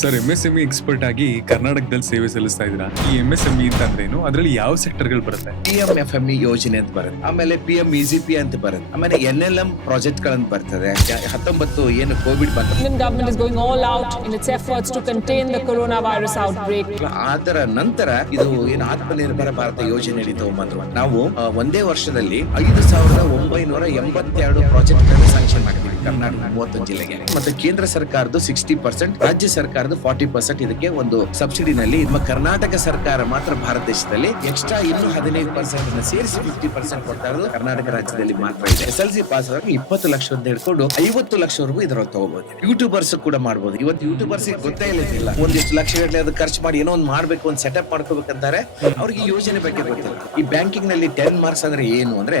Sir MSME expert ಆಗಿ ಕರ್ನಾಟಕದಲ್ಲಿ ಸೇವೆ ಸಲ್ಲಿಸ್ತಾ ಇದ್ದೀರಾ. ಈ MSME ಅಂತಂದ್ರೇನು, ಅದರಲ್ಲಿ ಯಾವ ಸೆಕ್ಟರ್ಗಳು ಬರುತ್ತೆ? PMFME ಯೋಜನೆ ಅಂತ ಬರುತ್ತೆ, ಆಮೇಲೆ PMEGP ಅಂತ ಬರುತ್ತೆ, ಆಮೇಲೆ NLM ಪ್ರಾಜೆಕ್ಟ್ ಗಳಂತ ಬರ್ತದೆ. 19 ಏನು ಕೋವಿಡ್ ಬಂತು, Indian government is going all out in its efforts to contain the coronavirus outbreak. ಅದರ ನಂತರ ಇದು ಏನು ಆತ್ಮನಿರ್ಭರ ಭಾರತ ಯೋಜನೆ ತಗೊಂಡ್ಬಂದ್ರು. ನಾವು ಒಂದೇ ವರ್ಷದಲ್ಲಿ 5,982 ಪ್ರಾಜೆಕ್ಟ್ ಗಳನ್ನ ಸ್ಯಾಂಕ್ಷನ್ ಮಾಡಿದ್ವಿ ಕರ್ನಾಟಕ 31 ಜಿಲ್ಲೆಗೆ. ಮತ್ತೆ ಕೇಂದ್ರ ಸರ್ಕಾರದ 60%, ರಾಜ್ಯ ಸರ್ಕಾರದ 40% ಇದಕ್ಕೆ ಒಂದು ಸಬ್ಸಿಡಿನಲ್ಲಿ. ನಮ್ಮ ಕರ್ನಾಟಕ ಸರ್ಕಾರ ಮಾತ್ರ ಭಾರತ ದೇಶದಲ್ಲಿ ಎಕ್ಸ್ಟ್ರಾ ಇನ್ನು 15% ಸೇರಿಸಿ 50% ಕೊಡ್ತಾ ಇರೋದು ಕರ್ನಾಟಕ ರಾಜ್ಯದಲ್ಲಿ ಮಾತ್ರ ಇದೆ. SLC ಪಾಸ್ ಆದಾಗ 20 ಲಕ್ಷ ಅಂತ ಹಿಡ್ಕೊಂಡು 50 ಲಕ್ಷವರೆಗೂ ಇದರಲ್ಲಿ ತಗೋಬಹುದು. ಯೂಟ್ಯೂಬರ್ಸ್ ಕೂಡ ಮಾಡಬಹುದು. ಇವತ್ತು ಯೂಟ್ಯೂಬರ್ಸ್ ಗೊತ್ತೇ ಇಲ್ಲ, ಒಂದಿಷ್ಟು ಲಕ್ಷ ಗಟ್ಟಲೆ ಅದು ಖರ್ಚು ಮಾಡಿ ಏನೋ ಒಂದು ಮಾಡ್ಬೇಕು, ಒಂದು ಸೆಟಪ್ ಮಾಡ್ಕೋಬೇಕಂತಾರೆ. ಅವ್ರಿಗೆ ಈ ಯೋಜನೆ ಬಗ್ಗೆ ಗೊತ್ತಿಲ್ಲ. ಈ ಬ್ಯಾಂಕಿಂಗ್ ನಲ್ಲಿ 10 ಮಾರ್ಕ್ಸ್ ಅಂದ್ರೆ ಏನು ಅಂದ್ರೆ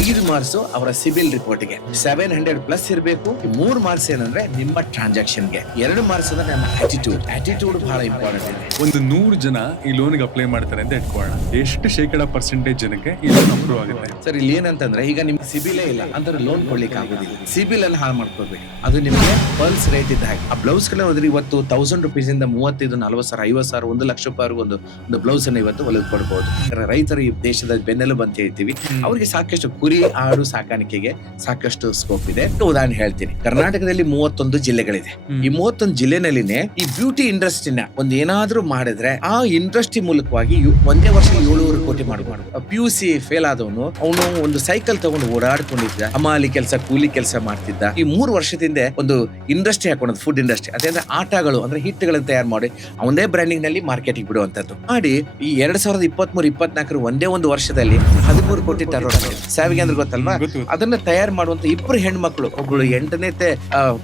5 ಮಾರ್ಕ್ಸ್ ಅವರ ಸಿಬಿಲ್ ರಿಪೋರ್ಟ್ ಗೆ, 700+ ಇರಬೇಕು. 3 ಮಾರ್ಕ್ಸ್ ಏನಂದ್ರೆ ನಿಮ್ಮ ಟ್ರಾನ್ಸಾಕ್ಷನ್ ಗೆ, 2 ಮಾರ್ಕ್ಸ್ ಅಂದ್ರೆ ನಮ್ಮ ಆಟಿಟ್ಯೂಡ್ ಬಹಳ ಇಂಪಾರ್ಟೆಂಟ್ ಇದೆ. ಒಂದು 100 ಜನ ಈ ಲೋನ್ಗೆ ಅಪ್ಲೈ ಮಾಡ್ತಾರೆ ಅಂತ ಇಟ್ಕೊಳ್ಳೋಣ, ಎಷ್ಟು % ಜನಕ್ಕೆ ಈ ಲೋನ್ ಅಪ್ರೂವ್ ಆಗುತ್ತೆ? ಸರ್ ಇಲ್ಲಿ ಏನಂತಂದ್ರೆ, ಈಗ ನಿಮ್ಗೆ ಸಿಬಿಲೇ ಇಲ್ಲ ಅಂದ್ರೆ ಲೋನ್ ಕೊಡ್ಲಿಕ್ಕೆ ಆಗೋದಿಲ್ಲ. ಸಿಬಿಲ್ ಅನ್ನು ಹಾಳು ಮಾಡ್ಕೋಬೇಕು. ಅದು ನಿಮಗೆ ಪಲ್ಸ್ ರೇಟ್ ಇದ್ದ ಹಾಗೆ. ಆ ಬ್ಲೌಸ್ ಗಳನ್ನ ಹೋದ್ರೆ ಇವತ್ತು 1000 ರೂಪೀಸ್ ಇಂದ 35, 40 ಸಾವಿರ, 50 ಸಾವಿರ, 1 ಲಕ್ಷ ರೂಪಾಯಿ ಒಂದು ಬ್ಲೌಸ್ ಅನ್ನು ಇವತ್ತು ಹೊಲಿದು ಕೊಡಬಹುದು. ರೈತರು ಈ ದೇಶದ ಬೆನ್ನೆಲುಬು ಅಂತ ಹೇಳ್ತೀವಿ. ಅವರಿಗೆ ಸಾಕಷ್ಟು ಕುರಿ ಆಡು ಸಾಕಾಣಿಕೆಗೆ ಸಾಕಷ್ಟು ಸ್ಕೋಪ್ ಇದೆ. ಉದಾಹರಣೆ ಹೇಳ್ತೀನಿ, ಕರ್ನಾಟಕದಲ್ಲಿ 31 ಜಿಲ್ಲೆಗಳಿದೆ. ಈ 31 ಜಿಲ್ಲೆನಲ್ಲಿನೇ ಈ ಬ್ಯೂಟಿ ಇಂಡಸ್ಟ್ರಿನ ಒಂದು ಏನಾದ್ರೂ ಮಾಡಿದ್ರೆ ಆ ಇಂಡಸ್ಟ್ರಿ ಮೂಲಕವಾಗಿ ಒಂದೇ ವರ್ಷ 700 ಕೋಟಿ ಮಾಡಬಹುದು. PUC ಫೇಲ್ ಆದವನು, ಅವನು ಒಂದು ಸೈಕಲ್ ತಗೊಂಡು ಓಡಾಡ್ಕೊಂಡಿದ್ದ, ಹಮಾಲಿ ಕೆಲಸ, ಕೂಲಿ ಕೆಲಸ ಮಾಡ್ತಿದ್ದ. ಈ 3 ವರ್ಷದಿಂದ ಒಂದು ಇಂಡಸ್ಟ್ರಿ ಹಾಕೊಂಡು, ಫುಡ್ ಇಂಡಸ್ಟ್ರಿ, ಅದೇ ಆಟಗಳು ಅಂದ್ರೆ ಹಿಟ್ಗಳನ್ನು ತಯಾರು ಮಾಡಿ ಅವನೇ ಬ್ರ್ಯಾಂಡಿಂಗ್ ನಲ್ಲಿ ಮಾರ್ಕೆಟಿಂಗ್ ಬಿಡುವಂತದ್ದು ಮಾಡಿ ಈ 2023-24 ಒಂದೇ ಒಂದು ವರ್ಷದಲ್ಲಿ 13 ಕೋಟಿ ಟರ್ನ್ ಓವರ್. ಸಾವಿಗೆ ಅಂದ್ರೆ ಗೊತ್ತಲ್ವಾ? ಅದನ್ನ ತಯಾರು ಮಾಡುವಂತ 2 ಹೆಣ್ಮಕ್ಳು, ಒಬ್ಳು 8ನೇ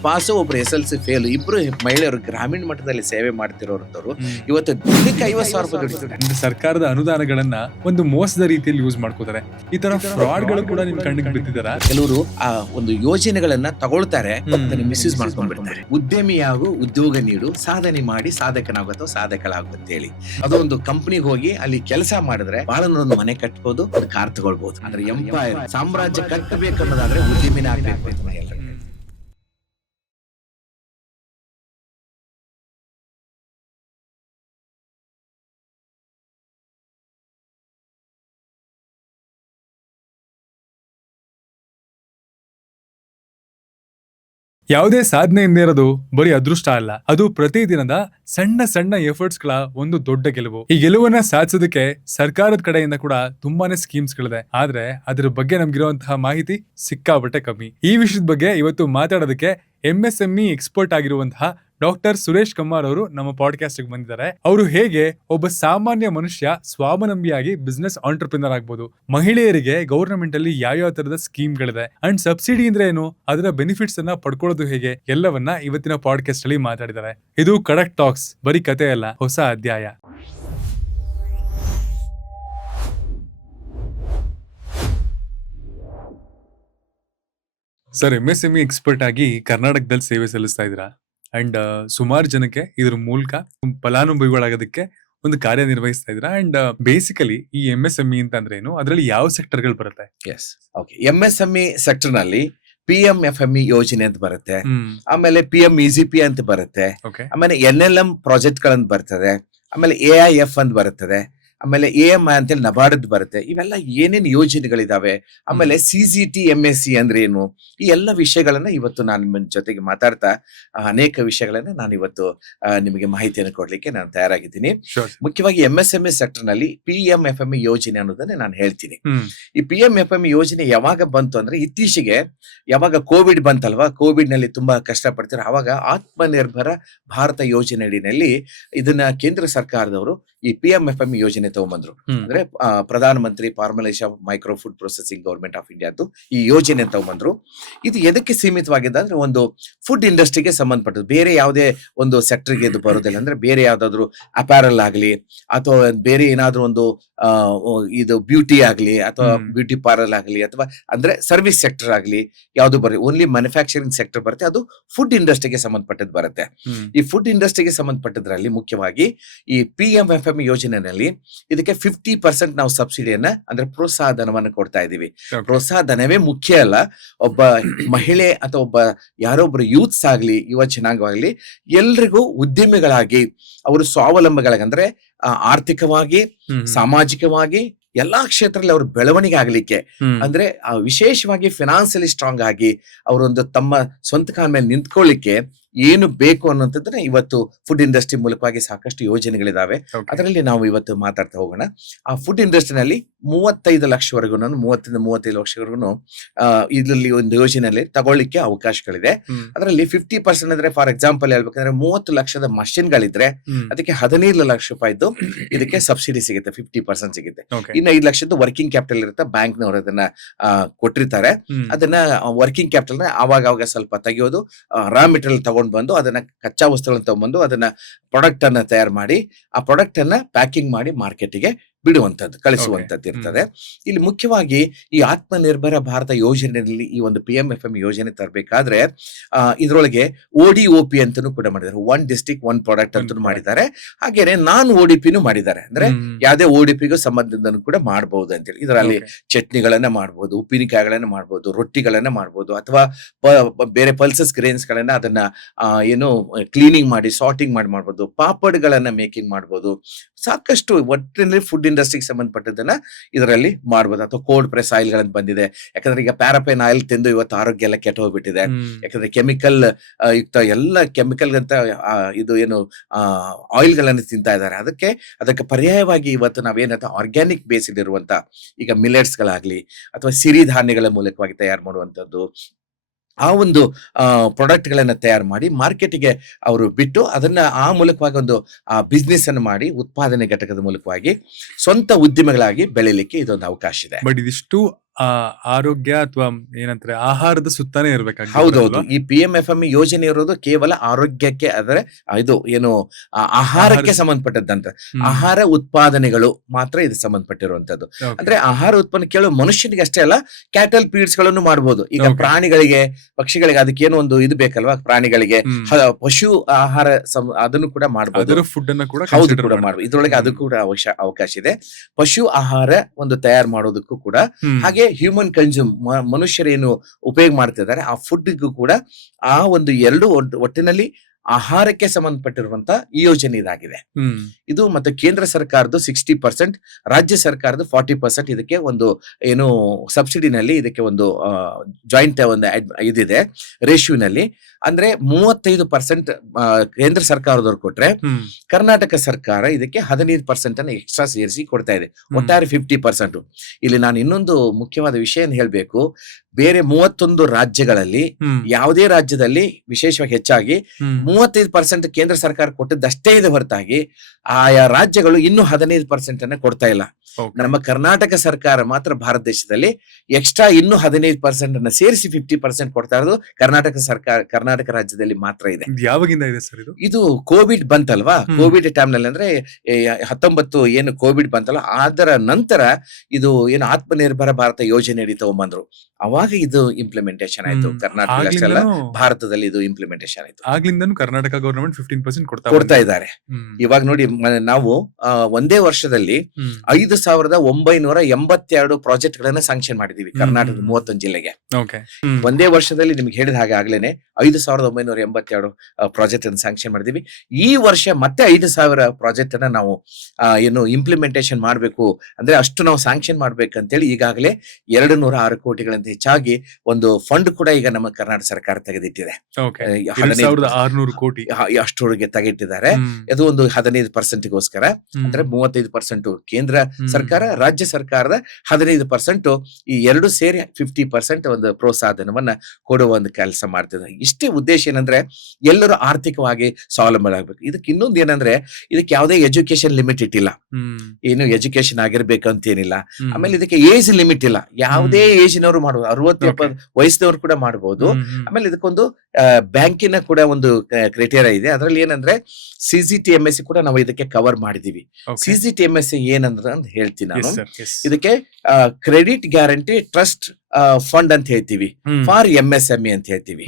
ಪಾಸು, ಒಬ್ರು SLC ಫೇಲ್, 2 ಮಹಿಳೆಯರು ಗ್ರಾಮೀಣ ಮಟ್ಟದಲ್ಲಿ ಸೇವೆ ಮಾಡ್ತಿರೋರು ಇವತ್ತು ದಿನಕ್ಕೆ 50,000 ರೂಪಾಯಿ ದುಡಿತಾರೆ. ಸರ್ಕಾರದ ಅನುದಾನಗಳನ್ನ ಒಂದು ಮೋಸದ ರೀತಿಯಲ್ಲಿ ಯೂಸ್ ಮಾಡ್ಕೋತಾರೆ. ಈ ತರ ಫ್ರಾಡ್ ಗಳು ಕೂಡ ನಿಮ್ ಕಣ್ಣಿಗೆ ಬಿದ್ದಿದಾರ. ಕೆಲವರು ಆ ಒಂದು ಯೋಜನೆಗಳನ್ನ ತಗೊಳ್ತಾರೆ, ಮಿಸ್ಯೂಸ್ ಮಾಡ್ಕೊಂಡ್ಬಿಡ್ತಾರೆ. ಉದ್ಯಮಿಯಾಗು, ಉದ್ಯೋಗ ನೀಡು, ಸಾಧನೆ ಮಾಡಿ ಸಾಧಕನಾಗು ಅಥವಾ ಸಾಧಕಳಾಗು ಅಂತ ಹೇಳಿ ಅದೊಂದು ಕಂಪನಿಗೆ ಹೋಗಿ ಅಲ್ಲಿ ಕೆಲಸ ಮಾಡಿದ್ರೆ ಬಹಳ ಒಂದು ಮನೆ ಕಟ್ಬೋದು, ಒಂದು ಕಾರ್ ತಗೊಳ್ಬಹುದು. ಆದ್ರೆ ಎಂಪೈರ್ ಸಾಮ್ರಾಜ್ಯ ಕಟ್ಟಬೇಕನ್ನೋದಾದ್ರೆ ಉದ್ಯಮಿನ ಆಗ್ಬೇಕು ಅಂತ ಎಲ್ಲರೂ. ಯಾವುದೇ ಸಾಧನೆ ಇರೋದು ಬರೀ ಅದೃಷ್ಟ ಅಲ್ಲ, ಅದು ಪ್ರತಿದಿನದ ಸಣ್ಣ ಸಣ್ಣ ಎಫರ್ಟ್ಸ್ ಗಳ ಒಂದು ದೊಡ್ಡ ಗೆಲುವು. ಈ ಗೆಲುವನ್ನ ಸಾಧಿಸೋದಕ್ಕೆ ಸರ್ಕಾರದ ಕಡೆಯಿಂದ ಕೂಡ ತುಂಬಾನೇ ಸ್ಕೀಮ್ಸ್ ಗಳಿದೆ. ಆದ್ರೆ ಅದ್ರ ಬಗ್ಗೆ ನಮ್ಗಿರುವಂತಹ ಮಾಹಿತಿ ಸಿಕ್ಕಾಪಟ್ಟೆ ಕಮ್ಮಿ. ಈ ವಿಷಯದ ಬಗ್ಗೆ ಇವತ್ತು ಮಾತಾಡೋದಕ್ಕೆ MSME ಎಕ್ಸ್ಪರ್ಟ್ ಆಗಿರುವಂತಹ ಡಾಕ್ಟರ್ ಸುರೇಶ್ ಕಮ್ಮಾರ್ ಅವರು ನಮ್ಮ ಪಾಡ್ಕಾಸ್ಟ್ ಬಂದಿದ್ದಾರೆ. ಅವರು ಹೇಗೆ ಒಬ್ಬ ಸಾಮಾನ್ಯ ಮನುಷ್ಯ ಸ್ವಾವಲಂಬಿಯಾಗಿ ಬಿಸ್ನೆಸ್ ಆಂಟರ್ಪ್ರಿನರ್ ಆಗ್ಬೋದು, ಮಹಿಳೆಯರಿಗೆ ಗವರ್ನಮೆಂಟ್ ಅಲ್ಲಿ ಯಾವ ತರದ ಸ್ಕೀಮ್ ಗಳಿದೆ, ಅಂಡ್ ಸಬ್ಸಿಡಿ ಅಂದ್ರೆ ಏನು, ಅದರ ಬೆನಿಫಿಟ್ಸ್ ಅನ್ನ ಪಡ್ಕೊಳ್ಳೋದು ಹೇಗೆ, ಎಲ್ಲವನ್ನ ಇವತ್ತಿನ ಪಾಡ್ಕಾಸ್ಟ್ ಅಲ್ಲಿ ಮಾತಾಡಿದ್ದಾರೆ. ಇದು ಕಡಕ್ ಟಾಕ್ಸ್, ಬರೀ ಕತೆ ಅಲ್ಲ, ಹೊಸ ಅಧ್ಯಾಯ. ಸರ್ MSME ಎಕ್ಸ್ಪರ್ಟ್ ಆಗಿ ಕರ್ನಾಟಕದಲ್ಲಿ ಸೇವೆ ಸಲ್ಲಿಸ್ತಾ ಇದ್ದೀರಾ, ಅಂಡ್ ಸುಮಾರು ಜನಕ್ಕೆ ಇದ್ರ ಮೂಲಕ ಫಲಾನುಭವಿಗಳಾಗೋದಕ್ಕೆ ಒಂದು ಕಾರ್ಯನಿರ್ವಹಿಸ್ತಾ ಇದ್ದೀರಾ. ಅಂಡ್ ಬೇಸಿಕಲಿ ಈ MSME ಅಂತ ಅಂದ್ರೆ ಏನು, ಅದರಲ್ಲಿ ಯಾವ ಸೆಕ್ಟರ್ಗಳು ಬರುತ್ತೆ? MSME ಸೆಕ್ಟರ್ ನಲ್ಲಿ PMFME ಯೋಜನೆ ಅಂತ ಬರುತ್ತೆ, ಆಮೇಲೆ PMEGP ಅಂತ ಬರುತ್ತೆ, ಆಮೇಲೆ NLM ಪ್ರಾಜೆಕ್ಟ್ ಗಳಂತ ಬರ್ತದೆ, ಆಮೇಲೆ AIF ಅಂತ ಬರ್ತದೆ, ಆಮೇಲೆ AMI ಅಂತೇಳಿ ನಬಾರ್ಡ್ ಬರುತ್ತೆ. ಇವೆಲ್ಲ ಏನೇನು ಯೋಜನೆಗಳಿದಾವೆ, ಆಮೇಲೆ CGT MSc ಅಂದ್ರೆ ಏನು, ಈ ಎಲ್ಲ ವಿಷಯಗಳನ್ನ ಇವತ್ತು ನಾನು ನಿಮ್ಮ ಜೊತೆಗೆ ಮಾತಾಡ್ತಾ ಅನೇಕ ವಿಷಯಗಳನ್ನ ನಾನು ಇವತ್ತು ನಿಮಗೆ ಮಾಹಿತಿಯನ್ನು ಕೊಡ್ಲಿಕ್ಕೆ ನಾನು ತಯಾರಾಗಿದ್ದೀನಿ. ಮುಖ್ಯವಾಗಿ MSME ಸೆಕ್ಟರ್ ನಲ್ಲಿ PMFME ಯೋಜನೆ ಅನ್ನೋದನ್ನ ನಾನು ಹೇಳ್ತೀನಿ. ಈ PMFME ಯೋಜನೆ ಯಾವಾಗ ಬಂತು ಅಂದ್ರೆ, ಇತ್ತೀಚೆಗೆ ಯಾವಾಗ ಕೋವಿಡ್ ಬಂತಲ್ವಾ, ಕೋವಿಡ್ ನಲ್ಲಿ ತುಂಬಾ ಕಷ್ಟಪಡ್ತಾರೆ, ಅವಾಗ ಆತ್ಮನಿರ್ಭರ ಭಾರತ ಯೋಜನೆ ಅಡಿನಲ್ಲಿ ಇದನ್ನ ಕೇಂದ್ರ ಸರ್ಕಾರದವರು ಈ PMFME ಯೋಜನೆ ತಗೊಂಡ್ಬಂದ್ರು. ಅಂದ್ರೆ Pradhan Mantri formalisation micro food processing government of ಇಂಡಿಯಾದ್ದು ಈ ಯೋಜನೆ ತಗೊಂಡ್ಬಂದ್ರು. ಇದು ಎದಕ್ಕೆ ಸೀಮಿತವಾಗಿದೆ ಅಂದ್ರೆ, ಒಂದು ಫುಡ್ ಇಂಡಸ್ಟ್ರಿಗೆ ಸಂಬಂಧಪಟ್ಟದ್ದು, ಬೇರೆ ಯಾವುದೇ ಒಂದು ಸೆಕ್ಟರ್ಗೆ ಇದು ಬರೋದಿಲ್ಲ. ಅಂದ್ರೆ ಬೇರೆ ಯಾವ್ದಾದ್ರು ಅಪ್ಯಾರಲ್ ಆಗ್ಲಿ, ಅಥವಾ ಬೇರೆ ಏನಾದ್ರು ಒಂದು ಇದು ಬ್ಯೂಟಿ ಆಗ್ಲಿ, ಅಥವಾ ಬ್ಯೂಟಿ ಪಾರ್ಲರ್ ಆಗ್ಲಿ, ಅಥವಾ ಅಂದ್ರೆ ಸರ್ವಿಸ್ ಸೆಕ್ಟರ್ ಆಗ್ಲಿ, ಯಾವ್ದು ಬರುತ್ತೆ, ಓನ್ಲಿ ಮ್ಯಾನುಫ್ಯಾಕ್ಚರಿಂಗ್ ಸೆಕ್ಟರ್ ಬರುತ್ತೆ, ಅದು ಫುಡ್ ಇಂಡಸ್ಟ್ರಿಗೆ ಸಂಬಂಧಪಟ್ಟದ್ದು ಬರುತ್ತೆ. ಈ ಫುಡ್ ಇಂಡಸ್ಟ್ರಿಗೆ ಸಂಬಂಧಪಟ್ಟದ್ರಲ್ಲಿ ಮುಖ್ಯವಾಗಿ ಈ PMFME ಯೋಜನೆಯಲ್ಲಿ ಇದಕ್ಕೆ 50% ನಾವು ಸಬ್ಸಿಡಿಯನ್ನ ಅಂದ್ರೆ ಪ್ರೋತ್ಸಾಹ ಧನವನ್ನು ಕೊಡ್ತಾ ಇದೀವಿ. Okay. ಪ್ರೋತ್ಸಾಹ ಧನವೇ ಮುಖ್ಯ ಅಲ್ಲ, ಒಬ್ಬ ಮಹಿಳೆ ಅಥವಾ ಒಬ್ಬ ಯಾರೊಬ್ರು ಯೂತ್ಸ್ ಆಗ್ಲಿ, ಯುವ ಜನಾಂಗವಾಗ್ಲಿ, ಎಲ್ರಿಗೂ ಉದ್ಯಮಿಗಳಾಗಿ ಅವರು ಸ್ವಾವಲಂಬಿಗಳಾಗಿ ಅಂದ್ರೆ ಆರ್ಥಿಕವಾಗಿ, ಸಾಮಾಜಿಕವಾಗಿ ಎಲ್ಲಾ ಕ್ಷೇತ್ರದಲ್ಲಿ ಅವ್ರ ಬೆಳವಣಿಗೆ ಆಗ್ಲಿಕ್ಕೆ, ಅಂದ್ರೆ ವಿಶೇಷವಾಗಿ ಫಿನಾನ್ಸಿಯಲಿ ಸ್ಟ್ರಾಂಗ್ ಆಗಿ ಅವರೊಂದು ತಮ್ಮ ಸ್ವಂತ ಕಾಲ ಮೇಲೆ ನಿಂತ್ಕೊಳ್ಳಿಕ್ಕೆ ಏನು ಬೇಕು ಅನ್ನೋಂಥದ್ದನ್ನ ಇವತ್ತು ಫುಡ್ ಇಂಡಸ್ಟ್ರಿ ಮೂಲಕವಾಗಿ ಸಾಕಷ್ಟು ಯೋಜನೆಗಳಿದಾವೆ. Okay. ಅದರಲ್ಲಿ ನಾವು ಇವತ್ತು ಮಾತಾಡ್ತಾ ಹೋಗೋಣ. ಆ ಫುಡ್ ಇಂಡಸ್ಟ್ರಿನಲ್ಲಿ 35 ಲಕ್ಷವರೆಗೂ 30-35 ಲಕ್ಷವರೆಗೂ ಇದರಲ್ಲಿ ಒಂದು ಯೋಜನೆಯಲ್ಲಿ ತಗೊಳ್ಳಿಕ್ಕೆ ಅವಕಾಶಗಳಿದೆ. ಅದರಲ್ಲಿ 50% ಅಂದ್ರೆ ಫಾರ್ ಎಕ್ಸಾಂಪಲ್ ಹೇಳ್ಬೇಕಂದ್ರೆ 30 ಲಕ್ಷದ ಮಷಿನ್ಗಳಿದ್ರೆ ಅದಕ್ಕೆ 15 ಲಕ್ಷ ರೂಪಾಯಿದ್ದು ಇದಕ್ಕೆ ಸಬ್ಸಿಡಿ ಸಿಗುತ್ತೆ, 50% ಸಿಗುತ್ತೆ. Okay. ಇನ್ನು 5 ಲಕ್ಷದ್ದು ವರ್ಕಿಂಗ್ ಕ್ಯಾಪಿಟಲ್ ಇರುತ್ತೆ, ಬ್ಯಾಂಕ್ನವರು ಅದನ್ನ ಕೊಟ್ಟಿರ್ತಾರೆ. ಅದನ್ನ ವರ್ಕಿಂಗ್ ಕ್ಯಾಪಿಟಲ್ ಅವಾಗ ಸ್ವಲ್ಪ ತೆಗೆಯೋದು, ರಾ ಮೆಟೀರಿಯಲ್ ತಗೊಂಡು ಬಂದು ಅದನ್ನ ಕಚ್ಚಾ ವಸ್ತುಗಳನ್ನ ತಗೊಂಡ್ಬಂದು ಅದನ್ನ ಪ್ರಾಡಕ್ಟ್ ಅನ್ನ ತಯಾರು ಮಾಡಿ ಆ ಪ್ರಾಡಕ್ಟ್ ಅನ್ನ ಪ್ಯಾಕಿಂಗ್ ಮಾಡಿ ಮಾರ್ಕೆಟ್ಗೆ ಬಿಡುವಂತದ್ದು, ಕಳಿಸುವಂತದ್ದು ಇರ್ತದೆ. ಇಲ್ಲಿ ಮುಖ್ಯವಾಗಿ ಈ ಆತ್ಮನಿರ್ಭರ ಭಾರತ ಯೋಜನೆಯಲ್ಲಿ ಈ ಒಂದು PMFM ಯೋಜನೆ ತರಬೇಕಾದ್ರೆ ಇದರೊಳಗೆ ODOP ಅಂತಾನು ಕೂಡ ಮಾಡಿದ್ದಾರೆ, ಒನ್ ಡಿಸ್ಟ್ರಿಕ್ಟ್ ಒನ್ ಪ್ರಾಡಕ್ಟ್ ಅಂತಾನು ಮಾಡಿದ್ದಾರೆ. ಹಾಗೇನೆ ನಾನ್ ODPನೂ ಮಾಡಿದ್ದಾರೆ, ಅಂದ್ರೆ ಯಾವುದೇ ODPಗೂ ಸಂಬಂಧದನ್ನು ಕೂಡ ಮಾಡಬಹುದು ಅಂತೇಳಿ. ಇದರಲ್ಲಿ ಚಟ್ನಿಗಳನ್ನ ಮಾಡಬಹುದು, ಉಪ್ಪಿನಕಾಯಿಗಳನ್ನ ಮಾಡಬಹುದು, ರೊಟ್ಟಿಗಳನ್ನ ಮಾಡಬಹುದು, ಅಥವಾ ಬೇರೆ ಪಲ್ಸಸ್ ಗ್ರೇನ್ಸ್ ಗಳನ್ನ ಅದನ್ನ ಏನು ಕ್ಲೀನಿಂಗ್ ಮಾಡಿ ಸಾರ್ಟಿಂಗ್ ಮಾಡಬಹುದು, ಪಾಪಡ್ಗಳನ್ನ ಮೇಕಿಂಗ್ ಮಾಡಬಹುದು. ಸಾಕಷ್ಟು ಒಟ್ಟಿನಲ್ಲಿ ಫುಡ್ ಇಂಡಸ್ಟ್ರಿಗೆ ಸಂಬಂಧಪಟ್ಟದನ್ನ ಇದರಲ್ಲಿ ಮಾಡಬಹುದು. ಅಥವಾ ಕೋಲ್ಡ್ ಪ್ರೆಸ್ ಆಯಿಲ್ ಗಳನ್ನ ಬಂದಿದೆ, ಯಾಕಂದ್ರೆ ಈಗ ಪ್ಯಾರಾಪೈನ್ ಆಯಿಲ್ ತಿಂದು ಇವತ್ತು ಆರೋಗ್ಯ ಎಲ್ಲ ಕೆಟ್ಟ ಹೋಗ್ಬಿಟ್ಟಿದೆ. ಯಾಕಂದ್ರೆ ಕೆಮಿಕಲ್ ಯುಕ್ತ ಎಲ್ಲ ಕೆಮಿಕಲ್ ಅಂತ ಇದು ಏನು ಆಯಿಲ್ ಗಳನ್ನ ತಿಂತಾ ಇದ್ದಾರೆ. ಅದಕ್ಕೆ ಪರ್ಯಾಯವಾಗಿ ಇವತ್ತು ನಾವೇನಂತ ಆರ್ಗ್ಯಾನಿಕ್ ಬೇಸ್ಡ್ ಇರುವಂತ ಈಗ ಮಿಲೆಟ್ಸ್ ಗಳಾಗ್ಲಿ ಅಥವಾ ಸಿರಿಧಾನ್ಯಗಳ ಮೂಲಕವಾಗಿ ತಯಾರು ಮಾಡುವಂತದ್ದು, ಆ ಒಂದು ಪ್ರಾಡಕ್ಟ್ ಗಳನ್ನ ತಯಾರು ಮಾಡಿ ಮಾರ್ಕೆಟ್ಗೆ ಅವರು ಬಿಟ್ಟು ಅದನ್ನ ಆ ಮೂಲಕವಾಗಿ ಒಂದು ಬಿಸ್ನೆಸ್ ಅನ್ನು ಮಾಡಿ ಉತ್ಪಾದನೆ ಘಟಕದ ಮೂಲಕವಾಗಿ ಸ್ವಂತ ಉದ್ಯಮಗಳಾಗಿ ಬೆಳಿಲಿಕ್ಕೆ ಇದೊಂದು ಅವಕಾಶ ಇದೆ. ಬಟ್ ಇದಿಷ್ಟು ಆರೋಗ್ಯ ಅಥವಾ ಏನಂತಾರೆ ಆಹಾರದ ಸುತ್ತಾನೆ ಇರ್ಬೇಕಾಗಿ. ಹೌದೌದು, ಈ PMFM ಯೋಜನೆ ಇರೋದು ಕೇವಲ ಆರೋಗ್ಯಕ್ಕೆ, ಆದರೆ ಇದು ಏನು ಆಹಾರಕ್ಕೆ ಸಂಬಂಧಪಟ್ಟದ್ದಂತ ಆಹಾರ ಉತ್ಪಾದನೆಗಳು ಮಾತ್ರ ಇದು ಸಂಬಂಧಪಟ್ಟಿರುವಂತದ್ದು. ಅಂದ್ರೆ ಆಹಾರ ಉತ್ಪನ್ನ ಕೇಳೋ ಮನುಷ್ಯನಿಗೆ ಅಷ್ಟೇ ಅಲ್ಲ, ಕ್ಯಾಟಲ್ ಫೀಡ್ಸ್ ಗಳನ್ನು ಮಾಡಬಹುದು. ಈಗ ಪ್ರಾಣಿಗಳಿಗೆ, ಪಕ್ಷಿಗಳಿಗೆ ಅದಕ್ಕೇನೋ ಒಂದು ಇದು ಬೇಕಲ್ವಾ, ಪ್ರಾಣಿಗಳಿಗೆ ಪಶು ಆಹಾರ ಅದನ್ನು ಕೂಡ ಮಾಡಬಹುದು, ಫುಡ್ ಅನ್ನು ಕೂಡ ಹೌದು ಕೂಡ ಮಾಡಬಹುದು. ಇದ್ರೊಳಗೆ ಅದು ಕೂಡ ಅವಕಾಶ ಇದೆ. ಪಶು ಆಹಾರ ಒಂದು ತಯಾರು ಮಾಡೋದಕ್ಕೂ ಕೂಡ, ಹಾಗೆ ಹ್ಯೂಮನ್ ಕನ್ಸ್ಯೂಮ್ ಮನುಷ್ಯರೇನು ಉಪಯೋಗ ಮಾಡ್ತಿದ್ದಾರೆ ಆ ಫುಡ್ಗೂ ಕೂಡ ಆ ಒಂದು ಎರಡು ಒಟ್ಟಿನಲ್ಲಿ ಆಹಾರಕ್ಕೆ ಸಂಬಂಧಪಟ್ಟಿರುವಂತ ಈ ಯೋಜನೆ ಇದಾಗಿದೆ. ಇದು ಮತ್ತೆ ಕೇಂದ್ರ ಸರ್ಕಾರದ 60%, ರಾಜ್ಯ ಸರ್ಕಾರದ 40% ಇದಕ್ಕೆ ಒಂದು ಏನು ಸಬ್ಸಿಡಿನಲ್ಲಿ ಇದಕ್ಕೆ ಒಂದು ಜಾಯಿಂಟ್ ಒಂದು ಇದಿದೆ ರೇಷ್ಯೂನಲ್ಲಿ. ಅಂದ್ರೆ 35% ಕೇಂದ್ರ ಸರ್ಕಾರದವ್ರು ಕೊಟ್ರೆ ಕರ್ನಾಟಕ ಸರ್ಕಾರ ಇದಕ್ಕೆ 15% ಅನ್ನು ಎಕ್ಸ್ಟ್ರಾ ಸೇರಿಸಿ ಕೊಡ್ತಾ ಇದೆ, ಒಟ್ಟಾರೆ 50%. ಇಲ್ಲಿ ನಾನು ಇನ್ನೊಂದು ಮುಖ್ಯವಾದ ವಿಷಯ ಹೇಳ್ಬೇಕು. ಬೇರೆ 31 ರಾಜ್ಯಗಳಲ್ಲಿ ಯಾವುದೇ ರಾಜ್ಯದಲ್ಲಿ ವಿಶೇಷವಾಗಿ ಹೆಚ್ಚಾಗಿ 35% ಕೇಂದ್ರ ಸರ್ಕಾರ ಕೊಟ್ಟದ್ದಷ್ಟೇ ಇದೆ ಹೊರತಾಗಿ ಆಯಾ ರಾಜ್ಯಗಳು ಇನ್ನೂ 15% ಅನ್ನ ಕೊಡ್ತಾ ಇಲ್ಲ. ನಮ್ಮ ಕರ್ನಾಟಕ ಸರ್ಕಾರ ಮಾತ್ರ ಭಾರತ ದೇಶದಲ್ಲಿ ಎಕ್ಸ್ಟ್ರಾ ಇನ್ನೂ 15% ಅನ್ನ ಸೇರಿಸಿ 50% ಕೊಡ್ತಾ ಇರೋದು ಕರ್ನಾಟಕ ರಾಜ್ಯದಲ್ಲಿ ಮಾತ್ರ ಇದೆ. ಯಾವಾಗಿಂದ ಇದೆ ಸರ್ ಇದು? ಇದು ಕೋವಿಡ್ ಬಂತಲ್ವಾ, ಕೋವಿಡ್ ಟೈಮ್ ನಲ್ಲಿ ಅಂದ್ರೆ 19 ಏನು ಕೋವಿಡ್ ಬಂತಲ್ಲ, ಅದರ ನಂತರ ಇದು ಏನು ಆತ್ಮನಿರ್ಭರ ಭಾರತ ಯೋಜನೆ ಅಡಿ ತಗೊಂಡ್ಬಂದ್ರು. ಅವಾಗ ಇದು ಇಂಪ್ಲಿಮೆಂಟೇಶನ್ ಆಯ್ತು ಕರ್ನಾಟಕ, ಭಾರತದಲ್ಲಿ ಇದು ಇಂಪ್ಲಿಮೆಂಟೇಶನ್ ಆಯ್ತು. ಆಗ್ಲಿಂದನೂ ಕರ್ನಾಟಕ ಗವರ್ನಮೆಂಟ್ 15% ಕೊಡ್ತಾ ಇದ್ದಾರೆ. ಇವಾಗ ನೋಡಿ, ನಾವು ಒಂದೇ ವರ್ಷದಲ್ಲಿ 5,982 ಪ್ರಾಜೆಕ್ಟ್ ಗಳನ್ನ ಸ್ಯಾಂಕ್ಷನ್ ಮಾಡಿದೀವಿ ಕರ್ನಾಟಕದ 31 ಜಿಲ್ಲೆಗೆ. ಒಂದೇ ವರ್ಷದಲ್ಲಿ ನಿಮ್ಗೆ ಹೇಳಿದ ಹಾಗೆ ಆಗ್ಲೇನೆ 5,982 ಪ್ರಾಜೆಕ್ಟ್ ಅನ್ನು ಸ್ಯಾಂಕ್ಷನ್ ಮಾಡಿದೀವಿ. ಈ ವರ್ಷ ಮತ್ತೆ 5,000 ಪ್ರಾಜೆಕ್ಟ್ ಅನ್ನ ನಾವು ಏನು ಇಂಪ್ಲಿಮೆಂಟೇಶನ್ ಮಾಡ್ಬೇಕು ಅಂದ್ರೆ ಅಷ್ಟು ನಾವು ಸ್ಯಾಂಕ್ಷನ್ ಮಾಡ್ಬೇಕಂತೇಳಿ ಈಗಾಗಲೇ 206 ಕೋಟಿಗಳಂತ ಹೆಚ್ಚಾಗಿ ಒಂದು ಫಂಡ್ ಕೂಡ ಈಗ ನಮ್ಮ ಕರ್ನಾಟಕ ಸರ್ಕಾರ ತೆಗೆದಿಟ್ಟಿದೆ. 2,600 ಕೋಟಿ ಅಷ್ಟರೊಳಗೆ ತೆಗೆದಿಟ್ಟಿದ್ದಾರೆ. ಇದು ಒಂದು 15%ಗೋಸ್ಕರ, ಅಂದ್ರೆ 35% ಕೇಂದ್ರ ಸರ್ಕಾರ, ರಾಜ್ಯ ಸರ್ಕಾರದ 15%, ಈ ಎರಡು ಸೇರಿ 50% ಒಂದು ಪ್ರೋತ್ಸಾಹಧನವನ್ನ ಕೊಡುವ ಒಂದು ಕೆಲಸ ಮಾಡ್ತಿದ್ದಾರೆ. ಇಷ್ಟೇ ಉದ್ದೇಶ ಏನಂದ್ರೆ ಎಲ್ಲರೂ ಆರ್ಥಿಕವಾಗಿ ಸ್ವಾವಲಂಬನಾಗಬೇಕು. ಇದಕ್ಕೆ ಇನ್ನೊಂದು ಏನಂದ್ರೆ ಇದಕ್ಕೆ ಯಾವುದೇ ಎಜುಕೇಶನ್ ಲಿಮಿಟ್ ಇಟ್ಟಿಲ್ಲ, ಏನು ಎಜುಕೇಶನ್ ಆಗಿರ್ಬೇಕಂತ ಏನಿಲ್ಲ. ಆಮೇಲೆ ಇದಕ್ಕೆ ಏಜ್ ಲಿಮಿಟ್ ಇಲ್ಲ, ಯಾವುದೇ ಏಜ್ನವರು ಮಾಡಬಹುದು, 60 ವಯಸ್ಸಿನವರು ಕೂಡ ಮಾಡಬಹುದು. ಆಮೇಲೆ ಇದಕ್ಕೊಂದು ಬ್ಯಾಂಕಿನ ಕೂಡ ಒಂದು ಕ್ರೈಟೇರಿಯಾ ಇದೆ. ಅದರಲ್ಲಿ ಏನಂದ್ರೆ CGTMS ಕೂಡ ನಾವು ಇದಕ್ಕೆ ಕವರ್ ಮಾಡಿದೀವಿ. CGTMS ಏನಂದ್ರೆ ಅಂತ ಹೇಳ್ತೀನಿ ನಾನು. ಇದಕ್ಕೆ ಕ್ರೆಡಿಟ್ ಗ್ಯಾರಂಟಿ ಟ್ರಸ್ಟ್ ಫಂಡ್ ಅಂತ ಹೇಳ್ತೀವಿ, ಫಾರ್ MSME ಅಂತ ಹೇಳ್ತೀವಿ.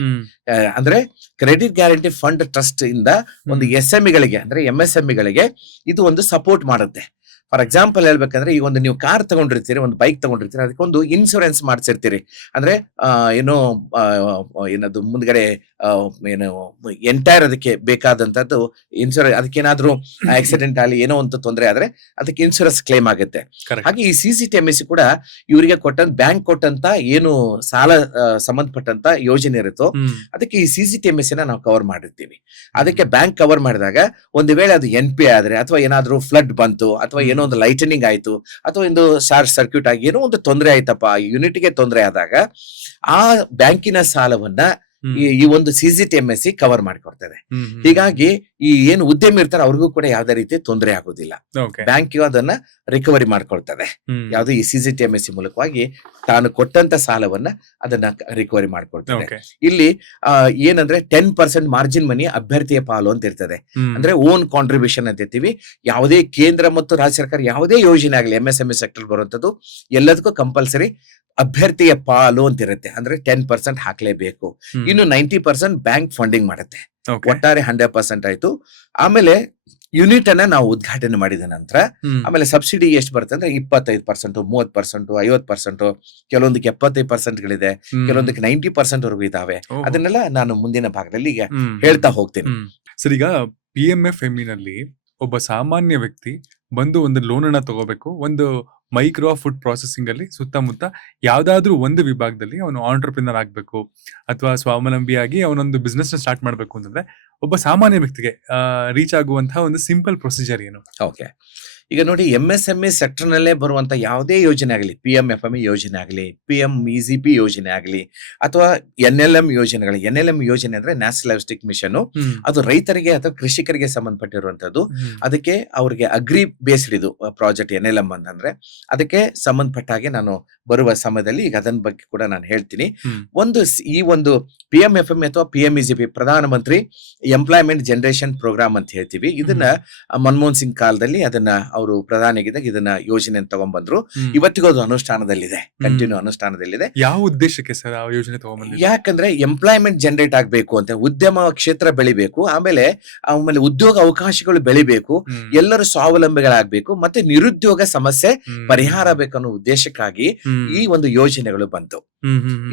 ಅಂದ್ರೆ ಕ್ರೆಡಿಟ್ ಗ್ಯಾರಂಟಿ ಫಂಡ್ ಟ್ರಸ್ಟ್ ಇಂದ ಒಂದು SME ಗಳಿಗೆ ಅಂದ್ರೆ MSME ಗಳಿಗೆ ಇದು ಒಂದು ಸಪೋರ್ಟ್ ಮಾಡುತ್ತೆ. ಫಾರ್ ಎಕ್ಸಾಂಪಲ್ ಹೇಳ್ಬೇಕಂದ್ರೆ ಈಗ ಒಂದು ನೀವು ಕಾರ್ ತಗೊಂಡಿರ್ತೀರಿ, ಒಂದು ಬೈಕ್ ತಗೊಂಡಿರ್ತೀರಿ, ಅದಕ್ಕೊಂದು ಇನ್ಶೂರೆನ್ಸ್ ಮಾಡಿಸಿರ್ತೀರಿ. ಅಂದ್ರೆ ಏನೋ ಏನದು ಮುಂದ್ಗಡೆ ಏನು ಎಂಟೈರ್ ಅದಕ್ಕೆ ಬೇಕಾದಂತದ್ದು ಇನ್ಶೂರೆನ್ಸ್, ಅದಕ್ಕೇನಾದ್ರೂ ಆಕ್ಸಿಡೆಂಟ್ ಆಗಲಿ ಏನೋ ಒಂದು ತೊಂದರೆ ಆದ್ರೆ ಅದಕ್ಕೆ ಇನ್ಶೂರೆನ್ಸ್ ಕ್ಲೇಮ್ ಆಗುತ್ತೆ. ಹಾಗೆ ಈ CCTMSC ಕೂಡ ಇವರಿಗೆ ಬ್ಯಾಂಕ್ ಕೊಟ್ಟಂತ ಏನು ಸಾಲ ಸಂಬಂಧಪಟ್ಟಂತ ಯೋಜನೆ ಇರುತ್ತೋ ಅದಕ್ಕೆ ಈ CCTMSC ನಾವು ಕವರ್ ಮಾಡಿರ್ತೀವಿ. ಅದಕ್ಕೆ ಬ್ಯಾಂಕ್ ಕವರ್ ಮಾಡಿದಾಗ ಒಂದು ವೇಳೆ ಅದು NPA ಆದ್ರೆ, ಅಥವಾ ಏನಾದ್ರೂ ಫ್ಲಡ್ ಬಂತು, ಅಥವಾ ಏನೋ ಒಂದು ಲೈಟನಿಂಗ್ ಆಯ್ತು, ಅಥವಾ ಒಂದು ಶಾರ್ಟ್ ಸರ್ಕ್ಯೂಟ್ ಆಗಿ ಏನೋ ಒಂದು ತೊಂದರೆ ಆಯ್ತಪ್ಪ, ಯೂನಿಟ್ಗೆ ತೊಂದರೆ ಆದಾಗ ಆ ಬ್ಯಾಂಕಿನ ಸಾಲವನ್ನ ಈ ಒಂದು CCTMSC ಕವರ್ ಮಾಡಿಕೊಡ್ತದೆ. ಹೀಗಾಗಿ ಈ ಏನು ಉದ್ಯಮಿ ಇರ್ತಾರೆ ಅವ್ರಿಗೂ ಕೂಡ ಯಾವ್ದೇ ರೀತಿ ತೊಂದರೆ ಆಗೋದಿಲ್ಲ. ಬ್ಯಾಂಕ್ ಅದನ್ನ ರಿಕವರಿ ಮಾಡ್ಕೊಳ್ತದೆ. ಯಾವ್ದು ಈ CCTMSC ಮೂಲಕವಾಗಿ ತಾನು ಕೊಟ್ಟಂತ ಸಾಲವನ್ನ ಅದನ್ನ ರಿಕವರಿ ಮಾಡ್ಕೊಳ್ತದೆ. ಇಲ್ಲಿ ಏನಂದ್ರೆ 10% ಮಾರ್ಜಿನ್ ಮನಿ ಅಭ್ಯರ್ಥಿಯ ಪಾಲು ಅಂತ ಇರ್ತದೆ. ಅಂದ್ರೆ ಓನ್ ಕಾಂಟ್ರಿಬ್ಯೂಷನ್ ಅಂತ ಇರ್ತೀವಿ. ಯಾವುದೇ ಕೇಂದ್ರ ಮತ್ತು ರಾಜ್ಯ ಸರ್ಕಾರ ಯಾವುದೇ ಯೋಜನೆ ಆಗಲಿ MSME ಸೆಕ್ಟರ್ ಬರುವಂತದ್ದು ಎಲ್ಲದಕ್ಕೂ ಕಂಪಲ್ಸರಿ ಅಭ್ಯರ್ಥಿಯ ಪಾಲು ಅಂತ ಇರುತ್ತೆ. ಅಂದ್ರೆ 10% ಹಾಕ್ಲೇಬೇಕು. ಇನ್ನು 90% ಬ್ಯಾಂಕ್ ಫಂಡಿಂಗ್ ಮಾಡುತ್ತೆ. ಒಟ್ಟಾರೆ 100% ಆಯ್ತು. ಆಮೇಲೆ ಯೂನಿಟ್ ಅನ್ನ ನಾವು ಉದ್ಘಾಟನೆ ಮಾಡಿದ ನಂತರ ಆಮೇಲೆ ಸಬ್ಸಿಡಿ ಎಷ್ಟು ಬರುತ್ತೆ ಅಂದ್ರೆ 25%, 30%, 50%, ಕೆಲವೊಂದಕ್ಕೆ 75%ಗಳಿದೆ, ಕೆಲವೊಂದಕ್ಕೆ 90% ವರೆಗೂ ಇದಾವೆ. ಅದನ್ನೆಲ್ಲ ನಾನು ಮುಂದಿನ ಭಾಗದಲ್ಲಿ ಈಗ ಹೇಳ್ತಾ ಹೋಗ್ತೀನಿ. ಸರ್, ಈಗ PMFME ನಲ್ಲಿ ಒಬ್ಬ ಸಾಮಾನ್ಯ ವ್ಯಕ್ತಿ ಬಂದು ಒಂದು ಲೋನ್ ಅನ್ನ ತಗೋಬೇಕು. ಒಂದು ಮೈಕ್ರೋ ಫುಡ್ ಪ್ರಾಸೆಸಿಂಗ್ ಅಲ್ಲಿ ಸುತ್ತಮುತ್ತ ಯಾವ್ದಾದ್ರು ಒಂದು ವಿಭಾಗದಲ್ಲಿ ಅವನು ಆಂಟರ್ಪ್ರಿನರ್ ಆಗ್ಬೇಕು ಅಥವಾ ಸ್ವಾವಲಂಬಿಯಾಗಿ ಅವನೊಂದು ಬಿಸ್ನೆಸ್ ಸ್ಟಾರ್ಟ್ ಮಾಡ್ಬೇಕು ಅಂತಂದ್ರೆ ಒಬ್ಬ ಸಾಮಾನ್ಯ ವ್ಯಕ್ತಿಗೆ ರೀಚ್ ಆಗುವಂತಹ ಒಂದು ಸಿಂಪಲ್ ಪ್ರೊಸೀಜರ್ ಏನು? ಓಕೆ, ಈಗ ನೋಡಿ, MSME ಸೆಕ್ಟರ್ ನಲ್ಲೇ ಬರುವಂತ ಯಾವುದೇ ಯೋಜನೆ ಆಗಲಿ, PMFME ಯೋಜನೆ ಆಗಲಿ, PMEGP ಯೋಜನೆ ಆಗಲಿ, ಅಥವಾ NLM ಯೋಜನೆಗಳು. NLM ಯೋಜನೆ ಅಂದ್ರೆ ನ್ಯಾಷನಲ್ ಲೈವ್ಸ್ಟಿಕ್ ಮಿಷನ್. ಅದು ರೈತರಿಗೆ ಅಥವಾ ಕೃಷಿಕರಿಗೆ ಸಂಬಂಧಪಟ್ಟಿರುವಂತದ್ದು. ಅದಕ್ಕೆ ಅವ್ರಿಗೆ ಅಗ್ರಿ ಬೇಸ್ಡ್ ಇದು ಪ್ರಾಜೆಕ್ಟ್ NLM ಅಂತಂದ್ರೆ ಅದಕ್ಕೆ ಸಂಬಂಧಪಟ್ಟ ಹಾಗೆ ನಾನು ಬರುವ ಸಮಯದಲ್ಲಿ ಈಗ ಅದನ್ನ ಬಗ್ಗೆ ಕೂಡ ನಾನು ಹೇಳ್ತೀನಿ. ಈ ಒಂದು PMFME ಅಥವಾ PMEGP ಪ್ರಧಾನಮಂತ್ರಿ ಎಂಪ್ಲಾಯ್ಮೆಂಟ್ ಜನರೇಷನ್ ಪ್ರೋಗ್ರಾಮ್ ಅಂತ ಹೇಳ್ತೀವಿ. ಇದನ್ನ ಮನಮೋಹನ್ ಸಿಂಗ್ ಕಾಲದಲ್ಲಿ ಅದನ್ನ ಅವರು ಪ್ರಧಾನಿಗಿದ್ದಾಗ ಇದನ್ನ ಯೋಜನೆ ತಗೊಂಡ್ಬಂದ್ರು. ಇವತ್ತಿಗೂ ಅದು ಅನುಷ್ಠಾನದಲ್ಲಿದೆ, ಕಂಟಿನ್ಯೂ ಅನುಷ್ಠಾನದಲ್ಲಿದೆ. ಯಾವ ಉದ್ದೇಶಕ್ಕೆ ಸರ್ ಆ ಯೋಜನೆ ತಗೊಂಡ್ಬಂದ್ರು? ಯಾಕಂದ್ರೆ ಎಂಪ್ಲಾಯ್ಮೆಂಟ್ ಜನರೇಟ್ ಆಗ್ಬೇಕು ಅಂತ, ಉದ್ಯಮ ಕ್ಷೇತ್ರ ಬೆಳಿಬೇಕು, ಆಮೇಲೆ ಉದ್ಯೋಗ ಅವಕಾಶಗಳು ಬೆಳಿಬೇಕು, ಎಲ್ಲರೂ ಸ್ವಾವಲಂಬಿಗಳಾಗಬೇಕು, ಮತ್ತೆ ನಿರುದ್ಯೋಗ ಸಮಸ್ಯೆ ಪರಿಹಾರ ಬೇಕನ್ನೋ ಉದ್ದೇಶಕ್ಕಾಗಿ ಈ ಒಂದು ಯೋಜನೆಗಳು ಬಂತು.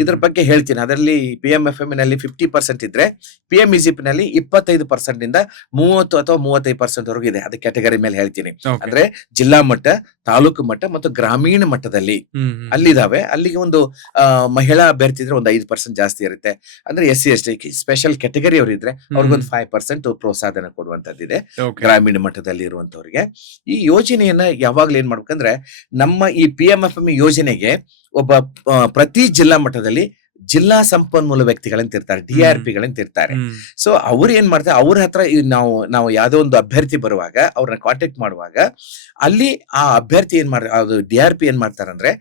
ಇದ್ರ ಬಗ್ಗೆ ಹೇಳ್ತೀನಿ. ಅದರಲ್ಲಿ PMFME ನಲ್ಲಿ 50% ಇದ್ರೆ PMEGP ನಲ್ಲಿ 25% ಇಂದ 30 ಅಥವಾ 35% ವರೆಗೂ ಇದೆ. ಅದು ಕ್ಯಾಟಗರಿ ಮೇಲೆ ಹೇಳ್ತೀನಿ. ಅಂದ್ರೆ ಜಿಲ್ಲಾ ಮಟ್ಟ, ತಾಲೂಕು ಮಟ್ಟ ಮತ್ತು ಗ್ರಾಮೀಣ ಮಟ್ಟದಲ್ಲಿ ಅಲ್ಲಿದಾವೆ. ಅಲ್ಲಿಗೆ ಒಂದು ಮಹಿಳಾ ಅಭ್ಯರ್ಥಿ ಇದ್ರೆ ಒಂದು 5% ಜಾಸ್ತಿ ಇರುತ್ತೆ. ಅಂದ್ರೆ SC ST ಸ್ಪೆಷಲ್ ಕ್ಯಾಟಗರಿ ಅವರು ಇದ್ರೆ ಅವ್ರಿಗೊಂದು 5% ಪ್ರೋತ್ಸಾಹನ ಕೊಡುವಂತದ್ದಿದೆ ಗ್ರಾಮೀಣ ಮಟ್ಟದಲ್ಲಿ ಇರುವಂತವ್ರಿಗೆ. ಈ ಯೋಜನೆಯನ್ನ ಯಾವಾಗ್ಲೂ ಏನ್ ಮಾಡ್ಬೇಕಂದ್ರೆ, ನಮ್ಮ ಈ PMFME ಯೋಜನೆಗೆ ಒಬ್ಬ ಪ್ರತಿ ಜಿಲ್ಲಾ ಮಟ್ಟದಲ್ಲಿ ಜಿಲ್ಲಾ ಸಂಪನ್ಮೂಲ ವ್ಯಕ್ತಿಗಳಂತ ಇರ್ತಾರೆ, DRPಗಳಂತ ಇರ್ತಾರೆ. ಸೊ ಅವ್ರು ಏನ್ ಮಾಡ್ತಾರೆ, ಅವ್ರ ಹತ್ರ ನಾವು ಯಾವ್ದೋ ಒಂದು ಅಭ್ಯರ್ಥಿ ಬರುವಾಗ ಅವ್ರನ್ನ ಕಾಂಟ್ಯಾಕ್ಟ್ ಮಾಡುವಾಗ ಅಲ್ಲಿ ಆ ಅಭ್ಯರ್ಥಿ ಏನ್ ಮಾಡ್ತಾರೆ, ಅದು DRP ಏನ್ ಮಾಡ್ತಾರೆ ಅಂದ್ರೆ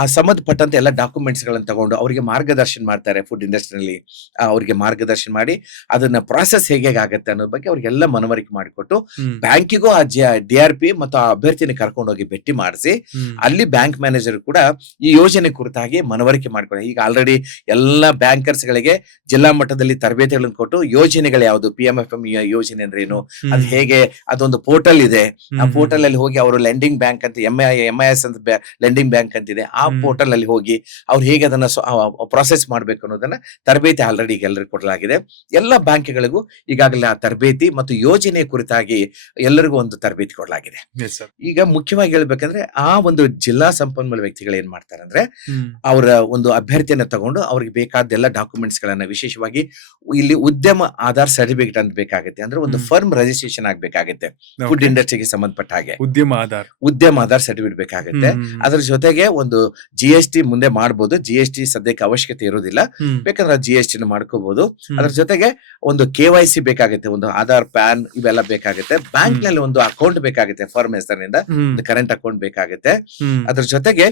ಆ ಸಂಬಂಧಪಟ್ಟಂತ ಎಲ್ಲ ಡಾಕ್ಯುಮೆಂಟ್ಸ್ ಗಳನ್ನ ತಗೊಂಡು ಅವರಿಗೆ ಮಾರ್ಗದರ್ಶನ ಮಾಡ್ತಾರೆ. ಫುಡ್ ಇಂಡಸ್ಟ್ರಿಯಲ್ಲಿ ಅವರಿಗೆ ಮಾರ್ಗದರ್ಶನ ಮಾಡಿ ಅದನ್ನ ಪ್ರಾಸೆಸ್ ಹೇಗೆ ಆಗುತ್ತೆ ಅನ್ನೋ ಬಗ್ಗೆ ಅವ್ರಿಗೆಲ್ಲ ಮನವರಿಕೆ ಮಾಡಿಕೊಟ್ಟು ಬ್ಯಾಂಕಿಗೂ ಆ DRP ಮತ್ತು ಆ ಅಭ್ಯರ್ಥಿನ ಕರ್ಕೊಂಡು ಹೋಗಿ ಭೇಟಿ ಮಾಡಿಸಿ ಅಲ್ಲಿ ಬ್ಯಾಂಕ್ ಮ್ಯಾನೇಜರ್ ಕೂಡ ಈ ಯೋಜನೆ ಕುರಿತಾಗಿ ಮನವರಿಕೆ ಮಾಡ್ಕೊಂಡು, ಈಗ ಆಲ್ರೆಡಿ ಎಲ್ಲ ಬ್ಯಾಂಕರ್ಸ್ ಗಳಿಗೆ ಜಿಲ್ಲಾ ಮಟ್ಟದಲ್ಲಿ ತರಬೇತಿಗಳನ್ನು ಕೊಟ್ಟು ಯೋಜನೆಗಳು ಯಾವುದು, PMFME ಯೋಜನೆ ಅಂದ್ರೆ ಏನು, ಅದು ಹೇಗೆ, ಅದೊಂದು ಪೋರ್ಟಲ್ ಇದೆ. ಆ ಪೋರ್ಟಲ್ ಅಲ್ಲಿ ಹೋಗಿ ಅವರು ಲೆಂಡಿಂಗ್ ಬ್ಯಾಂಕ್ ಅಂತ MIS ಅಂತ ಲೆಂಡಿಂಗ್ ಬ್ಯಾಂಕ್ ಅಂತಿದೆ, ಆ ಪೋರ್ಟಲ್ ಅಲ್ಲಿ ಹೋಗಿ ಅವ್ರು ಹೇಗೆ ಅದನ್ನ ಪ್ರೊಸೆಸ್ ಮಾಡ್ಬೇಕು ಅನ್ನೋದನ್ನ ತರಬೇತಿ ಆಲ್ರೆಡಿ ಈಗ ಎಲ್ಲರಿಗೂ ಕೊಡಲಾಗಿದೆ. ಎಲ್ಲ ಬ್ಯಾಂಕ್ಗಳಿಗೂ ಈಗಾಗಲೇ ಆ ತರಬೇತಿ ಮತ್ತು ಯೋಜನೆ ಕುರಿತಾಗಿ ಎಲ್ಲರಿಗೂ ಒಂದು ತರಬೇತಿ ಕೊಡಲಾಗಿದೆ. ಈಗ ಮುಖ್ಯವಾಗಿ ಹೇಳ್ಬೇಕಂದ್ರೆ ಆ ಒಂದು ಜಿಲ್ಲಾ ಸಂಪನ್ಮೂಲ ವ್ಯಕ್ತಿಗಳು ಏನ್ ಮಾಡ್ತಾರೆ ಅಂದ್ರೆ, ಅವರ ಒಂದು ಅಭ್ಯರ್ಥಿಯನ್ನ ತಗೊಂಡು ಅವ್ರಿಗೆ ಬೇಕಾದೆಲ್ಲ ಡಾಕ್ಯುಮೆಂಟ್ಸ್ ಗಳನ್ನ, ವಿಶೇಷವಾಗಿ ಇಲ್ಲಿ ಉದ್ಯಮ ಆಧಾರ್ ಸರ್ಟಿಫಿಕೇಟ್ ಅಂತ ಬೇಕಾಗುತ್ತೆ. ಅಂದ್ರೆ ಒಂದು ಫರ್ಮ್ ರಿಜಿಸ್ಟ್ರೇಷನ್ ಆಗ್ಬೇಕಾಗುತ್ತೆ. ಫುಡ್ ಇಂಡಸ್ಟ್ರಿಗೆ ಸಂಬಂಧಪಟ್ಟ ಹಾಗೆ ಉದ್ಯಮ ಆಧಾರ್ ಸರ್ಟಿಫಿಕೇಟ್ ಬೇಕಾಗುತ್ತೆ. ಅದ್ರ ಜೊತೆಗೆ ಒಂದು GST ಮುಂದೆ ಮಾಡಬಹುದು. GST ಸದ್ಯಕ್ಕೆ ಅವಶ್ಯಕತೆ ಇರೋದಿಲ್ಲ, ಬೇಕಾದ್ರೆ GST ಮಾಡ್ಕೋಬಹುದು. ಅದ್ರ ಜೊತೆಗೆ ಒಂದು KYC ಬೇಕಾಗುತ್ತೆ, ಒಂದು ಆಧಾರ್, ಪ್ಯಾನ್ ಇವೆಲ್ಲ ಬೇಕಾಗುತ್ತೆ. ಬ್ಯಾಂಕ್ ನಲ್ಲಿ ಒಂದು ಅಕೌಂಟ್ ಬೇಕಾಗುತ್ತೆ, ಫರ್ಮ್ ಹೆಸರಿನಿಂದ ಒಂದು ಕರೆಂಟ್ ಅಕೌಂಟ್ ಬೇಕಾಗುತ್ತೆ. ಅದ್ರ ಜೊತೆಗೆ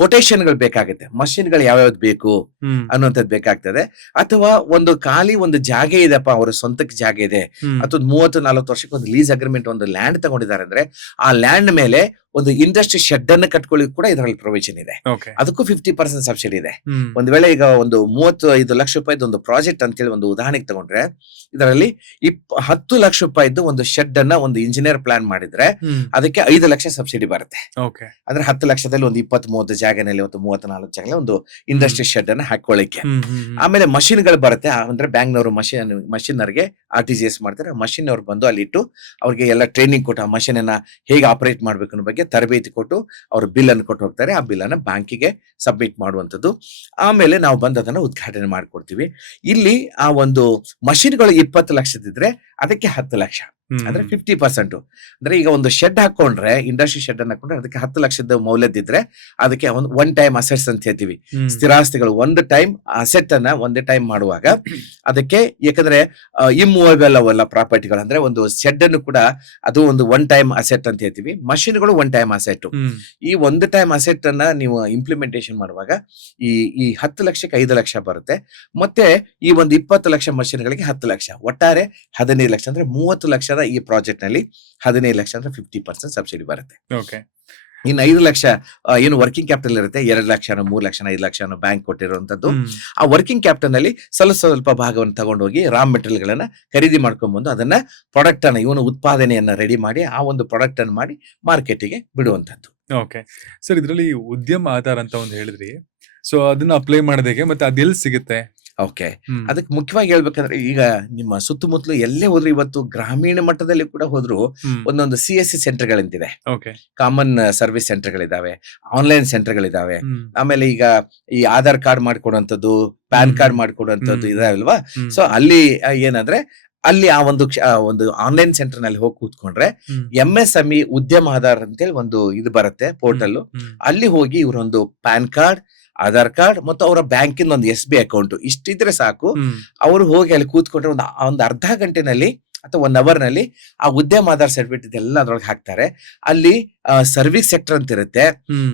ಕೊಟೇಶನ್ ಗಳು ಬೇಕಾಗುತ್ತೆ, ಮಷಿನ್ ಗಳು ಯಾವ್ಯಾವ್ದು ಬೇಕು ಬೇಕು ಅನ್ನುವಂಥದ್ದು ಬೇಕಾಗ್ತದೆ. ಅಥವಾ ಒಂದು ಖಾಲಿ ಒಂದು ಜಾಗ ಇದೆಪ್ಪ, ಅವ್ರ ಸ್ವಂತಕ್ಕೆ ಜಾಗ ಇದೆ, ಅಥವಾ 30-40 ವರ್ಷಕ್ಕೆ ಒಂದು ಲೀಸ್ ಅಗ್ರಿಮೆಂಟ್, ಒಂದು ಲ್ಯಾಂಡ್ ತಗೊಂಡಿದ್ದಾರೆ ಅಂದ್ರೆ ಆ ಲ್ಯಾಂಡ್ ಮೇಲೆ ಒಂದು ಇಂಡಸ್ಟ್ರಿ ಶೆಡ್ ಅನ್ನು ಕಟ್ಕೊಳ್ಳಿ ಕೂಡ ಇದರಲ್ಲಿ ಪ್ರೊವಿಷನ್ ಇದೆ. ಅದಕ್ಕೂ 50% ಸಬ್ಸಿಡಿ ಇದೆ. ಒಂದ್ ವೇಳೆ ಈಗ ಒಂದು 35 ಲಕ್ಷ ರೂಪಾಯಿದು ಒಂದು ಪ್ರಾಜೆಕ್ಟ್ ಅಂತೇಳಿ ಒಂದು ಉದಾಹರಣೆಗೆ ತಗೊಂಡ್ರೆ, ಇದರಲ್ಲಿ 10 ಲಕ್ಷ ರೂಪಾಯಿದ್ದು ಒಂದು ಶೆಡ್ ಅನ್ನ ಒಂದು ಇಂಜಿನಿಯರ್ ಪ್ಲಾನ್ ಮಾಡಿದ್ರೆ ಅದಕ್ಕೆ 5 ಲಕ್ಷ ಸಬ್ಸಿಡಿ ಬರುತ್ತೆ. ಅಂದ್ರೆ 10 ಲಕ್ಷದಲ್ಲಿ ಒಂದು 20-30 ಜಾಗನಲ್ಲಿ, ಒಂದು 34 ಜಾಗದಲ್ಲಿ ಒಂದು ಇಂಡಸ್ಟ್ರಿ ಶೆಡ್ ಅನ್ನ ಹಾಕೊಳ್ಳಿಕ್ಕೆ. ಆಮೇಲೆ ಮಷಿನ್ ಗಳು ಬರುತ್ತೆ. ಅಂದ್ರೆ ಬ್ಯಾಂಕ್ನವರು ಮಷಿನ್ ಅವ್ರಿಗೆ RTGS ಮಾಡ್ತಾರೆ. ಮಷಿನ್ ಅವ್ರು ಬಂದು ಅಲ್ಲಿ ಇಟ್ಟು ಅವ್ರಿಗೆ ಎಲ್ಲ ಟ್ರೈನಿಂಗ್ ಕೊಟ್ಟು ಆ ಮಷಿನ್ ಅನ್ನ ಹೇಗೆ ಆಪರೇಟ್ ಮಾಡ್ಬೇಕು ಅನ್ನೋ ಬಗ್ಗೆ ತರಬೇತಿ ಕೊಟ್ಟು ಅವ್ರು ಬಿಲ್ ಅನ್ನು ಕೊಟ್ಟು ಹೋಗ್ತಾರೆ. ಆ ಬಿಲ್ ಅನ್ನ ಬ್ಯಾಂಕಿಗೆ ಸಬ್ಮಿಟ್ ಮಾಡುವಂತದ್ದು. ಆಮೇಲೆ ನಾವು ಬಂದು ಅದನ್ನ ಉದ್ಘಾಟನೆ ಮಾಡ್ಕೊಡ್ತೀವಿ. ಇಲ್ಲಿ ಆ ಒಂದು ಮಷಿನ್ಗಳು 20 ಲಕ್ಷದಿದ್ರೆ ಅದಕ್ಕೆ 10 ಲಕ್ಷ, ಅಂದ್ರೆ 50%. ಅಂದ್ರೆ ಈಗ ಒಂದು ಶೆಡ್ ಹಾಕೊಂಡ್ರೆ, ಇಂಡಸ್ಟ್ರಿ ಶೆಡ್ ಅನ್ನ ಹಾಕೊಂಡ್ರೆ ಅದಕ್ಕೆ 10 ಲಕ್ಷದ ಮೌಲ್ಯದಿದ್ರೆ ಅದಕ್ಕೆ ಒಂದು ಒನ್ ಟೈಮ್ ಅಸೆಟ್ಸ್ ಅಂತ ಹೇಳ್ತೀವಿ. ಸ್ಥಿರಾಸ್ತಿಗಳು ಒಂದು ಟೈಮ್ ಅಸೆಟ್ ಅನ್ನ ಒಂದೇ ಟೈಮ್ ಮಾಡುವಾಗ ಅದಕ್ಕೆ, ಯಾಕಂದ್ರೆ ಇಮ್ಮೂವೇಬಲ್ ಅವೆಲ್ಲ ಪ್ರಾಪರ್ಟಿಗಳು, ಅಂದ್ರೆ ಒಂದು ಶೆಡ್ ಅನ್ನು ಕೂಡ ಅದು ಒಂದು ಒನ್ ಟೈಮ್ ಅಸೆಟ್ ಅಂತ ಹೇಳ್ತೀವಿ. ಮಷಿನ್ಗಳು ಒನ್ ಟೈಮ್ ಅಸೆಟ್. ಈ ಒಂದು ಟೈಮ್ ಅಸೆಟ್ ಅನ್ನ ನೀವು ಇಂಪ್ಲಿಮೆಂಟೇಶನ್ ಮಾಡುವಾಗ ಈ 10 ಲಕ್ಷಕ್ಕೆ 5 ಲಕ್ಷ ಬರುತ್ತೆ. ಮತ್ತೆ ಈ ಒಂದು 20 ಲಕ್ಷ ಮಷಿನ್ಗಳಿಗೆ 10 ಲಕ್ಷ, ಒಟ್ಟಾರೆ 15 ಲಕ್ಷ. ಅಂದ್ರೆ 30 ಲಕ್ಷದ ಈ ಪ್ರಾಜೆಕ್ಟ್ ನಲ್ಲಿ 15 ಲಕ್ಷ ಅಂದ್ರೆ 50% ಸಬ್ಸಿಡಿ ಬರುತ್ತೆ. ಇನ್ನು 5 ಲಕ್ಷ ಏನು ವರ್ಕಿಂಗ್ ಕ್ಯಾಪಿಟಲ್ ಇರುತ್ತೆ, 2 ಲಕ್ಷನೋ 3 ಲಕ್ಷನೋ 5 ಲಕ್ಷನೋ ಬ್ಯಾಂಕ್ ಕೊಟ್ಟಿರುವಂತದ್ದು. ಆ ವರ್ಕಿಂಗ್ ಕ್ಯಾಪಿಟಲ್ ನಲ್ಲಿ ಸ್ವಲ್ಪ ಭಾಗವನ್ನು ತಗೊಂಡೋಗಿ ರಾ ಮೆಟೀರಿಯಲ್ ಗಳನ್ನ ಖರೀದಿ ಮಾಡ್ಕೊಂಡ್ಬಂದು ಅದನ್ನ ಪ್ರಾಡಕ್ಟ್ ಅನ್ನ, ಇವನು ಉತ್ಪಾದನೆಯನ್ನ ರೆಡಿ ಮಾಡಿ ಆ ಒಂದು ಪ್ರಾಡಕ್ಟ್ ಅನ್ನು ಮಾಡಿ ಮಾರ್ಕೆಟಿಗೆ ಬಿಡುವಂತದ್ದು. ಸರ್, ಇದರಲ್ಲಿ ಉದ್ಯಮ ಆಧಾರ ಅಂತ ಒಂದು ಹೇಳಿದ್ರಿ. ಸೊ ಅದನ್ನ ಅಪ್ಲೈ ಮಾಡೋದಕ್ಕೆ ಮತ್ತೆ ಅದೆಲ್ಲಿ ಸಿಗುತ್ತೆ? ಅದಕ್ಕೆ ಮುಖ್ಯವಾಗಿ ಹೇಳ್ಬೇಕಂದ್ರೆ, ಈಗ ನಿಮ್ಮ ಸುತ್ತಮುತ್ತಲು ಎಲ್ಲೇ ಹೋದ್ರು, ಇವತ್ತು ಗ್ರಾಮೀಣ ಮಟ್ಟದಲ್ಲಿ ಕೂಡ ಹೋದ್ರು ಒಂದೊಂದು CSC ಸೆಂಟರ್ ಗಳಂತಿದೆ, ಕಾಮನ್ ಸರ್ವಿಸ್ ಸೆಂಟರ್ ಗಳಿದಾವೆ, ಆನ್ಲೈನ್ ಸೆಂಟರ್ ಗಳಿದಾವೆ. ಆಮೇಲೆ ಈಗ ಈ ಆಧಾರ್ ಕಾರ್ಡ್ ಮಾಡ್ಕೊಡುವಂತದ್ದು, ಪ್ಯಾನ್ ಕಾರ್ಡ್ ಮಾಡ್ಕೊಡುವಂತದ್ದು ಇದಾವಲ್ವಾ. ಸೊ ಅಲ್ಲಿ ಏನಂದ್ರೆ, ಅಲ್ಲಿ ಆ ಒಂದು ಆನ್ಲೈನ್ ಸೆಂಟರ್ ನಲ್ಲಿ ಹೋಗಿ ಕೂತ್ಕೊಂಡ್ರೆ MSME ಉದ್ಯಮ ಆಧಾರ್ ಅಂತೇಳಿ ಒಂದು ಇದು ಬರುತ್ತೆ ಪೋರ್ಟಲ್. ಅಲ್ಲಿ ಹೋಗಿ ಇವರೊಂದು ಪ್ಯಾನ್ ಕಾರ್ಡ್, ಆಧಾರ್ ಕಾರ್ಡ್ ಮತ್ತು ಅವರ ಬ್ಯಾಂಕಿನ ಒಂದು SBI ಅಕೌಂಟ್ ಇಷ್ಟಿದ್ರೆ ಸಾಕು. ಅವರು ಹೋಗಿ ಅಲ್ಲಿ ಕೂತ್ಕೊಂಡ್ರೆ ಒಂದು ಅರ್ಧ ಗಂಟೆನಲ್ಲಿ ಅಥವಾ 1 ಅವರ್ ನಲ್ಲಿ ಆ ಉದ್ಯಮ ಆಧಾರ್ ಸರ್ಟಿಫಿಕೇಟ್ ಎಲ್ಲ ಅದ್ರೊಳಗೆ ಹಾಕ್ತಾರೆ. ಅಲ್ಲಿ ಸರ್ವಿಸ್ ಸೆಕ್ಟರ್ ಅಂತ ಇರುತ್ತೆ,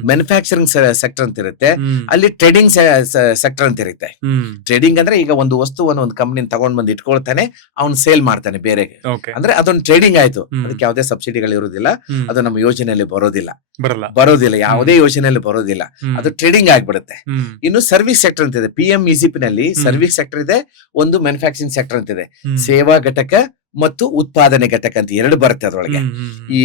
ಮ್ಯಾನುಫ್ಯಾಕ್ಚರಿಂಗ್ ಸೆಕ್ಟರ್ ಅಂತ ಇರುತ್ತೆ, ಅಲ್ಲಿ ಟ್ರೇಡಿಂಗ್ ಸೆಕ್ಟರ್ ಅಂತ ಇರುತ್ತೆ. ಟ್ರೇಡಿಂಗ್ ಅಂದ್ರೆ ಈಗ ಒಂದು ವಸ್ತುವನ್ನು ಒಂದು ಕಂಪನಿ ತಗೊಂಡ್ ಬಂದು ಇಟ್ಕೊಳ್ತಾನೆ, ಅವ್ನು ಸೇಲ್ ಮಾಡ್ತಾನೆ ಬೇರೆ, ಅಂದ್ರೆ ಅದೊಂದು ಟ್ರೇಡಿಂಗ್ ಆಯ್ತು. ಅದಕ್ಕೆ ಯಾವುದೇ ಸಬ್ಸಿಡಿಗಳು ಇರುವುದಿಲ್ಲ, ಅದು ನಮ್ಮ ಯೋಜನೆಯಲ್ಲಿ ಬರೋದಿಲ್ಲ, ಯಾವುದೇ ಯೋಜನೆಯಲ್ಲಿ ಬರೋದಿಲ್ಲ, ಅದು ಟ್ರೇಡಿಂಗ್ ಆಗ್ಬಿಡುತ್ತೆ. ಇನ್ನು ಸರ್ವಿಸ್ ಸೆಕ್ಟರ್ ಅಂತ ಇದೆ, PMEGP ನಲ್ಲಿ ಸರ್ವಿಸ್ ಸೆಕ್ಟರ್ ಇದೆ, ಒಂದು ಮ್ಯಾನುಫ್ಯಾಕ್ಚರಿಂಗ್ ಸೆಕ್ಟರ್ ಅಂತ ಇದೆ. ಸೇವಾ ಘಟಕ ಮತ್ತು ಉತ್ಪಾದನೆ ಘಟಕ ಅಂತ 2 ಬರುತ್ತೆ ಅದರೊಳಗೆ. ಈ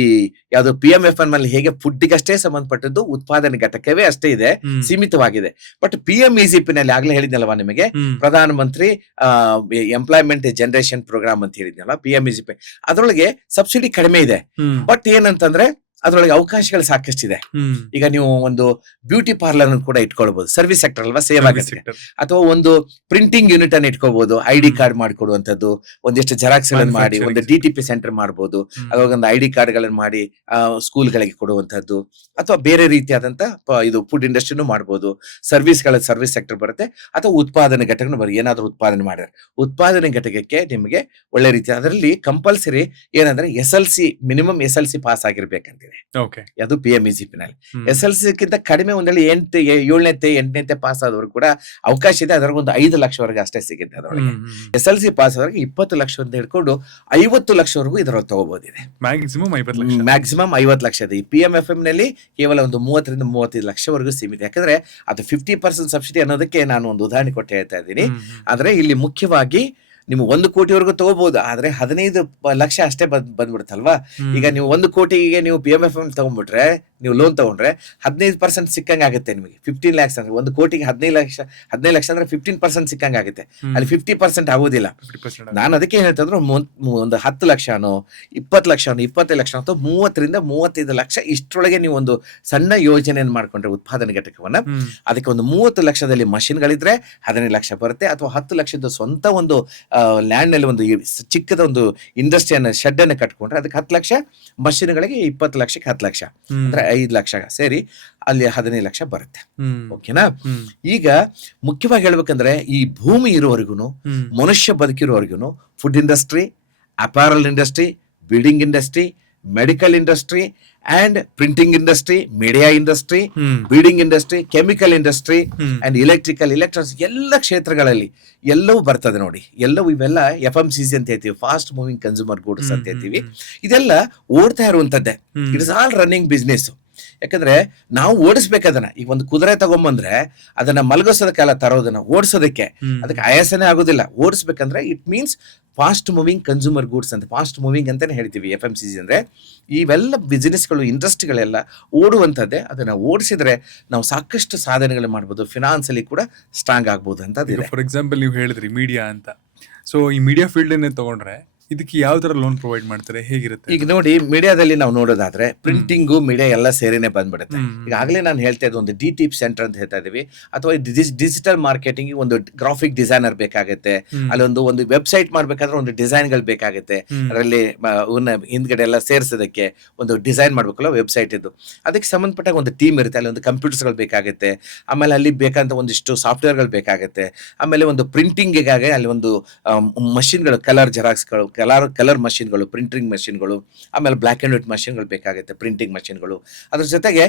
ಯಾವ್ದು PMFN ನಲ್ಲಿ ಹೇಗೆ ಫುಡ್ಡಿಗಷ್ಟೇ ಸಂಬಂಧಪಟ್ಟದ್ದು, ಉತ್ಪಾದನೆ ಘಟಕವೇ ಅಷ್ಟೇ ಇದೆ, ಸೀಮಿತವಾಗಿದೆ. ಬಟ್ PMEGP ನಲ್ಲಿ ಆಗ್ಲೇ ಹೇಳಿದ್ನಲ್ವಾ ನಿಮಗೆ, Pradhan Mantri employment generation program ಅಂತ ಹೇಳಿದ್ನಲ್ಲ, PMEGP, ಅದರೊಳಗೆ ಸಬ್ಸಿಡಿ ಕಡಿಮೆ ಇದೆ. ಬಟ್ ಏನಂತಂದ್ರೆ ಅದ್ರೊಳಗೆ ಅವಕಾಶಗಳು ಸಾಕಷ್ಟಿದೆ. ಈಗ ನೀವು ಒಂದು ಬ್ಯೂಟಿ ಪಾರ್ಲರ್ ಕೂಡ ಇಟ್ಕೊಳ್ಬಹುದು, ಸರ್ವಿಸ್ ಸೆಕ್ಟರ್ ಅಲ್ವಾ, ಸೇವಾ ಘಟಕ. ಅಥವಾ ಒಂದು ಪ್ರಿಂಟಿಂಗ್ ಯೂನಿಟ್ ಅನ್ನು ಇಟ್ಕೋಬಹುದು, ID ಕಾರ್ಡ್ ಮಾಡ್ಕೊಡುವಂತದ್ದು, ಒಂದಿಷ್ಟು ಜೆರಾಕ್ಸ್ ಗಳನ್ನ ಮಾಡಿ ಒಂದು DTP ಸೆಂಟರ್ ಮಾಡಬಹುದು. ಅವಾಗ ಒಂದು ID ಕಾರ್ಡ್ ಗಳನ್ನ ಮಾಡಿ ಸ್ಕೂಲ್ ಗಳಿಗೆ ಕೊಡುವಂತದ್ದು, ಅಥವಾ ಬೇರೆ ರೀತಿಯಾದಂತ ಇದು ಫುಡ್ ಇಂಡಸ್ಟ್ರಿನೂ ಮಾಡಬಹುದು. ಸರ್ವಿಸ್ ಸೆಕ್ಟರ್ ಬರುತ್ತೆ, ಅಥವಾ ಉತ್ಪಾದನೆ ಘಟಕನು ಬರುತ್ತೆ. ಏನಾದ್ರೂ ಉತ್ಪಾದನೆ ಮಾಡಿದ್ರೆ ಉತ್ಪಾದನೆ ಘಟಕಕ್ಕೆ ನಿಮಗೆ ಒಳ್ಳೆ ರೀತಿ, ಅದರಲ್ಲಿ ಕಂಪಲ್ಸರಿ ಏನಂದ್ರೆ ಮಿನಿಮಮ್ SLC ಪಾಸ್ ಆಗಿರ್ಬೇಕಂತಿದೆ. ಅದು PMEGP ನಲ್ಲಿ. SLC ಗಿಂತ ಕಡಿಮೆ ಒಂದಲ್ಲಿ 7ನೇ 8ನೇ ಪಾಸ್ ಆದವರು ಕೂಡ ಅವಕಾಶ ಇದೆ. ಅದರ ಒಂದು 5 ಲಕ್ಷವರೆಗೆ ಅಷ್ಟೇ ಸಿಗುತ್ತೆ ಅದರೊಳಗೆ. SLC ಪಾಸ್ ಆದವರಿಗೆ 20 ಲಕ್ಷದಿಂದ ಹಿಡ್ಕೊಂಡು 50 ಲಕ್ಷವರೆಗೂ ಇದರೊಳಗೆ ತಗೋಬಹುದಿದೆ. ಮ್ಯಾಕ್ಸಿಮಮ್ 50 ಲಕ್ಷ ಇದೆ. ಈ PMFM ನಲ್ಲಿ ಕೇವಲ ಒಂದು 30ರಿಂದ 35 ಲಕ್ಷವರೆಗೂ ಸೀಮಿತ. ಯಾಕಂದ್ರೆ ಅದು 50% ಸಬ್ಸಿಡಿ ಅನ್ನೋದಕ್ಕೆ ನಾನು ಒಂದು ಉದಾಹರಣೆ ಕೊಟ್ಟು ಹೇಳ್ತಾ ಇದ್ದೀನಿ. ಆದ್ರೆ ಇಲ್ಲಿ ಮುಖ್ಯವಾಗಿ ನೀವು 1 ಕೋಟಿವರೆಗೂ ತಗೋಬಹುದು, ಆದ್ರೆ 15 ಲಕ್ಷ ಅಷ್ಟೇ ಬಂದ್ಬಿಡುತ್ತಲ್ವಾ. ಈಗ ನೀವು 1 ಕೋಟಿಗೆ ನೀವು PMFM ತಗೊಂಡ್ಬಿಟ್ರೆ, ನೀವು ಲೋನ್ ತಗೊಂಡ್ರೆ 15% ಸಿಕ್ಕಂಗ ಆಗುತ್ತೆ ನಿಮಗೆ. 15 ಲ್ಯಾಕ್ಸ್ ಅಂದ್ರೆ 1 ಕೋಟಿಗೆ 15 ಲಕ್ಷ ಅಂದ್ರೆ 15% ಸಿಕ್ಕಂಗ ಆಗುತ್ತೆ. ಅಲ್ಲಿ 50% ಆಗೋದಿಲ್ಲ. ನಾನು ಅದಕ್ಕೆ ಹೇಳ್ತಂದ್ರೆ ಒಂದು 10 ಲಕ್ಷನೋ 20 ಲಕ್ಷನೋ 25 ಲಕ್ಷ ಅಥವಾ 30ರಿಂದ 35 ಲಕ್ಷ ಇಷ್ಟರೊಳಗೆ ನೀವು ಒಂದು ಸಣ್ಣ ಯೋಜನೆಯನ್ನು ಮಾಡ್ಕೊಂಡ್ರೆ ಉತ್ಪಾದನೆ ಘಟಕವನ್ನ, ಅದಕ್ಕೆ ಒಂದು 30 ಲಕ್ಷದಲ್ಲಿ ಮಷಿನ್ಗಳಿದ್ರೆ 15 ಲಕ್ಷ ಬರುತ್ತೆ. ಅಥವಾ 10 ಲಕ್ಷದ ಸ್ವಂತ ಒಂದು ಲ್ಯಾಂಡ್ ನಲ್ಲಿ ಒಂದು ಚಿಕ್ಕದ ಒಂದು ಇಂಡಸ್ಟ್ರಿಯನ್ನ ಶೆಡ್ ಅನ್ನು ಕಟ್ಕೊಂಡ್ರೆ ಅದಕ್ಕೆ 10 ಲಕ್ಷ, ಮಷಿನ್ಗಳಿಗೆ 20 ಲಕ್ಷಕ್ಕೆ 10 ಲಕ್ಷ ಅಂದ್ರೆ 5 ಲಕ್ಷ ಸೇರಿ ಅಲ್ಲಿ 15 ಲಕ್ಷ ಬರುತ್ತೆ. ಓಕೆನಾ. ಈಗ ಮುಖ್ಯವಾಗಿ ಹೇಳ್ಬೇಕಂದ್ರೆ, ಈ ಭೂಮಿ ಇರೋವರೆಗೂ, ಮನುಷ್ಯ ಬದುಕಿರೋವರೆಗೂ food industry, apparel industry, building industry, medical industry and printing industry, media industry, building industry, chemical industry and electronics ಎಲ್ಲ ಕ್ಷೇತ್ರಗಳಲ್ಲಿ ಎಲ್ಲವೂ ಬರ್ತದೆ ನೋಡಿ. ಎಲ್ಲವೂ ಇವೆಲ್ಲ FMCG ಅಂತ ಹೇಳ್ತೀವಿ, ಫಾಸ್ಟ್ ಮೂವಿಂಗ್ ಕನ್ಸ್ಯೂಮರ್ ಗೂಡ್ಸ್ ಅಂತ ಹೇಳ್ತೀವಿ. ಇದೆಲ್ಲ ಓಡ್ತಾ ಇರುವಂತದ್ದೇ. It is all running business. ಯಾಕಂದ್ರೆ ನಾವು ಓಡಿಸ್ಬೇಕದನ್ನ. ಈಗ ಒಂದು ಕುದುರೆ ತಗೊಂಬಂದ್ರೆ ಅದನ್ನ ಮಲಗಿಸೋದಕ್ಕೆಲ್ಲ ತರೋದನ್ನ ಓಡಿಸೋದಕ್ಕೆ ಅದಕ್ಕೆ ಆಯಾಸನೇ ಆಗೋದಿಲ್ಲ. ಓಡಿಸ್ಬೇಕಂದ್ರೆ it means fast moving consumer goods ಅಂತ, ಫಾಸ್ಟ್ ಮೂವಿಂಗ್ ಅಂತಾನೆ ಹೇಳ್ತೀವಿ FMCG ಅಂದ್ರೆ. ಇವೆಲ್ಲ ಬಿಸಿನೆಸ್ಗಳು, ಇಂಡಸ್ಟ್ರಿಗಳೆಲ್ಲ ಓಡುವಂಥದ್ದೇ. ಅದನ್ನ ಓಡಿಸಿದ್ರೆ ನಾವು ಸಾಕಷ್ಟು ಸಾಧನೆಗಳು ಮಾಡ್ಬೋದು, ಫಿನಾನ್ಸಲ್ಲಿ ಕೂಡ ಸ್ಟ್ರಾಂಗ್ ಆಗ್ಬೋದು ಅಂತ. ಫಾರ್ ಎಕ್ಸಾಂಪಲ್ ನೀವು ಹೇಳಿದ್ರಿ ಮೀಡಿಯಾ ಅಂತ. ಸೊ ಈ ಮೀಡಿಯಾ ಫೀಲ್ಡ್ ತಗೊಂಡ್ರೆ ಇದಕ್ಕೆ ಯಾವ ತರ ಲೋನ್ ಪ್ರೊವೈಡ್ ಮಾಡ್ತಾರೆ, ಹೇಗಿರುತ್ತೆ? ಈಗ ನೋಡಿ, ಮೀಡಿಯಾದಲ್ಲಿ ನಾವು ನೋಡೋದಾದ್ರೆ ಪ್ರಿಂಟಿಂಗು ಮೀಡಿಯಾ ಎಲ್ಲ ಸೇರಿನೇ ಬಂದ್ಬಿಡುತ್ತೆ. ಈಗಾಗಲೇ ನಾನು ಹೇಳ್ತಾ ಇದ್ದೆ, ಒಂದು DTP ಸೆಂಟರ್ ಅಂತ ಹೇಳ್ತಾ ಇದೀವಿ, ಅಥವಾ ಡಿಜಿಟಲ್ ಮಾರ್ಕೆಟಿಂಗ್ ಒಂದು ಗ್ರಾಫಿಕ್ ಡಿಸೈನರ್ ಬೇಕಾಗುತ್ತೆ. ಅಲ್ಲಿ ಒಂದು ವೆಬ್ಸೈಟ್ ಮಾಡ್ಬೇಕಾದ್ರೆ ಒಂದು ಡಿಸೈನ್ಗಳು ಬೇಕಾಗುತ್ತೆ. ಅದರಲ್ಲಿ ಹಿಂದ್ಗಡೆ ಎಲ್ಲ ಸೇರಿಸೋದಕ್ಕೆ ಒಂದು ಡಿಸೈನ್ ಮಾಡ್ಬೇಕಲ್ಲ ವೆಬ್ಸೈಟ್ ಇದ್ದು, ಅದಕ್ಕೆ ಸಂಬಂಧಪಟ್ಟಾಗ ಒಂದು ಟೀಮ್ ಇರುತ್ತೆ. ಅಲ್ಲಿ ಒಂದು ಕಂಪ್ಯೂಟರ್ಸ್ಗಳು ಬೇಕಾಗುತ್ತೆ. ಆಮೇಲೆ ಅಲ್ಲಿ ಬೇಕಂತ ಒಂದಿಷ್ಟು ಸಾಫ್ಟ್ವೇರ್ಗಳು ಬೇಕಾಗುತ್ತೆ. ಆಮೇಲೆ ಒಂದು ಪ್ರಿಂಟಿಂಗಿಗಾಗಿ ಅಲ್ಲಿ ಒಂದು ಮಷಿನ್ಗಳು, ಕಲರ್ ಜೆರಾಕ್ಸ್ಗಳು, ಕಲರ್ ಮಷಿನ್ಗಳು, ಪ್ರಿಂಟಿಂಗ್ ಮಷಿನ್ಗಳು, ಆಮೇಲೆ ಬ್ಲಾಕ್ ಅಂಡ್ ವೈಟ್ ಮಷಿನ್ಗಳು ಬೇಕಾಗುತ್ತೆ, ಪ್ರಿಂಟಿಂಗ್ ಮಷಿನ್ಗಳು. ಅದ್ರ ಜೊತೆಗೆ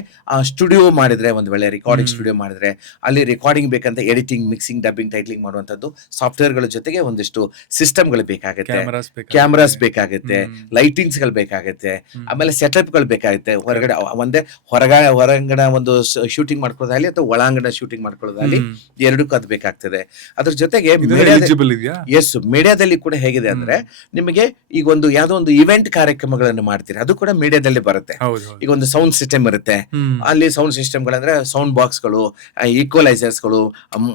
ಸ್ಟುಡಿಯೋ ಮಾಡಿದ್ರೆ, ಒಂದು ವೇಳೆ ರೆಕಾರ್ಡಿಂಗ್ ಸ್ಟುಡಿಯೋ ಮಾಡಿದ್ರೆ ಅಲ್ಲಿ ರೆಕಾರ್ಡಿಂಗ್ ಬೇಕಂತ ಎಡಿಟಿಂಗ್, ಮಿಕ್ಸಿಂಗ್, ಡಬ್ಬಿಂಗ್, ಟೈಟ್ಲಿಂಗ್ ಮಾಡುವಂತದ್ದು ಸಾಫ್ಟ್ವೇರ್ಗಳ ಜೊತೆಗೆ ಒಂದಿಷ್ಟು ಸಿಸ್ಟಮ್ಗಳು ಬೇಕಾಗುತ್ತೆ, ಕ್ಯಾಮರಾಸ್ ಬೇಕಾಗುತ್ತೆ, ಲೈಟಿಂಗ್ಸ್ ಗಳು ಬೇಕಾಗುತ್ತೆ, ಆಮೇಲೆ ಸೆಟಪ್ ಗಳು ಬೇಕಾಗುತ್ತೆ. ಹೊರಗಡೆ ಒಂದೇ ಹೊರಾಂಗಣ ಒಂದು ಶೂಟಿಂಗ್ ಮಾಡ್ಕೊಳ್ಳೋದಾಗಲಿ ಅಥವಾ ಒಳಾಂಗಣ ಶೂಟಿಂಗ್ ಮಾಡ್ಕೊಳ್ಳೋದಾಗಲಿ, ಎರಡಕ್ಕೂ ಅದು ಬೇಕಾಗ್ತದೆ. ಅದ್ರ ಜೊತೆಗೆ ಮೀಡಿಯಾದಲ್ಲಿ ಕೂಡ ಹೇಗಿದೆ ಅಂದ್ರೆ, ನಿಮಗೆ ಈಗ ಒಂದು ಯಾವ್ದೋ ಒಂದು ಇವೆಂಟ್ ಕಾರ್ಯಕ್ರಮಗಳನ್ನು ಮಾಡ್ತೀರಿ, ಅದು ಕೂಡ ಮೀಡಿಯಾದಲ್ಲಿ ಬರುತ್ತೆ. ಈಗ ಒಂದು ಸೌಂಡ್ ಸಿಸ್ಟಮ್ ಇರುತ್ತೆ, ಅಲ್ಲಿ ಸೌಂಡ್ ಸಿಸ್ಟಮ್ ಗಳಂದ್ರೆ ಸೌಂಡ್ ಬಾಕ್ಸ್ ಗಳು, ಈಕ್ವಲೈಸರ್ಸ್ ಗಳು,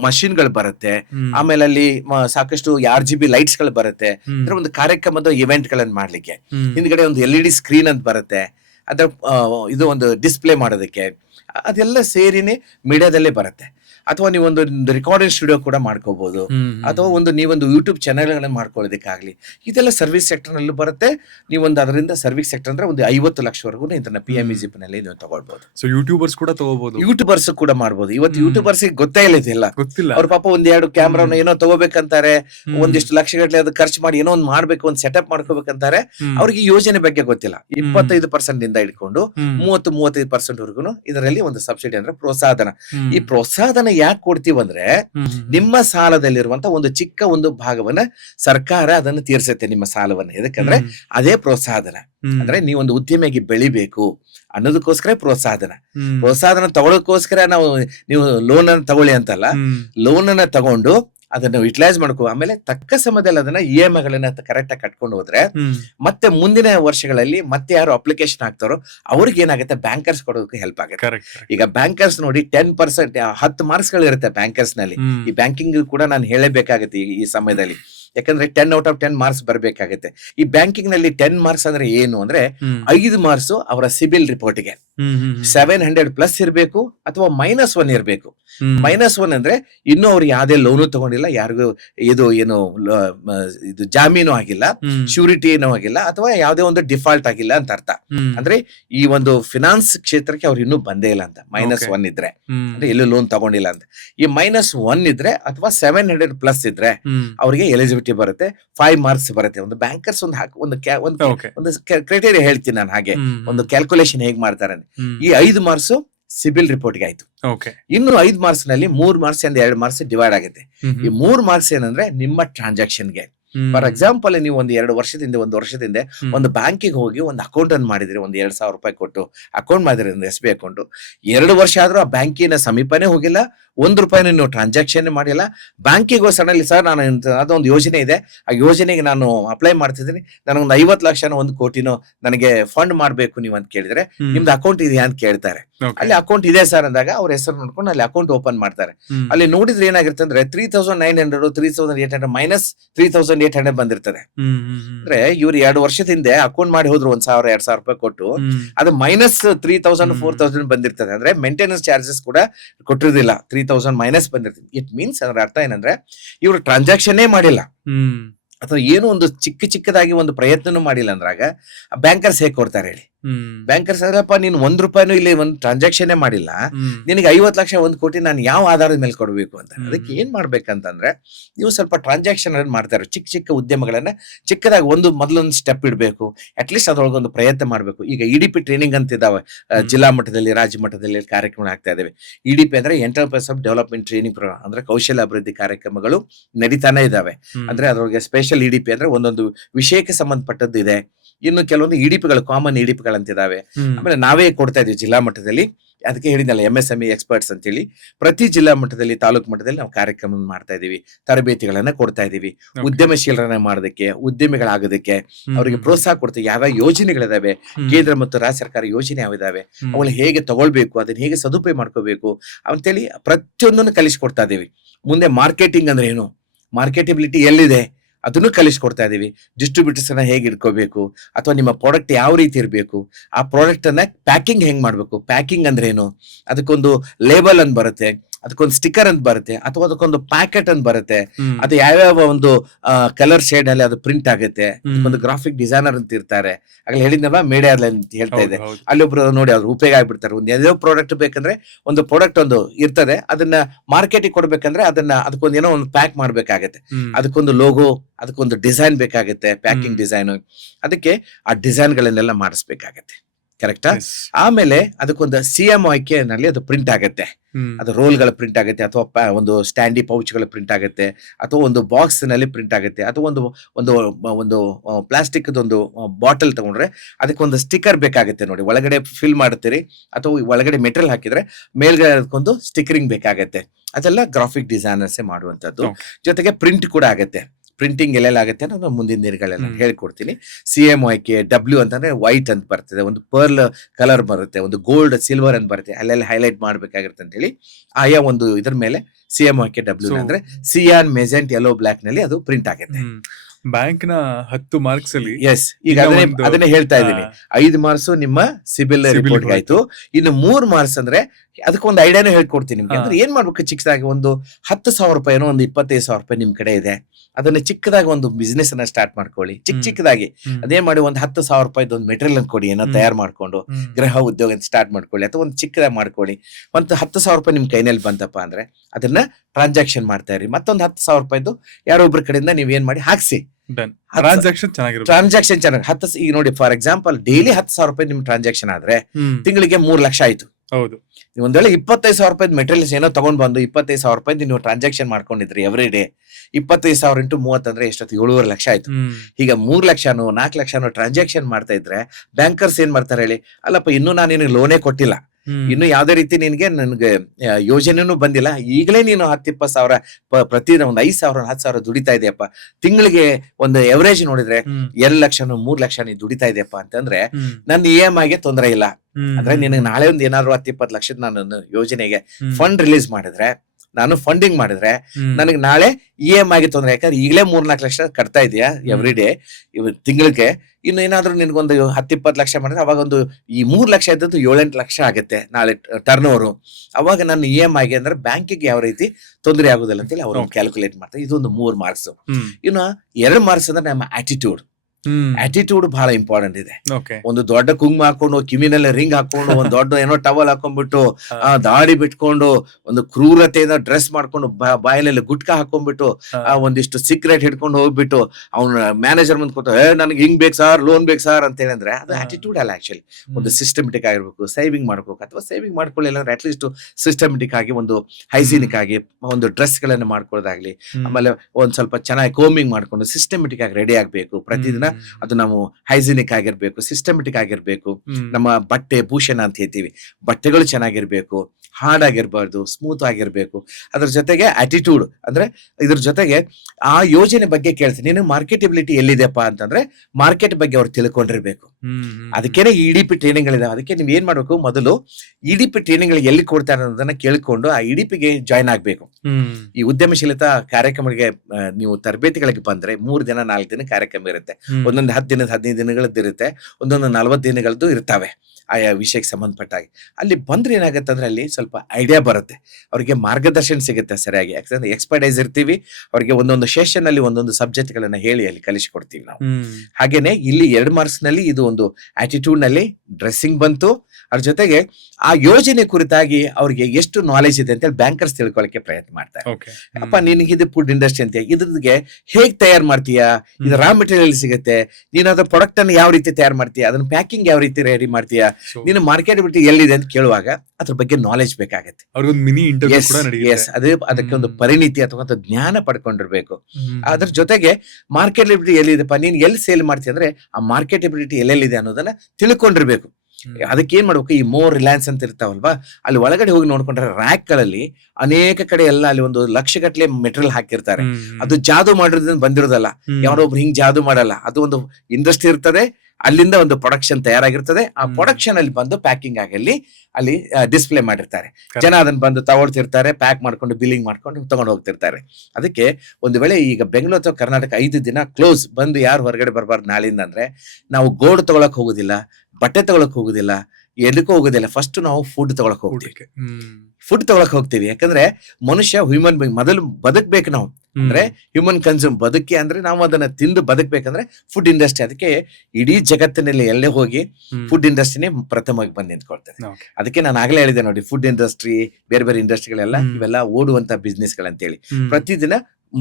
ಮಷಿನ್ ಗಳು ಬರುತ್ತೆ. ಆಮೇಲೆ ಅಲ್ಲಿ ಸಾಕಷ್ಟು RGB ಲೈಟ್ಸ್ ಗಳು ಬರುತ್ತೆ. ಅಂದ್ರೆ ಒಂದು ಕಾರ್ಯಕ್ರಮದ ಇವೆಂಟ್ ಗಳನ್ನ ಮಾಡ್ಲಿಕ್ಕೆ ಹಿಂದ್ಗಡೆ ಒಂದು LED ಸ್ಕ್ರೀನ್ ಅಂತ ಬರುತ್ತೆ, ಅದ್ರ ಇದು ಒಂದು ಡಿಸ್ಪ್ಲೇ ಮಾಡೋದಕ್ಕೆ. ಅದೆಲ್ಲ ಸೇರಿನೇ ಮೀಡಿಯಾದಲ್ಲೇ ಬರುತ್ತೆ. ಅಥವಾ ನೀವೊಂದು ರೆಕಾರ್ಡಿಂಗ್ ಸ್ಟುಡಿಯೋ ಕೂಡ ಮಾಡ್ಕೋಬಹುದು, ಅಥವಾ ನೀವೊಂದು ಯೂಟ್ಯೂಬ್ ಚಾನೆಲ್ ಮಾಡ್ಕೊಳ್ಳೋದಕ್ಕಾಗ್ಲಿ, ಇದೆಲ್ಲ ಸರ್ವಿಸ್ ಸೆಕ್ಟರ್ ನಲ್ಲೂ ಬರುತ್ತೆ. ನೀವೊಂದು ಅದರಿಂದ ಸರ್ವಿಸ್ ಸೆಕ್ಟರ್ ಅಂದ್ರೆ ಒಂದು 50 ಲಕ್ಷವರೆಗೂ ಇದನ್ನ PMEGP ನಲ್ಲಿ ನೀವು ತಗೊಳ್ಬಹುದು. ಸೊ ಯೂಟ್ಯೂಬರ್ಸ್ ಕೂಡ ತಗೋಬಹುದು, ಯೂಟ್ಯೂಬರ್ಸ್ ಕೂಡ ಮಾಡ್ಬೋದು. ಇವತ್ತು ಯೂಟ್ಯೂಬರ್ಸ್ ಗೊತ್ತೇ ಇಲ್ಲ ಇದೆಲ್ಲ, ಗೊತ್ತಿಲ್ಲ. ಅವ್ರ ಪಾಪ ಒಂದೆರಡು ಕ್ಯಾಮ್ರಾನ ಏನೋ ತಗೋಬೇಕಂತಾರೆ, ಒಂದಿಷ್ಟು ಲಕ್ಷಗಟ್ಟಲೆ ಅದು ಖರ್ಚು ಮಾಡಿ ಏನೋ ಒಂದು ಮಾಡ್ಬೇಕು, ಒಂದು ಸೆಟಪ್ ಮಾಡ್ಕೋಬೇಕಂತಾರೆ. ಅವ್ರಿಗೆ ಯೋಜನೆ ಬಗ್ಗೆ ಗೊತ್ತಿಲ್ಲ. 25% ಇಂದ ಹಿಡ್ಕೊಂಡು 30-35% ವರೆಗೂ ಇದರಲ್ಲಿ ಒಂದು ಸಬ್ಸಿಡಿ ಅಂದ್ರೆ ಪ್ರೋತ್ಸಾಹನ. ಈ ಪ್ರೋತ್ಸಾಹನ ಯಾಕೆ ಕೊಡ್ತೀವಂದ್ರೆ, ನಿಮ್ಮ ಸಾಲದಲ್ಲಿರುವಂತ ಒಂದು ಚಿಕ್ಕ ಒಂದು ಭಾಗವನ್ನ ಸರ್ಕಾರ ಅದನ್ನು ತೀರಿಸುತ್ತೆ, ನಿಮ್ಮ ಸಾಲವನ್ನ. ಎದಕ್ಕಂದ್ರೆ ಅದೇ ಪ್ರೋತ್ಸಾಹನ. ಅಂದ್ರೆ ನೀವೊಂದು ಉದ್ಯಮಿಯಾಗಿ ಬೆಳಿಬೇಕು ಅನ್ನೋದಕ್ಕೋಸ್ಕರ ಪ್ರೋತ್ಸಾಹನ ತಗೊಳ್ಳೋಕೋಸ್ಕರ ನೀವು ಲೋನ್ ಅನ್ನು ತಗೊಳ್ಳಿ ಅಂತಲ್ಲ. ಲೋನ್ ಅನ್ನ ತಗೊಂಡು ಅದನ್ನ ಯುಟಿಲೈಸ್ ಮಾಡ್ಕೋ, ಆಮೇಲೆ ತಕ್ಕ ಸಮಯದಲ್ಲಿ ಅದನ್ನ EMI ಗಳನ್ನ ಕರೆಕ್ಟ್ ಆಗಿ ಕಟ್ಕೊಂಡು ಹೋದ್ರೆ ಮತ್ತೆ ಮುಂದಿನ ವರ್ಷಗಳಲ್ಲಿ ಮತ್ತೆ ಯಾರು ಅಪ್ಲಿಕೇಶನ್ ಹಾಕ್ತಾರೋ ಅವ್ರಿಗೆ ಏನಾಗುತ್ತೆ, ಬ್ಯಾಂಕರ್ಸ್ ಕೊಡೋದಕ್ಕೆ ಹೆಲ್ಪ್ ಆಗುತ್ತೆ. ಈಗ ಬ್ಯಾಂಕರ್ಸ್ ನೋಡಿ 10% 10 ಮಾರ್ಕ್ಸ್ ಗಳು ಇರುತ್ತೆ ಬ್ಯಾಂಕರ್ಸ್ ನಲ್ಲಿ. ಈ ಬ್ಯಾಂಕಿಂಗ್ ಕೂಡ ನಾನು ಹೇಳಬೇಕಾಗುತ್ತೆ ಈ ಸಮಯದಲ್ಲಿ. ಯಾಕಂದ್ರೆ 10 ಔಟ್ ಆಫ್ 10 ಮಾರ್ಕ್ಸ್ ಬರ್ಬೇಕಾಗುತ್ತೆ. ಈ ಬ್ಯಾಂಕಿಂಗ್ ನಲ್ಲಿ 10 ಮಾರ್ಕ್ಸ್ ಅಂದ್ರೆ ಏನು ಅಂದ್ರೆ 5 ಮಾರ್ಕ್ಸ್ ಅವರ ಸಿಬಿಲ್ ರಿಪೋರ್ಟ್ಗೆ 700+ ಇರಬೇಕು ಅಥವಾ -1 ಇರಬೇಕು. -1 ಅಂದ್ರೆ ಇನ್ನು ಅವ್ರು ಯಾವ್ದೇ ಲೋನು ತಗೊಂಡಿಲ್ಲ, ಯಾರಿಗೂ ಇದು ಜಾಮೀನು ಆಗಿಲ್ಲ, ಶ್ಯೂರಿಟಿ ಏನೂ ಆಗಿಲ್ಲ, ಅಥವಾ ಯಾವ್ದೇ ಒಂದು ಡಿಫಾಲ್ಟ್ ಆಗಿಲ್ಲ ಅಂತ ಅರ್ಥ. ಅಂದ್ರೆ ಈ ಒಂದು ಫಿನಾನ್ಸ್ ಕ್ಷೇತ್ರಕ್ಕೆ ಅವ್ರು ಇನ್ನೂ ಬಂದೇ ಇಲ್ಲ ಅಂತ. -1 ಇದ್ರೆ ಅಂದ್ರೆ ಎಲ್ಲೂ ಲೋನ್ ತಗೊಂಡಿಲ್ಲ ಅಂತ. ಈ -1 ಇದ್ರೆ ಅಥವಾ 700+ ಇದ್ರೆ ಅವ್ರಿಗೆ ಎಲಿಜಿಬಿಲಿಟಿ ಬರುತ್ತೆ, 5 ಮಾರ್ಕ್ಸ್ ಬರುತ್ತೆ. ಒಂದು ಬ್ಯಾಂಕರ್ಸ್ ಒಂದು ಕ್ರೈಟೇರಿಯಾ ಹೇಳ್ತೀನಿ ನಾನು, ಹಾಗೆ ಒಂದು ಕ್ಯಾಲ್ಕುಲೇಷನ್ ಹೇಗ್ ಮಾಡ್ತಾರೆ. ಈ 5 ಮಾರ್ಕ್ಸ್ ಸಿಬಿಲ್ ರಿಪೋರ್ಟ್ಗೆ ಆಯ್ತು. ಇನ್ನು 5 ಮಾರ್ಕ್ಸ್ ನಲ್ಲಿ 3 ಮಾರ್ಕ್ಸ್ ಇಂದ 2 ಮಾರ್ಕ್ಸ್ ಡಿವೈಡ್ ಆಗುತ್ತೆ. ಈ 3 ಮಾರ್ಕ್ಸ್ ಏನಂದ್ರೆ ನಿಮ್ಮ ಟ್ರಾನ್ಸಾಕ್ಷನ್ಗೆ. ಫಾರ್ ಎಕ್ಸಾಂಪಲ್, ನೀವು ಒಂದು 1 ವರ್ಷದಿಂದ ಒಂದು ಬ್ಯಾಂಕಿಗೆ ಹೋಗಿ ಒಂದು ಅಕೌಂಟ್ ಅನ್ನು ಮಾಡಿದ್ರಿ, ಒಂದು 2,000 ರೂಪಾಯಿ ಕೊಟ್ಟು ಅಕೌಂಟ್ ಮಾಡಿದ್ರಿ, ಒಂದು SBI ಅಕೌಂಟ್. 2 ವರ್ಷ ಆದ್ರೂ ಆ ಬ್ಯಾಂಕಿನ ಸಮೀಪನೇ ಹೋಗಿಲ್ಲ, 1 ರೂಪಾಯಿನ ನೀವು ಟ್ರಾನ್ಸಾಕ್ಷನ್ ಮಾಡಿಲ್ಲ. ಬ್ಯಾಂಕಿಗೆ ಹೋಗಿ ಸಡನ್ಲಿ, ಸರ್ ನಾನು ಅದೊಂದು ಯೋಜನೆ ಇದೆ, ಆ ಯೋಜನೆಗೆ ನಾನು ಅಪ್ಲೈ ಮಾಡ್ತಿದ್ದೀನಿ, ನನಗೊಂದು 50 ಲಕ್ಷನೋ 1 ಕೋಟಿನೋ ನನಗೆ ಫಂಡ್ ಮಾಡ್ಬೇಕು ನೀವು ಅಂತ ಕೇಳಿದ್ರೆ, ನಿಮ್ದು ಅಕೌಂಟ್ ಇದೆಯಾ ಅಂತ ಕೇಳ್ತಾರೆ. ಅಲ್ಲಿ ಅಕೌಂಟ್ ಇದೆ ಸರ್ ಅಂದಾಗ ಅವ್ರ ಹೆಸರು ನೋಡ್ಕೊಂಡು ಅಲ್ಲಿ ಅಕೌಂಟ್ ಓಪನ್ ಮಾಡ್ತಾರೆ. ಅಲ್ಲಿ ನೋಡಿದ್ರೆ ಏನಾಗಿರುತ್ತೆ ಅಂದ್ರೆ 3,900 3,800 -3,800 ಬಂದಿರ್ತದೆ. ಅಂದ್ರೆ ಇವ್ರು 2 ವರ್ಷದಿಂದ ಅಕೌಂಟ್ ಮಾಡಿ ಹೋದ್ರು 1,000-2,000 ರೂಪಾಯಿ ಕೊಟ್ಟು, ಅದು -3,000 4,000 ಬಂದಿರ್ತದೆ. ಅಂದ್ರೆ ಮೇಂಟೆನೆನ್ಸ್ ಚಾರ್ಜಸ್ ಕೂಡ ಕೊಟ್ಟಿರೋದಿಲ್ಲ, 3,000 ಮೈನಸ್ ಬಂದಿರ್ತದೆ. ಇಟ್ ಮೀನ್ಸ್ ಅದರ ಅರ್ಥ ಏನಂದ್ರೆ ಇವರು ಟ್ರಾನ್ಸಾಕ್ಷನ್ನೇ ಮಾಡಿಲ್ಲ, ಅಥವಾ ಏನೋ ಒಂದು ಚಿಕ್ಕದಾಗಿ ಒಂದು ಪ್ರಯತ್ನನೂ ಮಾಡಿಲ್ಲ ಅಂದ್ರಾಗ ಬ್ಯಾಂಕರ್ಸ್ ಹೇಗೆ ಕೊಡ್ತಾರೆ ಹೇಳಿ? ಬ್ಯಾಂಕರ್ಸ್ ಅಲ್ಲಪ್ಪ ನೀನು ₹1 ಇಲ್ಲಿ ಒಂದು ಟ್ರಾನ್ಸಾಕ್ಷನ್ ಮಾಡಿಲ್ಲ, ನಿನಗೆ 50 ಲಕ್ಷ 1 ಕೋಟಿ ನಾನು ಯಾವ ಆಧಾರದ ಮೇಲೆ ಕೊಡಬೇಕು ಅಂತ. ಅದಕ್ಕೆ ಏನ್ ಮಾಡ್ಬೇಕಂತಂದ್ರೆ ನೀವು ಸ್ವಲ್ಪ ಟ್ರಾನ್ಸಾಕ್ಷನ್ ಮಾಡ್ತಾರೆ, ಚಿಕ್ಕ ಚಿಕ್ಕ ಉದ್ಯಮಗಳನ್ನ ಚಿಕ್ಕದಾಗಿ ಮೊದಲೊಂದು ಸ್ಟೆಪ್ ಇಡಬೇಕು, ಅಟ್ಲೀಸ್ಟ್ ಅದ್ರೊಳಗೊಂದು ಪ್ರಯತ್ನ ಮಾಡಬೇಕು. ಈಗ EDP ಟ್ರೈನಿಂಗ್ ಅಂತ ಇದಾವೆ, ಜಿಲ್ಲಾ ಮಟ್ಟದಲ್ಲಿ ರಾಜ್ಯ ಮಟ್ಟದಲ್ಲಿ ಕಾರ್ಯಕ್ರಮ ಆಗ್ತಾ ಇದಾವೆ. EDP ಅಂದ್ರೆ enterprise of development training programme, ಅಂದ್ರೆ ಕೌಶಲ್ಯ ಅಭಿವೃದ್ಧಿ ಕಾರ್ಯಕ್ರಮಗಳು ನಡೀತಾನೆ ಇದಾವೆ. ಅಂದ್ರೆ ಅದ್ರೊಳಗೆ ಸ್ಪೆಷಲ್ EDP ಅಂದ್ರೆ ಒಂದೊಂದು ವಿಷಯಕ್ಕೆ ಸಂಬಂಧಪಟ್ಟದ್ದು ಇದೆ. ಇನ್ನು ಕೆಲವೊಂದು EDPಗಳು ಕಾಮನ್ EDPಗಳು ಅಂತಿದಾವೆ. ಆಮೇಲೆ ನಾವೇ ಕೊಡ್ತಾ ಇದೀವಿ ಜಿಲ್ಲಾ ಮಟ್ಟದಲ್ಲಿ. ಅದಕ್ಕೆ ಹೇಳಿದ್ನಲ್ಲ MSME ಎಕ್ಸ್ಪರ್ಟ್ಸ್ ಅಂತೇಳಿ ಪ್ರತಿ ಜಿಲ್ಲಾ ಮಟ್ಟದಲ್ಲಿ ತಾಲೂಕು ಮಟ್ಟದಲ್ಲಿ ನಾವು ಕಾರ್ಯಕ್ರಮ ಮಾಡ್ತಾ ಇದೀವಿ, ತರಬೇತಿಗಳನ್ನ ಕೊಡ್ತಾ ಇದೀವಿ. ಉದ್ಯಮಶೀಲರನ್ನ ಮಾಡೋದಕ್ಕೆ, ಉದ್ಯಮಿಗಳಾಗೋದಕ್ಕೆ ಅವರಿಗೆ ಪ್ರೋತ್ಸಾಹ ಕೊಡ್ತೀವಿ. ಯಾವ ಯೋಜನೆಗಳಿದಾವೆ, ಕೇಂದ್ರ ಮತ್ತು ರಾಜ್ಯ ಸರ್ಕಾರ ಯೋಜನೆ ಯಾವಿದಾವೆ, ಅವುಗಳನ್ನ ಹೇಗೆ ತಗೊಳ್ಬೇಕು, ಅದನ್ನ ಹೇಗೆ ಸದುಪಯೋಗ ಮಾಡ್ಕೋಬೇಕು ಅಂತೇಳಿ ಪ್ರತಿಯೊಂದನ್ನು ಕಲಿಸ್ಕೊಡ್ತಾ ಇದೀವಿ. ಮುಂದೆ ಮಾರ್ಕೆಟಿಂಗ್ ಅಂದ್ರೆ ಏನು, ಮಾರ್ಕೆಟಬಿಲಿಟಿ ಎಲ್ಲಿದೆ ಅದನ್ನು ಕಲಿಸ್ಕೊಡ್ತಾ ಇದೀವಿ. ಡಿಸ್ಟ್ರಿಬ್ಯೂಟರ್ಸ್ ಅನ್ನ ಹೇಗೆ ಇಟ್ಕೋಬೇಕು, ಅಥವಾ ನಿಮ್ಮ ಪ್ರಾಡಕ್ಟ್ ಯಾವ ರೀತಿ ಇರಬೇಕು, ಆ ಪ್ರಾಡಕ್ಟ್ ಅನ್ನ ಪ್ಯಾಕಿಂಗ್ ಹೆಂಗ್ ಮಾಡ್ಬೇಕು, ಪ್ಯಾಕಿಂಗ್ ಅಂದ್ರೆ ಏನು, ಅದಕ್ಕೊಂದು ಲೇಬಲ್ ಅಂತ ಬರುತ್ತೆ, ಅದಕ್ಕೊಂದು ಸ್ಟಿಕ್ಕರ್ ಅಂತ ಬರುತ್ತೆ, ಅಥವಾ ಅದಕ್ಕೊಂದು ಪ್ಯಾಕೆಟ್ ಅಂತ ಬರುತ್ತೆ. ಅದು ಯಾವ್ಯಾವ ಒಂದು ಕಲರ್ ಶೇಡ್ ಅಲ್ಲಿ ಅದು ಪ್ರಿಂಟ್ ಆಗುತ್ತೆ. ಒಂದು ಗ್ರಾಫಿಕ್ ಡಿಸೈನರ್ ಅಂತ ಇರ್ತಾರೆ, ಆಗಲೇ ಹೇಳಿದ್ನಲ್ಲ ಮೇಡಿಯಾ ಅಂತ ಹೇಳ್ತಾ ಇದೆ. ಅಲ್ಲೊಬ್ರು ನೋಡಿ ಅವ್ರು ಉಪಯೋಗ ಆಗ್ಬಿಡ್ತಾರೆ. ಒಂದು ಯಾವುದೋ ಪ್ರಾಡಕ್ಟ್ ಬೇಕಂದ್ರೆ ಒಂದು ಪ್ರಾಡಕ್ಟ್ ಒಂದು ಇರ್ತದೆ, ಅದನ್ನ ಮಾರ್ಕೆಟಿಗೆ ಕೊಡ್ಬೇಕಂದ್ರೆ ಅದಕ್ಕೊಂದು ಏನೋ ಒಂದು ಪ್ಯಾಕ್ ಮಾಡ್ಬೇಕಾಗತ್ತೆ, ಅದಕ್ಕೊಂದು ಲೋಗೋ, ಅದಕ್ಕೊಂದು ಡಿಸೈನ್ ಬೇಕಾಗುತ್ತೆ, ಪ್ಯಾಕಿಂಗ್ ಡಿಸೈನ್. ಅದಕ್ಕೆ ಆ ಡಿಸೈನ್ ಗಳನ್ನೆಲ್ಲ ಮಾಡಿಸ್ಬೇಕಾಗತ್ತೆ, ಕರೆಕ್ಟಾ? ಆಮೇಲೆ ಅದಕ್ಕೊಂದು CMYK ನಲ್ಲಿ ಅದು ಪ್ರಿಂಟ್ ಆಗುತ್ತೆ, ಅದು ರೋಲ್ ಗಳ ಪ್ರಿಂಟ್ ಆಗುತ್ತೆ, ಅಥವಾ ಒಂದು ಸ್ಟ್ಯಾಂಡಿ ಪೌಚ್ ಗಳ ಪ್ರಿಂಟ್ ಆಗುತ್ತೆ, ಅಥವಾ ಒಂದು ಬಾಕ್ಸ್ ನಲ್ಲಿ ಪ್ರಿಂಟ್ ಆಗುತ್ತೆ, ಅಥವಾ ಒಂದು ಪ್ಲಾಸ್ಟಿಕ್ ಒಂದು ಬಾಟಲ್ ತಗೊಂಡ್ರೆ ಅದಕ್ಕೊಂದು ಸ್ಟಿಕ್ಕರ್ ಬೇಕಾಗುತ್ತೆ. ನೋಡಿ, ಒಳಗಡೆ ಫಿಲ್ ಮಾಡುತ್ತೀರಿ ಅಥವಾ ಒಳಗಡೆ ಮೆಟೀರಿಯಲ್ ಹಾಕಿದ್ರೆ ಮೇಲ್ಗಡೆ ಅದಕ್ಕೊಂದು ಸ್ಟಿಕ್ಕರಿಂಗ್ ಬೇಕಾಗತ್ತೆ. ಅದೆಲ್ಲ ಗ್ರಾಫಿಕ್ ಡಿಸೈನರ್ಸ್ ಮಾಡುವಂತದ್ದು. ಜೊತೆಗೆ ಪ್ರಿಂಟ್ ಕೂಡ ಆಗತ್ತೆ. ಪ್ರಿಂಟಿಂಗ್ ಎಲ್ಲೆಲ್ಲ ಆಗುತ್ತೆ ಅನ್ನೋದು ಮುಂದಿನ ದಿನಗಳೆಲ್ಲ ಹೇಳ್ಕೊಡ್ತೀನಿ. CMYK W ಅಂತಂದ್ರೆ ವೈಟ್ ಅಂತ ಬರ್ತದೆ, ಒಂದು ಪರ್ಲ್ ಕಲರ್ ಬರುತ್ತೆ, ಒಂದು ಗೋಲ್ಡ್ ಸಿಲ್ವರ್ ಅಂತ ಬರುತ್ತೆ, ಅಲ್ಲೆಲ್ಲ ಹೈಲೈಟ್ ಮಾಡ್ಬೇಕಾಗಿರುತ್ತೆ ಅಂತ ಹೇಳಿ ಆಯಾ ಒಂದು ಇದ್ರ ಮೇಲೆ CMYK W ಅಂದ್ರೆ ಸಿಯಾನ್, ಮೆಜೆಂಟ್, ಯೆಲ್ಲೋ, ಬ್ಲಾಕ್ ನಲ್ಲಿ ಅದು ಪ್ರಿಂಟ್ ಆಗುತ್ತೆ. ಬ್ಯಾಂಕ್ ನ 10 ಮಾರ್ಕ್ಸ್ ಅಲ್ಲಿ ಎಸ್, ಈಗ ಅದನ್ನೇ ಹೇಳ್ತಾ ಇದ್ದೀನಿ. 5 ಮಾರ್ಕ್ಸ್ ನಿಮ್ಮ ಸಿಬಿಲ್ ರಿಪೋರ್ಟ್ ಆಯ್ತು. ಇನ್ನು 3 ಮಾರ್ಕ್ಸ್ ಅಂದ್ರೆ ಅದಕ್ಕೊಂದು ಐಡಿಯಾನು ಹೇಳ್ಕೊಡ್ತೀನಿ ನಿಮ್ಗೆ. ಅಂದ್ರೆ ಏನ್ ಮಾಡ್ಬೇಕು, ಚಿಕ್ಕದಾಗಿ ಒಂದು ₹10,000 ಒಂದು ₹25,000 ನಿಮ್ ಕಡೆ ಇದೆ, ಅದನ್ನ ಚಿಕ್ಕದಾಗಿ ಒಂದು ಬಿಸ್ನೆಸ್ ಅನ್ನ ಸ್ಟಾರ್ಟ್ ಮಾಡ್ಕೊಳ್ಳಿ. ಚಿಕ್ಕದಾಗಿ ಅದೇನ್ ಮಾಡಿ ಒಂದು ₹10,000 ಒಂದು ಮೆಟೀರಿಯಲ್ ಅನ್ನು ಕೊಡಿ, ಏನೋ ತಯಾರು ಮಾಡ್ಕೊಂಡು ಗೃಹ ಉದ್ಯೋಗ ಸ್ಟಾರ್ಟ್ ಮಾಡ್ಕೊಳ್ಳಿ, ಅಥವಾ ಒಂದು ಚಿಕ್ಕದಾಗಿ ಮಾಡ್ಕೊಳ್ಳಿ. ಒಂದು ₹10,000 ನಿಮ್ ಕೈನಲ್ಲಿ ಬಂತಪ್ಪ ಅಂದ್ರೆ ಅದನ್ನ ಟ್ರಾನ್ಸಾಕ್ಷನ್ ಮಾಡ್ತಾ ಇರಿ. ಮತ್ತೊಂದು ₹10,000 ಯಾರೋ ಒಬ್ರ ಕಡೆಯಿಂದ ನೀವ್ ಏನ್ ಮಾಡಿ ಹಾಕ್ಸಿ. ಟ್ರಾನ್ಸಾಕ್ಷನ್ ಚೆನ್ನಾಗಿ ಈಗ ನೋಡಿ, ಫಾರ್ ಎಕ್ಸಾಂಪಲ್ ಡೈಲಿ ₹10,000 ನಿಮ್ ಟ್ರಾನ್ಸಾಕ್ಷನ್ ಆದ್ರೆ ತಿಂಗಳಿಗೆ 3 ಲಕ್ಷ ಆಯ್ತು. ಹೌದು. ಒಂದ್ ವೇಳೆ ₹25,000 ಮೆಟೀರಿಯಲ್ಸ್ ಏನೋ ತಗೊಂಡ್ ಬಂದು ₹25,000 ನೀವು ಟ್ರಾನ್ಸಾಕ್ಷನ್ ಮಾಡ್ಕೊಂಡಿದ್ರಿ ಎವ್ರಿ ಡೇ, 25,000 × 30 ಅಂದ್ರೆ ಎಷ್ಟೊತ್ತು 7.5 ಲಕ್ಷ ಆಯ್ತು. ಈಗ 3 ಲಕ್ಷನೋ 4 ಲಕ್ಷನೋ ಟ್ರಾನ್ಸಾಕ್ಷನ್ ಮಾಡ್ತಾ ಇದ್ರೆ ಬ್ಯಾಂಕರ್ಸ್ ಏನ್ ಮಾಡ್ತಾರೆ ಹೇಳಿ, ಅಲ್ಲಪ್ಪ ಇನ್ನೂ ನಾನು ನಿನಗೆ ಲೋನೇ ಕೊಟ್ಟಿಲ್ಲ, ಇನ್ನು ಯಾವ್ದೇ ರೀತಿ ನನ್ಗೆ ಯೋಜನೆನೂ ಬಂದಿಲ್ಲ, ಈಗಲೇ ನೀನು 10-20 ಸಾವಿರ ಪ್ರತಿ ಒಂದು 5,000 10,000 ದುಡಿತಾ ಇದೆಯಪ್ಪ, ತಿಂಗಳಿಗೆ ಒಂದು ಎವರೇಜ್ ನೋಡಿದ್ರೆ 2 ಲಕ್ಷನೋ 3 ಲಕ್ಷ ನೀ ದುಡಿತಾ ಇದೆಯಪ್ಪ ಅಂತಂದ್ರೆ ನನ್ನ EMI ಗೆ ತೊಂದರೆ ಇಲ್ಲ. ಅಂದ್ರೆ ನಿನಗೆ ನಾಳೆ ಒಂದು ಏನಾದ್ರು 10-20 ಲಕ್ಷದ ನಾನು ಯೋಜನೆಗೆ ಫಂಡ್ ರಿಲೀಸ್ ಮಾಡಿದ್ರೆ, ನಾನು ಫಂಡಿಂಗ್ ಮಾಡಿದ್ರೆ ನನಗೆ ನಾಳೆ EMI ಗೆ ತೊಂದರೆ. ಯಾಕಂದ್ರೆ ಈಗಲೇ 3-4 ಲಕ್ಷ ಕಟ್ತಾ ಇದೆಯಾ ಎವ್ರಿ ಡೇ ತಿಂಗಳಿಗೆ, ಇನ್ನು ಏನಾದ್ರು ನಿನ್ಗೊಂದು 10-20 ಲಕ್ಷ ಮಾಡಿದ್ರೆ ಅವಾಗ ಒಂದು ಈ 3 ಲಕ್ಷ ಇದ್ದದ್ದು 7-8 ಲಕ್ಷ ಆಗುತ್ತೆ ನಾಳೆ ಟರ್ನ್ ಓವರ್. ಅವಾಗ ನನ್ನ EMI ಗೆ ಅಂದ್ರೆ ಬ್ಯಾಂಕಿಗೆ ಯಾವ ರೀತಿ ತೊಂದರೆ ಆಗುದಿಲ್ಲ ಅಂತೇಳಿ ಅವ್ರು ಕ್ಯಾಲ್ಕುಲೇಟ್ ಮಾಡ್ತಾರೆ. ಇದೊಂದು 3 ಮಾರ್ಕ್ಸ್. ಇನ್ನು 2 ಮಾರ್ಕ್ಸ್ ಅಂದ್ರೆ ನಮ್ಮ ಆಟಿಟ್ಯೂಡ್ ಬಹಳ ಇಂಪಾರ್ಟೆಂಟ್ ಇದೆ. ಒಂದು ದೊಡ್ಡ ಕುಂಕುಮ ಹಾಕೊಂಡು, ಕಿವಿನಲ್ಲಿ ರಿಂಗ್ ಹಾಕೊಂಡು, ಒಂದು ದೊಡ್ಡ ಏನೋ ಟವಲ್ ಹಾಕೊಂಡ್ಬಿಟ್ಟು, ದಾಡಿ ಬಿಟ್ಕೊಂಡು, ಒಂದು ಕ್ರೂರತೆಯಿಂದ ಡ್ರೆಸ್ ಮಾಡ್ಕೊಂಡು, ಬಾಯಲ್ಲಿ ಗುಟ್ಕಾ ಹಾಕೊಂಡ್ಬಿಟ್ಟು, ಒಂದಿಷ್ಟು ಸಿಗರೇಟ್ ಹಿಡ್ಕೊಂಡು ಹೋಗ್ಬಿಟ್ಟು ಅವ್ನ ಮ್ಯಾನೇಜರ್ ಮುಂದೆ ಕೊಟ್ಟು ನನಗೆ ಹಿಂಗ್ ಬೇಕು ಸಾರ್, ಲೋನ್ ಬೇಕು ಸಾರ್ ಅಂತ ಹೇಳಿದ್ರೆ ಅದು ಆಟಿಟ್ಯೂಡ್ ಅಲ್ಲ. ಆಕ್ಚುಲಿ ಒಂದು ಸಿಸ್ಟಮೆಟಿಕ್ ಆಗಿರ್ಬೇಕು, ಸೇವಿಂಗ್ ಮಾಡ್ಬೇಕು, ಅಥವಾ ಸೇವಿಂಗ್ ಮಾಡ್ಕೊಳ್ಳಿಲ್ಲ ಅಂದ್ರೆ ಅಟ್ಲೀಸ್ಟ್ ಸಿಸ್ಟಮೆಟಿಕ್ ಆಗಿ ಒಂದು ಹೈಜಿನಿಕ್ ಆಗಿ ಒಂದು ಡ್ರೆಸ್ ಗಳನ್ನ ಮಾಡ್ಕೊಳ್ಳೋದಾಗ್ಲಿ, ಆಮೇಲೆ ಒಂದ್ ಸ್ವಲ್ಪ ಚೆನ್ನಾಗಿ ಕೋಮಿಂಗ್ ಮಾಡ್ಕೊಂಡು ಸಿಸ್ಟಮೆಟಿಕ್ ಆಗಿ ರೆಡಿ ಆಗ್ಬೇಕು. ಪ್ರತಿದಿನ ಅದು ನಾವು ಹೈಜಿನಿಕ್ ಆಗಿರ್ಬೇಕು, ಸಿಸ್ಟಮೆಟಿಕ್ ಆಗಿರ್ಬೇಕು. ನಮ್ಮ ಬಟ್ಟೆ ಭೂಷಣ ಅಂತ ಹೇಳ್ತೀವಿ, ಬಟ್ಟೆಗಳು ಚೆನ್ನಾಗಿರ್ಬೇಕು, ಹಾರ್ಡ್ ಆಗಿರ್ಬಾರ್ದು, ಸ್ಮೂತ್ ಆಗಿರ್ಬೇಕು. ಅದ್ರ ಜೊತೆಗೆ ಆಟಿಟ್ಯೂಡ್ ಅಂದ್ರೆ ಇದ್ರ ಜೊತೆಗೆ ಆ ಯೋಜನೆ ಬಗ್ಗೆ ಕೇಳ್ತೀನಿ, ನೀನು ಮಾರ್ಕೆಟಬಿಲಿಟಿ ಎಲ್ಲಿದೆಪ್ಪ ಅಂತಂದ್ರೆ ಮಾರ್ಕೆಟ್ ಬಗ್ಗೆ ಅವ್ರು ತಿಳ್ಕೊಂಡಿರ್ಬೇಕು. ಅದಕ್ಕೇನೆ EDP ಟ್ರೈನಿಂಗ್ ಗಳಿದಾವೆ. ಅದಕ್ಕೆ ನೀವ್ ಏನ್ ಮಾಡ್ಬೇಕು, ಮೊದಲು EDP ಟ್ರೈನಿಂಗ್ ಗಳಿಗೆ ಎಲ್ಲಿ ಕೊಡ್ತಾರೆ ಅನ್ನೋದನ್ನ ಕೇಳ್ಕೊಂಡು ಆ EDP ಗೆ ಜಾಯ್ನ್ ಆಗ್ಬೇಕು. ಈ ಉದ್ಯಮಶೀಲತಾ ಕಾರ್ಯಕ್ರಮಗಳಿಗೆ ನೀವು ತರಬೇತಿಗಳಿಗೆ ಬಂದ್ರೆ 3 ದಿನ 4 ದಿನ ಕಾರ್ಯಕ್ರಮ ಇರುತ್ತೆ. ಒಂದೊಂದು 10 ದಿನದ 15 ದಿನಗಳದ್ದು ಇರುತ್ತೆ, ಒಂದೊಂದು 40 ದಿನಗಳದ್ದು ಇರ್ತವೆ ಆಯಾ ವಿಷಯಕ್ಕೆ ಸಂಬಂಧಪಟ್ಟಾಗಿ. ಅಲ್ಲಿ ಬಂದ್ರೆ ಏನಾಗುತ್ತೆ ಅಂದ್ರೆ ಅಲ್ಲಿ ಸ್ವಲ್ಪ ಐಡಿಯಾ ಬರುತ್ತೆ, ಅವ್ರಿಗೆ ಮಾರ್ಗದರ್ಶನ ಸಿಗುತ್ತೆ ಸರಿಯಾಗಿ. ಯಾಕಂದ್ರೆ ಎಕ್ಸ್ಪರ್ಟೈಸ್ ಇರ್ತೀವಿ, ಅವ್ರಿಗೆ ಒಂದೊಂದು ಸೆಷನ್ ಅಲ್ಲಿ ಒಂದೊಂದು ಸಬ್ಜೆಕ್ಟ್ ಗಳನ್ನ ಹೇಳಿ ಅಲ್ಲಿ ಕಲಿಸಿಕೊಡ್ತೀವಿ ನಾವು. ಹಾಗೇನೆ ಇಲ್ಲಿ 2 ಮಾರ್ಕ್ಸ್ ನಲ್ಲಿ ಇದು ಒಂದು ಆಟಿಟ್ಯೂಡ್ ನಲ್ಲಿ ಡ್ರೆಸ್ಸಿಂಗ್ ಬಂತು. ಅದ್ರ ಜೊತೆಗೆ ಆ ಯೋಜನೆ ಕುರಿತಾಗಿ ಅವ್ರಿಗೆ ಎಷ್ಟು ನಾಲೆಜ್ ಇದೆ ಅಂತ ಹೇಳಿ ಬ್ಯಾಂಕರ್ಸ್ ತಿಳ್ಕೊಳ್ಳಕ್ಕೆ ಪ್ರಯತ್ನ ಮಾಡ್ತಾರೆ. ಅಪ್ಪ ನಿನಗೆ ಇದು ಫುಡ್ ಇಂಡಸ್ಟ್ರಿ ಅಂತ ಇದ್ರಿಗೆ ಹೇಗ್ ತಯಾರು ಮಾಡ್ತೀಯಾ, ಇದು ರಾ ಮೆಟೀರಿಯಲ್ ಸಿಗುತ್ತೆ, ನೀನ್ ಅದ್ರ ಪ್ರಾಡಕ್ಟ್ ಅನ್ನು ಯಾವ ರೀತಿ ತಯಾರು ಮಾಡ್ತೀಯಾ, ಅದನ್ನ ಪ್ಯಾಕಿಂಗ್ ಯಾವ ರೀತಿ ರೆಡಿ ಮಾಡ್ತೀಯಾ, ನೀನು ಮಾರ್ಕೆಟಬಿಲಿಟಿ ಎಲ್ಲಿದೆ ಅಂತ ಕೇಳುವಾಗ ಅದ್ರ ಬಗ್ಗೆ ನಾಲೆಜ್ ಬೇಕಾಗತ್ತೆ. ಅದೇ ಅದಕ್ಕೆ ಒಂದು ಪರಿಣಿತಿ ಅಥವಾ ಜ್ಞಾನ ಪಡ್ಕೊಂಡಿರ್ಬೇಕು. ಅದ್ರ ಜೊತೆಗೆ ಮಾರ್ಕೆಟಬಿಲಿಟಿ ಎಲ್ಲಿದೆಪ್ಪ, ನೀನ್ ಎಲ್ಲಿ ಸೇಲ್ ಮಾಡ್ತೀಯ ಅಂದ್ರೆ ಆ ಮಾರ್ಕೆಟಬಿಲಿಟಿ ಎಲ್ಲೆಲ್ಲಿದೆ ಅನ್ನೋದನ್ನ ತಿಳ್ಕೊಂಡಿರ್ಬೇಕು. ಅದಕ್ಕೆ ಏನ್ ಮಾಡ್ಬೇಕು, ಈ ಮೋರ್ ರಿಲಯನ್ಸ್ ಅಂತ ಇರ್ತಾವಲ್ವಾ, ಅಲ್ಲಿ ಒಳಗಡೆ ಹೋಗಿ ನೋಡ್ಕೊಂಡ್ರೆ ರ್ಯಾಕ್ ಗಳಲ್ಲಿ ಅನೇಕ ಕಡೆ ಎಲ್ಲ ಅಲ್ಲಿ ಒಂದು ಲಕ್ಷಗಟ್ಟಲೆ ಮೆಟೀರಿಯಲ್ ಹಾಕಿರ್ತಾರೆ. ಅದು ಜಾದು ಮಾಡಿರೋದ್ರಿಂದ ಬಂದಿರೋದಲ್ಲ, ಯಾರೊಬ್ರು ಹಿಂಗ್ ಜಾದು ಮಾಡಲ್ಲ. ಅದು ಒಂದು ಇಂಡಸ್ಟ್ರಿ ಇರ್ತದೆ, ಅಲ್ಲಿಂದ ಒಂದು ಪ್ರೊಡಕ್ಷನ್ ತಯಾರಾಗಿರ್ತದೆ. ಆ ಪ್ರೊಡಕ್ಷನ್ ಅಲ್ಲಿ ಬಂದು ಪ್ಯಾಕಿಂಗ್ ಆಗಿ ಅಲ್ಲಿ ಡಿಸ್ಪ್ಲೇ ಮಾಡಿರ್ತಾರೆ. ಜನ ಅದನ್ನ ಬಂದು ತಗೊಳ್ತಿರ್ತಾರೆ, ಪ್ಯಾಕ್ ಮಾಡ್ಕೊಂಡು ಬಿಲ್ಲಿಂಗ್ ಮಾಡ್ಕೊಂಡು ತಗೊಂಡು ಹೋಗ್ತಿರ್ತಾರೆ. ಅದಕ್ಕೆ ಒಂದು ವೇಳೆ ಈಗ ಬೆಂಗಳೂರು ಅಥವಾ ಕರ್ನಾಟಕ 5 ದಿನ ಕ್ಲೋಸ್, ಬಂದು ಯಾರು ಹೊರಗಡೆ ಬರಬಾರ್ದು ನಾಳಿಂದ ಅಂದ್ರೆ, ನಾವು ಗೋಲ್ಡ್ ತಗೊಳಕ್ ಹೋಗುದಿಲ್ಲ, ಬಟ್ಟೆ ತಗೊಳಕ್ ಹೋಗುದಿಲ್ಲ, ಎದಕ್ಕೂ ಹೋಗುದಿಲ್ಲ. ಫಸ್ಟ್ ನಾವು ಫುಡ್ ತಗೊಳಕ್ ಹೋಗ್ತೀವಿ. ಫುಡ್ ತಗೊಳಕ್ ಹೋಗ್ತೀವಿ ಯಾಕಂದ್ರೆ ಮನುಷ್ಯ ಹ್ಯೂಮನ್ ಬೀಯಿಂಗ್ ಮೊದಲು ಬದುಕ್ಬೇಕು. ನಾವು ಅಂದ್ರೆ ಹ್ಯೂಮನ್ ಕನ್ಸ್ಯೂಮ್ ಬದುಕಿ ಅಂದ್ರೆ ನಾವು ಅದನ್ನ ತಿಂದು ಬದುಕ್ಬೇಕಂದ್ರೆ ಫುಡ್ ಇಂಡಸ್ಟ್ರಿ. ಅದಕ್ಕೆ ಇಡೀ ಜಗತ್ತಿನಲ್ಲಿ ಎಲ್ಲೇ ಹೋಗಿ ಫುಡ್ ಇಂಡಸ್ಟ್ರಿನೇ ಪ್ರಥಮವಾಗಿ ಬಂದು ನಿಂತ್ಕೊಳ್ತದೆ. ಅದಕ್ಕೆ ನಾನು ಆಗ್ಲೇ ಹೇಳಿದೆ ನೋಡಿ, ಫುಡ್ ಇಂಡಸ್ಟ್ರಿ, ಬೇರೆ ಬೇರೆ ಇಂಡಸ್ಟ್ರಿಗಳೆಲ್ಲ ಇವೆಲ್ಲ ಓಡುವಂತ ಬಿಸ್ನೆಸ್ ಗಳಂತೇಳಿ. ಪ್ರತಿದಿನ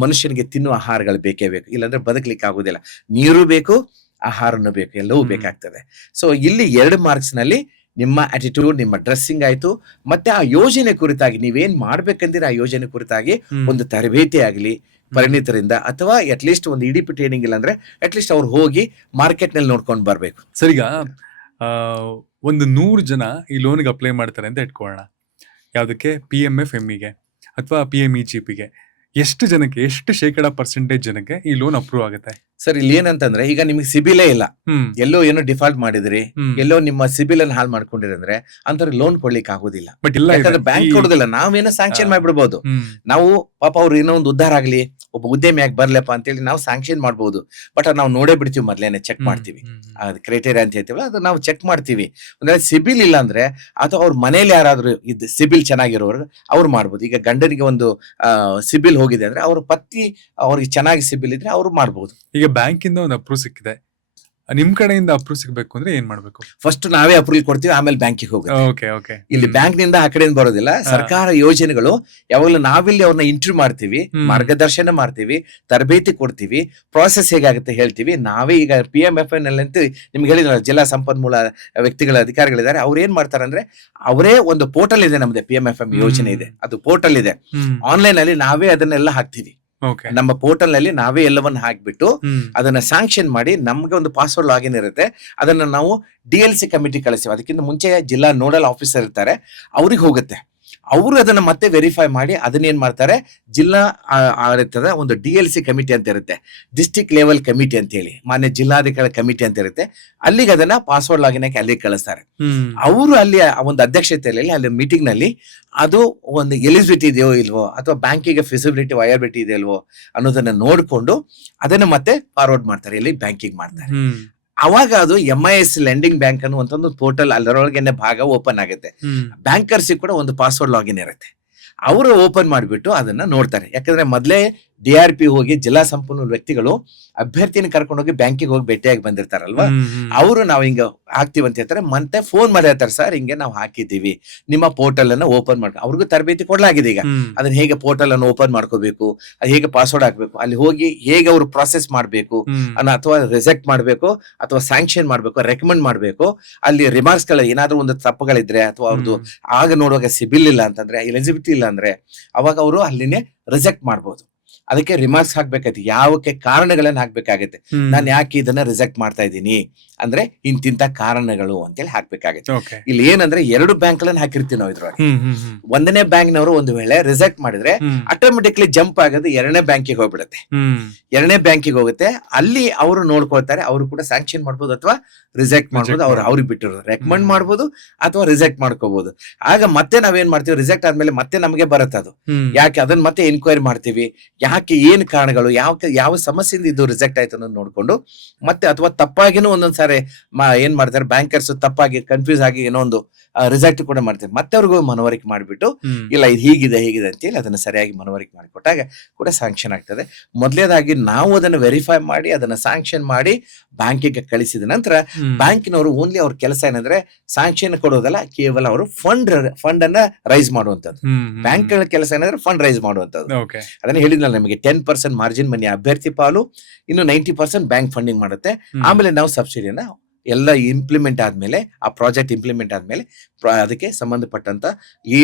ಮನುಷ್ಯನಿಗೆ ತಿನ್ನುವ ಆಹಾರಗಳು ಬೇಕೇ ಬೇಕು, ಇಲ್ಲಾಂದ್ರೆ ಬದುಕಲಿಕ್ಕೆ ಆಗುದಿಲ್ಲ. ನೀರು ಬೇಕು, ಆಹಾರನೂ ಬೇಕು, ಎಲ್ಲವೂ ಬೇಕಾಗ್ತದೆ. ಸೊ ಇಲ್ಲಿ 2 ಮಾರ್ಕ್ಸ್ ನಲ್ಲಿ ನಿಮ್ಮ ಆಟಿಟ್ಯೂಡ್, ನಿಮ್ಮ ಡ್ರೆಸ್ಸಿಂಗ್ ಆಯ್ತು, ಮತ್ತೆ ಆ ಯೋಜನೆ ಕುರಿತಾಗಿ ನೀವೇನ್ ಮಾಡ್ಬೇಕಂದ್ರೆ ಆ ಯೋಜನೆ ಕುರಿತಾಗಿ ಒಂದು ತರಬೇತಿ ಆಗ್ಲಿ ಪರಿಣಿತರಿಂದ, ಅಥವಾ ಅಟ್ಲೀಸ್ಟ್ ಒಂದು ಇಡಿಪಿ ಟ್ರೈನಿಂಗ್ ಇಲ್ಲ ಅಂದ್ರೆ ಅಟ್ಲೀಸ್ಟ್ ಅವ್ರು ಹೋಗಿ ಮಾರ್ಕೆಟ್ ನಲ್ಲಿ ನೋಡ್ಕೊಂಡು ಬರ್ಬೇಕು. ಸರಿಗ ಒಂದು 100 ಜನ ಈ ಲೋನ್ಗೆ ಅಪ್ಲೈ ಮಾಡ್ತಾರೆ ಅಂತ ಇಟ್ಕೊಳ್ಳೋಣ. ಯಾವ್ದಕ್ಕೆ? PMFME ಅಥವಾ PMEGPಗೆ. ಎಷ್ಟು ಜನಕ್ಕೆ, ಎಷ್ಟು % ಜನಕ್ಕೆ ಈ ಲೋನ್ ಅಪ್ರೂವ್ ಆಗುತ್ತೆ? ಸರ್ ಇಲ್ಲಿ ಏನಂತಂದ್ರೆ, ಈಗ ನಿಮಗೆ ಸಿಬಿಲೇ ಇಲ್ಲ, ಎಲ್ಲೋ ಏನೋ ಡಿಫಾಲ್ಟ್ ಮಾಡಿದ್ರಿ, ಎಲ್ಲೋ ನಿಮ್ಮ ಸಿಬಿಲ್ ಅನ್ನು ಹಾಳು ಮಾಡ್ಕೊಂಡಿರಿ ಅಂದ್ರೆ ಅಂತವ್ರಿಗೆ ಲೋನ್ ಕೊಡ್ಲಿಕ್ಕೆ ಆಗೋದಿಲ್ಲ. ಬಟ್ ಇಲ್ಲ, ಯಾಕಂದ್ರೆ ಬ್ಯಾಂಕ್ ಕೊಡೋದಿಲ್ಲ, ನಾವೇನೋ ಸ್ಯಾಂಕ್ಷನ್ ಮಾಡ್ಬಿಡ್ಬೋದು. ನಾವು ಪಾಪ ಅವ್ರು ಏನೋ ಒಂದು ಉದ್ಧಾರ ಆಗ್ಲಿ, ಒಬ್ಬ ಉದ್ಯಮಿಯಾಗಿ ಬರ್ಲಪ್ಪ ಅಂತೇಳಿ ನಾವು ಸ್ಯಾಂಕ್ಷನ್ ಮಾಡ್ಬೋದು. ಬಟ್ ಅದು ನಾವು ನೋಡೇ ಬಿಡ್ತೀವಿ, ಮೊದ್ಲೇನೆ ಚೆಕ್ ಮಾಡ್ತೀವಿ. ಅದು ಕ್ರೈಟೇರಿಯಾ ಅಂತ ಹೇಳ್ತೀವಲ್ಲ, ಅದು ನಾವು ಚೆಕ್ ಮಾಡ್ತೀವಿ. ಒಂದ್ ವೇಳೆ ಸಿಬಿಲ್ ಇಲ್ಲ ಅಂದ್ರೆ, ಅಥವಾ ಅವ್ರ ಮನೇಲಿ ಯಾರಾದ್ರೂ ಇದು ಸಿಬಿಲ್ ಚೆನ್ನಾಗಿರೋರು ಅವ್ರು ಮಾಡ್ಬೋದು. ಈಗ ಗಂಡನಿಗೆ ಒಂದು ಸಿಬಿಲ್ ಹೋಗಿದೆ ಅಂದ್ರೆ, ಅವ್ರ ಪತಿ ಅವ್ರಿಗೆ ಚೆನ್ನಾಗಿ ಸಿಬಿಲ್ ಇದ್ರೆ ಅವ್ರು ಮಾಡ್ಬೋದು. ಈಗ ಬ್ಯಾಂಕಿಂದ ಒಂದು ಅಪ್ರೂವ್ ಸಿಕ್ಕಿದೆ, ನಿಮ್ ಕಡೆಯಿಂದ ಅಪ್ರೂವ್ ಸಿಗ್ಬೇಕು ಅಂದ್ರೆ ಏನ್ ಮಾಡ್ಬೇಕು? ಫಸ್ಟ್ ನಾವೇ ಅಪ್ರೂವಲ್ ಕೊಡ್ತೀವಿ, ಆಮೇಲೆ ಬ್ಯಾಂಕಿಗೆ ಹೋಗುತ್ತೆ. ಇಲ್ಲಿ ಬ್ಯಾಂಕ್ ನಿಂದ ಆ ಕಡೆಯಿಂದ ಬರೋದಿಲ್ಲ. ಸರ್ಕಾರ ಯೋಜನೆಗಳು ಯಾವಾಗಲೂ ನಾವಿಲ್ಲಿ ಅವ್ರನ್ನ ಇಂಟರ್ವ್ಯೂ ಮಾಡ್ತೀವಿ, ಮಾರ್ಗದರ್ಶನ ಮಾಡ್ತೀವಿ, ತರಬೇತಿ ಕೊಡ್ತೀವಿ, ಪ್ರಾಸೆಸ್ ಹೇಗಾಗುತ್ತೆ ಹೇಳ್ತೀವಿ. ನಾವೇ ಈಗ PMFN ಅಂತ ನಿಮ್ಗೆ ಹೇಳಿದ್ರ, ಜಿಲ್ಲಾ ಸಂಪನ್ಮೂಲ ವ್ಯಕ್ತಿಗಳ ಅಧಿಕಾರಿಗಳಿದ್ದಾರೆ. ಅವ್ರು ಏನ್ ಮಾಡ್ತಾರೆ ಅಂದ್ರೆ, ಅವರೇ ಒಂದು ಪೋರ್ಟಲ್ ಇದೆ, ನಮ್ದು PMFM ಯೋಜನೆ ಇದೆ, ಅದು ಪೋರ್ಟಲ್ ಇದೆ. ಆನ್ಲೈನ್ ಅಲ್ಲಿ ನಾವೇ ಅದನ್ನೆಲ್ಲ ಹಾಕ್ತಿವಿ. ನಮ್ಮ ಪೋರ್ಟಲ್ ನಲ್ಲಿ ನಾವೇ ಎಲ್ಲವನ್ನ ಹಾಕ್ಬಿಟ್ಟು ಅದನ್ನ ಸ್ಯಾಂಕ್ಷನ್ ಮಾಡಿ, ನಮ್ಗೆ ಒಂದು ಪಾಸ್ವರ್ಡ್ ಲಾಗಿನ್ ಇರುತ್ತೆ. ಅದನ್ನ ನಾವು DLC ಕಮಿಟಿ ಕಳಿಸ್ತೀವಿ. ಅದಕ್ಕಿಂತ ಮುಂಚೆ ಜಿಲ್ಲಾ ನೋಡಲ್ ಆಫೀಸರ್ ಇರ್ತಾರೆ, ಅವ್ರಿಗೆ ಹೋಗುತ್ತೆ. ಅವರು ಅದನ್ನ ಮತ್ತೆ ವೆರಿಫೈ ಮಾಡಿ ಅದನ್ನೇನ್ ಮಾಡ್ತಾರೆ, ಜಿಲ್ಲಾ ಆಡಳಿತದ ಒಂದು DLC ಕಮಿಟಿ ಅಂತ ಇರುತ್ತೆ, ಡಿಸ್ಟ್ರಿಕ್ಟ್ ಲೆವೆಲ್ ಕಮಿಟಿ ಅಂತ ಹೇಳಿ, ಮಾನ್ಯ ಜಿಲ್ಲಾಧಿಕಾರಿ ಕಮಿಟಿ ಅಂತ ಇರುತ್ತೆ. ಅಲ್ಲಿಗೆ ಅದನ್ನ ಪಾಸ್ವರ್ಡ್ ಲಾಗಿನ್ ಹಾಕಿ ಅಲ್ಲಿಗೆ ಕಳಿಸ್ತಾರೆ. ಅವರು ಅಲ್ಲಿ ಒಂದು ಅಧ್ಯಕ್ಷತೆಯಲ್ಲಿ ಅಲ್ಲಿ ಮೀಟಿಂಗ್ ನಲ್ಲಿ ಅದು ಒಂದು ಎಲಿಜಿಬಿಲಿಟಿ ಇದೆಯೋ ಇಲ್ವೋ, ಅಥವಾ ಬ್ಯಾಂಕಿಗೆ ಫಿಸಿಬಿಲಿಟಿ ವಯಬಿಲಿಟಿ ಇದೆ ಇಲ್ವೋ ಅನ್ನೋದನ್ನ ನೋಡ್ಕೊಂಡು ಅದನ್ನ ಮತ್ತೆ ಫಾರ್ವರ್ಡ್ ಮಾಡ್ತಾರೆ, ಇಲ್ಲಿ ಬ್ಯಾಂಕಿಂಗ್ ಮಾಡ್ತಾರೆ. ಅವಾಗ ಅದು MIS ಲೆಂಡಿಂಗ್ ಬ್ಯಾಂಕ್ ಅನ್ನುವಂತ ಒಂದು ಪೋರ್ಟಲ್, ಅದರೊಳಗೆ ಭಾಗ ಓಪನ್ ಆಗುತ್ತೆ. ಬ್ಯಾಂಕರ್ಸ್ ಕೂಡ ಒಂದು ಪಾಸ್ವರ್ಡ್ ಲಾಗಿನ್ ಇರುತ್ತೆ. ಅವರು ಓಪನ್ ಮಾಡಿಬಿಟ್ಟು ಅದನ್ನ ನೋಡ್ತಾರೆ. ಯಾಕಂದ್ರೆ ಮೊದಲೇ DRP ಹೋಗಿ ಜಿಲ್ಲಾ ಸಂಪನ್ಮೂಲ ವ್ಯಕ್ತಿಗಳು ಅಭ್ಯರ್ಥಿನ ಕರ್ಕೊಂಡು ಹೋಗಿ ಬ್ಯಾಂಕಿಗೆ ಹೋಗಿ ಭೇಟಿಯಾಗಿ ಬಂದಿರ್ತಾರಲ್ವಾ, ಅವರು ನಾವು ಹಿಂಗ ಹಾಕ್ತಿವಿ ಅಂತ ಹೇಳ್ತಾರೆ. ಮತ್ತೆ ಫೋನ್ ಮಾಡಿ ಹೇಳ್ತಾರೆ, ಸರ್ ಹಿಂಗೆ ನಾವು ಹಾಕಿದ್ದೀವಿ, ನಿಮ್ಮ ಪೋರ್ಟಲ್ ಅನ್ನ ಓಪನ್ ಮಾಡ್ಕೊ. ಅವ್ರಿಗೂ ತರಬೇತಿ ಕೊಡ್ಲಾಗಿದೆ. ಈಗ ಅದನ್ನ ಹೇಗೆ ಪೋರ್ಟಲ್ ಅನ್ನು ಓಪನ್ ಮಾಡ್ಕೋಬೇಕು, ಅದು ಹೇಗೆ ಪಾಸ್ವರ್ಡ್ ಹಾಕ್ಬೇಕು, ಅಲ್ಲಿ ಹೋಗಿ ಹೇಗೆ ಅವರು ಪ್ರಾಸೆಸ್ ಮಾಡ್ಬೇಕು ಅಥವಾ ರಿಜೆಕ್ಟ್ ಮಾಡ್ಬೇಕು ಅಥವಾ ಸ್ಯಾಂಕ್ಷನ್ ಮಾಡ್ಬೇಕು, ರೆಕಮೆಂಡ್ ಮಾಡ್ಬೇಕು. ಅಲ್ಲಿ ರಿಮಾರ್ಕ್ಸ್ ಗಳು ಏನಾದ್ರೂ ಒಂದು ತಪ್ಪುಗಳಿದ್ರೆ, ಅಥವಾ ಅವ್ರದ್ದು ಆಗ ನೋಡುವಾಗ ಸಿಬಿಲ್ ಇಲ್ಲ ಅಂತಂದ್ರೆ, ಎಲಿಜಿಬಿಲಿಟಿ ಇಲ್ಲ ಅಂದ್ರೆ, ಅವಾಗ ಅವರು ಅಲ್ಲಿನೇ ರಿಜೆಕ್ಟ್ ಮಾಡ್ಬೋದು. ಅದಕ್ಕೆ ರಿಮಾರ್ಕ್ಸ್ ಹಾಕ್ಬೇಕಾಯ್ತು, ಯಾವಕ್ಕೆ ಕಾರಣಗಳನ್ನ ಹಾಕ್ಬೇಕಾಗತ್ತೆ. ನಾನು ಯಾಕೆ ಇದನ್ನ ರಿಜೆಕ್ಟ್ ಮಾಡ್ತಾ ಇದ್ದೀನಿ ಅಂದ್ರೆ ಇಂತಿಂತ ಕಾರಣಗಳು ಅಂತೇಳಿ ಹಾಕ್ಬೇಕಾಗತ್ತೆ. ಇಲ್ಲಿ ಏನಂದ್ರೆ 2 ಬ್ಯಾಂಕ್ ಗಳನ್ನ ಹಾಕಿರ್ತೀವಿ ನಾವು ಇದ್ರೊಳಗೆ. ಒಂದನೇ ಬ್ಯಾಂಕ್ ನವರು ಒಂದು ವೇಳೆ ರಿಜೆಕ್ಟ್ ಮಾಡಿದ್ರೆ ಆಟೋಮೆಟಿಕ್ಲಿ ಜಂಪ್ ಆಗೋದು 2ನೇ ಬ್ಯಾಂಕಿಗೆ ಹೋಗ್ಬಿಡುತ್ತೆ. 2ನೇ ಬ್ಯಾಂಕಿಗೆ ಹೋಗುತ್ತೆ. ಅಲ್ಲಿ ಅವರು ನೋಡ್ಕೊಳ್ತಾರೆ, ಅವರು ಕೂಡ ಸ್ಯಾಂಕ್ಷನ್ ಮಾಡ್ಬೋದು ಅಥವಾ ರಿಜೆಕ್ಟ್ ಮಾಡ್ಬೋದು. ಅವ್ರಿಗೆ ಬಿಟ್ಟಿರೋದು ರೆಕಮೆಂಡ್ ಮಾಡ್ಬೋದು ಅಥವಾ ರಿಜೆಕ್ಟ್ ಮಾಡ್ಕೋಬಹುದು. ಆಗ ಮತ್ತೆ ನಾವೇನ್ ಮಾಡ್ತೀವಿ, ರಿಜೆಕ್ಟ್ ಆದ್ಮೇಲೆ ಮತ್ತೆ ನಮಗೆ ಬರುತ್ತೆ ಅದು. ಯಾಕೆ ಅದನ್ನ ಮತ್ತೆ ಎನ್ಕ್ವೈರಿ ಮಾಡ್ತೀವಿ, ಯಾಕೆ, ಏನು ಕಾರಣಗಳು, ಯಾವ ಸಮಸ್ಯೆಯಿಂದ ಇದು ರಿಜೆಕ್ಟ್ ಆಯ್ತು ಅನ್ನೋದು ನೋಡ್ಕೊಂಡು ಮತ್ತೆ ಅಥವಾ ತಪ್ಪಾಗಿನೂ ಒಂದೊಂದ್ಸಾರಿ ಏನ್ ಮಾಡ್ತಾರೆ ಬ್ಯಾಂಕರ್ಸ್, ತಪ್ಪಾಗಿ ಕನ್ಫ್ಯೂಸ್ ಆಗಿ ಏನೋ ಒಂದು ರಿಜೆಕ್ಟ್ ಕೂಡ ಮಾಡ್ತಾರೆ. ಮತ್ತೆ ಅವ್ರಿಗೂ ಮನವರಿಕೆ ಮಾಡಿಬಿಟ್ಟು ಇಲ್ಲ ಇದು ಹೀಗಿದೆ ಅಂತೇಳಿ ಅದನ್ನ ಸರಿಯಾಗಿ ಮನವರಿಕೆ ಮಾಡಿಕೊಟ್ಟಾಗ ಕೂಡ ಸ್ಯಾಂಕ್ಷನ್ ಆಗ್ತದೆ. ಮೊದಲೇದಾಗಿ ನಾವು ಅದನ್ನ ವೆರಿಫೈ ಮಾಡಿ ಅದನ್ನ ಸ್ಯಾಂಕ್ಷನ್ ಮಾಡಿ ಬ್ಯಾಂಕಿಗೆ ಕಳಿಸಿದ ನಂತರ ಬ್ಯಾಂಕಿನವರು ಓನ್ಲಿ ಅವ್ರ ಕೆಲಸ ಏನಂದ್ರೆ ಸ್ಯಾಂಕ್ಷನ್ ಕೊಡೋದಲ್ಲ, ಕೇವಲ ಅವರು ಫಂಡ್ ಅನ್ನ ರೈಸ್ ಮಾಡುವಂತದ್ದು. ಬ್ಯಾಂಕ್ಗಳ ಕೆಲಸ ಏನಂದ್ರೆ ಫಂಡ್ ರೈಸ್ ಮಾಡುವಂತದ್ದು. ಅದನ್ನ ಹೇಳಿದ್ನಲ್ಲ ನಿಮಗೆ 10% ಮಾರ್ಜಿನ್ ಮನಿ ಅಭ್ಯರ್ಥಿ ಪಾಲು, ಇನ್ನು 90% ಬ್ಯಾಂಕ್ ಫಂಡಿಂಗ್ ಮಾಡುತ್ತೆ. ಆಮೇಲೆ ನಾವು ಸಬ್ಸಿಡಿಯನ್ನ ಎಲ್ಲ ಇಂಪ್ಲಿಮೆಂಟ್ ಆದ್ಮೇಲೆ, ಆ ಪ್ರಾಜೆಕ್ಟ್ ಇಂಪ್ಲಿಮೆಂಟ್ ಆದ್ಮೇಲೆ ಅದಕ್ಕೆ ಸಂಬಂಧಪಟ್ಟಂತ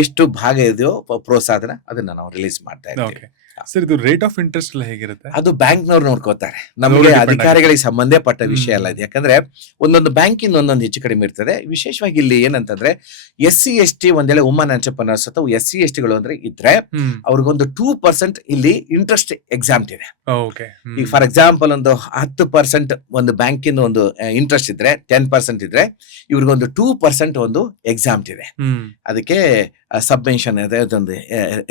ಎಷ್ಟು ಭಾಗ ಇದೆಯೋ ಪ್ರೋತ್ಸಾಹನ ಅದನ್ನ ನಾವು ರಿಲೀಸ್ ಮಾಡ್ತಾ ಇದ್ದೀವಿ. ಸರ್, ಇದು ರೇಟ್ ಆಫ್ ಇಂಟ್ರೆಸ್ಟ್ ಎಲ್ಲ ಹೇಗಿರುತ್ತೆ? ಅದು ಬ್ಯಾಂಕ್ನವ್ರು ನೋಡ್ಕೋತಾರೆ, ನಮಗೆ ಅಧಿಕಾರಿಗಳಿಗೆ ಸಂಬಂಧಪಟ್ಟ ವಿಷಯ ಅಲ್ಲ ಇದು. ಯಾಕಂದ್ರೆ ಒಂದೊಂದು ಬ್ಯಾಂಕಿಂದ ಒಂದೊಂದು ಹೆಚ್ಚು ಕಡಿಮೆ ಇರ್ತದೆ. ವಿಶೇಷವಾಗಿ ಇಲ್ಲಿ ಏನಂತಂದ್ರೆ SC/ST ಒಂದೆಲ್ಲ ವುಮನ್ ಎಂಟರ್‌ಪ್ರೆನ್ಯೂರ್ಸ್ ಅಥವಾ SC/STಗಳು ಅಂದ್ರೆ ಇದ್ರೆ ಅವ್ರಿಗೊಂದು 2% ಇಲ್ಲಿ ಇಂಟ್ರೆಸ್ಟ್ ಎಕ್ಸಾಮ್ ಇದೆ. ಈಗ ಫಾರ್ ಎಕ್ಸಾಂಪಲ್ ಒಂದು 10% ಒಂದು ಬ್ಯಾಂಕಿನ ಒಂದು ಇಂಟ್ರೆಸ್ಟ್ ಇದ್ರೆ, 10% ಇದ್ರೆ ಇವ್ರಿಗೊಂದು 2% ಒಂದು ಎಕ್ಸಾಮ್ ಇದೆ. ಅದಕ್ಕೆ ಸಬ್ವೆನ್ಷನ್ ಅದೇ ಅದೊಂದು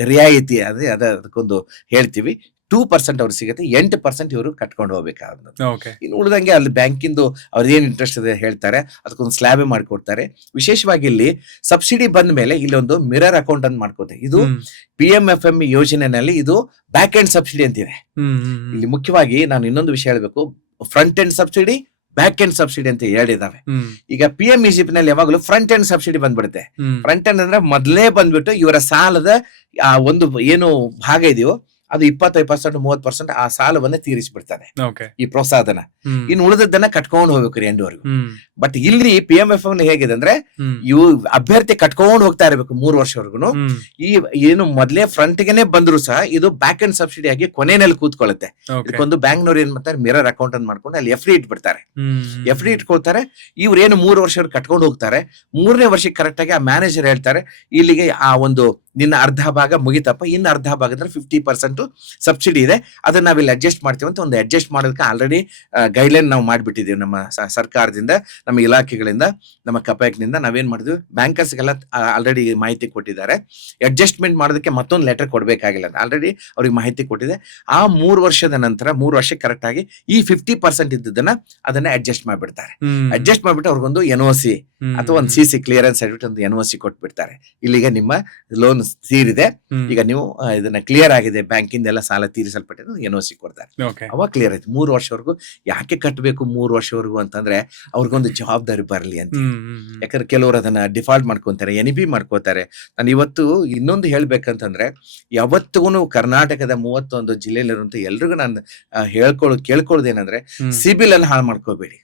ರಿಯಾಯಿತಿ ಅದೇ ಅದಕ್ಕೊಂದು ಹೇಳ್ತೀವಿ. 2% ಅವ್ರು ಸಿಗುತ್ತೆ, 8% ಇವರು ಕಟ್ಕೊಂಡು ಹೋಗ್ಬೇಕಾಗುತ್ತೆ. ಇನ್ನು ಉಳಿದಂಗೆ ಅಲ್ಲಿ ಬ್ಯಾಂಕಿಂದು ಅವ್ರದ್ದು ಏನ್ ಇಂಟ್ರೆಸ್ಟ್ ಇದೆ ಹೇಳ್ತಾರೆ, ಅದಕ್ಕೊಂದು ಸ್ಲ್ಯಾಬ್ ಮಾಡ್ಕೊಡ್ತಾರೆ. ವಿಶೇಷವಾಗಿ ಇಲ್ಲಿ ಸಬ್ಸಿಡಿ ಬಂದ ಮೇಲೆ ಇಲ್ಲಿ ಒಂದು ಮಿರರ್ ಅಕೌಂಟ್ ಅಂತ ಮಾಡ್ಕೋತಾರೆ. ಇದು PMFME ಯೋಜನೆಯಲ್ಲಿ ಇದು ಬ್ಯಾಕ್ ಎಂಡ್ ಸಬ್ಸಿಡಿ ಅಂತಿದೆ. ಇಲ್ಲಿ ಮುಖ್ಯವಾಗಿ ನಾನು ಇನ್ನೊಂದು ವಿಷಯ ಹೇಳ್ಬೇಕು, front end subsidy, back end subsidy ಅಂತ ಹೇಳಿದಾವೆ. ಈಗ PMEGP ನಲ್ಲಿ ಯಾವಾಗಲೂ ಫ್ರಂಟ್ ಎಂಡ್ ಸಬ್ಸಿಡಿ ಬಂದ್ಬಿಡುತ್ತೆ. ಫ್ರಂಟ್ ಎಂಡ್ ಅಂದ್ರೆ ಮೊದಲೇ ಬಂದ್ಬಿಟ್ಟು ಇವರ ಸಾಲದ ಒಂದು ಏನು ಭಾಗ ಇದೆಯೋ ಅದು 25%, 30% ಆ ಸಾಲವನ್ನ ತೀರಿಸಿಬಿಡ್ತಾರೆ ಈ ಪ್ರೋತ್ಸಾಹನ. ಇನ್ನು ಉಳಿದದ್ದನ್ನ ಕಟ್ಕೊಂಡು ಹೋಗ್ಬೇಕು ಎಂಡ್ವರೆಗೂ. ಬಟ್ ಇಲ್ಲಿ PMFM ಹೇಗಿದೆ ಅಂದ್ರೆ ಇವು ಅಭ್ಯರ್ಥಿ ಕಟ್ಕೊಂಡು ಹೋಗ್ತಾ ಇರಬೇಕು 3 ವರ್ಷವರೆಗೂ. ಈ ಏನು ಮೊದಲೇ ಫ್ರಂಟ್ ಗೆನೆ ಬಂದ್ರು ಸಹ ಇದು ಬ್ಯಾಕ್ ಎಂಡ್ ಸಬ್ಸಿಡಿ ಆಗಿ ಕೊನೆಯಲ್ಲಿ ಕೂತ್ಕೊಳ್ಳುತ್ತೆ. ಇದಕ್ಕೊಂದು ಬ್ಯಾಂಕ್ನವ್ರು ಏನ್ ಮಾಡ್ತಾರೆ, ಮಿರರ್ ಅಕೌಂಟ್ ಅಂತ ಮಾಡ್ಕೊಂಡು ಅಲ್ಲಿ FD ಇಟ್ಬಿಡ್ತಾರೆ. FD ಇಟ್ಕೊಳ್ತಾರೆ. ಇವ್ರು ಏನು 3 ವರ್ಷ ಕಟ್ಕೊಂಡು ಹೋಗ್ತಾರೆ. 3ನೇ ವರ್ಷಕ್ಕೆ ಕರೆಕ್ಟ್ ಆಗಿ ಆ ಮ್ಯಾನೇಜರ್ ಹೇಳ್ತಾರೆ, ಇಲ್ಲಿಗೆ ಆ ಒಂದು ನಿನ್ನ ಅರ್ಧ ಭಾಗ ಮುಗಿತಪ್ಪ, ಇನ್ನು ಅರ್ಧ ಭಾಗದಲ್ಲಿ 50% ಸಬ್ಸಿಡಿ ಇದೆ, ಅದನ್ನ ನಾವಿಲ್ಲಿ ಅಡ್ಜಸ್ಟ್ ಮಾಡ್ತೀವಿ ಅಂತ ಒಂದು ಅಡ್ಜಸ್ಟ್ ಮಾಡೋದಕ್ಕೆ ಆಲ್ರೆಡಿ ಗೈಡ್ಲೈನ್ ನಾವು ಮಾಡ್ಬಿಟ್ಟಿದೀವಿ. ನಮ್ಮ ಸರ್ಕಾರದಿಂದ, ನಮ್ಮ ಇಲಾಖೆಗಳಿಂದ, ನಮ್ಮ ಕಪಾಯಕ್ನಿಂದ ನಾವೇನ್ ಮಾಡಿದ್ವಿ, ಬ್ಯಾಂಕರ್ಸ್ಗೆಲ್ಲ ಆಲ್ರೆಡಿ ಮಾಹಿತಿ ಕೊಟ್ಟಿದ್ದಾರೆ. ಅಡ್ಜಸ್ಟ್ಮೆಂಟ್ ಮಾಡೋದಕ್ಕೆ ಮತ್ತೊಂದು ಲೆಟರ್ ಕೊಡ್ಬೇಕಾಗಿಲ್ಲ, ಆಲ್ರೆಡಿ ಅವ್ರಿಗೆ ಮಾಹಿತಿ ಕೊಟ್ಟಿದೆ. ಆ 3 ವರ್ಷದ ನಂತರ 3 ವರ್ಷಕ್ಕೆ ಕರೆಕ್ಟ್ ಆಗಿ ಈ 50% ಇದ್ದದನ್ನ ಅದನ್ನ ಅಡ್ಜಸ್ಟ್ ಮಾಡ್ಬಿಡ್ತಾರೆ. ಅಡ್ಜಸ್ಟ್ ಮಾಡ್ಬಿಟ್ಟು ಅವ್ರಿಗೊಂದು NOC ಅಥವಾ ಒಂದು CC ಕ್ಲಿಯರೆನ್ಸ್ ಸರ್ಟಿಫಿಕೇಟ್ ಒಂದು NOC ಕೊಟ್ಬಿಡ್ತಾರೆ. ಇಲ್ಲಿಗೆ ನಿಮ್ಮ ಲೋನ್ ತೀರಿದೆ, ಈಗ ನೀವು ಇದನ್ನ ಕ್ಲಿಯರ್ ಆಗಿದೆ, ಬ್ಯಾಂಕಿಂದ ಎಲ್ಲ ಸಾಲ ತೀರಿಸಲ್ಪಟ್ಟಿದ್ದು NOC ಕೊಡ್ತಾರೆ. ಅವಾಗ ಕ್ಲಿಯರ್ ಆಯ್ತು. 3 ವರ್ಷವರೆಗೂ ಯಾಕೆ ಕಟ್ಟಬೇಕು 3 ವರ್ಷವರೆಗೂ ಅಂತಂದ್ರೆ ಅವ್ರಿಗೊಂದು ಜವಾಬ್ದಾರಿ ಬರಲಿ ಅಂತ. ಯಾಕಂದ್ರೆ ಕೆಲವರು ಅದನ್ನ ಡಿಫಾಲ್ಟ್ ಮಾಡ್ಕೊಂತಾರೆ, NEP ಮಾಡ್ಕೋತಾರೆ. ನಾನು ಇವತ್ತು ಇನ್ನೊಂದು ಹೇಳ್ಬೇಕಂತಂದ್ರೆ, ಯಾವತ್ತಿಗೂ ಕರ್ನಾಟಕದ 31 ಜಿಲ್ಲೆಯಲ್ಲಿರುವಂತ ಎಲ್ರಿಗೂ ನಾನು ಕೇಳ್ಕೊಳ್ಳೋದೇನಂದ್ರೆ, ಸಿಬಿಲ್ ಅನ್ನು ಹಾಳು ಮಾಡ್ಕೋಬೇಡಿ.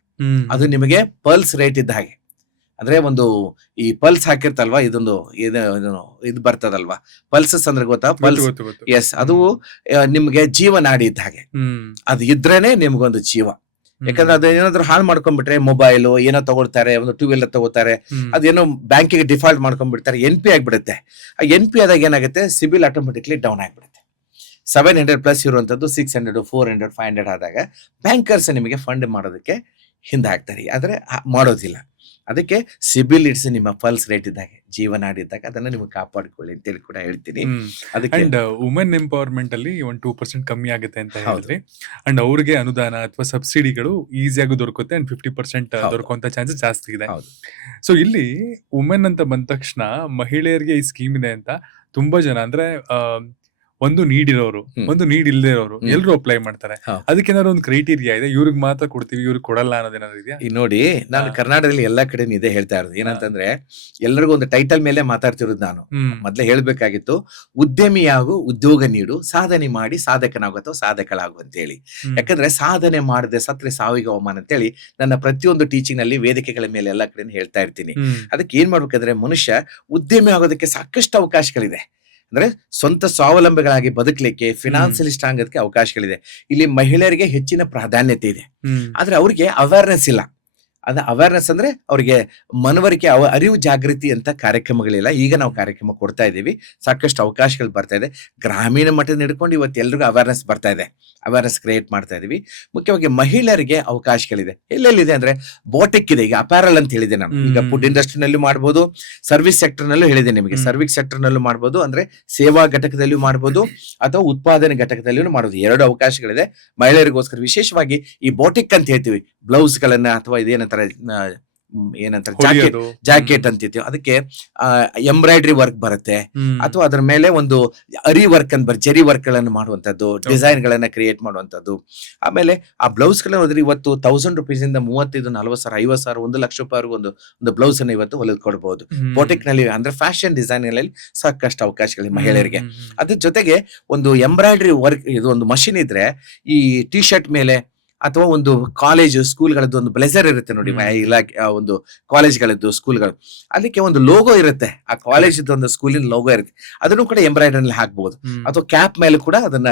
ಅದು ನಿಮಗೆ ಪಲ್ಸ್ ರೇಟ್ ಇದ್ದ ಹಾಗೆ. ಅಂದ್ರೆ ಒಂದು ಈ ಪಲ್ಸ್ ಹಾಕಿರ್ತಲ್ವಾ, ಇದೊಂದು ಇದು ಬರ್ತದಲ್ವಾ, ಪಲ್ಸಸ್ ಅಂದ್ರೆ ಗೊತ್ತಾ, ಪಲ್ಸ್. ಎಸ್, ಅದು ನಿಮ್ಗೆ ಜೀವನಾಡಿ ಇದ್ದ ಹಾಗೆ. ಅದು ಇದ್ರೇನೆ ನಿಮ್ಗೊಂದು ಜೀವ. ಯಾಕಂದ್ರೆ ಅದು ಏನಾದ್ರು ಹಾಳು ಮಾಡ್ಕೊಂಡ್ಬಿಟ್ರೆ, ಮೊಬೈಲು ಏನೋ ತಗೊಳ್ತಾರೆ, ಒಂದು 2 ವೀಲರ್ ತಗೋತಾರೆ, ಅದೇನೋ ಬ್ಯಾಂಕಿಗೆ ಡಿಫಾಲ್ಟ್ ಮಾಡ್ಕೊಂಡ್ಬಿಡ್ತಾರೆ, NP ಆಗ್ಬಿಡುತ್ತೆ. ಆ NP ಆದಾಗ ಏನಾಗುತ್ತೆ, ಸಿಬಿಲ್ ಆಟೋಮೆಟಿಕ್ಲಿ ಡೌನ್ ಆಗ್ಬಿಡುತ್ತೆ. 700+ ಇರುವಂತದ್ದು 600, 400, 500 ಆದಾಗ ಬ್ಯಾಂಕರ್ಸ್ ನಿಮಗೆ ಫಂಡ್ ಮಾಡೋದಕ್ಕೆ ಹಿಂದೆ ಹಾಕ್ತಾರೆ, ಆದ್ರೆ ಮಾಡೋದಿಲ್ಲ. ಅದಕ್ಕೆ ಸಿಬಿಲ್ ಇಟ್ಸ್ ನಿಮ್ಮ ಪಲ್ಸ್ ರೇಟ್ ಇದ್ದಾಗ, ಜೀವನಾಡಿದ್ದಾಗ ಅದನ್ನ ನೀವು ಕಾಪಾಡಿಕೊಳ್ಳಿ ಅಂತೇಳಿ ಕೂಡ ಹೇಳ್ತೀನಿ. ಅದಕ್ಕೆ ವುಮೆನ್ ಎಂಪವರ್ಮೆಂಟ್ ಅಲ್ಲಿ 2% ಕಮ್ಮಿ ಆಗುತ್ತೆ ಅಂತ ಹೇಳಿದ್ರಿ. ಅಂಡ್ ಅವ್ರಿಗೆ ಅನುದಾನ ಅಥವಾ ಸಬ್ಸಿಡಿಗಳು ಈಸಿಯಾಗಿ ದೊರಕುತ್ತೆ, ಅಂಡ್ 50% ದೊರಕುವಂತ ಚಾನ್ಸಸ್ ಜಾಸ್ತಿ ಇದೆ. ಸೊ ಇಲ್ಲಿ ವುಮೆನ್ ಅಂತ ಬಂದ ತಕ್ಷಣ ಮಹಿಳೆಯರಿಗೆ ಈ ಸ್ಕೀಮ್ ಇದೆ ಅಂತ ತುಂಬಾ ಜನ, ಅಂದ್ರೆ ಒಂದು ನೀಡ್ ಇರೋರು, ಒಂದು ನೀಡ್ ಇಲ್ಲದೆ ಇರೋರು ಎಲ್ಲರೂ ಅಪ್ಲೈ ಮಾಡ್ತಾರೆ. ಅದಕ್ಕೇನಾದ್ರು ಒಂದು ಕ್ರೈಟೀರಿಯಾ ಇದೆ, ಇವ್ರಿಗೆ ಮಾತ್ರ ಕೊಡ್ತೀವಿ, ಇವ್ರಿಗೆ ಕೊಡಲ್ಲ ಅನ್ನೋದೇನಾದ್ರು ಇದೆಯಾ? ಈ ನೋಡಿ, ನಾನು ಕರ್ನಾಟಕದಲ್ಲಿ ಎಲ್ಲಾ ಕಡೆ ಇದೇ ಹೇಳ್ತಾ ಇರೋದು ಏನಂತಂದ್ರೆ, ಎಲ್ಲರಿಗೂ ಒಂದು ಟೈಟಲ್ ಮೇಲೆ ಮಾತಾಡ್ತಿರೋದು. ನಾನು ಮೊದ್ಲೇ ಹೇಳ್ಬೇಕಾಗಿತ್ತು, ಉದ್ಯಮಿಯಾಗು, ಉದ್ಯೋಗ ನೀಡು, ಸಾಧನೆ ಮಾಡಿ ಸಾಧಕನಾಗು ಅಥವಾ ಸಾಧಕಳಾಗು ಅಂತ ಹೇಳಿ. ಯಾಕಂದ್ರೆ ಸಾಧನೆ ಮಾಡದೆ ಸತ್ರೆ ಸಾವಿಗೆ ಅವಮಾನ ಅಂತೇಳಿ ನನ್ನ ಪ್ರತಿಯೊಂದು ಟೀಚಿಂಗ್ ನಲ್ಲಿ, ವೇದಿಕೆಗಳ ಮೇಲೆ ಎಲ್ಲಾ ಕಡೆ ಹೇಳ್ತಾ ಇರ್ತೀನಿ. ಅದಕ್ಕೆ ಏನ್ ಮಾಡ್ಬೇಕಂದ್ರೆ, ಮನುಷ್ಯ ಉದ್ಯಮಿ ಆಗೋದಕ್ಕೆ ಸಾಕಷ್ಟು ಅವಕಾಶಗಳಿದೆ. ಅಂದ್ರೆ ಸ್ವಂತ ಸ್ವಾವಲಂಬಿಗಳಾಗಿ ಬದುಕಲಿಕ್ಕೆ, ಫಿನಾನ್ಸಿಯಲಿ ಸ್ಟ್ರಾಂಗ್ ಅದಕ್ಕೆ ಅವಕಾಶಗಳಿದೆ. ಇಲ್ಲಿ ಮಹಿಳೆಯರಿಗೆ ಹೆಚ್ಚಿನ ಪ್ರಾಧಾನ್ಯತೆ ಇದೆ, ಆದ್ರೆ ಅವ್ರಿಗೆ ಅವೇರ್ನೆಸ್ ಇಲ್ಲ. ಅದ ಅವೇರ್ನೆಸ್ ಅಂದ್ರೆ ಅವ್ರಿಗೆ ಮನವರಿಕೆ ಅರಿವು ಜಾಗೃತಿ ಅಂತ ಕಾರ್ಯಕ್ರಮಗಳಿಲ್ಲ. ಈಗ ನಾವು ಕಾರ್ಯಕ್ರಮ ಕೊಡ್ತಾ ಇದ್ದೀವಿ, ಸಾಕಷ್ಟು ಅವಕಾಶಗಳು ಬರ್ತಾ ಇದೆ. ಗ್ರಾಮೀಣ ಮಟ್ಟದಿಂದ ಹಿಡ್ಕೊಂಡು ಇವತ್ತು ಎಲ್ರಿಗೂ ಅವೇರ್ನೆಸ್ ಬರ್ತಾ ಇದೆ, ಅವೇರ್ನೆಸ್ ಕ್ರಿಯೇಟ್ ಮಾಡ್ತಾ ಇದೀವಿ. ಮುಖ್ಯವಾಗಿ ಮಹಿಳೆಯರಿಗೆ ಅವಕಾಶಗಳಿದೆ. ಎಲ್ಲೆಲ್ಲಿದೆ ಅಂದ್ರೆ ಬೋಟಿಕ್ ಇದೆ, ಈಗ ಅಪ್ಯಾರಲ್ ಅಂತ ಹೇಳಿದೆ ನಾನು. ಈಗ ಫುಡ್ ಇಂಡಸ್ಟ್ರಿನಲ್ಲೂ ಮಾಡ್ಬೋದು, ಸರ್ವಿಸ್ ಸೆಕ್ಟರ್ ನಲ್ಲೂ ಹೇಳಿದೆ ನಿಮಗೆ, ಸರ್ವಿಸ್ ಸೆಕ್ಟರ್ ನಲ್ಲೂ ಮಾಡ್ಬೋದು, ಅಂದ್ರೆ ಸೇವಾ ಘಟಕದಲ್ಲೂ ಮಾಡ್ಬೋದು ಅಥವಾ ಉತ್ಪಾದನೆ ಘಟಕದಲ್ಲೂ ಮಾಡ್ಬೋದು. 2 ಅವಕಾಶಗಳಿದೆ ಮಹಿಳೆಯರಿಗೋಸ್ಕರ. ವಿಶೇಷವಾಗಿ ಈ ಬೋಟಿಕ್ ಅಂತ ಹೇಳ್ತೀವಿ, ಬ್ಲೌಸ್ ಗಳನ್ನ ಅಥವಾ ಇದೇನಂತಾರೆ ಜಾಕೆಟ್ ಅಂತಿರ್ತೀವಿ, ಅದಕ್ಕೆ ಎಂಬ್ರಾಯ್ಡ್ರಿ ವರ್ಕ್ ಬರುತ್ತೆ, ಅಥವಾ ಅದ್ರ ಮೇಲೆ ಒಂದು ಅರಿ ವರ್ಕ್ ಅಂತ ಜರಿ ವರ್ಕ್ ಗಳನ್ನು ಮಾಡುವಂತದ್ದು, ಡಿಸೈನ್ ಗಳನ್ನ ಕ್ರಿಯೇಟ್ ಮಾಡುವಂತದ್ದು. ಆಮೇಲೆ ಆ ಬ್ಲೌಸ್ ಗಳನ್ನ ಹೋದ್ರೆ ಇವತ್ತು 1000 ರೂಪೀಸ್ ಇಂದ 35, 40,000, 50,000, 1 ಲಕ್ಷ ರೂಪಾಯಿ ಒಂದು ಬ್ಲೌಸ್ ಅನ್ನು ಇವತ್ತು ಹೊಲಿದು ಕೊಡಬಹುದು. ಬೋಟಿಕ್ ನಲ್ಲಿ ಅಂದ್ರೆ ಫ್ಯಾಷನ್ ಡಿಸೈನ್ ಗಳಲ್ಲಿ ಸಾಕಷ್ಟು ಅವಕಾಶಗಳಿವೆ ಮಹಿಳೆಯರಿಗೆ. ಅದ್ರ ಜೊತೆಗೆ ಒಂದು ಎಂಬ್ರಾಯ್ಡ್ರಿ ವರ್ಕ್ ಇದು ಒಂದು ಮಷಿನ್ ಇದ್ರೆ, ಈ ಟಿ ಶರ್ಟ್ ಮೇಲೆ ಅಥವಾ ಒಂದು ಕಾಲೇಜ್ ಸ್ಕೂಲ್ಗಳದ್ದು ಒಂದು ಬ್ಲೆಸರ್ ಇರುತ್ತೆ ನೋಡಿ, ಇಲಾಖೆ ಒಂದು ಕಾಲೇಜ್ಗಳದ್ದು ಸ್ಕೂಲ್ಗಳು, ಅದಕ್ಕೆ ಒಂದು ಲೋಗೋ ಇರುತ್ತೆ, ಆ ಕಾಲೇಜ್ ಒಂದು ಸ್ಕೂಲಿನ ಲೋಗೋ ಇರುತ್ತೆ, ಅದನ್ನು ಕೂಡ ಎಂಬ್ರಾಯ್ಡರಿ ಹಾಕ್ಬಹುದು, ಅಥವಾ ಕ್ಯಾಪ್ ಮೇಲೆ ಕೂಡ ಅದನ್ನ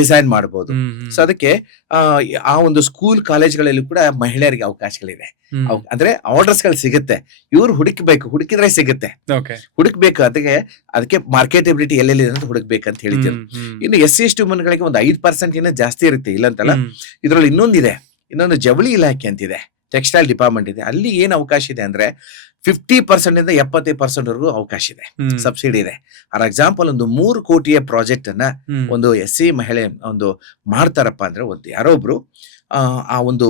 ಡಿಸೈನ್ ಮಾಡಬಹುದು. ಸೊ ಅದಕ್ಕೆ ಆ ಒಂದು ಸ್ಕೂಲ್ ಕಾಲೇಜ್ಗಳಲ್ಲಿ ಕೂಡ ಮಹಿಳೆಯರಿಗೆ ಅವಕಾಶಗಳಿದೆ. ಅಂದ್ರೆ ಆರ್ಡರ್ಸ್ ಗಳು ಸಿಗುತ್ತೆ, ಇವ್ರು ಹುಡುಕಿದ್ರೆ ಸಿಗುತ್ತೆ, ಹುಡುಕ್ಬೇಕು. ಅದಕ್ಕೆ ಮಾರ್ಕೆಟಬಿಲಿಟಿ ಎಲ್ಲೆಲ್ಲಿ ಅಂತ ಹುಡುಕ್ಬೇಕಂತ ಹೇಳಿದ್ರು. ಇನ್ನು SC/ST ವುಮೆನ್ಗಳಿಗೆ ಒಂದು 5% ಏನೋ ಜಾಸ್ತಿ ಇರುತ್ತೆ, ಇಲ್ಲಂತಲ್ಲ. ಇದ್ರಲ್ಲಿ ಇನ್ನೊಂದು ಜವಳಿ ಇಲಾಖೆ ಅಂತಿದೆ, ಟೆಕ್ಸ್ಟೈಲ್ ಡಿಪಾರ್ಟ್ಮೆಂಟ್ ಇದೆ. ಅಲ್ಲಿ ಏನ್ ಅವಕಾಶ ಇದೆ ಅಂದ್ರೆ 50% ಇಂದ 70% ವರೆಗೂ ಅವಕಾಶ ಇದೆ, ಸಬ್ಸಿಡಿ ಇದೆ. ಫಾರ್ ಎಕ್ಸಾಂಪಲ್ ಒಂದು 3 ಕೋಟಿಯ ಪ್ರಾಜೆಕ್ಟ್ ಅನ್ನ ಒಂದು SC ಮಹಿಳೆ ಒಂದು ಮಾಡ್ತಾರಪ್ಪ ಅಂದ್ರೆ, ಒಂದು ಯಾರೋ ಒಬ್ರು ಆ ಒಂದು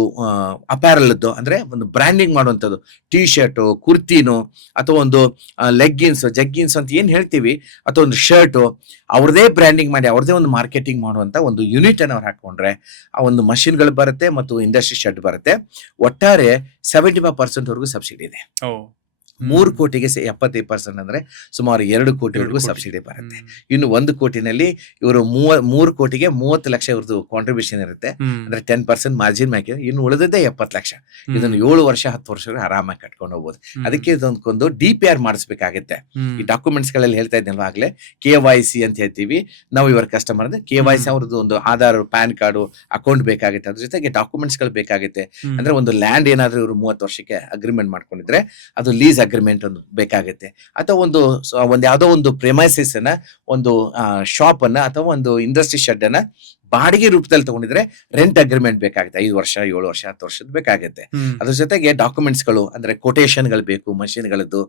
ಅಪ್ಯಾರಲ್ ಅಂದ್ರೆ ಒಂದು ಬ್ರ್ಯಾಂಡಿಂಗ್ ಮಾಡುವಂಥದ್ದು, ಟಿ ಶರ್ಟ್, ಕುರ್ತಿನೋ, ಅಥವಾ ಒಂದು ಲೆಗ್ಗಿನ್ಸ್, ಜಗ್ಗಿನ್ಸ್ ಅಂತ ಏನ್ ಹೇಳ್ತೀವಿ, ಅಥವಾ ಒಂದು ಶರ್ಟ್ ಅವ್ರದೇ ಬ್ರ್ಯಾಂಡಿಂಗ್ ಮಾಡಿ ಅವ್ರದೇ ಒಂದು ಮಾರ್ಕೆಟಿಂಗ್ ಮಾಡುವಂತ ಒಂದು ಯೂನಿಟ್ ಅನ್ನು ಅವ್ರು ಹಾಕೊಂಡ್ರೆ ಆ ಒಂದು ಮಷಿನ್ಗಳು ಬರುತ್ತೆ ಮತ್ತು ಇಂಡಸ್ಟ್ರಿ ಶೆಡ್ ಬರುತ್ತೆ. ಒಟ್ಟಾರೆ 75% ವರೆಗೂ ಸಬ್ಸಿಡಿ ಇದೆ. 3 ಕೋಟಿಗೆ 75% ಅಂದ್ರೆ ಸುಮಾರು 2 ಕೋಟಿವರೆಗೂ ಸಬ್ಸಿಡಿ ಬರುತ್ತೆ. ಇನ್ನು 1 ಕೋಟಿನಲ್ಲಿ ಇವರು 3 ಕೋಟಿಗೆ 30 ಲಕ್ಷ ಇವ್ರದ್ದು ಕಾಂಟ್ರಿಬ್ಯೂಷನ್ ಇರುತ್ತೆ, ಅಂದ್ರೆ 10% ಮಾರ್ಜಿನ್ ಹಾಕಿದ್ರೆ ಇನ್ನು ಉಳಿದದ್ದೇ 70 ಲಕ್ಷ. ಇದನ್ನು 7 ವರ್ಷ 10 ವರ್ಷ ಆರಾಮಾಗಿ ಕಟ್ಕೊಂಡು ಹೋಗ್ಬೋದು. ಅದಕ್ಕೆ ಇದೊಂದು DPR ಮಾಡಿಸ್ಬೇಕಾಗುತ್ತೆ. ಈ ಡಾಕ್ಯುಮೆಂಟ್ಸ್ ಗಳಲ್ಲಿ ಹೇಳ್ತಾ ಇದ್ದಲ್ವ ಆಗ್ಲೇ, KYC ಅಂತ ಹೇಳ್ತೀವಿ ನಾವು. ಇವರ ಕಸ್ಟಮರ್ ಅಂದ್ರೆ KYC ಅವ್ರದ್ದು ಒಂದು ಆಧಾರ್, ಪ್ಯಾನ್ ಕಾರ್ಡ್, ಅಕೌಂಟ್ ಬೇಕಾಗುತ್ತೆ. ಅದ್ರ ಜೊತೆಗೆ ಡಾಕ್ಯುಮೆಂಟ್ಸ್ ಗಳು ಬೇಕಾಗುತ್ತೆ. ಅಂದ್ರೆ ಒಂದು ಲ್ಯಾಂಡ್ ಏನಾದ್ರೂ ಇವರು 30 ವರ್ಷಕ್ಕೆ ಅಗ್ರಿಮೆಂಟ್ ಮಾಡ್ಕೊಂಡಿದ್ರೆ ಅದು ಲೀಸ್ ಅಗ್ರಿಮೆಂಟ್ ಒಂದು ಬೇಕಾಗುತ್ತೆ, ಅಥವಾ ಒಂದು ಯಾವ್ದೋ ಒಂದು ಪ್ರೆಮೈಸಸ್ ಅನ್ನ, ಒಂದು ಶಾಪ್ ಅನ್ನ ಅಥವಾ ಒಂದು ಇಂಡಸ್ಟ್ರಿ ಶೆಡ್ ಅನ್ನ ಬಾಡಿಗೆ ರೂಪದಲ್ಲಿ ತಗೊಂಡಿದ್ರೆ ರೆಂಟ್ ಅಗ್ರಿಮೆಂಟ್ ಬೇಕಾಗುತ್ತೆ. 5 ವರ್ಷ, 7 ವರ್ಷ, 10 ವರ್ಷದ ಬೇಕಾಗುತ್ತೆ. ಅದ್ರ ಜೊತೆಗೆ ಡಾಕ್ಯುಮೆಂಟ್ಸ್ ಗಳು ಅಂದ್ರೆ ಕೊಟೇಶನ್ ಗಳು ಬೇಕು, ಮಷಿನ್ ಗಳದ್ದು.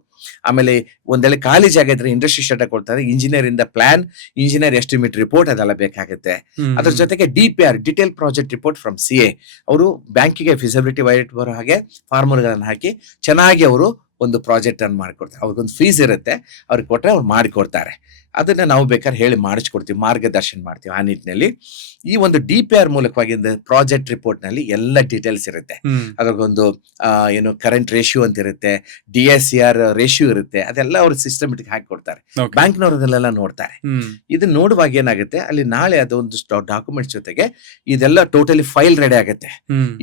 ಆಮೇಲೆ ಒಂದೇಳೆ ಖಾಲಿ ಜಾಗ ಇದ್ರೆ ಇಂಡಸ್ಟ್ರಿ ಶೆಡ್ ಕೊಡ್ತಾರೆ, ಇಂಜಿನಿಯರ್ ಇಂದ ಪ್ಲಾನ್, ಇಂಜಿನಿಯರ್ ಎಸ್ಟಿಮೇಟ್ ರಿಪೋರ್ಟ್ ಅದೆಲ್ಲ ಬೇಕಾಗುತ್ತೆ. ಅದ್ರ ಜೊತೆಗೆ DPR detail project report from CA, ಅವರು ಬ್ಯಾಂಕಿಗೆ ಫಿಸಿಬಿಲಿಟಿ ವೈಟ್ ಬರೋ ಹಾಗೆ ಫಾರ್ಮುಲಾಗಳನ್ನ ಹಾಕಿ ಚೆನ್ನಾಗಿ ಅವರು ಒಂದು ಪ್ರಾಜೆಕ್ಟ್ ಅನ್ನು ಮಾಡಿಕೊಡ್ತಾರೆ. ಅವ್ರಿಗೊಂದು ಫೀಸ್ ಇರುತ್ತೆ, ಅವ್ರಿಗೆ ಕೊಟ್ರೆ ಅವ್ರು ಮಾಡಿಕೊಡ್ತಾರೆ. ಅದನ್ನ ನಾವು ಬೇಕಾದ್ರೆ ಹೇಳಿ ಮಾಡಿಸ್ಕೊಡ್ತೀವಿ, ಮಾರ್ಗದರ್ಶನ ಮಾಡ್ತೀವಿ. ಆ ನಿಟ್ಟಿನಲ್ಲಿ ಈ ಒಂದು DPR ಮೂಲಕವಾಗಿ ಪ್ರಾಜೆಕ್ಟ್ ರಿಪೋರ್ಟ್ ನಲ್ಲಿ ಎಲ್ಲ ಡೀಟೇಲ್ಸ್ ಇರುತ್ತೆ. ಅದ್ರಗೊಂದು ಏನು ಕರೆಂಟ್ ರೇಷಿಯೋ ಅಂತ ಇರುತ್ತೆ, DSCR ರೇಷಿಯೋ ಇರುತ್ತೆ, ಅದೆಲ್ಲ ಅವ್ರು ಸಿಸ್ಟಮೆಟಿಕ್ ಹಾಕಿ ಕೊಡ್ತಾರೆ. ಬ್ಯಾಂಕ್ನವ್ರು ಅದನ್ನೆಲ್ಲ ನೋಡ್ತಾರೆ. ಇದನ್ನ ನೋಡುವಾಗ ಏನಾಗುತ್ತೆ, ಅಲ್ಲಿ ನಾಳೆ ಅದೊಂದು ಡಾಕ್ಯುಮೆಂಟ್ಸ್ ಜೊತೆಗೆ ಇದೆಲ್ಲ ಟೋಟಲಿ ಫೈಲ್ ರೆಡಿ ಆಗುತ್ತೆ.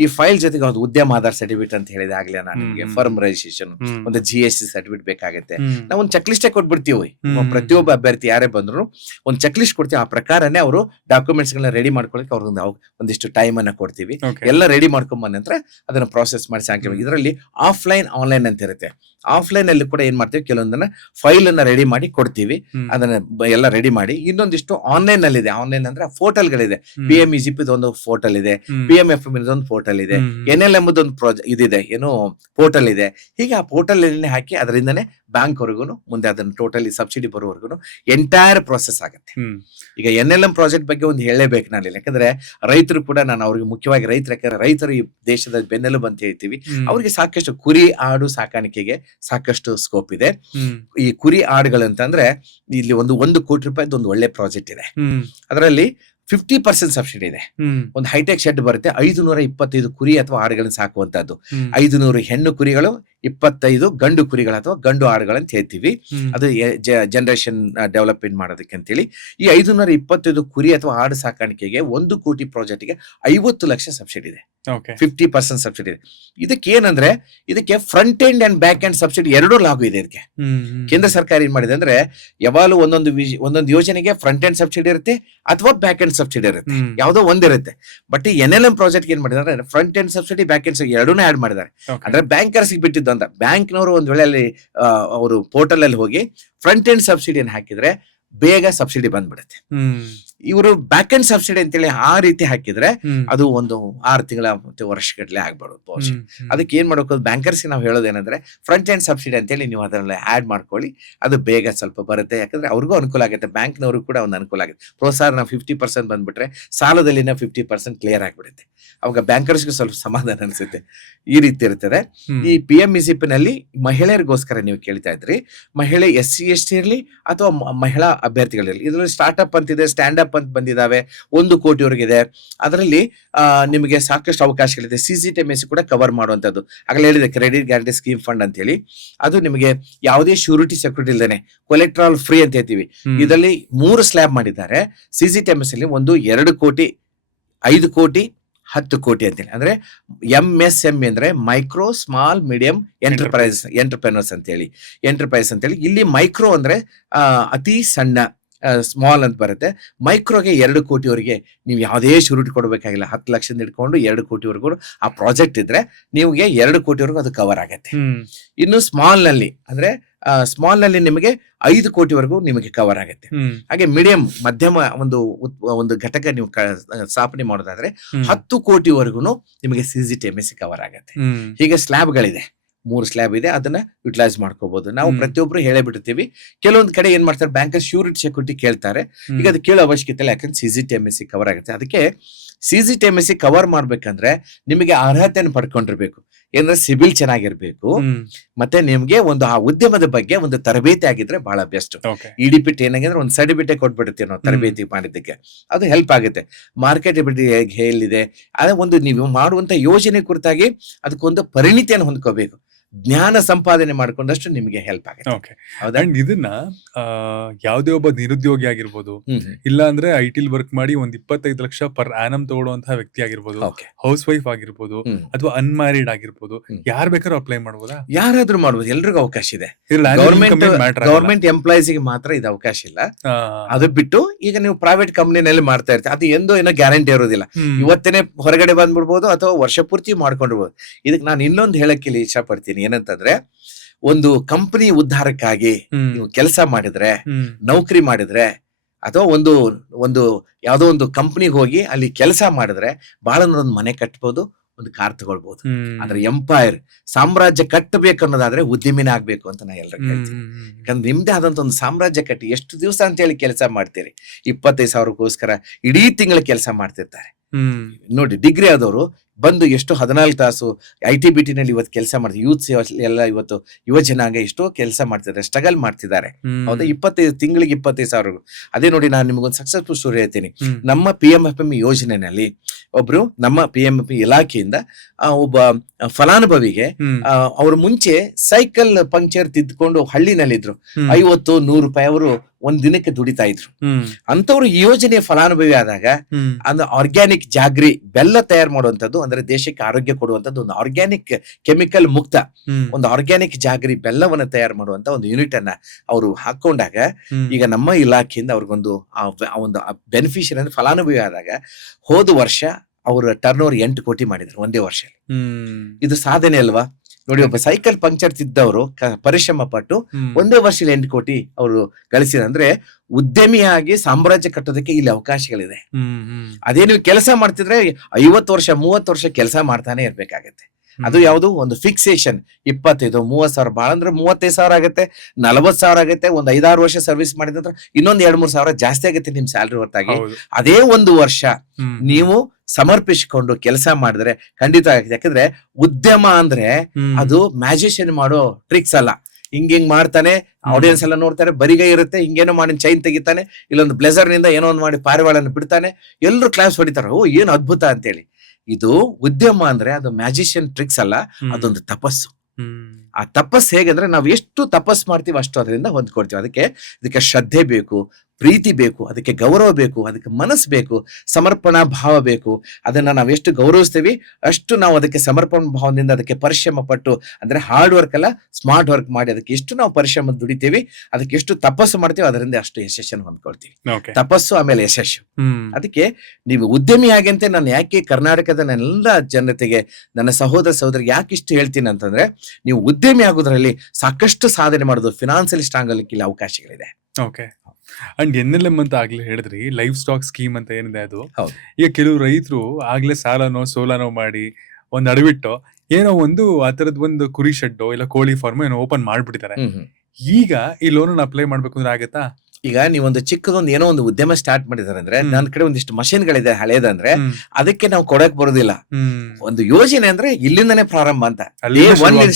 ಈ ಫೈಲ್ ಜೊತೆಗೆ ಒಂದು ಉದ್ಯಮ ಆಧಾರ್ ಸರ್ಟಿಫಿಕೇಟ್ ಅಂತ ಹೇಳಿದೆ ಆಗ್ಲೇ ನಾನು ನಿಮಗೆ, ಫರ್ಮ್ ರಿಜಿಸ್ಟ್ರೇಷನ್, ಒಂದು GST ಸರ್ಟಿಫಿಕೇಟ್ ಬೇಕಾಗುತ್ತೆ. ನಾವು ಒಂದು ಚೆಕ್ ಲಿಸ್ಟ್ ಕೊಟ್ಬಿಡ್ತೀವಿ. ಪ್ರತಿಯೊಬ್ಬ ಅಭ್ಯರ್ಥಿ ಯಾರೇ ಬಂದ್ರು ಒಂದು ಚೆಕ್ ಲಿಸ್ಟ್ ಕೊಡ್ತೀವಿ. ಆ ಪ್ರಕಾರನೇ ಅವರು ಡಾಕ್ಯುಮೆಂಟ್ಸ್ ಗಳನ್ನ ರೆಡಿ ಮಾಡ್ಕೊಳ್ಳಿಕ್ಕೆ ಅವ್ರಿಗೆ ಒಂದಿಷ್ಟು ಟೈಮ್ ಅನ್ನ ಕೊಡ್ತೀವಿ. ಎಲ್ಲ ರೆಡಿ ಮಾಡ್ಕೊಂಡ್ ಬಂದ ನಂತರ ಅದನ್ನ ಪ್ರಾಸೆಸ್ ಮಾಡಿ ಸಾಂಕ್ಯ. ಇದರಲ್ಲಿ ಆಫ್ಲೈನ್, ಆನ್ಲೈನ್ ಅಂತ ಇರುತ್ತೆ. ಆಫ್ಲೈನ್ ಅಲ್ಲಿ ಕೂಡ ಏನ್ ಮಾಡ್ತೀವಿ, ಕೆಲವೊಂದನ್ನ ಫೈಲ್ ಅನ್ನ ರೆಡಿ ಮಾಡಿ ಕೊಡ್ತೀವಿ, ಅದನ್ನ ಎಲ್ಲ ರೆಡಿ ಮಾಡಿ. ಇನ್ನೊಂದಿಷ್ಟು ಆನ್ಲೈನ್ ಅಲ್ಲಿ ಇದೆ. ಆನ್ಲೈನ್ ಅಂದ್ರೆ ಪೋರ್ಟಲ್ ಗಳಿದೆ. PMEGP ಒಂದು ಪೋರ್ಟಲ್ ಇದೆ, PMFM ಒಂದು ಪೋರ್ಟಲ್ ಇದೆ, NLM ಒಂದು ಇದಿದೆ, ಏನು ಪೋರ್ಟಲ್ ಇದೆ. ಹೀಗೆ ಆ ಪೋರ್ಟಲ್ ಅಲ್ಲಿ ಹಾಕಿ ಅದರಿಂದನೇ ಬ್ಯಾಂಕ್ ವರೆಗೂ ಮುಂದೆ ಅದನ್ನ ಟೋಟಲಿ ಸಬ್ಸಿಡಿ ಬರೋವರೆಗೂ ಎಂಟೈರ್ ಪ್ರೊಸೆಸ್ ಆಗುತ್ತೆ. ಈಗ NLM ಪ್ರಾಜೆಕ್ಟ್ ಬಗ್ಗೆ ಒಂದು ಹೇಳಲೇಬೇಕು ನಾನು, ಯಾಕಂದ್ರೆ ರೈತರು ಕೂಡ, ನಾನು ಅವ್ರಿಗೆ ಮುಖ್ಯವಾಗಿ ರೈತರು ಈ ದೇಶದ ಬೆನ್ನೆಲುಬು ಅಂತ ಹೇಳ್ತೀವಿ. ಅವ್ರಿಗೆ ಸಾಕಷ್ಟು ಕುರಿ ಆಡು ಸಾಕಾಣಿಕೆಗೆ ಸಾಕಷ್ಟು ಸ್ಕೋಪ್ ಇದೆ. ಈ ಕುರಿ ಆಡುಗಳಂತಂದ್ರೆ ಇಲ್ಲಿ 1 ಕೋಟಿ ರೂಪಾಯಿದು ಒಂದು ಒಳ್ಳೆ ಪ್ರಾಜೆಕ್ಟ್ ಇದೆ. ಅದರಲ್ಲಿ 50% ಸಬ್ಸಿಡಿ ಇದೆ. ಒಂದು ಹೈಟೆಕ್ ಶೆಡ್ ಬರುತ್ತೆ, 525 ಕುರಿ ಅಥವಾ ಆಡುಗಳನ್ನ ಸಾಕುವಂತದ್ದು. 500 ಹೆಣ್ಣು ಕುರಿಗಳು, 25 ಗಂಡು ಕುರಿಗಳು ಅಥವಾ ಗಂಡು ಆಡುಗಳಂತ ಹೇಳ್ತೀವಿ. ಅದು ಜನರೇಷನ್ ಡೆವಲಪ್ಮೆಂಟ್ ಮಾಡೋದಕ್ಕೆ ಅಂತೇಳಿ ಈ 525 ಕುರಿ ಅಥವಾ ಆಡು ಸಾಕಾಣಿಕೆಗೆ 1 ಕೋಟಿ ಪ್ರಾಜೆಕ್ಟ್ಗೆ 50 ಲಕ್ಷ ಸಬ್ಸಿಡಿ ಇದೆ. 50% ಸಬ್ಸಿಡಿ ಇದೆ. ಇದಕ್ಕೆ ಏನಂದ್ರೆ ಇದಕ್ಕೆ front end and back end subsidy ಎರಡೂ ಲಾಗು ಇದೆ. ಇದಕ್ಕೆ ಕೇಂದ್ರ ಸರ್ಕಾರ ಏನ್ ಮಾಡಿದೆ ಅಂದ್ರೆ ಯಾವಾಗಲೂ ಒಂದೊಂದು ಯೋಜನೆಗೆ ಫ್ರಂಟ್ ಎಂಡ್ ಸಬ್ಸಿಡಿ ಇರುತ್ತೆ ಅಥವಾ ಬ್ಯಾಕ್ ಎಂಡ್ ಸಬ್ಸಿಡಿ ಇರುತ್ತೆ, ಯಾವ್ದೋ ಒಂದಿರುತ್ತೆ. ಬಟ್ ಈ NLM ಪ್ರಾಜೆಕ್ಟ್ ಏನ್ ಮಾಡಿದ್ದಾರೆ front end subsidy back end ಎರಡೂನೇ ಆಡ್ ಮಾಡಿದ್ದಾರೆ. ಅಂದ್ರೆ ಬ್ಯಾಂಕರ್ಸ್ ಬಿಟ್ಟಿದ್ದು ಅಂತ ಬ್ಯಾಂಕ್ನವರು ಒಂದ್ ವೇಳೆ ಅಲ್ಲಿ ಅವರು ಪೋರ್ಟಲ್ ಅಲ್ಲಿ ಹೋಗಿ ಫ್ರಂಟ್ ಎಂಡ್ ಸಬ್ಸಿಡಿ ಹಾಕಿದ್ರೆ ಬೇಗ ಸಬ್ಸಿಡಿ ಬಂದ್ಬಿಡುತ್ತೆ. ಇವರು ಬ್ಯಾಕ್ ಎಂಡ್ ಸಬ್ಸಿಡಿ ಅಂತೇಳಿ ಆ ರೀತಿ ಹಾಕಿದ್ರೆ ಅದು ಒಂದು 6 ತಿಂಗಳ ಮತ್ತೆ ವರ್ಷಗಟ್ಟಲೆ ಆಗ್ಬಾರ್ದು ಬಹುಶಃ. ಅದಕ್ಕೆ ಏನ್ ಮಾಡ್ಬೇಕು, ಬ್ಯಾಂಕರ್ಸ್ ನಾವು ಹೇಳೋದೇನಂದ್ರೆ ಫ್ರಂಟ್ ಎಂಡ್ ಸಬ್ಸಿಡಿ ಅಂತೇಳಿ ನೀವು ಅದರಲ್ಲಿ ಆಡ್ ಮಾಡ್ಕೊಳ್ಳಿ, ಅದು ಬೇಗ ಸ್ವಲ್ಪ ಬರುತ್ತೆ. ಯಾಕಂದ್ರೆ ಅವ್ರಿಗೂ ಅನುಕೂಲ ಆಗುತ್ತೆ, ಬ್ಯಾಂಕ್ನವರು ಕೂಡ ಒಂದು ಅನುಕೂಲ ಆಗುತ್ತೆ. ಪ್ರೋತ್ಸಾಹ 50% ಬಂದ್ಬಿಟ್ರೆ ಸಾಲದಲ್ಲಿನ 50% ಕ್ಲಿಯರ್ ಆಗ್ಬಿಡುತ್ತೆ. ಅವಾಗ ಬ್ಯಾಂಕರ್ಸ್ಗೂ ಸ್ವಲ್ಪ ಸಮಾಧಾನ ಅನ್ಸುತ್ತೆ. ಈ ರೀತಿ ಇರ್ತದೆ. ಈ PMECP ನಲ್ಲಿ ಮಹಿಳೆಯರಿಗೋಸ್ಕರ ನೀವು ಕೇಳ್ತಾ ಇದ್ರಿ, ಮಹಿಳೆ SC ST ಇರ್ಲಿ ಅಥವಾ ಮಹಿಳಾ ಅಭ್ಯರ್ಥಿಗಳಿರಲಿ, ಇದರಲ್ಲಿ ಸ್ಟಾರ್ಟ್ಅಪ್ ಅಂತಿದೆ, ಸ್ಟ್ಯಾಂಡ್ ಅಪ್ ಅಂತ ಬಂದಿದ್ದಾವೆ, 1 ಕೋಟಿವರೆಗಿದೆ. ಅದರಲ್ಲಿ ನಿಮಗೆ ಸಾಕಷ್ಟು ಅವಕಾಶಗಳಿದೆ. CGTMSE ಕೂಡ ಕವರ್ ಮಾಡುವಂತದ್ದು. ಆಗಲೇ ಹೇಳಿದೆ ಕ್ರೆಡಿಟ್ ಗ್ಯಾರಂಟಿ ಸ್ಕೀಮ್ ಫಂಡ್ ಅಂತ ಹೇಳಿ, ಅದು ನಿಮಗೆ ಯಾವುದೇ ಶ್ಯೂರಿಟಿ ಸೆಕ್ಯೂರಿಟಿ ಇಲ್ಲದೇನೆ ಕೊಲೆಕ್ಟ್ರಾಲ್ ಫ್ರೀ ಅಂತ ಹೇಳ್ತೀವಿ. ಇದರಲ್ಲಿ 3 ಸ್ಲ್ಯಾಬ್ ಮಾಡಿದ್ದಾರೆ. CGTMSE ಅಲ್ಲಿ 1, 2 ಕೋಟಿ, 5 ಕೋಟಿ, 10 ಕೋಟಿ ಅಂತೇಳಿ. ಅಂದ್ರೆ MSME ಅಂದ್ರೆ ಮೈಕ್ರೋ ಸ್ಮಾಲ್ ಮೀಡಿಯಂ ಎಂಟರ್ಪ್ರೈನರ್ಸ್ ಅಂತೇಳಿ, ಇಲ್ಲಿ ಮೈಕ್ರೋ ಅಂದ್ರೆ ಅತಿ ಸಣ್ಣ, ಸ್ಮಾಲ್ ಅಂತ ಬರುತ್ತೆ. ಮೈಕ್ರೋಗೆ 2 ಕೋಟಿವರೆಗೆ ನೀವು ಯಾವುದೇ ಶೂರಿಟಿ ಕೊಡಬೇಕಾಗಿಲ್ಲ. 10 ಲಕ್ಷದಿಂದ ಹಿಡ್ಕೊಂಡು 2 ಕೋಟಿವರೆಗೂ ಆ ಪ್ರಾಜೆಕ್ಟ್ ಇದ್ರೆ ನಿಮಗೆ 2 ಕೋಟಿವರೆಗೂ ಅದು ಕವರ್ ಆಗತ್ತೆ. ಇನ್ನು ಸ್ಮಾಲ್ ನಲ್ಲಿ ನಿಮಗೆ 5 ಕೋಟಿವರೆಗೂ ನಿಮಗೆ ಕವರ್ ಆಗುತ್ತೆ. ಹಾಗೆ ಮೀಡಿಯಂ ಮಧ್ಯಮ ಒಂದು ಘಟಕ ನೀವು ಸ್ಥಾಪನೆ ಮಾಡೋದಾದ್ರೆ 10 ಕೋಟಿವರೆಗೂ ನಿಮಗೆ CGTMSE ಕವರ್ ಆಗತ್ತೆ. ಹೀಗೆ ಸ್ಲ್ಯಾಬ್ಗಳಿದೆ, 3 ಸ್ಲ್ಯಾಬ್ ಇದೆ, ಅದನ್ನ ಯುಟಿಲೈಸ್ ಮಾಡ್ಕೋಬಹುದು. ನಾವು ಪ್ರತಿಯೊಬ್ರು ಹೇಳೇ ಬಿಡ್ತೀವಿ. ಕೆಲವೊಂದು ಕಡೆ ಏನ್ ಮಾಡ್ತಾರೆ, ಬ್ಯಾಂಕರ್ ಶ್ಯೂರಿಟಿ ಸೆಕ್ಯೂರಿಟಿ ಕೇಳ್ತಾರೆ. ಈಗ ಅದು ಕೇಳೋ ಅವಶ್ಯಕತೆ ಇಲ್ಲ, ಯಾಕಂದ್ರೆ CGTMSE ಕವರ್ ಆಗುತ್ತೆ. ಅದಕ್ಕೆ CGTMSE ಕವರ್ ಮಾಡ್ಬೇಕಂದ್ರೆ ನಿಮಗೆ ಅರ್ಹತೆಯನ್ನು ಪಡ್ಕೊಂಡಿರ್ಬೇಕು. ಏನಂದ್ರೆ ಸಿಬಿಲ್ ಚೆನ್ನಾಗಿರ್ಬೇಕು, ಮತ್ತೆ ನಿಮ್ಗೆ ಆ ಉದ್ಯಮದ ಬಗ್ಗೆ ಒಂದು ತರಬೇತಿ ಆಗಿದ್ರೆ ಬಹಳ ಬೆಸ್ಟ್. EDP ಟ್ರೈನಿಂಗ್ ಅಂದ್ರೆ ಒಂದು ಸರ್ಟಿಫಿಕೇಟ್ ಕೊಟ್ಬಿಡುತ್ತೆ ನಾವು ತರಬೇತಿ ಮಾಡಿದ್ದಕ್ಕೆ, ಅದು ಹೆಲ್ಪ್ ಆಗುತ್ತೆ. ಮಾರ್ಕೆಟಬಿಲಿಟಿ ಹೇಗಿದೆ, ಅದೇ ನೀವು ಮಾಡುವಂತ ಯೋಜನೆ ಕುರಿತಾಗಿ ಅದಕ್ಕೊಂದು ಪರಿಣಿತಿಯನ್ನು ಹೊಂದ್ಕೋಬೇಕು. ಜ್ಞಾನ ಸಂಪಾದನೆ ಮಾಡ್ಕೊಂಡಷ್ಟು ನಿಮಗೆ ಹೆಲ್ಪ್ ಆಗುತ್ತೆ. ಇದನ್ನ ಯಾವುದೇ ಒಬ್ಬ ನಿರುದ್ಯೋಗಿ ಆಗಿರ್ಬೋದು, ಇಲ್ಲ ಅಂದ್ರೆ IT ವರ್ಕ್ ಮಾಡಿ 25 ಲಕ್ಷ ಪರ್ ಆನಮ್ ತಗೊಳ್ಳುವಂತಹ ವ್ಯಕ್ತಿ ಆಗಿರ್ಬೋದು, ಹೌಸ್ ವೈಫ್ ಆಗಿರ್ಬೋದು, ಅಥವಾ ಅನ್ಮ್ಯಾರಿಡ್ ಆಗಿರ್ಬೋದು, ಯಾರು ಬೇಕಾದ್ರೂ ಅಪ್ಲೈ ಮಾಡಬಹುದಾ? ಯಾರಾದ್ರೂ ಮಾಡ್ಬೋದು, ಎಲ್ರಿಗೂ ಅವಕಾಶ ಇದೆ. ಗವರ್ಮೆಂಟ್ ಎಂಪ್ಲಾಯೀಸ್ ಗೆ ಮಾತ್ರ ಇದು ಅವಕಾಶ ಇಲ್ಲ. ಅದು ಬಿಟ್ಟು ಈಗ ನೀವು ಪ್ರೈವೇಟ್ ಕಂಪನಿನಲ್ಲಿ ಮಾಡ್ತಾ ಇರ್ತೀವಿ, ಅದು ಏನೋ ಗ್ಯಾರಂಟಿ ಇರೋದಿಲ್ಲ. ಇವತ್ತೇನೆ ಹೊರಗಡೆ ಬಂದ್ಬಿಡ್ಬೋದು ಅಥವಾ ವರ್ಷ ಪೂರ್ತಿ ಮಾಡ್ಕೊಂಡಿರ್ಬೋದು. ಇದಕ್ಕೆ ನಾನು ಇನ್ನೊಂದು ಹೇಳಕ್ಕೆ ಇಷ್ಟಪಡ್ತೀನಿ, ಏನಂತಂದ್ರೆ ಒಂದು ಕಂಪನಿ ಉದ್ಧಾರಕ್ಕಾಗಿ ನೀವು ಕೆಲಸ ಮಾಡಿದ್ರೆ, ನೌಕರಿ ಮಾಡಿದ್ರೆ, ಅಥವಾ ಒಂದು ಯಾವ್ದೋ ಒಂದು ಕಂಪನಿಗೆ ಹೋಗಿ ಅಲ್ಲಿ ಕೆಲಸ ಮಾಡಿದ್ರೆ ಬಹಳ ಒಂದು ಮನೆ ಕಟ್ಬೋದು, ಒಂದು ಕಾರ್ ತಗೊಳ್ಬಹುದು. ಆದ್ರೆ ಎಂಪೈರ್ ಸಾಮ್ರಾಜ್ಯ ಕಟ್ಟಬೇಕು ಅನ್ನೋದಾದ್ರೆ ಉದ್ಯಮಿನೇ ಆಗ್ಬೇಕು ಅಂತ ನಾ ಎಲ್ಲರೂ ಹೇಳ್ತೀನಿ. ಯಾಕಂದ್ರೆ ನಿಮ್ದೇ ಆದಂತ ಒಂದು ಸಾಮ್ರಾಜ್ಯ ಕಟ್ಟಿ ಎಷ್ಟು ದಿವಸ ಅಂತ ಹೇಳಿ ಕೆಲಸ ಮಾಡ್ತೀರಿ, 25,000ಗೋಸ್ಕರ ಇಡೀ ತಿಂಗಳ ಕೆಲಸ ಮಾಡ್ತಿರ್ತಾರೆ. ನೋಡಿ, ಡಿಗ್ರಿ ಆದವರು ಬಂದು ಎಷ್ಟು 14 ತಾಸು IT-BT ನಲ್ಲಿ ಇವತ್ತು ಕೆಲಸ ಮಾಡ್ತಾರೆ. ಯೂತ್ಸ್ ಎಲ್ಲ ಇವತ್ತು ಯುವ ಜನಾಂಗ ಎಷ್ಟೋ ಕೆಲಸ ಮಾಡ್ತಿದ್ದಾರೆ, ಸ್ಟ್ರಗಲ್ ಮಾಡ್ತಿದ್ದಾರೆ. ಹೌದಾ, 25 ತಿಂಗಳಿಗೆ 25,000. ಅದೇ ನೋಡಿ, ನಾನು ನಿಮಗೊಂದು ಸಕ್ಸಸ್ಫುಲ್ ಸ್ಟೋರಿ ಹೇಳ್ತೀನಿ. ನಮ್ಮ PMFME ಯೋಜನೆಯಲ್ಲಿ ಒಬ್ರು ನಮ್ಮ PMFME ಇಲಾಖೆಯಿಂದ ಒಬ್ಬ ಫಲಾನುಭವಿಗೆ ಅವ್ರು ಮುಂಚೆ ಸೈಕಲ್ ಪಂಕ್ಚರ್ ತಿದ್ದುಕೊಂಡು ಹಳ್ಳಿನಲ್ಲಿದ್ರು, 50-100 ರೂಪಾಯಿ ಅವರು ಒಂದ್ ದಿನಕ್ಕೆ ದುಡಿತಾ ಇದ್ರು. ಅಂತವ್ರು ಈ ಯೋಜನೆಯ ಫಲಾನುಭವಿ ಆದಾಗ ಅಂದ್ರೆ ಆರ್ಗ್ಯಾನಿಕ್ ಜಾಗ್ರಿ ಬೆಲ್ಲ ತಯಾರು ಮಾಡುವಂತದ್ದು, ಅಂದ್ರೆ ದೇಶಕ್ಕೆ ಆರೋಗ್ಯ ಕೊಡುವಂತದ್ದು, ಒಂದು ಆರ್ಗ್ಯಾನಿಕ್ ಕೆಮಿಕಲ್ ಮುಕ್ತ ಒಂದು ಆರ್ಗ್ಯಾನಿಕ್ ಜಾಗ್ರಿ ಬೆಲ್ಲವನ್ನ ತಯಾರು ಮಾಡುವಂತ ಒಂದು ಯೂನಿಟ್ ಅನ್ನ ಅವರು ಹಾಕೊಂಡಾಗ, ಈಗ ನಮ್ಮ ಇಲಾಖೆಯಿಂದ ಅವ್ರಿಗೊಂದು ಒಂದು ಬೆನಿಫಿಷಿಯರಿ ಅಂದ್ರೆ ಫಲಾನುಭವಿ ಆದಾಗ ಹೋದ ವರ್ಷ ಅವರು ಟರ್ನ್ ಓವರ್ 8 ಕೋಟಿ ಮಾಡಿದ್ರು ಒಂದೇ ವರ್ಷದಲ್ಲಿ. ಇದು ಸಾಧನೆ ಅಲ್ವಾ? ನೋಡಿ, ಒಬ್ಬ ಸೈಕಲ್ ಪಂಕ್ಚರ್ ತಿದ್ದವರು ಪರಿಶ್ರಮ ಪಟ್ಟು ಒಂದೇ ವರ್ಷದಲ್ಲಿ 8 ಕೋಟಿ ಅವರು ಗಳಿಸಿದ ಅಂದ್ರೆ ಉದ್ಯಮಿಯಾಗಿ ಸಾಮ್ರಾಜ್ಯ ಕಟ್ಟೋದಕ್ಕೆ ಇಲ್ಲಿ ಅವಕಾಶಗಳಿದೆ. ಅದೇ ನೀವು ಕೆಲಸ ಮಾಡ್ತಿದ್ರೆ 50 ವರ್ಷ 30 ವರ್ಷ ಕೆಲಸ ಮಾಡ್ತಾನೆ ಇರ್ಬೇಕಾಗತ್ತೆ. ಅದು ಯಾವುದು ಒಂದು ಫಿಕ್ಸೇಷನ್ 25-30 ಸಾವಿರ, ಬಹಳ ಅಂದ್ರೆ 35,000 ಆಗುತ್ತೆ, 40,000 ಆಗುತ್ತೆ. ಒಂದು 5-6 ವರ್ಷ ಸರ್ವಿಸ್ ಮಾಡಿದ್ರೆ ಇನ್ನೊಂದು 2-3 ಸಾವಿರ ಜಾಸ್ತಿ ಆಗುತ್ತೆ ನಿಮ್ ಸ್ಯಾಲ್ರಿ ಹೊರತಾಗಿ. ಅದೇ ಒಂದು ವರ್ಷ ನೀವು ಸಮರ್ಪಿಸಿಕೊಂಡು ಕೆಲಸ ಮಾಡಿದ್ರೆ ಖಂಡಿತ ಆಗುತ್ತೆ. ಯಾಕಂದ್ರೆ ಉದ್ಯಮ ಅಂದ್ರೆ ಅದು ಮ್ಯಾಜಿಷಿಯನ್ ಮಾಡೋ ಟ್ರಿಕ್ಸ್ ಅಲ್ಲ. ಹಿಂಗ್ ಮಾಡ್ತಾನೆ, ಆಡಿಯನ್ಸ್ ಎಲ್ಲ ನೋಡ್ತಾರೆ, ಬರಿಗೈ ಇರುತ್ತೆ, ಹಿಂಗೇನೋ ಮಾಡಿ ಚೈನ್ ತೆಗಿತಾನೆ, ಇಲ್ಲೊಂದು ಬ್ಲೇಸರ್ ನಿಂದ ಏನೋ ಒಂದು ಮಾಡಿ ಪಾರಿವಾಳನ್ನು ಬಿಡ್ತಾನೆ, ಎಲ್ಲರೂ ಕ್ಲಾಸ್ ಹೊಡಿತಾರೆ, ಓ ಏನು ಅದ್ಭುತ ಅಂತೇಳಿ. ಇದು ಉದ್ಯಮ ಅಂದ್ರೆ ಅದು ಮ್ಯಾಜಿಷಿಯನ್ ಟ್ರಿಕ್ಸ್ ಅಲ್ಲ, ಅದೊಂದು ತಪಸ್ಸು. ಆ ತಪಸ್ ಹೇಗಂದ್ರೆ ನಾವು ಎಷ್ಟು ತಪಸ್ ಮಾಡ್ತೀವಿ ಅಷ್ಟು ಅದರಿಂದ ಹೊಂದ್ಕೊಡ್ತೀವಿ. ಇದಕ್ಕೆ ಶ್ರದ್ಧೆ ಬೇಕು, ಪ್ರೀತಿ ಬೇಕು, ಅದಕ್ಕೆ ಗೌರವ ಬೇಕು, ಅದಕ್ಕೆ ಮನಸ್ಸು ಬೇಕು, ಸಮರ್ಪಣಾ ಭಾವ ಬೇಕು. ಅದನ್ನ ನಾವು ಎಷ್ಟು ಗೌರವಿಸ್ತೀವಿ ಅಷ್ಟು ನಾವು ಅದಕ್ಕೆ ಸಮರ್ಪಣಾ ಭಾವದಿಂದ ಅದಕ್ಕೆ ಪರಿಶ್ರಮ ಪಟ್ಟು, ಅಂದ್ರೆ ಹಾರ್ಡ್ ವರ್ಕ್ ಅಲ್ಲ ಸ್ಮಾರ್ಟ್ ವರ್ಕ್ ಮಾಡಿ ಅದಕ್ಕೆ ಎಷ್ಟು ನಾವು ಪರಿಶ್ರಮ ದುಡಿತೀವಿ, ಅದಕ್ಕೆ ಎಷ್ಟು ತಪಸ್ಸು ಮಾಡ್ತೀವಿ, ಅದರಿಂದ ಅಷ್ಟು ಯಶಸ್ಸನ್ನು ಹೊಂದ್ಕೊಳ್ತೀವಿ. ತಪಸ್ಸು ಆಮೇಲೆ ಯಶಸ್ಸು. ಅದಕ್ಕೆ ನೀವು ಉದ್ಯಮಿ ಆಗಂತೆ ನಾನು ಯಾಕೆ ಕರ್ನಾಟಕದ ನನ್ನೆಲ್ಲ ಜನತೆಗೆ, ನನ್ನ ಸಹೋದರಿಗೆ ಯಾಕೆ ಇಷ್ಟು ಹೇಳ್ತೀನಿ ಅಂತಂದ್ರೆ, ನೀವು ಉದ್ಯಮಿ ಆಗೋದ್ರಲ್ಲಿ ಸಾಕಷ್ಟು ಸಾಧನೆ ಮಾಡೋದು, ಫಿನಾನ್ಸಿಯಲಿ ಸ್ಟ್ರಾಂಗ್ ಆಗಲಿಕ್ಕೆ ಇಲ್ಲಿ ಅವಕಾಶಗಳಿದೆ. ಓಕೆ. ಅಂಡ್ NLM ಅಂತ ಆಗ್ಲೇ ಹೇಳಿದ್ರಿ, ಲೈಫ್ ಸ್ಟಾಕ್ ಸ್ಕೀಮ್ ಅಂತ ಏನಿದೆ ಅದು. ಹೌದು. ಈಗ ಕೆಲವು ರೈತರು ಆಗ್ಲೇ ಸಾಲನೋ ಸೋಲಾನೋ ಮಾಡಿ ಒಂದ್ ಅಡವಿಟ್ಟು ಏನೋ ಒಂದು ಆ ತರದ್ ಒಂದು ಕುರಿ ಶೆಡ್ಡೋ ಇಲ್ಲ ಕೋಳಿ ಫಾರ್ಮ್ ಏನೋ ಓಪನ್ ಮಾಡ್ಬಿಟ್ಟಿದ್ದಾರೆ. ಈಗ ಈ ಲೋನ್ ಅಪ್ಲೈ ಮಾಡ್ಬೇಕು ಅಂದ್ರೆ ಆಗತ್ತಾ? ಈಗ ನೀವೊಂದು ಚಿಕ್ಕದೊಂದು ಏನೋ ಒಂದು ಉದ್ಯಮ ಸ್ಟಾರ್ಟ್ ಮಾಡಿದಾರೆ ಅಂದ್ರೆ, ನನ್ನ ಕಡೆ ಒಂದಿಷ್ಟು ಮಷಿನ್ಗಳಿದೆ ಹಳೇದಂದ್ರೆ, ಅದಕ್ಕೆ ನಾವು ಕೊಡಕ್ ಬರೋದಿಲ್ಲ. ಒಂದು ಯೋಜನೆ ಅಂದ್ರೆ ಇಲ್ಲಿಂದಾನೇ ಪ್ರಾರಂಭ ಅಂತ,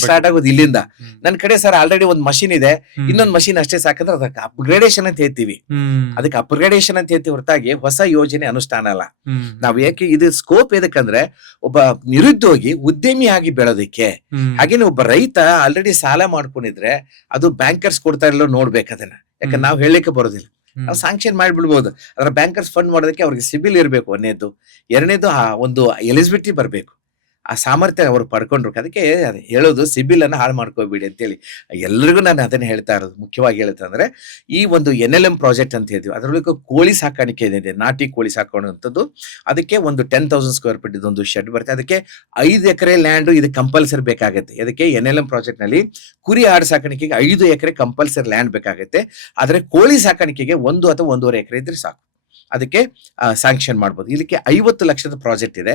ಸ್ಟಾರ್ಟ್ ಆಗೋದು ಇಲ್ಲಿಂದ. ನನ್ನ ಕಡೆ ಸರ್ ಆಲ್ರೆಡಿ ಒಂದು ಮಷಿನ್ ಇದೆ, ಇನ್ನೊಂದು ಮಷಿನ್ ಅಷ್ಟೇ ಸಾಕಂದ್ರೆ ಅದಕ್ಕೆ ಅಪ್ಗ್ರೇಡೇಷನ್ ಅಂತ ಹೇಳ್ತೀವಿ. ಅದಕ್ಕೆ ಅಪ್ಗ್ರೇಡೇಷನ್ ಅಂತ ಹೇಳ್ತೀವಿ ಹೊರತಾಗಿ ಹೊಸ ಯೋಜನೆ ಅನುಷ್ಠಾನ ಅಲ್ಲ. ನಾವ್ ಯಾಕೆ ಇದು ಸ್ಕೋಪ್ ಎದಕ್ಕಂದ್ರೆ, ಒಬ್ಬ ನಿರುದ್ಯೋಗಿ ಉದ್ಯಮಿಯಾಗಿ ಬೆಳೋದಿಕ್ಕೆ. ಹಾಗೇನೆ ಒಬ್ಬ ರೈತ ಆಲ್ರೆಡಿ ಸಾಲ ಮಾಡ್ಕೊಂಡಿದ್ರೆ ಅದು ಬ್ಯಾಂಕರ್ಸ್ ಕೊಡ್ತಾ ಇರಲ್ಲ ನೋಡ್ಬೇಕು ಅದನ್ನ. ಯಾಕಂದ್ರೆ ನಾವು ಹೇಳಲಿಕ್ಕೆ ಬರೋದಿಲ್ಲ, ನಾವು ಸ್ಯಾಂಕ್ಷನ್ ಮಾಡಿಬಿಡ್ಬೋದು. ಅದರ ಬ್ಯಾಂಕರ್ಸ್ ಫಂಡ್ ಮಾಡೋದಕ್ಕೆ ಅವ್ರಿಗೆ ಸಿಬಿಲ್ ಇರಬೇಕು ಒಂದೇದು, ಎರಡನೇದು ಒಂದು ಎಲಿಜಿಬಿಲಿಟಿ ಬರಬೇಕು, ಆ ಸಾಮರ್ಥ್ಯ ಅವ್ರು ಪಡ್ಕೊಂಡ್ರು. ಅದಕ್ಕೆ ಹೇಳೋದು ಸಿಬಿಲ್ ಅನ್ನ ಹಾಳು ಮಾಡ್ಕೋಬೇಡಿ ಅಂತೇಳಿ ಎಲ್ರಿಗೂ ನಾನು ಅದನ್ನ ಹೇಳ್ತಾ ಇರೋದು. ಮುಖ್ಯವಾಗಿ ಹೇಳ್ತಾ ಅಂದ್ರೆ, ಈ ಒಂದು NLM ಪ್ರಾಜೆಕ್ಟ್ ಅಂತ ಹೇಳ್ತೀವಿ, ಅದರೊಳಗೆ ಕೋಳಿ ಸಾಕಾಣಿಕೆ ಇದೆ, ನಾಟಿ ಕೋಳಿ ಸಾಕೋಣಂಥದ್ದು. ಅದಕ್ಕೆ ಒಂದು 10,000 ಸ್ಕ್ವೇರ್ ಫೀಟ್ ಇದೊಂದು ಶೆಡ್ ಬರುತ್ತೆ. ಅದಕ್ಕೆ 5 ಎಕರೆ ಲ್ಯಾಂಡ್ ಇದು ಕಂಪಲ್ಸರಿ ಬೇಕಾಗುತ್ತೆ. ಅದಕ್ಕೆ NLM ಪ್ರಾಜೆಕ್ಟ್ ನಲ್ಲಿ ಕುರಿ ಆಡು ಸಾಕಾಣಿಕೆಗೆ 5 ಎಕರೆ ಕಂಪಲ್ಸರಿ ಲ್ಯಾಂಡ್ ಬೇಕಾಗುತ್ತೆ. ಆದ್ರೆ ಕೋಳಿ ಸಾಕಾಣಿಕೆಗೆ 1 ಅಥವಾ 1.5 ಎಕರೆ ಇದ್ರೆ ಸಾಕು, ಅದಕ್ಕೆ ಸ್ಯಾಂಕ್ಷನ್ ಮಾಡ್ಬೋದು. ಇದಕ್ಕೆ 50 ಲಕ್ಷದ ಪ್ರಾಜೆಕ್ಟ್ ಇದೆ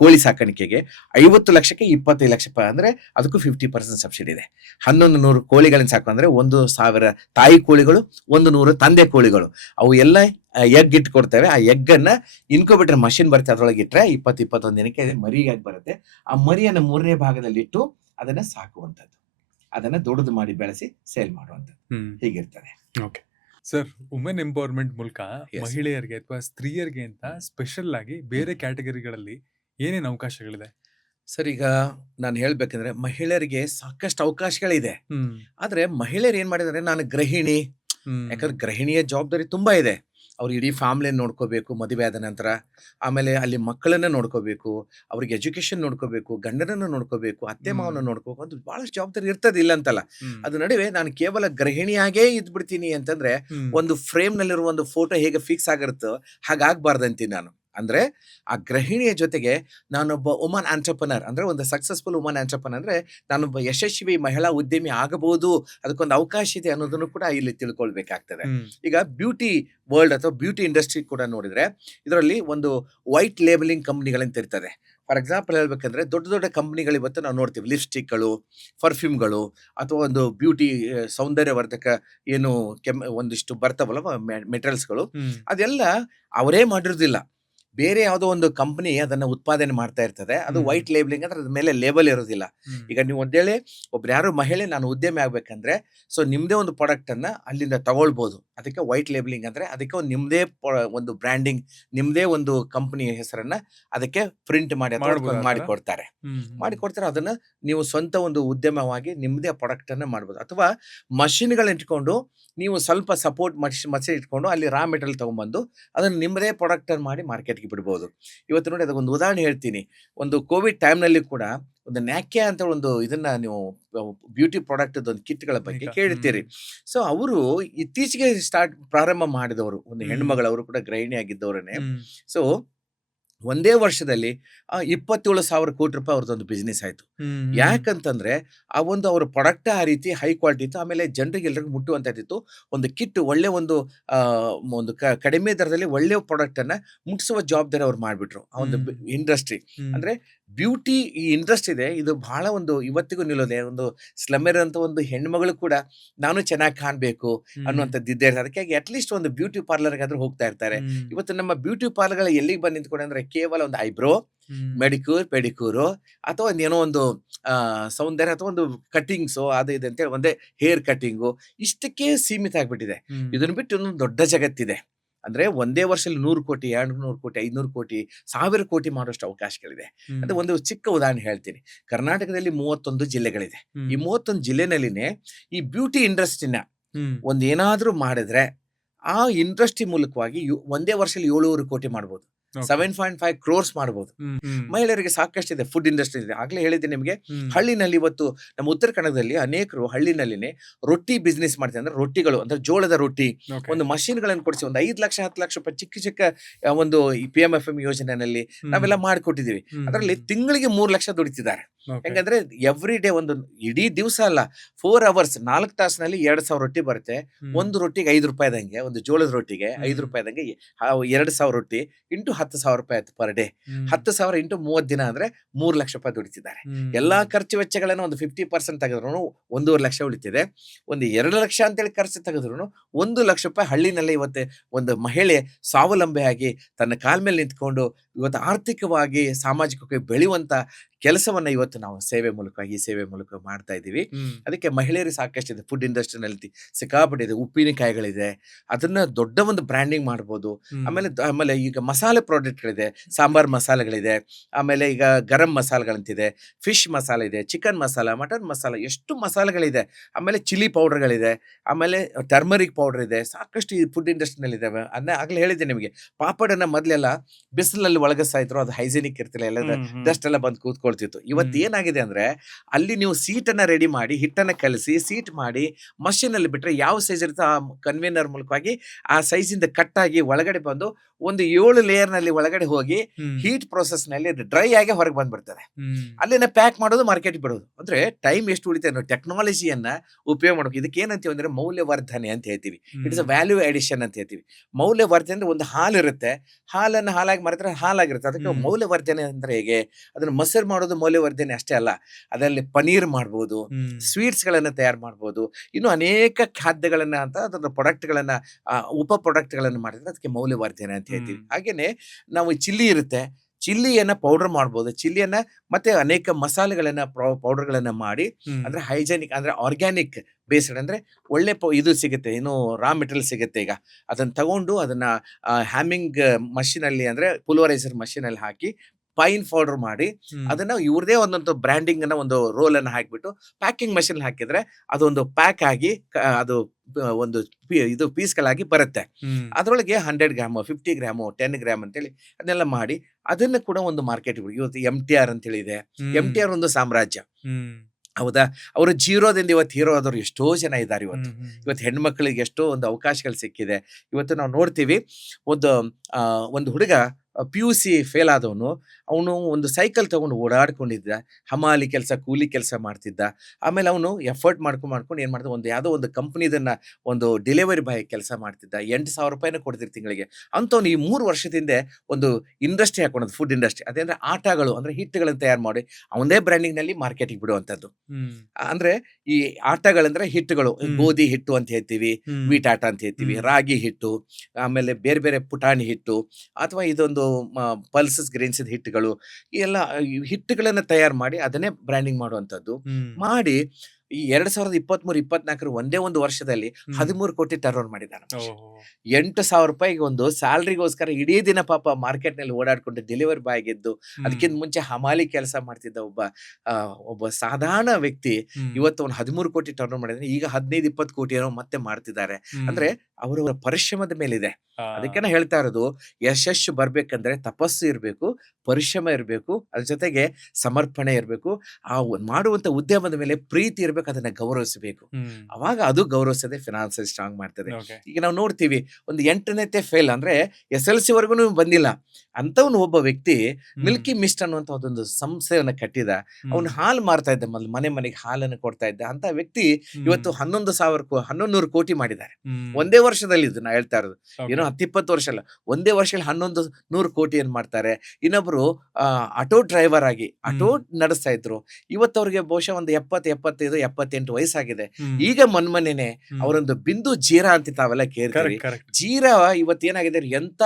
ಕೋಳಿ ಸಾಕಾಣಿಕೆಗೆ. 50 ಲಕ್ಷಕ್ಕೆ 25 ಲಕ್ಷ ಅಂದ್ರೆ ಅದಕ್ಕೂ 50% ಸಬ್ಸಿಡಿ ಇದೆ. 1100 ಕೋಳಿಗಳನ್ನ ಸಾಕು ಅಂದ್ರೆ 1,000 ತಾಯಿ ಕೋಳಿಗಳು, 100 ತಂದೆ ಕೋಳಿಗಳು, ಅವು ಎಲ್ಲ ಎಗ್ ಇಟ್ಟು ಕೊಡ್ತೇವೆ. ಆ ಎಗ್ ಅನ್ನ ಇನ್ಕ್ಯುಬೇಟರ್ ಮಷಿನ್ ಬರುತ್ತೆ, ಅದ್ರೊಳಗೆ ಇಟ್ರೆ 20-21 ದಿನಕ್ಕೆ ಮರಿಯಾಗಿ ಬರುತ್ತೆ. ಆ ಮರಿಯನ್ನ 3ನೇ ಭಾಗದಲ್ಲಿ ಇಟ್ಟು ಅದನ್ನ ಸಾಕುವಂಥದ್ದು, ಅದನ್ನ ದೊಡ್ಡದು ಮಾಡಿ ಬೆಳೆಸಿ ಸೇಲ್ ಮಾಡುವಂಥದ್ದು ಹೀಗಿರ್ತದೆ. ಓಕೆ ಸರ್, ವುಮೆನ್ ಎಂಪವರ್ಮೆಂಟ್ ಮೂಲಕ Yes. ಮಹಿಳೆಯರಿಗೆ ಅಥವಾ ಸ್ತ್ರೀಯರಿಗೆ ಅಂತ ಸ್ಪೆಷಲ್ ಆಗಿ ಬೇರೆ ಕ್ಯಾಟಗರಿಗಳಲ್ಲಿ ಏನೇನು ಅವಕಾಶಗಳಿದೆ? ಸರ್, ಈಗ ನಾನು ಹೇಳ್ಬೇಕಂದ್ರೆ ಮಹಿಳೆಯರಿಗೆ ಸಾಕಷ್ಟು ಅವಕಾಶಗಳಿದೆ. ಆದ್ರೆ ಮಹಿಳೆಯರು ಏನ್ ಮಾಡಿದಾರೆ, ನಾನು ಗೃಹಿಣಿ, ಯಾಕಂದ್ರೆ ಗೃಹಿಣಿಯ ಜವಾಬ್ದಾರಿ ತುಂಬಾ ಇದೆ. ಅವ್ರು ಇಡೀ ಫ್ಯಾಮಿಲಿಯನ್ನು ನೋಡ್ಕೋಬೇಕು ಮದುವೆ ಆದ ನಂತರ, ಆಮೇಲೆ ಅಲ್ಲಿ ಮಕ್ಕಳನ್ನ ನೋಡ್ಕೋಬೇಕು, ಅವ್ರಿಗೆ ಎಜುಕೇಶನ್ ನೋಡ್ಕೋಬೇಕು, ಗಂಡನನ್ನು ನೋಡ್ಕೋಬೇಕು, ಅತ್ತೆ ಮಾವನ ನೋಡ್ಕೋಬೇಕು ಅಂತ ಬಹಳಷ್ಟು ಜವಾಬ್ದಾರಿ ಇರ್ತದೆ, ಇಲ್ಲ ಅಂತಲ್ಲ. ಅದು ನಡುವೆ ನಾನು ಕೇವಲ ಗೃಹಿಣಿಯಾಗೇ ಇದ್ಬಿಡ್ತೀನಿ ಅಂತಂದ್ರೆ, ಒಂದು ಫ್ರೇಮ್ ನಲ್ಲಿರುವ ಒಂದು ಫೋಟೋ ಹೇಗೆ ಫಿಕ್ಸ್ ಆಗಿರುತ್ತೋ ಹಾಗಾಗ್ಬಾರ್ದಂತೀನಿ ನಾನು. ಅಂದ್ರೆ ಆ ಗೃಹಿಣಿಯ ಜೊತೆಗೆ ನಾನೊಬ್ಬ ವುಮನ್ ಆಂಟರ್ಪ್ರನರ್, ಅಂದ್ರೆ ಒಂದು ಸಕ್ಸಸ್ಫುಲ್ ವುಮನ್ ಆಂಟರ್ಪ್ರನರ್, ಅಂದ್ರೆ ನಾನೊಬ್ಬ ಯಶಸ್ವಿ ಮಹಿಳಾ ಉದ್ಯಮಿ ಆಗಬಹುದು, ಅದಕ್ಕೊಂದು ಅವಕಾಶ ಇದೆ ಅನ್ನೋದನ್ನು ಕೂಡ ಇಲ್ಲಿ ತಿಳ್ಕೊಳ್ಬೇಕಾಗ್ತದೆ. ಈಗ ಬ್ಯೂಟಿ ವರ್ಲ್ಡ್ ಅಥವಾ ಬ್ಯೂಟಿ ಇಂಡಸ್ಟ್ರಿ ಕೂಡ ನೋಡಿದ್ರೆ, ಇದರಲ್ಲಿ ಒಂದು ವೈಟ್ ಲೇಬಲಿಂಗ್ ಕಂಪ್ನಿಗಳಂತ ಇರ್ತದೆ. ಫಾರ್ ಎಕ್ಸಾಂಪಲ್ ಹೇಳ್ಬೇಕಂದ್ರೆ, ದೊಡ್ಡ ದೊಡ್ಡ ಕಂಪ್ನಿಗಳು ಇವತ್ತು ನಾವು ನೋಡ್ತೀವಿ, ಲಿಪ್ಸ್ಟಿಕ್ಗಳು, ಪರ್ಫ್ಯೂಮ್ಗಳು, ಅಥವಾ ಒಂದು ಬ್ಯೂಟಿ ಸೌಂದರ್ಯವರ್ಧಕ ಏನು ಒಂದಿಷ್ಟು ಬರ್ತಾವಲ್ಲ ಮೆಟೀರಿಯಲ್ಸ್ಗಳು, ಅದೆಲ್ಲ ಅವರೇ ಮಾಡಿರೋದಿಲ್ಲ, ಬೇರೆ ಯಾವುದೋ ಒಂದು ಕಂಪನಿ ಅದನ್ನ ಉತ್ಪಾದನೆ ಮಾಡ್ತಾ ಇರ್ತದೆ. ಅದು ವೈಟ್ ಲೇಬಲಿಂಗ್ ಅಂದ್ರೆ ಅದ್ರ ಮೇಲೆ ಲೇಬಲ್ ಇರೋದಿಲ್ಲ. ಈಗ ನೀವು ಒಂದೇಳೆ ಒಬ್ರು ಯಾರು ಮಹಿಳೆ ನಾನು ಉದ್ಯಮಿ ಆಗ್ಬೇಕಂದ್ರೆ, ಸೊ ನಿಮ್ದೇ ಒಂದು ಪ್ರಾಡಕ್ಟ್ ಅನ್ನ ಅಲ್ಲಿಂದ ತಗೊಳ್ಬಹುದು. ಅದಕ್ಕೆ ವೈಟ್ ಲೇಬಲಿಂಗ್ ಅಂದ್ರೆ ಅದಕ್ಕೆ ಒಂದು ನಿಮ್ದೇ ಒಂದು ಬ್ರ್ಯಾಂಡಿಂಗ್, ನಿಮ್ದೇ ಒಂದು ಕಂಪನಿ ಹೆಸರನ್ನ ಅದಕ್ಕೆ ಪ್ರಿಂಟ್ ಮಾಡಿ ಮಾಡಿಕೊಡ್ತಾರೆ. ಅದನ್ನ ನೀವು ಸ್ವಂತ ಒಂದು ಉದ್ಯಮವಾಗಿ ನಿಮ್ದೇ ಪ್ರಾಡಕ್ಟ್ ಅನ್ನ ಮಾಡ್ಬೋದು. ಅಥವಾ ಮಷಿನ್ಗಳನ್ನ ಇಟ್ಕೊಂಡು ನೀವು ಸ್ವಲ್ಪ ಸಪೋರ್ಟ್ ಮಷಿನ್ ಇಟ್ಕೊಂಡು ಅಲ್ಲಿ ರಾ ಮೆಟೀರಿಯಲ್ ತಗೊಂಡ್ಬಂದು ಅದನ್ನ ನಿಮ್ಮದೇ ಪ್ರಾಡಕ್ಟ್ ಅನ್ನು ಮಾಡಿ ಮಾರ್ಕೆಟ್ಗೆ ಬಿಡ್ಬೋದು. ಇವತ್ತು ನೋಡಿ, ಅದಕ್ಕೊಂದು ಉದಾಹರಣೆ ಹೇಳ್ತೀನಿ. ಒಂದು ಕೋವಿಡ್ ಟೈಮ್ ನಲ್ಲಿ ಕೂಡ ಒಂದು ನ್ಯಾಕ್ಯಾ ಅಂತ ಒಂದು ಇದನ್ನ ನೀವು ಬ್ಯೂಟಿ ಪ್ರಾಡಕ್ಟ್ ಒಂದು ಕಿಟ್ಗಳ ಬಗ್ಗೆ ಕೇಳ್ತೀರಿ. ಸೊ ಅವರು ಇತ್ತೀಚೆಗೆ ಪ್ರಾರಂಭ ಮಾಡಿದವರು, ಒಂದು ಹೆಣ್ಮಗಳವರು ಕೂಡ ಗೃಹಿಣಿ ಆಗಿದ್ದವರನ್ನೇ. ಸೊ ಒಂದೇ ವರ್ಷದಲ್ಲಿ 27,000 ಕೋಟಿ ರೂಪಾಯಿ ಅವ್ರದ್ದೊಂದು ಬಿಸ್ನೆಸ್ ಆಯ್ತು. ಯಾಕಂತಂದ್ರೆ ಆ ಒಂದು ಅವ್ರ ಪ್ರಾಡಕ್ಟ್ ಆ ರೀತಿ ಹೈ ಕ್ವಾಲಿಟಿ ಇತ್ತು, ಆಮೇಲೆ ಜನರಿಗೆ ಎಲ್ರಿಗೂ ಮುಟ್ಟುವಂತದ್ದಿತ್ತು. ಒಂದು ಕಿಟ್ ಒಳ್ಳೆ ಒಂದು ಕಡಿಮೆ ದರದಲ್ಲಿ ಒಳ್ಳೆ ಪ್ರಾಡಕ್ಟ್ ಅನ್ನ ಮುಟ್ಟಿಸುವ ಜವಾಬ್ದಾರಿ ಅವ್ರು ಮಾಡ್ಬಿಟ್ರು. ಆ ಒಂದು ಇಂಡಸ್ಟ್ರಿ ಅಂದ್ರೆ ಬ್ಯೂಟಿ ಈ ಇಂಡಸ್ಟ್ರಿ ಇದೆ, ಇದು ಬಹಳ ಒಂದು ಇವತ್ತಿಗೂ ನಿಲ್ಲೋದೆ. ಒಂದು ಸ್ಲಮ್ಮರ್ ಅಂತ ಒಂದು ಹೆಣ್ಮಗಳು ಕೂಡ ನಾನು ಚೆನ್ನಾಗಿ ಕಾಣ್ಬೇಕು ಅನ್ನುವಂಥದ್ದು ಇದ್ದೇ ಇರ್ತದೆ. ಅದಕ್ಕಾಗಿ ಅಟ್ಲೀಸ್ಟ್ ಒಂದು ಬ್ಯೂಟಿ ಪಾರ್ಲರ್ಗಾದ್ರೂ ಹೋಗ್ತಾ ಇರ್ತಾರೆ. ಇವತ್ತು ನಮ್ಮ ಬ್ಯೂಟಿ ಪಾರ್ಲರ್ಗಳು ಎಲ್ಲಿಗೆ ಬಂದು ನಿಂತ್ಕೊಂಡೆ ಅಂದ್ರೆ, ಕೇವಲ ಒಂದು ಐಬ್ರೋ, ಮೆಡಿಕ್ಯೂರ್, ಪೆಡಿಕ್ಯೂರು, ಅಥವಾ ಏನೋ ಒಂದು ಸೌಂದರ್ಯ ಅಥವಾ ಒಂದು ಕಟಿಂಗ್ಸು ಅದು ಇದೆ ಅಂತೇಳಿ ಒಂದೇ ಹೇರ್ ಕಟಿಂಗು, ಇಷ್ಟಕ್ಕೆ ಸೀಮಿತ ಆಗ್ಬಿಟ್ಟಿದೆ. ಇದನ್ನ ಬಿಟ್ಟು ಇನ್ನೊಂದು ದೊಡ್ಡ ಜಗತ್ತಿದೆ, ಅಂದ್ರೆ ಒಂದೇ ವರ್ಷದಲ್ಲಿ 100 ಕೋಟಿ 200 ಕೋಟಿ 500 ಕೋಟಿ 1000 ಕೋಟಿ ಮಾಡುವಷ್ಟು ಅವಕಾಶಗಳಿದೆ. ಅದು ಒಂದು ಚಿಕ್ಕ ಉದಾಹರಣೆ ಹೇಳ್ತೀನಿ. ಕರ್ನಾಟಕದಲ್ಲಿ 31 ಜಿಲ್ಲೆಗಳಿದೆ. ಈ 31 ಜಿಲ್ಲೆನಲ್ಲಿನೇ ಈ ಬ್ಯೂಟಿ ಇಂಡಸ್ಟ್ರಿನ ಒಂದ್ ಏನಾದ್ರೂ ಮಾಡಿದ್ರೆ ಆ ಇಂಡಸ್ಟ್ರಿ ಮೂಲಕವಾಗಿ ಒಂದೇ ವರ್ಷದಲ್ಲಿ 700 ಕೋಟಿ ಮಾಡ್ಬೋದು. 7.5 crores ಮಾಡ್ಬೋದು. ಮಹಿಳೆಯರಿಗೆ ಸಾಕಷ್ಟಿದೆ. ಫುಡ್ ಇಂಡಸ್ಟ್ರಿ ಇದೆ. ಆಗ್ಲೇ ಹೇಳಿದ್ದೆ ನಿಮಗೆ. ಹಳ್ಳಿನಲ್ಲಿ ಇವತ್ತು ನಮ್ಮ ಉತ್ತರ ಕನ್ನಡದಲ್ಲಿ ಅನೇಕರು ಹಳ್ಳಿನಲ್ಲಿನೇ ರೊಟ್ಟಿ ಬಿಸ್ನೆಸ್ ಮಾಡ್ತಾರೆ. ಅಂದ್ರೆ ರೊಟ್ಟಿಗಳು ಅಂದ್ರೆ ಜೋಳದ ರೊಟ್ಟಿ ಒಂದು ಮಷೀನ್ ಗಳನ್ನು ಕೊಡಿಸಿ ಒಂದು 5 ಲಕ್ಷ 10 ಲಕ್ಷ ರೂಪಾಯಿ ಚಿಕ್ಕ ಒಂದು PMFM ಯೋಜನೆಯಲ್ಲಿ ನಾವೆಲ್ಲ ಮಾಡಿಕೊಟ್ಟಿದೀವಿ. ಅದರಲ್ಲಿ ತಿಂಗಳಿಗೆ 3 ಲಕ್ಷ ದುಡಿತಿದ್ದಾರೆ. ಯಾಕಂದ್ರೆ ಎವ್ರಿ ಡೇ ಒಂದು ಇಡೀ ದಿವಸ ಅಲ್ಲ, 4 hours 4 ತಾಸಿನಲ್ಲಿ 2,000 ರೊಟ್ಟಿ ಬರುತ್ತೆ. ಒಂದು ರೊಟ್ಟಿಗೆ 5 ರೂಪಾಯಿದಂಗೆ, ಒಂದು ಜೋಳದ ರೊಟ್ಟಿಗೆ 5 ರೂಪಾಯಿದಂಗೆ 2,000 ರೊಟ್ಟಿ ಇಂಟು 10,000 ರೂಪಾಯಿ ಆಯ್ತು ಪರ್ ಡೇ. 10,000 ಇಂಟು 30 ದಿನ ಅಂದ್ರೆ 3 ಲಕ್ಷ ರೂಪಾಯಿ ದುಡಿತಿದ್ದಾರೆ. ಎಲ್ಲಾ ಖರ್ಚು ವೆಚ್ಚಗಳನ್ನ ಒಂದು 50% ತೆಗೆದ್ರು 1.5 ಲಕ್ಷ ಉಳಿತಿದೆ. ಒಂದು 2 ಲಕ್ಷ ಅಂತೇಳಿ ಖರ್ಚು ತೆಗೆದ್ರು 1 ಲಕ್ಷ ರೂಪಾಯಿ ಹಳ್ಳಿನಲ್ಲಿ ಇವತ್ತು ಒಂದು ಮಹಿಳೆ ಸ್ವಾವಲಂಬಿಯಾಗಿ ತನ್ನ ಕಾಲ ಮೇಲೆ ನಿಂತ್ಕೊಂಡು ಇವತ್ತು ಆರ್ಥಿಕವಾಗಿ ಸಾಮಾಜಿಕವಾಗಿ ಬೆಳೆಯುವಂತ ಕೆಲಸವನ್ನ ಇವತ್ತು ನಾವು ಈ ಸೇವೆ ಮೂಲಕ ಮಾಡ್ತಾ ಇದ್ದೀವಿ. ಅದಕ್ಕೆ ಮಹಿಳೆಯರಿಗೆ ಸಾಕಷ್ಟಿದೆ. ಫುಡ್ ಇಂಡಸ್ಟ್ರಿನಲ್ಲಿ ಸಿಕ್ಕಾಪಟ್ಟಿದೆ. ಉಪ್ಪಿನಕಾಯಿಗಳಿದೆ, ಅದನ್ನ ದೊಡ್ಡ ಒಂದು ಬ್ರ್ಯಾಂಡಿಂಗ್ ಮಾಡ್ಬೋದು. ಆಮೇಲೆ ಈಗ ಮಸಾಲೆ ಪ್ರಾಡಕ್ಟ್ಗಳಿದೆ, ಸಾಂಬಾರ್ ಮಸಾಲೆಗಳಿದೆ, ಆಮೇಲೆ ಈಗ ಗರಂ ಮಸಾಲೆಗಳಂತಿದೆ, ಫಿಶ್ ಮಸಾಲೆ ಇದೆ, ಚಿಕನ್ ಮಸಾಲ, ಮಟನ್ ಮಸಾಲ, ಎಷ್ಟು ಮಸಾಲೆಗಳಿದೆ. ಆಮೇಲೆ ಚಿಲ್ಲಿ ಪೌಡರ್ಗಳಿದೆ, ಆಮೇಲೆ ಟರ್ಮರಿಕ್ ಪೌಡರ್ ಇದೆ. ಸಾಕಷ್ಟು ಈ ಫುಡ್ ಇಂಡಸ್ಟ್ರಿನಲ್ಲಿ ಇದಾವೆ. ಆಗ್ಲೇ ಹೇಳಿದ್ದೆ ನಿಮಗೆ, ಪಾಪಡನ್ನ ಮೊದಲೆಲ್ಲ ಬಿಸಿಲಲ್ಲಿ ಒಳಗಿಸ್ತಾ ಇದ್ರು, ಅದು ಹೈಜಿನಿಕ್ ಇರ್ತಿಲ್ಲ, ಎಲ್ಲ ಡಸ್ಟ್ ಎಲ್ಲ ಬಂದು ಕೂತ್ಕೊಳ್ತಿತ್ತು. ಇವತ್ತು ಏನಾಗಿದೆ ಅಂದ್ರೆ ಅಲ್ಲಿ ನೀವು ಸೀಟನ್ನ ರೆಡಿ ಮಾಡಿ, ಹಿಟ್ಟನ್ನ ಕಲಸಿ ಸೀಟ್ ಮಾಡಿ ಮಷೀನ್ ಅಲ್ಲಿ ಬಿಟ್ರೆ ಯಾವ ಸೈಜ್ ಇರುತ್ತೆ ಆ ಕನ್ವೇನರ್ ಮೂಲಕವಾಗಿ ಆ ಸೈಜ್ ಇಂದ ಕಟ್ ಆಗಿ ಒಳಗಡೆ ಬಂದು ಒಂದು 7 ಲೇಯರ್ ನಲ್ಲಿ ಒಳಗಡೆ ಹೋಗಿ ಹೀಟ್ ಪ್ರೊಸೆಸ್ ನಲ್ಲಿ ಡ್ರೈ ಆಗಿ ಹೊರಗೆ ಬಂದ್ಬಿಡ್ತದೆ. ಅಲ್ಲಿನ ಪ್ಯಾಕ್ ಮಾಡೋದು, ಮಾರ್ಕೆಟ್ ಬಿಡೋದು. ಅಂದ್ರೆ ಟೈಮ್ ಎಷ್ಟು ಉಳಿತದೆ ಅನ್ನೋ ಟೆಕ್ನಾಲಜಿಯನ್ನ ಉಪಯೋಗ ಮಾಡಬೇಕು. ಇದಕ್ಕೆ ಏನಂತೀವಿ ಅಂದ್ರೆ ಮೌಲ್ಯವರ್ಧನೆ ಅಂತ ಹೇಳ್ತೀವಿ. It is a value addition ಅಂತ ಹೇಳ್ತೀವಿ. ಮೌಲ್ಯವರ್ಧನೆ ಅಂದ್ರೆ ಒಂದು ಹಾಲು ಇರುತ್ತೆ, ಹಾಲನ್ನು ಹಾಲಾಗಿ ಮಾಡಿದ್ರೆ ಹಾಲಾಗಿರುತ್ತೆ. ಅದಕ್ಕೆ ಮೌಲ್ಯವರ್ಧನೆ ಅಂದ್ರೆ ಹೇಗೆ, ಅದನ್ನ ಮೊಸರು ಮಾಡೋದು ಮೌಲ್ಯವರ್ಧನೆ ಅಷ್ಟೇ ಅಲ್ಲ, ಅದರಲ್ಲಿ ಪನೀರ್ ಮಾಡ್ಬೋದು, ಸ್ವೀಟ್ಸ್ ಗಳನ್ನ ತಯಾರು ಮಾಡ್ಬೋದು, ಇನ್ನು ಅನೇಕ ಖಾದ್ಯಗಳನ್ನ ಅಂತ ಅದರ ಪ್ರಾಡಕ್ಟ್ ಗಳನ್ನ ಉಪ ಪ್ರಾಡಕ್ಟ್ ಗಳನ್ನ ಮಾಡಿದ್ರೆ ಅದಕ್ಕೆ ಮೌಲ್ಯವರ್ಧನೆ ಅಂತ ಹೇಳ್ತೀವಿ. ಹಾಗೇನೆ ನಾವು ಚಿಲ್ಲಿ ಇರುತ್ತೆ, ಚಿಲ್ಲಿಯನ್ನ ಪೌಡರ್ ಮಾಡ್ಬೋದು. ಚಿಲ್ಲಿಯನ್ನ ಮತ್ತೆ ಅನೇಕ ಮಸಾಲೆಗಳನ್ನ ಪೌಡರ್ಗಳನ್ನ ಮಾಡಿ ಅಂದ್ರೆ ಹೈಜೆನಿಕ್ ಅಂದ್ರೆ ಆರ್ಗ್ಯಾನಿಕ್ ಬೇಸ್ಡ್ ಅಂದ್ರೆ ಒಳ್ಳೆ ಇದು ಸಿಗುತ್ತೆ, ಏನು ರಾ ಮೆಟೀರಿಯಲ್ ಸಿಗುತ್ತೆ. ಈಗ ಅದನ್ನ ತಗೊಂಡು ಅದನ್ನ ಹ್ಯಾಮಿಂಗ್ ಮಷೀನ್ ಅಲ್ಲಿ ಅಂದ್ರೆ ಪುಲ್ವರೈಸರ್ ಮಷೀನ್ ಅಲ್ಲಿ ಹಾಕಿ ಫೈನ್ ಪೌಡರ್ ಮಾಡಿ ಅದನ್ನ ಇವ್ರದೇ ಒಂದೊಂದು ಬ್ರ್ಯಾಂಡಿಂಗ್ ಅನ್ನ ಒಂದು ರೋಲ್ ಅನ್ನ ಹಾಕಿಬಿಟ್ಟು ಪ್ಯಾಕಿಂಗ್ ಮಷೀನ್ ಹಾಕಿದ್ರೆ ಅದೊಂದು ಪ್ಯಾಕ್ ಆಗಿ ಅದು ಒಂದು ಇದು ಪೀಸ್ಗಳಾಗಿ ಬರುತ್ತೆ. ಅದರೊಳಗೆ 100 ಗ್ರಾಮ್ 50 ಗ್ರಾಮ್ 10 ಗ್ರಾಮ್ ಅಂತೇಳಿ ಅದನ್ನೆಲ್ಲ ಮಾಡಿ ಅದನ್ನ ಕೂಡ ಒಂದು ಮಾರ್ಕೆಟ್. ಇವತ್ತು MTR ಅಂತೇಳಿ ಇದೆ. MTR ಒಂದು ಸಾಮ್ರಾಜ್ಯ, ಹೌದಾ? ಅವರು ಜೀರೋದಿಂದ ಇವತ್ತು ಹೀರೋ ಆದವರು ಎಷ್ಟೋ ಜನ ಇದ್ದಾರೆ. ಇವತ್ತು ಹೆಣ್ಮಕ್ಳಿಗೆ ಎಷ್ಟೋ ಒಂದು ಅವಕಾಶಗಳು ಸಿಕ್ಕಿದೆ. ಇವತ್ತು ನಾವು ನೋಡ್ತೀವಿ, ಒಂದು ಹುಡುಗ PUC ಫೇಲ್ ಆದವನು, ಅವನು ಒಂದು ಸೈಕಲ್ ತಗೊಂಡು ಓಡಾಡ್ಕೊಂಡಿದ್ದ, ಹಮಾಲಿ ಕೆಲಸ ಕೂಲಿ ಕೆಲಸ ಮಾಡ್ತಿದ್ದ. ಆಮೇಲೆ ಅವನು ಎಫರ್ಟ್ ಮಾಡ್ಕೊಂಡು ಏನ್ ಮಾಡ್ದ, ಯಾವುದೋ ಒಂದು ಕಂಪನಿದನ್ನ ಒಂದು ಡೆಲಿವರಿ ಬಾಯ್ ಕೆಲಸ ಮಾಡ್ತಿದ್ದ. 8,000 ರೂಪಾಯಿನ ಕೊಡ್ತಿರ್ ತಿಂಗಳಿಗೆ. ಅಂತವ್ನು ಈ 3 ವರ್ಷದಿಂದ ಒಂದು ಇಂಡಸ್ಟ್ರಿ ಹಾಕೊಂಡ್, ಫುಡ್ ಇಂಡಸ್ಟ್ರಿ. ಅದೇಂದ್ರೆ ಆಟಗಳು ಅಂದ್ರೆ ಹಿಟ್ಟುಗಳನ್ನ ತಯಾರು ಮಾಡಿ ಅವನದೇ ಬ್ರ್ಯಾಂಡಿಂಗ್ ನಲ್ಲಿ ಮಾರ್ಕೆಟಿಗೆ ಬಿಡುವಂತದ್ದು. ಅಂದ್ರೆ ಈ ಆಟಗಳಂದ್ರೆ ಹಿಟ್ಟುಗಳು, ಗೋಧಿ ಹಿಟ್ಟು ಅಂತ ಹೇಳ್ತೀವಿ, ವೀಟ್ ಆಟ ಅಂತ ಹೇಳ್ತೀವಿ, ರಾಗಿ ಹಿಟ್ಟು, ಆಮೇಲೆ ಬೇರೆ ಬೇರೆ ಪುಟಾಣಿ ಹಿಟ್ಟು, ಅಥವಾ ಇದೊಂದು ಪಲ್ಸಸ್ ಗ್ರೇನ್ಸ್ ಹಿಟ್ಟುಗಳು, ಈ ಎಲ್ಲ ಹಿಟ್ಟುಗಳನ್ನ ತಯಾರು ಮಾಡಿ ಅದನ್ನೇ ಬ್ರ್ಯಾಂಡಿಂಗ್ ಮಾಡುವಂತದ್ದು ಮಾಡಿ ಈ 2023-24 ಒಂದೇ ಒಂದು ವರ್ಷದಲ್ಲಿ 13 ಕೋಟಿ ಟರ್ನ್ ಮಾಡಿದ್ದಾನೆ. 8,000 ರೂಪಾಯಿಗೆ ಒಂದು ಸ್ಯಾಲ್ರಿಗೋಸ್ಕರ ಇಡೀ ದಿನ ಪಾಪ ಮಾರ್ಕೆಟ್ ನಲ್ಲಿ ಓಡಾಡ್ಕೊಂಡು ಡೆಲಿವರಿ ಬಾಯ್ ಗೆದ್ದು, ಅದಕ್ಕಿಂತ ಮುಂಚೆ ಹಮಾಲಿ ಕೆಲಸ ಮಾಡ್ತಿದ್ದ ಒಬ್ಬ ಸಾಧಾರಣ ವ್ಯಕ್ತಿ ಇವತ್ತು ಒಂದು 13 ಕೋಟಿ ಟರ್ನ್ ಮಾಡಿದ್ರೆ, ಈಗ 15-20 ಕೋಟಿ ಏನೋ ಮತ್ತೆ ಮಾಡ್ತಿದ್ದಾರೆ. ಅಂದ್ರೆ ಅವರವರ ಪರಿಶ್ರಮದ ಮೇಲಿದೆ. ಅದಕ್ಕೆ ನಾ ಹೇಳ್ತಾ ಇರೋದು, ಯಶಸ್ಸು ಬರ್ಬೇಕಂದ್ರೆ ತಪಸ್ಸು ಇರಬೇಕು, ಪರಿಶ್ರಮ ಇರಬೇಕು, ಅದ್ರ ಜೊತೆಗೆ ಸಮರ್ಪಣೆ ಇರಬೇಕು, ಆ ಮಾಡುವಂತ ಉದ್ಯಮದ ಮೇಲೆ ಪ್ರೀತಿ ಇರಬೇಕು, ಅದನ್ನ ಗೌರವಿಸಬೇಕು. ಅವಾಗ ಅದು ಗೌರವಿಸದೆ ಫಿನಾನ್ಸ್ ಸ್ಟ್ರಾಂಗ್ ಮಾಡ್ತದೆ. ಈಗ ನಾವು ನೋಡ್ತೀವಿ, ಒಂದು 8ನೇ ಫೇಲ್ ಅಂದ್ರೆ SLC ವರ್ಗು ಬಂದಿಲ್ಲ ಅಂತವನು ಒಬ್ಬ ವ್ಯಕ್ತಿ ಮಿಲ್ಕಿ ಮಿಸ್ಟ್ ಅನ್ನುವಂತ ಒಂದು ಸಂಸ್ಥೆಯನ್ನ ಕಟ್ಟಿದ. ಅವನು ಹಾಲು ಮಾರ್ತಾ ಇದ್ದ, ಮೊದಲು ಮನೆಗೆ ಹಾಲನ್ನು ಕೊಡ್ತಾ ಇದ್ದ ಅಂತ ವ್ಯಕ್ತಿ ಇವತ್ತು 11,100 ಕೋಟಿ ಮಾಡಿದ್ದಾರೆ ಒಂದೇ ವರ್ಷದಲ್ಲಿ. ಇದು ನಾ ಹೇಳ್ತಾ ಇರೋದು ಏನೋ 10-20 ವರ್ಷ ಅಲ್ಲ, ಒಂದೇ ವರ್ಷದಲ್ಲಿ 11,100 ಕೋಟಿ ಏನ್ ಮಾಡ್ತಾರೆ. ಇನ್ನೊಬ್ರು ಆಟೋ ಡ್ರೈವರ್ ಆಗಿ ಆಟೋ ನಡೆಸ್ತಾ ಇದ್ರು. ಇವತ್ತು ಅವ್ರಿಗೆ ಬಹುಶಃ ಒಂದು 70-75-78 ವಯಸ್ಸಾಗಿದೆ. ಈಗ ಮೊನ್ನೆ ಅವರೊಂದು ಬಿಂದು ಜೀರಾ ಅಂತ ತಾವೆಲ್ಲ ಕೇಳ್ತೀವಿ. ಜೀರಾ ಇವತ್ತೇನಾಗಿದೆ, ಎಂತ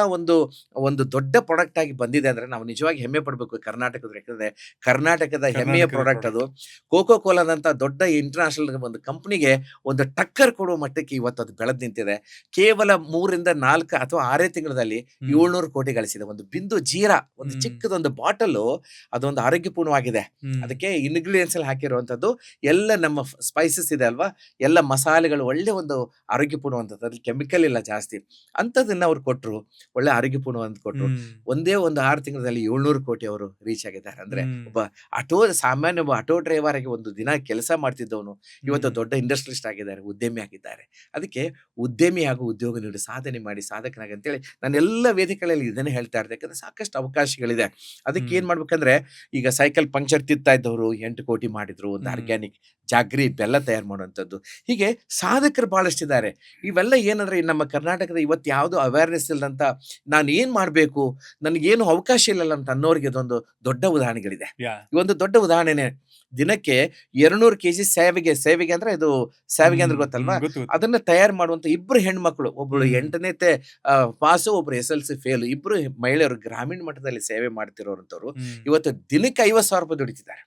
ಒಂದು ದೊಡ್ಡ ಪ್ರಾಡಕ್ಟ್ ಆಗಿ ಬಂದಿದೆ ಅಂದ್ರೆ ನಾವು ನಿಜವಾಗಿ ಹೆಮ್ಮೆ ಪಡ್ಬೇಕು. ಕರ್ನಾಟಕದ ಹೆಮ್ಮೆಯ ಪ್ರಾಡಕ್ಟ್ ಅದು. ಕೋಕೋ ಕೋಲಾದಂತ ದೊಡ್ಡ ಇಂಟರ್ನ್ಯಾಷನಲ್ ಒಂದು ಕಂಪನಿಗೆ ಒಂದು ಟಕ್ಕರ್ ಕೊಡುವ ಮಟ್ಟಕ್ಕೆ ಇವತ್ತು ಅದು ಬೆಳೆದ್ ನಿಂತಿದೆ. ಕೇವಲ 3-4 ಅಥವಾ 6 ತಿಂಗಳಲ್ಲಿ 700 ಕೋಟಿ ಗಳಿಸಿದೆ. ಒಂದು ಬಿಂದು ಜೀರಾ, ಒಂದು ಚಿಕ್ಕದೊಂದು ಬಾಟಲು, ಅದೊಂದು ಆರೋಗ್ಯಪೂರ್ಣವಾಗಿದೆ. ಅದಕ್ಕೆ ಇಂಗ್ರೀಡಿಯೆಂಟ್ಸ್ ಅಲ್ಲಿ ಹಾಕಿರುವಂತದ್ದು ಎಲ್ಲ ನಮ್ಮ ಸ್ಪೈಸಸ್ ಇದೆ ಅಲ್ವಾ, ಎಲ್ಲ ಮಸಾಲೆಗಳು ಒಳ್ಳೆ ಒಂದು ಆರೋಗ್ಯಪೂರ್ಣವಂತದ್ದು, ಅದ್ರಲ್ಲಿ ಕೆಮಿಕಲ್ ಇಲ್ಲ ಜಾಸ್ತಿ ಅಂತದನ್ನ ಅವ್ರು ಕೊಟ್ರು, ಒಳ್ಳೆ ಆರೋಗ್ಯಪೂರ್ಣವಂತ ಕೊಟ್ರು. ಒಂದೇ ಒಂದು 6 ತಿಂಗಳಲ್ಲಿ 700 ಕೋಟಿ ಅವರು ರೀಚ್ ಆಗಿದ್ದಾರೆ. ಅಂದ್ರೆ ಒಬ್ಬ ಸಾಮಾನ್ಯ ಆಟೋ ಡ್ರೈವರ್ ಆಗಿ ಒಂದು ದಿನ ಕೆಲಸ ಮಾಡ್ತಿದ್ದವನು ಇವತ್ತು ದೊಡ್ಡ ಇಂಡಸ್ಟ್ರಿಸ್ಟ್ ಆಗಿದ್ದಾರೆ, ಉದ್ಯಮಿ ಆಗಿದ್ದಾರೆ. ಅದಕ್ಕೆ ಉದ್ಯಮಿ ಹಾಗೂ ಉದ್ಯೋಗ ನೀಡಿ ಸಾಧನೆ ಮಾಡಿ ಸಾಧಕನಾಗಿ ಅಂತೇಳಿ ನಾನು ಎಲ್ಲ ವೇದಿಕೆಗಳಲ್ಲಿ ಇದನ್ನೇ ಹೇಳ್ತಾ ಇರ್ತೆ. ಯಾಕಂದ್ರೆ ಸಾಕಷ್ಟು ಅವಕಾಶಗಳಿದೆ. ಅದಕ್ಕೆ ಏನ್ ಮಾಡ್ಬೇಕಂದ್ರೆ, ಈಗ ಸೈಕಲ್ ಪಂಕ್ಚರ್ ತಿತ್ತಾ ಇದ್ದವರು 8 ಕೋಟಿ ಮಾಡಿದ್ರು, ಒಂದು ಆರ್ಗ್ಯಾನಿಕ್ ಜಾಗ್ರಿ ಬೆಲ್ಲ ತಯಾರು ಮಾಡುವಂಥದ್ದು. ಹೀಗೆ ಸಾಧಕರು ಬಹಳಷ್ಟಿದ್ದಾರೆ. ಇವೆಲ್ಲ ಏನಂದ್ರೆ ನಮ್ಮ ಕರ್ನಾಟಕದ ಇವತ್ತು ಯಾವುದು ಅವೇರ್ನೆಸ್ ಇಲ್ಲದಂತ ನಾನು ಏನ್ ಮಾಡ್ಬೇಕು, ನನಗೇನು ಅವಕಾಶ ಇಲ್ಲಲ್ಲ ಅಂತ ಅನ್ನೋರಿಗೆ ಇದೊಂದು ದೊಡ್ಡ ಉದಾಹರಣೆಗಳಿದೆ. ಇವೊಂದು ದೊಡ್ಡ ಉದಾಹರಣೆನೆ. ದಿನಕ್ಕೆ 200 ಕೆಜಿ ಸೇವಿಗೆ ಅಂದ್ರೆ ಇದು ಸೇವಿಗೆ ಅಂದ್ರೆ ಗೊತ್ತಲ್ವಾ, ಅದನ್ನ ತಯಾರು ಮಾಡುವಂತ ಇಬ್ರು ಹೆಣ್ಮಕ್ಳು, ಒಬ್ರು 8ನೇ ಪಾಸು, ಒಬ್ರು SLC ಫೇಲ್, ಇಬ್ರು ಮಹಿಳೆಯರು ಗ್ರಾಮೀಣ ಮಟ್ಟದಲ್ಲಿ ಸೇವೆ ಮಾಡ್ತಿರೋರಂತವ್ರು ಇವತ್ತು ದಿನಕ್ಕೆ 50,000 ರೂಪಾಯಿ ದುಡಿತಿದ್ದಾರೆ.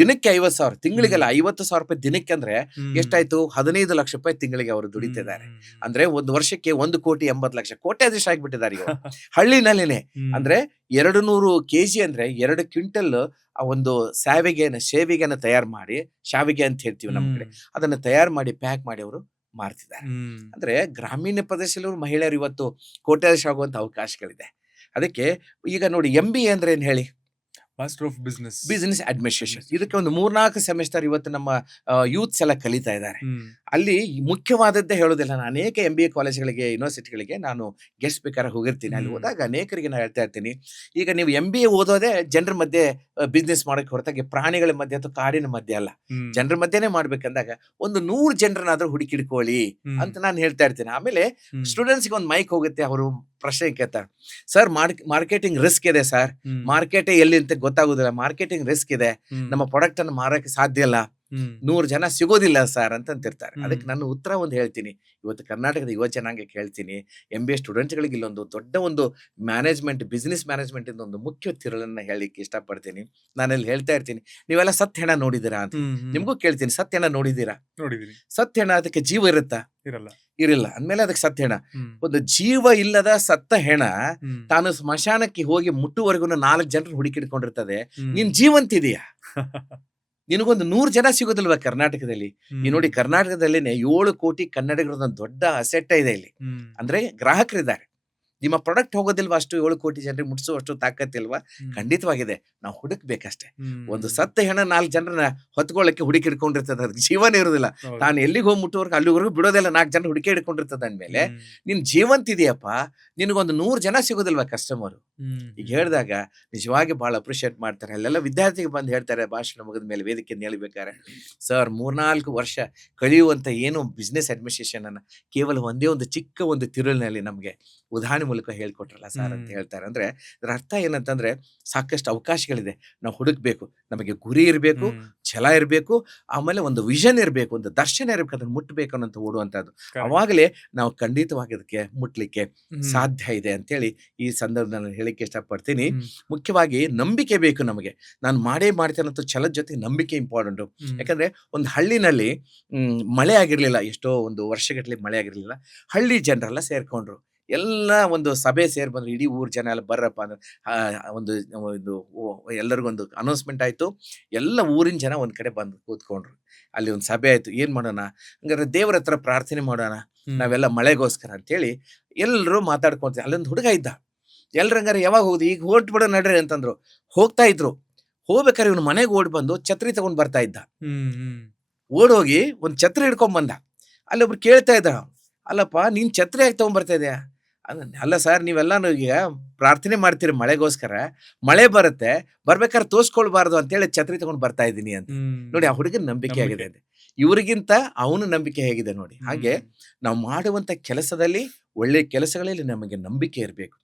ದಿನಕ್ಕೆ 50,000, ತಿಂಗಳಿಗೆಲ್ಲ 50,000 ರೂಪಾಯಿ ದಿನಕ್ಕೆ ಅಂದ್ರೆ ಎಷ್ಟಾಯ್ತು, 15 ಲಕ್ಷ ರೂಪಾಯಿ ತಿಂಗಳಿಗೆ ಅವರು ದುಡಿತಿದ್ದಾರೆ. ಅಂದ್ರೆ ಒಂದು ವರ್ಷಕ್ಕೆ 1,80,00,000 ಕೋಟ್ಯಾಧೀಶ ಆಗಿಬಿಟ್ಟಿದ್ದಾರೆ ಇವರು ಹಳ್ಳಿನಲ್ಲಿನೇ. ಅಂದ್ರೆ 200 ಕೆಜಿ ಅಂದ್ರೆ 2 ಕ್ವಿಂಟಲ್ ಆ ಒಂದು ಸೇವಿಗೆನ ತಯಾರು ಮಾಡಿ, ಶಾವಿಗೆ ಅಂತ ಹೇಳ್ತೀವಿ ನಮ್ಮ ಕಡೆ, ಅದನ್ನ ತಯಾರು ಮಾಡಿ ಪ್ಯಾಕ್ ಮಾಡಿ ಅವರು ಮಾರ್ತಿದ್ದಾರೆ. ಅಂದ್ರೆ ಗ್ರಾಮೀಣ ಪ್ರದೇಶದಲ್ಲಿ ಮಹಿಳೆಯರು ಇವತ್ತು ಕೋಟ್ಯಾಧೀಶ ಆಗುವಂತ ಅವಕಾಶಗಳಿದೆ. ಅದಕ್ಕೆ ಈಗ ನೋಡಿ, MBA ಅಂದ್ರೆ ಏನ್ ಹೇಳಿ, ಮಾಸ್ಟರ್ ಆಫ್ ಬಿಸಿನೆಸ್ ಅಡ್ಮಿನಿಸ್ಟ್ರೇಷನ್. ಇದಕ್ಕೆ ಒಂದು 3-4 ಸೆಮಿಸ್ಟರ್ ಇವತ್ತು ನಮ್ಮ ಯೂತ್ಸ್ ಎಲ್ಲ ಕಲಿತಾ ಇದ್ದಾರೆ. ಅಲ್ಲಿ ಮುಖ್ಯವಾದದ್ದೇ ಹೇಳೋದಿಲ್ಲ. ನಾನು ಅನೇಕ MBA ಕಾಲೇಜ್ಗಳಿಗೆ, ಯೂನಿವರ್ಸಿಟಿಗಳಿಗೆ ನಾನು ಗೆಸ್ಟ್ ಸ್ಪೀಕರ್ ಹೋಗಿರ್ತೀನಿ. ಅಲ್ಲಿ ಹೋದಾಗ ಅನೇಕರಿಗೆ ನಾನು ಹೇಳ್ತಾ ಇರ್ತೀನಿ, ಈಗ ನೀವು MBA ಓದೋದೇ ಜನರ ಮಧ್ಯೆ ಬಿಸ್ನೆಸ್ ಮಾಡಕ್ಕೆ ಹೊರತಾಗಿ ಪ್ರಾಣಿಗಳ ಮಧ್ಯೆ ಅಥವಾ ಕಾಡಿನ ಮಧ್ಯೆ ಅಲ್ಲ, ಜನರ ಮಧ್ಯೆನೇ ಮಾಡ್ಬೇಕಂದಾಗ ಒಂದು 100 ಜನರನ್ನಾದ್ರೂ ಹುಡುಕಿಡ್ಕೊಳ್ಳಿ ಅಂತ ನಾನು ಹೇಳ್ತಾ ಇರ್ತೀನಿ. ಆಮೇಲೆ ಸ್ಟೂಡೆಂಟ್ಸ್ಗೆ ಒಂದು ಮೈಕ್ ಹೋಗುತ್ತೆ, ಅವರು ಪ್ರಶ್ನೆ ಕೇಳ್ತಾರೆ, ಸರ್ ಮಾರ್ಕೆಟಿಂಗ್ ರಿಸ್ಕ್ ಇದೆ ಸರ್, ಮಾರ್ಕೆಟ್ ಎಲ್ಲಿ ಅಂತ ಗೊತ್ತಾಗುದಿಲ್ಲ, ಮಾರ್ಕೆಟಿಂಗ್ ರಿಸ್ಕ್ ಇದೆ, ನಮ್ಮ ಪ್ರಾಡಕ್ಟ್ ಅನ್ನು ಮಾರಕ್ಕೆ ಸಾಧ್ಯ ಇಲ್ಲ, 100 ಜನ ಸಿಗೋದಿಲ್ಲ ಸರ್ ಅಂತಿರ್ತಾರೆ. ಅದಕ್ಕೆ ನಾನು ಉತ್ತರ ಒಂದು ಹೇಳ್ತೀನಿ. ಇವತ್ತು ಕರ್ನಾಟಕದ ಯುವ ಜನಾಂಗಕ್ಕೆ ಹೇಳ್ತೀನಿ, MBA ಸ್ಟೂಡೆಂಟ್ಗಳಿಗೆ ಇಲ್ಲೊಂದು ದೊಡ್ಡ ಒಂದು ಮ್ಯಾನೇಜ್ಮೆಂಟ್, ಬಿಸ್ನೆಸ್ ಮ್ಯಾನೇಜ್ಮೆಂಟ್ ಇಂದ ಒಂದು ಮುಖ್ಯ ತಿರುಳನ್ನ ಹೇಳಿಕ್ಕೆ ಇಷ್ಟಪಡ್ತೀನಿ. ನಾನಲ್ಲಿ ಹೇಳ್ತಾ ಇರ್ತೀನಿ, ನೀವೆಲ್ಲ ಸತ್ಯ ಹೆಣ ನೋಡಿದೀರಾ ಅಂತ ನಿಮ್ಗೂ ಕೇಳ್ತೀನಿ, ಸತ್ಯ ಹೆಣ ನೋಡಿದೀರಾ? ಸತ್ಯ ಹೆಣ ಅದಕ್ಕೆ ಜೀವ ಇರುತ್ತಾ? ಇರಲ್ಲ. ಅಂದ್ಮೇಲೆ ಅದಕ್ಕೆ ಸತ್ಯ ಹೆಣ. ಒಂದು ಜೀವ ಇಲ್ಲದ ಸತ್ತ ಹೆಣ ತಾನು ಸ್ಮಶಾನಕ್ಕೆ ಹೋಗಿ ಮುಟ್ಟುವರೆಗೂ 4 ಜನರು ಹುಡುಕಿಡ್ಕೊಂಡಿರ್ತದೆ. ನೀನ್ ಜೀವಂತಿದೀಯಾ? ನಿನಗೊಂದು 100 ಜನ ಸಿಗೋದಿಲ್ವಾ ಕರ್ನಾಟಕದಲ್ಲಿ? ಈ ನೋಡಿ, ಕರ್ನಾಟಕದಲ್ಲಿನೇ 7 ಕೋಟಿ ಕನ್ನಡಿಗರ ದೊಡ್ಡ ಅಸೆಟ್ ಇದೆ ಇಲ್ಲಿ. ಅಂದ್ರೆ ಗ್ರಾಹಕರಿದ್ದಾರೆ. ನಿಮ್ಮ ಪ್ರಾಡಕ್ಟ್ ಹೋಗೋದಿಲ್ವಾ ಅಷ್ಟು 7 ಕೋಟಿ ಜನರಿಗೆ ಮುಟ್ಟಿಸುವಷ್ಟು ತಾಕತ್ತಿಲ್ವಾ? ಖಂಡಿತವಾಗಿದೆ. ನಾವು ಹುಡುಕ್ಬೇಕಷ್ಟೇ. ಒಂದು ಸತ್ತ ಹೆಣ 4 ಜನರನ್ನ ಹೊತ್ಕೊಳ್ಳಕ್ಕೆ ಹುಡುಕಿ ಹಿಡ್ಕೊಂಡಿರ್ತದ, ಅದಕ್ಕೆ ಜೀವನ ಇರೋದಿಲ್ಲ. ತಾನು ಎಲ್ಲಿಗೆ ಹೋಗಿ ಮುಟ್ಟುವರೆಗೂ ಅಲ್ಲಿವರೆಗೂ ಬಿಡೋದಿಲ್ಲ, 4 ಜನ ಹುಡುಕಿ ಹಿಡ್ಕೊಂಡಿರ್ತದ ಅಂದ್ಮೇಲೆ ನೀನ್ ಜೀವಂತ ಇದೆಯಪ್ಪ, ನಿನಗೊಂದು 100 ಜನ ಸಿಗೋದಿಲ್ವಾ ಕಸ್ಟಮರು? ಈಗ ಹೇಳಿದಾಗ ನಿಜವಾಗಿ ಬಹಳ ಅಪ್ರಿಶಿಯೇಟ್ ಮಾಡ್ತಾರೆ. ಅಲ್ಲೆಲ್ಲ ವಿದ್ಯಾರ್ಥಿಗೆ ಬಂದು ಹೇಳ್ತಾರೆ, ಭಾಷಣ ಮುಗಿದ ಮೇಲೆ ವೇದಿಕೆ ಹೇಳ್ಬೇಕಾರೆ, ಸರ್ 3-4 ವರ್ಷ ಕಲಿಯುವಂತ ಏನು ಬಿಸ್ನೆಸ್ ಅಡ್ಮಿನಿಸ್ಟ್ರೇಷನ್ ಅನ್ನ ಕೇವಲ ಒಂದೇ ಒಂದು ಚಿಕ್ಕ ಒಂದು ತಿರುಳಿನಲ್ಲಿ ನಮ್ಗೆ ಉದಾಹರಣೆ ಮೂಲಕ ಹೇಳ್ಕೊಟ್ರಲ್ಲ ಸರ್ ಅಂತ ಹೇಳ್ತಾರೆ. ಅಂದ್ರೆ ಇದರ ಅರ್ಥ ಏನಂತಂದ್ರೆ, ಸಾಕಷ್ಟು ಅವಕಾಶಗಳಿದೆ, ನಾವು ಹುಡುಕ್ಬೇಕು, ನಮಗೆ ಗುರಿ ಇರಬೇಕು, ಛಲ ಇರಬೇಕು, ಆಮೇಲೆ ಒಂದು ವಿಷನ್ ಇರಬೇಕು, ಒಂದು ದರ್ಶನ ಇರಬೇಕು, ಅದನ್ನ ಮುಟ್ಟಬೇಕು ಅನ್ನೋಂತ ಓಡುವಂತದ್ದು. ಅವಾಗಲೇ ನಾವು ಖಂಡಿತವಾಗಿ ಅದಕ್ಕೆ ಮುಟ್ಲಿಕ್ಕೆ ಸಾಧ್ಯ ಇದೆ ಅಂತೇಳಿ ಈ ಸಂದರ್ಭದಲ್ಲಿ ಹೇಳಿಕ್ಕೆ ಇಷ್ಟಪಡ್ತೀನಿ. ಮುಖ್ಯವಾಗಿ ನಂಬಿಕೆ ಬೇಕು ನಮಗೆ. ನಾನು ಮಾಡ್ತೇನೆ ಅಂತ ಛಲದ ಜೊತೆ ನಂಬಿಕೆ ಇಂಪಾರ್ಟೆಂಟ್. ಯಾಕಂದ್ರೆ ಒಂದು ಹಳ್ಳಿನಲ್ಲಿ ಮಳೆ ಆಗಿರ್ಲಿಲ್ಲ, ಎಷ್ಟೋ ಒಂದು ವರ್ಷಗಟ್ಟಲೆ ಮಳೆ ಆಗಿರ್ಲಿಲ್ಲ. ಹಳ್ಳಿ ಜನರೆಲ್ಲ ಸೇರ್ಕೊಂಡ್ರು, ಎಲ್ಲ ಒಂದು ಸಭೆ ಸೇರಿ ಬಂದ್ರು, ಇಡೀ ಊರ್ ಜನ ಎಲ್ಲ ಬರ್ರಪ್ಪ ಅಂದ್ರೆ ಒಂದು ಎಲ್ಲರಿಗೊಂದು ಅನೌನ್ಸ್ಮೆಂಟ್ ಆಯ್ತು. ಎಲ್ಲ ಊರಿನ ಜನ ಒಂದ್ ಕಡೆ ಬಂದು ಕೂತ್ಕೊಂಡ್ರು. ಅಲ್ಲಿ ಒಂದು ಸಭೆ ಆಯ್ತು. ಏನ್ ಮಾಡೋಣ ಹಂಗಾರೆ, ದೇವ್ರ ಹತ್ರ ಪ್ರಾರ್ಥನೆ ಮಾಡೋಣ ನಾವೆಲ್ಲ ಮಳೆಗೋಸ್ಕರ ಅಂತೇಳಿ ಎಲ್ಲರೂ ಮಾತಾಡ್ಕೊಂತ. ಅಲ್ಲೊಂದು ಹುಡುಗ ಇದ್ದ. ಎಲ್ರಂಗಾರೆ ಯಾವಾಗ ಹೋಗುದು, ಈಗ ಹೊರಟು ಬಿಡೋ ನಡ್ರಿ ಅಂತಂದ್ರು. ಹೋಗ್ತಾ ಇದ್ರು. ಹೋಗ್ಬೇಕಾದ್ರೆ ಇವನು ಮನೆಗೆ ಓಡ್ ಬಂದು ಛತ್ರಿ ತಗೊಂಡ್ ಬರ್ತಾ ಇದ್ದ. ಓಡೋಗಿ ಒಂದ್ ಛತ್ರಿ ಹಿಡ್ಕೊಂಡ್ ಬಂದ. ಅಲ್ಲಿ ಒಬ್ರು ಕೇಳ್ತಾ ಇದ್ದ, ಅಲ್ಲಪ್ಪ ನೀನ್ ಛತ್ರಿ ಯಾಕೆ ತಗೊಂಡ್ಬರ್ತಾ ಇದೆಯಾ? ಅಲ್ಲ ಸರ್, ನೀವೆಲ್ಲಾನು ಈಗ ಪ್ರಾರ್ಥನೆ ಮಾಡ್ತೀರಿ ಮಳೆಗೋಸ್ಕರ, ಮಳೆ ಬರುತ್ತೆ, ಬರ್ಬೇಕಾದ್ರೆ ತೋರ್ಸ್ಕೊಳ್ಬಾರ್ದು ಅಂತೇಳಿ ಛತ್ರಿ ತಗೊಂಡ್ ಬರ್ತಾ ಇದ್ದೀನಿ ಅಂತ. ನೋಡಿ, ಆ ಹುಡುಗನ ನಂಬಿಕೆ ಆಗಿದೆ. ಇವ್ರಿಗಿಂತ ಅವನು ನಂಬಿಕೆ ಹೇಗಿದೆ ನೋಡಿ. ಹಾಗೆ ನಾವು ಮಾಡುವಂತ ಕೆಲಸದಲ್ಲಿ, ಒಳ್ಳೆ ಕೆಲಸಗಳಲ್ಲಿ ನಮಗೆ ನಂಬಿಕೆ ಇರಬೇಕು,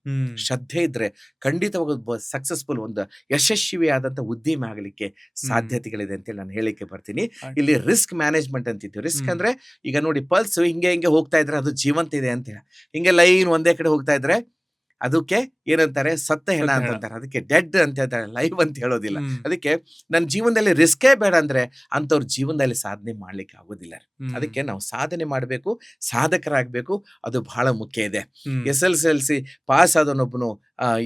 ಶ್ರದ್ಧೆ ಇದ್ರೆ ಖಂಡಿತವಾಗಿ ಸಕ್ಸಸ್ಫುಲ್, ಒಂದು ಯಶಸ್ವಿಯಾದಂತ ಉದ್ಯಮ ಆಗಲಿಕ್ಕೆ ಸಾಧ್ಯತೆಗಳಿದೆ ಅಂತೇಳಿ ನಾನು ಹೇಳಿಕೆ ಬರ್ತೀನಿ. ಇಲ್ಲಿ ರಿಸ್ಕ್ ಮ್ಯಾನೇಜ್ಮೆಂಟ್ ಅಂತಿದ್ವಿ. ರಿಸ್ಕ್ ಅಂದ್ರೆ ಈಗ ನೋಡಿ, ಪಲ್ಸ್ ಹಿಂಗೆ ಹೋಗ್ತಾ ಇದ್ರೆ ಅದು ಜೀವಂತ ಇದೆ ಅಂತ, ಹಿಂಗೆ ಲೈನ್ ಒಂದೇ ಕಡೆ ಹೋಗ್ತಾ ಇದ್ರೆ ಅದಕ್ಕೆ ಏನಂತಾರೆ, ಸತ್ತ ಹೆಣ ಸತ್ತ ಹೆಣ. ಅಂತಂತಾರೆ. ಅದಕ್ಕೆ ಡೆಡ್ ಅಂತ ಹೇಳ್ತಾರೆ, ಲೈವ್ ಅಂತ ಹೇಳೋದಿಲ್ಲ. ಹ್ಮ್. ಅದಕ್ಕೆ ನನ್ನ ಜೀವನದಲ್ಲಿ ರಿಸ್ಕೇ ಬೇಡ ಅಂದ್ರೆ ಅಂಥವ್ರ ಜೀವನದಲ್ಲಿ ಸಾಧನೆ ಮಾಡ್ಲಿಕ್ಕೆ ಆಗೋದಿಲ್ಲ. ಹ್ಮ್. ಅದಕ್ಕೆ ನಾವು ಸಾಧನೆ ಮಾಡಬೇಕು, ಸಾಧಕರಾಗಬೇಕು, ಅದು ಬಹಳ ಮುಖ್ಯ ಇದೆ. ಹ್ಮ್. SSLC ಪಾಸ್ ಆದವನೊಬ್ಬನು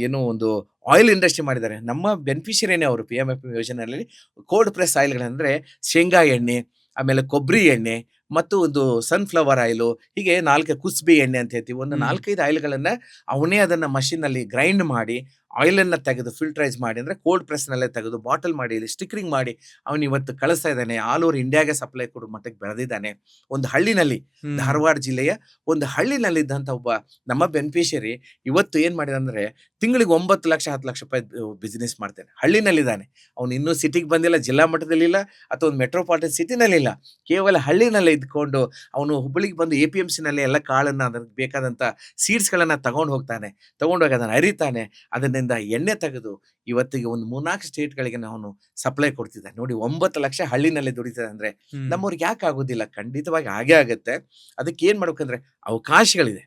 ಏನೋ ಒಂದು ಆಯಿಲ್ ಇಂಡಸ್ಟ್ರಿ ಮಾಡಿದ್ದಾರೆ. ನಮ್ಮ ಬೆನಿಫಿಷರಿನೇ ಅವರು PMFM ಯೋಜನೆಯಲ್ಲಿ. ಕೋಲ್ಡ್ ಪ್ರೆಸ್ ಆಯಿಲ್ಗಳಂದ್ರೆ ಶೇಂಗಾ ಎಣ್ಣೆ, ಆಮೇಲೆ ಕೊಬ್ಬರಿ ಎಣ್ಣೆ ಮತ್ತು ಒಂದು ಸನ್ಫ್ಲವರ್ ಆಯಿಲು, ಹೀಗೆ 4 ಕುಸ್ಬಿ ಎಣ್ಣೆ ಅಂತ ಹೇಳ್ತೀವಿ. ಒಂದು 4-5 ಆಯಿಲ್ಗಳನ್ನ ಅವನೇ ಅದನ್ನ ಮಷೀನಲ್ಲಿ ಗ್ರೈಂಡ್ ಮಾಡಿ ಆಯಿಲನ್ನು ತೆಗೆದು ಫಿಲ್ಟ್ರೈಸ್ ಮಾಡಿ, ಅಂದರೆ ಕೋಲ್ಡ್ ಪ್ರೆಸ್ನಲ್ಲೇ ತೆಗೆದು ಬಾಟಲ್ ಮಾಡಿ ಇಲ್ಲಿ ಸ್ಟಿಕ್ಕರಿಂಗ್ ಮಾಡಿ ಅವನು ಇವತ್ತು ಕಳಿಸ್ತಾ ಇದ್ದಾನೆ. ಆಲ್ ಓವರ್ ಇಂಡಿಯಾಗೆ ಸಪ್ಲೈ ಕೊಡೋ ಮಟ್ಟಕ್ಕೆ ಬೆಳೆದಿದ್ದಾನೆ. ಒಂದು ಹಳ್ಳಿನಲ್ಲಿ, ಧಾರವಾಡ ಜಿಲ್ಲೆಯ ಒಂದು ಹಳ್ಳಿನಲ್ಲಿದ್ದಂಥ ಒಬ್ಬ ನಮ್ಮ ಬೆನಿಫಿಷರಿ ಇವತ್ತು ಏನು ಮಾಡಿದ ಅಂದರೆ ತಿಂಗಳಿಗೆ 9 ಲಕ್ಷ 10 ಲಕ್ಷ ರೂಪಾಯಿ ಬಿಸ್ನೆಸ್ ಮಾಡ್ತಾನೆ. ಹಳ್ಳಿನಲ್ಲಿದ್ದಾನೆ ಅವನು. ಇನ್ನೂ ಸಿಟಿಗೆ ಬಂದಿಲ್ಲ, ಜಿಲ್ಲಾ ಮಟ್ಟದಲ್ಲಿಲ್ಲ ಅಥವಾ ಒಂದು ಮೆಟ್ರೋಪಾಲಿಟನ್ ಸಿಟಿನಲ್ಲಿಲ್ಲ. ಕೇವಲ ಹಳ್ಳಿನಲ್ಲೇ ಇದ್ಕೊಂಡು ಅವನು ಹುಬ್ಬಳ್ಳಿಗೆ ಬಂದು APMCನಲ್ಲಿ ಎಲ್ಲ ಕಾಳನ್ನು, ಅದಕ್ಕೆ ಬೇಕಾದಂಥ ಸೀಡ್ಸ್ಗಳನ್ನು ತಗೊಂಡು ಹೋಗ್ತಾನೆ. ತಗೊಂಡೋಗಿ ಅದನ್ನು ಅರಿತಾನೆ. ಅದರಿಂದ ಎಣ್ಣೆ ತೆಗೆದು ಇವತ್ತಿಗೆ ಒಂದು 3-4 ಸ್ಟೇಟ್ಗಳಿಗೆ ಅವನು ಸಪ್ಲೈ ಕೊಡ್ತಿದ್ದಾನೆ. ನೋಡಿ, 9 ಲಕ್ಷ ಹಳ್ಳಿನಲ್ಲಿ ದುಡಿತದೆ ಅಂದ್ರೆ ನಮ್ಮವ್ರಿಗೆ ಯಾಕೆ ಆಗೋದಿಲ್ಲ? ಖಂಡಿತವಾಗಿ ಹಾಗೆ ಆಗುತ್ತೆ. ಅದಕ್ಕೆ ಏನ್ ಮಾಡ್ಬೇಕಂದ್ರೆ ಅವಕಾಶಗಳಿದೆ.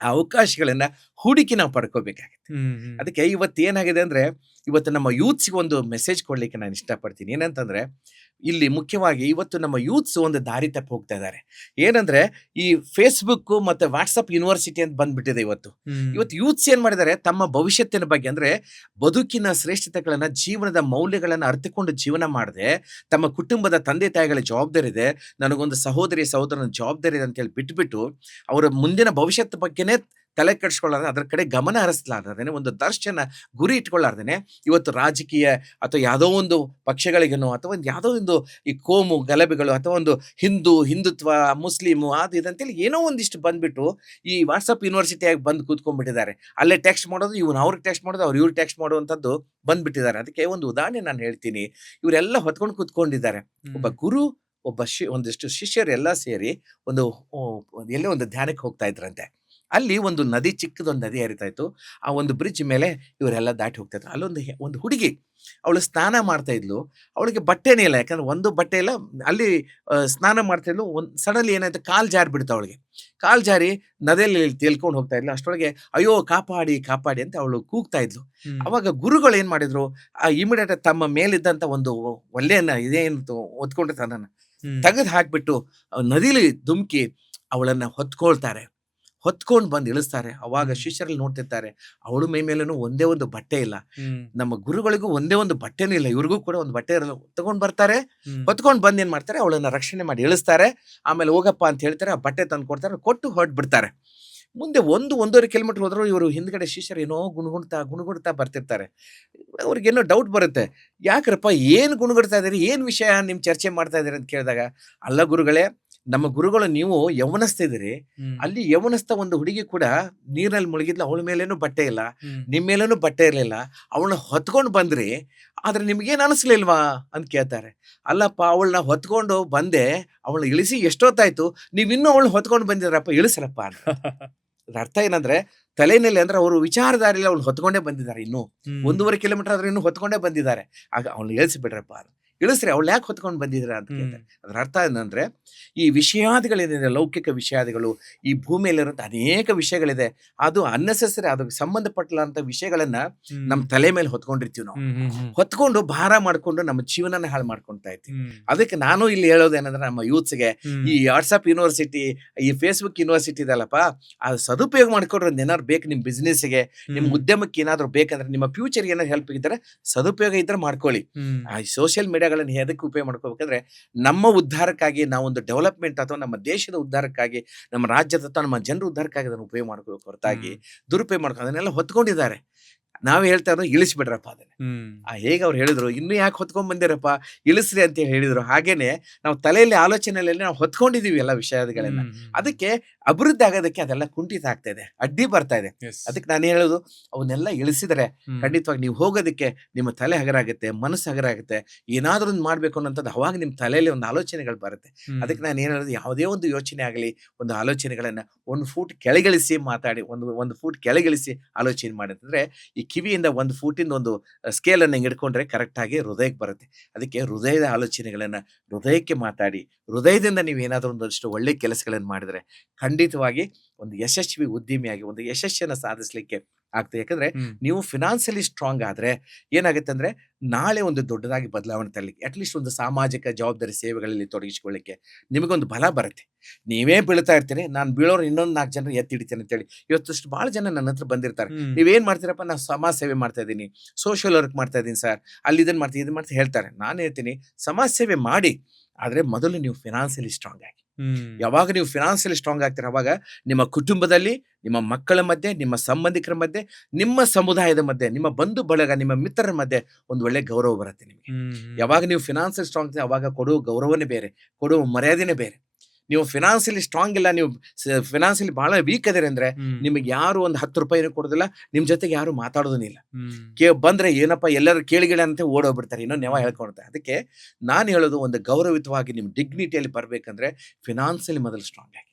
ಆ ಅವಕಾಶಗಳನ್ನ ಹೂಡಿಕೆ ನಾವು ಪಡ್ಕೋಬೇಕಾಗುತ್ತೆ. ಅದಕ್ಕೆ ಇವತ್ತು ಏನಾಗಿದೆ ಅಂದ್ರೆ, ಇವತ್ತು ನಮ್ಮ ಯೂತ್ಸ್ಗೆ ಒಂದು ಮೆಸೇಜ್ ಕೊಡ್ಲಿಕ್ಕೆ ನಾನು ಇಷ್ಟಪಡ್ತೀನಿ. ಏನಂತಂದ್ರೆ, ಇಲ್ಲಿ ಮುಖ್ಯವಾಗಿ ಇವತ್ತು ನಮ್ಮ ಯೂತ್ಸ್ ಒಂದು ದಾರಿ ತಪ್ಪಿ ಹೋಗ್ತಾ ಇದ್ದಾರೆ. ಏನಂದ್ರೆ, ಈ ಫೇಸ್ಬುಕ್ ಮತ್ತೆ ವಾಟ್ಸಪ್ ಯೂನಿವರ್ಸಿಟಿ ಅಂತ ಬಂದ್ಬಿಟ್ಟಿದೆ. ಇವತ್ತು ಯೂತ್ಸ್ ಏನ್ ಮಾಡಿದ್ದಾರೆ, ತಮ್ಮ ಭವಿಷ್ಯತ್ತಿನ ಬಗ್ಗೆ ಅಂದ್ರೆ ಬದುಕಿನ ಶ್ರೇಷ್ಠತೆಗಳನ್ನ, ಜೀವನದ ಮೌಲ್ಯಗಳನ್ನ ಅರ್ಥಕೊಂಡು ಜೀವನ ಮಾಡದೆ, ತಮ್ಮ ಕುಟುಂಬದ ತಂದೆ ತಾಯಿಗಳ ಜವಾಬ್ದಾರಿ ಇದೆ, ನನಗೊಂದು ಸಹೋದರಿ ಸಹೋದರನ ಜವಾಬ್ದಾರಿ ಇದೆ ಅಂತೇಳಿ ಬಿಟ್ಬಿಟ್ಟು ಅವರ ಮುಂದಿನ ಭವಿಷ್ಯದ ಬಗ್ಗೆನೇ ತಲೆ ಕೆಡಿಸ್ಕೊಳ್ಳಾರ್ದೆ, ಅದರ ಕಡೆ ಗಮನ ಹರಿಸಲಾರ್ದೇನೆ, ಒಂದು ದರ್ಶನ ಗುರಿ ಇಟ್ಕೊಳ್ಳಾರ್ದೇನೆ ಇವತ್ತು ರಾಜಕೀಯ ಅಥವಾ ಯಾವುದೋ ಒಂದು ಪಕ್ಷಗಳಿಗೇನೋ ಅಥವಾ ಒಂದು ಯಾವುದೋ ಒಂದು ಈ ಕೋಮು ಗಲಭೆಗಳು ಅಥವಾ ಒಂದು ಹಿಂದುತ್ವ, ಮುಸ್ಲಿಮು, ಅದು ಇದಂತೇಳಿ ಏನೋ ಒಂದಿಷ್ಟು ಬಂದ್ಬಿಟ್ಟು ಈ ವಾಟ್ಸಪ್ ಯೂನಿವರ್ಸಿಟಿಯಾಗಿ ಬಂದು ಕೂತ್ಕೊಂಡ್ಬಿಟ್ಟಿದ್ದಾರೆ. ಅಲ್ಲೇ ಟೆಕ್ಸ್ಟ್ ಮಾಡೋದು, ಇವ್ನು ಅವ್ರಿಗೆ ಟೆಕ್ಸ್ಟ್ ಮಾಡೋದು, ಅವ್ರು ಇವ್ರಿಗೆ ಟೆಕ್ಸ್ಟ್ ಮಾಡುವಂಥದ್ದು ಬಂದ್ಬಿಟ್ಟಿದ್ದಾರೆ. ಅದಕ್ಕೆ ಒಂದು ಉದಾಹರಣೆ ನಾನು ಹೇಳ್ತೀನಿ. ಇವರೆಲ್ಲ ಹೊತ್ಕೊಂಡು ಕೂತ್ಕೊಂಡಿದ್ದಾರೆ. ಒಬ್ಬ ಗುರು, ಒಂದಿಷ್ಟು ಶಿಷ್ಯರು ಎಲ್ಲ ಸೇರಿ ಎಲ್ಲೇ ಒಂದು ಧ್ಯಾನಕ್ಕೆ ಹೋಗ್ತಾ ಇದ್ರಂತೆ. ಅಲ್ಲಿ ಒಂದು ನದಿ, ಚಿಕ್ಕದೊಂದು ನದಿ ಹರಿತಾ ಇತ್ತು. ಆ ಒಂದು ಬ್ರಿಡ್ಜ್ ಮೇಲೆ ಇವರೆಲ್ಲ ದಾಟಿ ಹೋಗ್ತಾ ಇದ್ರು. ಅಲ್ಲೊಂದು ಹುಡುಗಿ, ಅವಳು ಸ್ನಾನ ಮಾಡ್ತಾ ಇದ್ಲು. ಅವಳಿಗೆ ಬಟ್ಟೆನೇ ಇಲ್ಲ, ಯಾಕಂದ್ರೆ ಒಂದು ಬಟ್ಟೆ ಇಲ್ಲ. ಅಲ್ಲಿ ಸ್ನಾನ ಮಾಡ್ತಾ ಇದ್ಲು. ಸಡನ್ಲಿ ಏನಾಯ್ತು, ಕಾಲ್ ಜಾರಿ ಬಿಡ್ತು ಅವಳಿಗೆ. ಕಾಲ್ ಜಾರಿ ನದಿಯಲ್ಲಿ ತೇಲ್ಕೊಂಡು ಹೋಗ್ತಾ ಇದ್ಲು. ಅಷ್ಟೊಳಗೆ ಅಯ್ಯೋ ಕಾಪಾಡಿ ಕಾಪಾಡಿ ಅಂತ ಅವಳು ಕೂಗ್ತಾ ಇದ್ಲು. ಅವಾಗ ಗುರುಗಳು ಏನ್ ಮಾಡಿದ್ರು, ಇಮಿಡಿಯೇಟ್ ತಮ್ಮ ಮೇಲಿದ್ದಂತ ಒಂದು ಒಳ್ಳೆಯನ್ನ ಇದೇನು ಹೊತ್ಕೊಂಡು ತನ್ನನ್ನು ತೆಗೆದು ಹಾಕ್ಬಿಟ್ಟು ನದಿಲಿ ಧುಮುಕಿ ಅವಳನ್ನ ಹೊತ್ಕೊಂಡು ಬಂದು ಇಳಿಸ್ತಾರೆ. ಅವಾಗ ಶಿಷ್ಯರಲ್ಲಿ ನೋಡ್ತಿರ್ತಾರೆ, ಅವಳು ಮೈ ಮೇಲೂ ಒಂದೇ ಒಂದು ಬಟ್ಟೆ ಇಲ್ಲ. ನಮ್ಮ ಗುರುಗಳಿಗೂ ಒಂದೇ ಒಂದು ಬಟ್ಟೆನೂ ಇಲ್ಲ, ಇವ್ರಿಗೂ ಕೂಡ ಒಂದು ಬಟ್ಟೆ ಇರಲ್ಲ. ತಗೊಂಡ್ ಬರ್ತಾರೆ, ಹೊತ್ಕೊಂಡು ಬಂದು ಏನ್ ಮಾಡ್ತಾರೆ, ಅವಳನ್ನ ರಕ್ಷಣೆ ಮಾಡಿ ಇಳಿಸ್ತಾರೆ. ಆಮೇಲೆ ಹೋಗಪ್ಪ ಅಂತ ಹೇಳ್ತಾರೆ, ಆ ಬಟ್ಟೆ ತಂದು ಕೊಡ್ತಾರೆ, ಕೊಟ್ಟು ಹೊರಟ್ಬಿಡ್ತಾರೆ. ಮುಂದೆ 1-1.5 ಕಿಲೋಮೀಟರ್ ಹೋದ್ರು ಇವರು ಹಿಂದ್ಗಡೆ ಶಿಷ್ಯರು ಏನೋ ಗುಣಗುಡ್ತಾ ಬರ್ತಿರ್ತಾರೆ. ಅವ್ರಿಗೇನೋ ಡೌಟ್ ಬರುತ್ತೆ, ಯಾಕ್ರಪ್ಪ ಏನು ಗುಣಗುಡ್ತಾ ಇದ್ದೀರಿ, ಏನು ವಿಷಯ ನಿಮ್ ಚರ್ಚೆ ಮಾಡ್ತಾ ಇದ್ದೀರಿ ಅಂತ ಕೇಳಿದಾಗ, ಅಲ್ಲ ಗುರುಗಳೇ, ನಮ್ಮ ಗುರುಗಳು ನೀವು ಯೌವನಸ್ತಿದ್ದೀರಿ, ಅಲ್ಲಿ ಯೌವನಸ್ಥ ಒಂದು ಹುಡುಗಿ ಕೂಡ ನೀರಲ್ಲಿ ಮುಳುಗಿದ್ಲು, ಅವಳ ಮೇಲೇನು ಬಟ್ಟೆ ಇಲ್ಲ, ನಿಮ್ಮ ಮೇಲೇನು ಬಟ್ಟೆ ಇರಲಿಲ್ಲ, ಅವಳನ್ನ ಹೊತ್ಕೊಂಡು ಬಂದ್ರಿ, ಆದ್ರೆ ನಿಮ್ಗೇನು ಅನಿಸ್ಲಿಲ್ವಾ ಅಂತ ಕೇಳ್ತಾರೆ. ಅಲ್ಲಪ್ಪ, ಅವಳನ್ನ ಹೊತ್ಕೊಂಡು ಬಂದೆ, ಅವಳನ್ನ ಇಳಿಸಿ ಎಷ್ಟೊತ್ತಾಯ್ತು, ನೀವಿನ್ನೂ ಅವಳನ್ನ ಹೊತ್ಕೊಂಡು ಬಂದಿದ್ರಪ್ಪ, ಇಳಿಸ್ರಪ್ಪ ಅಂತ. ಅದ್ರ ಅರ್ಥ ಏನಂದ್ರೆ, ತಲೆನಲ್ಲಿ ಅಂದ್ರೆ ಅವರು ವಿಚಾರಧಾರಿಲ್ಲ, ಅವಳು ಹೊತ್ಕೊಂಡೇ ಬಂದಿದ್ದಾರೆ. ಇನ್ನು 1.5 ಕಿಲೋಮೀಟರ್ ಆದ್ರೆ ಇನ್ನು ಹೊತ್ಕೊಂಡೇ ಬಂದಿದ್ದಾರೆ. ಆಗ ಅವಳು ಇಳಿಸಿಬಿಡ್ರಪ್ಪ, ಇಳಿಸ್ರಿ, ಅವಳು ಯಾಕೆ ಹೊತ್ಕೊಂಡು ಬಂದಿದ್ರ ಅಂತ ಕೇಳ್ತಾರೆ. ಅದ್ರ ಅರ್ಥ ಏನಂದ್ರೆ, ಈ ವಿಷಯಾದಿಗಳೇನಿದೆ, ಲೌಕಿಕ ವಿಷಯಾದಿಗಳು, ಈ ಭೂಮಿಯಲ್ಲಿರುವಂತ ಅನೇಕ ವಿಷಯಗಳಿದೆ, ಅದು ಅನ್ನೆಸೆಸರಿ, ಅದಕ್ಕೆ ಸಂಬಂಧಪಟ್ಟಂತ ವಿಷಯಗಳನ್ನ ನಮ್ಮ ತಲೆ ಮೇಲೆ ಹೊತ್ಕೊಂಡಿರ್ತೀವಿ ನಾವು. ಹೊತ್ಕೊಂಡು ಭಾರ ಮಾಡ್ಕೊಂಡು ನಮ್ಮ ಜೀವನನ ಹಾಳು ಮಾಡ್ಕೊಳ್ತಾ ಇರ್ತೀವಿ. ಅದಕ್ಕೆ ನಾನು ಇಲ್ಲಿ ಹೇಳೋದೇನಂದ್ರೆ, ನಮ್ಮ ಯೂತ್ಸ್ಗೆ ಈ ವಾಟ್ಸಪ್ ಯೂನಿವರ್ಸಿಟಿ, ಈ ಫೇಸ್ಬುಕ್ ಯೂನಿವರ್ಸಿಟಿ ಇದೆಲ್ಲಪ್ಪ, ಅದು ಸದುಪಯೋಗ ಮಾಡ್ಕೊಂಡ್ರೆ ಏನಾದ್ರು ಬೇಕು ನಿಮ್ಮ ಬಿಸ್ನೆಸ್ಗೆ, ನಿಮ್ಮ ಉದ್ಯಮಕ್ಕೆ ಏನಾದ್ರು ಬೇಕಂದ್ರೆ, ನಿಮ್ಮ ಫ್ಯೂಚರ್ಗೆ ಏನಾದ್ರು ಹೆಲ್ಪ್ ಇದ್ರೆ, ಸದುಪಯೋಗ ಇದ್ರೆ ಮಾಡ್ಕೊಳ್ಳಿ. ಈ ಸೋಷಿಯಲ್ ಮೀಡಿಯಾಗಳನ್ನ ಎದಕ್ಕೆ ಉಪಯೋಗ ಮಾಡ್ಕೋಬೇಕಂದ್ರೆ, ನಮ್ಮ ಉದ್ಧಾರಕ್ಕಾಗಿ, ನಾವೊಂದು ಡೆವಲಪ್ಮೆಂಟ್ ಅಥವಾ ನಮ್ಮ ದೇಶದ ಉದ್ಧಾರಕ್ಕಾಗಿ, ನಮ್ಮ ರಾಜ್ಯದ ಅಥವಾ ನಮ್ಮ ಜನರ ಉದ್ಧಾರಕ್ಕಾಗಿ ಅದನ್ನು ಉಪಯೋಗ ಮಾಡ್ಕೋಬೇಕು ಹೊರತಾಗಿ ದುರುಪಯೋಗ ಮಾಡ್ಕೊ ಅದನ್ನೆಲ್ಲ ಹೊತ್ಕೊಂಡಿದ್ದಾರೆ. ನಾವೇ ಹೇಳ್ತಾ ಇರೋದು, ಇಳಿಸ್ಬಿಡ್ರಪ್ಪ ಅದನ್ನ. ಹೇಗೆ ಅವ್ರು ಹೇಳಿದ್ರು, ಇನ್ನು ಯಾಕೆ ಹೊತ್ಕೊಂಡ್ ಬಂದಿರಪ್ಪ, ಇಳಿಸ್ರಿ ಅಂತ ಹೇಳಿದ್ರು. ಹಾಗೇನೆ ನಾವು ತಲೆಯಲ್ಲಿ ಆಲೋಚನೆಯಲ್ಲಿ ನಾವು ಹೊತ್ಕೊಂಡಿದೀವಿ ಎಲ್ಲ ವಿಷಯಗಳನ್ನ. ಅದಕ್ಕೆ ಅಭಿವೃದ್ಧಿ ಆಗೋದಕ್ಕೆ ಅದೆಲ್ಲ ಕುಂಠಿತ ಆಗ್ತಾ ಇದೆ, ಅಡ್ಡಿ ಬರ್ತಾ ಇದೆ. ಅದಕ್ಕೆ ನಾನು ಹೇಳೋದು, ಅವನ್ನೆಲ್ಲ ಇಳಿಸಿದ್ರೆ ಖಂಡಿತವಾಗಿ ನೀವು ಹೋಗೋದಕ್ಕೆ ನಿಮ್ಮ ತಲೆ ಹಗರಾಗುತ್ತೆ, ಮನಸ್ಸು ಹಗರಾಗುತ್ತೆ. ಏನಾದ್ರೂ ಒಂದು ಮಾಡ್ಬೇಕು ಅನ್ನೋಂಥದ್ದು ಅವಾಗ ನಿಮ್ಮ ತಲೆಯಲ್ಲಿ ಒಂದು ಆಲೋಚನೆಗಳು ಬರುತ್ತೆ. ಅದಕ್ಕೆ ನಾನು ಏನ್ ಹೇಳೋದು, ಯಾವುದೇ ಒಂದು ಯೋಚನೆ ಆಗಲಿ, ಒಂದು ಆಲೋಚನೆಗಳನ್ನ 1 ಫೂಟ್ ಕೆಳಗಿಳಿಸಿ ಮಾತಾಡಿ, ಒಂದು ಫೂಟ್ ಕೆಳಗಿಳಿಸಿ ಆಲೋಚನೆ ಮಾಡಿದ್ರೆ, ಈ ಕಿವಿಯಿಂದ 1 ಫೂಟಿಂದ ಒಂದು ಸ್ಕೇಲ್ ಅನ್ನು ಹಿಡ್ಕೊಂಡ್ರೆ ಕರೆಕ್ಟ್ ಆಗಿ ಹೃದಯಕ್ಕೆ ಬರುತ್ತೆ. ಅದಕ್ಕೆ ಹೃದಯದ ಆಲೋಚನೆಗಳನ್ನ ಹೃದಯಕ್ಕೆ ಮಾತಾಡಿ, ಹೃದಯದಿಂದ ನೀವು ಏನಾದರೂ ಒಂದಷ್ಟು ಒಳ್ಳೆ ಕೆಲಸಗಳನ್ನು ಮಾಡಿದ್ರೆ ಖಂಡಿತವಾಗಿ ಒಂದು ಯಶಸ್ವಿ ಉದ್ಯಮಿಯಾಗಿ ಒಂದು ಯಶಸ್ಸನ್ನು ಸಾಧಿಸಲಿಕ್ಕೆ ಆಗ್ತದೆ. ಯಾಕಂದ್ರೆ ನೀವು ಫಿನಾನ್ಸಿಯಲಿ ಸ್ಟ್ರಾಂಗ್ ಆದ್ರೆ ಏನಾಗುತ್ತೆ ಅಂದ್ರೆ ನಾಳೆ ಒಂದು ದೊಡ್ಡದಾಗಿ ಬದಲಾವಣೆ ತರಲಿಕ್ಕೆ, ಅಟ್ಲೀಸ್ಟ್ ಒಂದು ಸಾಮಾಜಿಕ ಜವಾಬ್ದಾರಿ ಸೇವೆಗಳಲ್ಲಿ ತೊಡಗಿಸಿಕೊಳ್ಳಿಕ್ಕೆ ನಿಮಗೊಂದು ಬಲ ಬರುತ್ತೆ. ನೀವೇ ಬೀಳ್ತಾ ಇರ್ತೀರಿ, ನಾನು ಬೀಳೋರು ಇನ್ನೊಂದು 4 ಜನ ಎತ್ತಿ ಹಿಡಿತೇನೆ ಅಂತೇಳಿ ಇವತ್ತಷ್ಟು ಭಾಳ ಜನ ನನ್ನ ಹತ್ರ ಬಂದಿರ್ತಾರೆ. ನೀವೇನ್ ಮಾಡ್ತೀರಪ್ಪ? ನಾನು ಸಮಾಜ ಸೇವೆ ಮಾಡ್ತಾ ಇದ್ದೀನಿ, ಸೋಷಿಯಲ್ ವರ್ಕ್ ಮಾಡ್ತಾ ಇದ್ದೀನಿ ಸರ್, ಅಲ್ಲಿ ಇದನ್ನ ಮಾಡ್ತೀನಿ ಇದನ್ನ ಮಾಡ್ತೀನಿ ಹೇಳ್ತಾರೆ. ನಾನು ಹೇಳ್ತೀನಿ ಸಮಾಜ ಸೇವೆ ಮಾಡಿ, ಆದ್ರೆ ಮೊದಲು ನೀವು ಫಿನಾನ್ಸಿಯಲಿ ಸ್ಟ್ರಾಂಗ್ ಆಗಿ. ಯಾವಾಗ ನೀವು ಫಿನಾನ್ಸಿಯಲಿ ಸ್ಟ್ರಾಂಗ್ ಆಗ್ತೀರ ಅವಾಗ ನಿಮ್ಮ ಕುಟುಂಬದಲ್ಲಿ, ನಿಮ್ಮ ಮಕ್ಕಳ ಮಧ್ಯೆ, ನಿಮ್ಮ ಸಂಬಂಧಿಕರ ಮಧ್ಯೆ, ನಿಮ್ಮ ಸಮುದಾಯದ ಮಧ್ಯೆ, ನಿಮ್ಮ ಬಂಧು ಬಳಗ, ನಿಮ್ಮ ಮಿತ್ರರ ಮಧ್ಯೆ ಒಂದು ಒಳ್ಳೆ ಗೌರವ ಬರುತ್ತೆ ನಿಮಗೆ. ಯಾವಾಗ ನೀವು ಫಿನಾನ್ಸಿಯಲಿ ಸ್ಟ್ರಾಂಗ್ ಇದ್ದೀರಿ ಅವಾಗ ಕೊಡುವ ಗೌರವನೇ ಬೇರೆ, ಕೊಡುವ ಮರ್ಯಾದೆನೇ ಬೇರೆ. ನೀವು ಫಿನಾನ್ಸಿಯಲಿ ಸ್ಟ್ರಾಂಗ್ ಇಲ್ಲ, ನೀವು ಫಿನಾನ್ಸಿಯಲಿ ಬಹಳ ವೀಕ್ ಅದಿರಿ ಅಂದ್ರೆ ನಿಮಗೆ ಯಾರು ಒಂದು 10 ರೂಪಾಯಿನೂ ಕೊಡೋದಿಲ್ಲ, ನಿಮ್ ಜೊತೆಗೆ ಯಾರು ಮಾತಾಡೋದಿಲ್ಲ. ಬಂದ್ರೆ ಏನಪ್ಪ ಎಲ್ಲರೂ ಕೇಳಿಗಿಡ ಅಂತ ಓಡೋಗ್ಬಿಡ್ತಾರೆ, ಇನ್ನೊಂದು ನೆವ ಹೇಳ್ಕೊಳ್ತಾರೆ. ಅದಕ್ಕೆ ನಾನು ಹೇಳೋದು, ಒಂದು ಗೌರವಿತವಾಗಿ ನಿಮ್ ಡಿಗ್ನಿಟಿಯಲ್ಲಿ ಬರ್ಬೇಕಂದ್ರೆ ಫಿನಾನ್ಸಿಯಲಿ ಮೊದಲು ಸ್ಟ್ರಾಂಗ್ ಆಗಿ.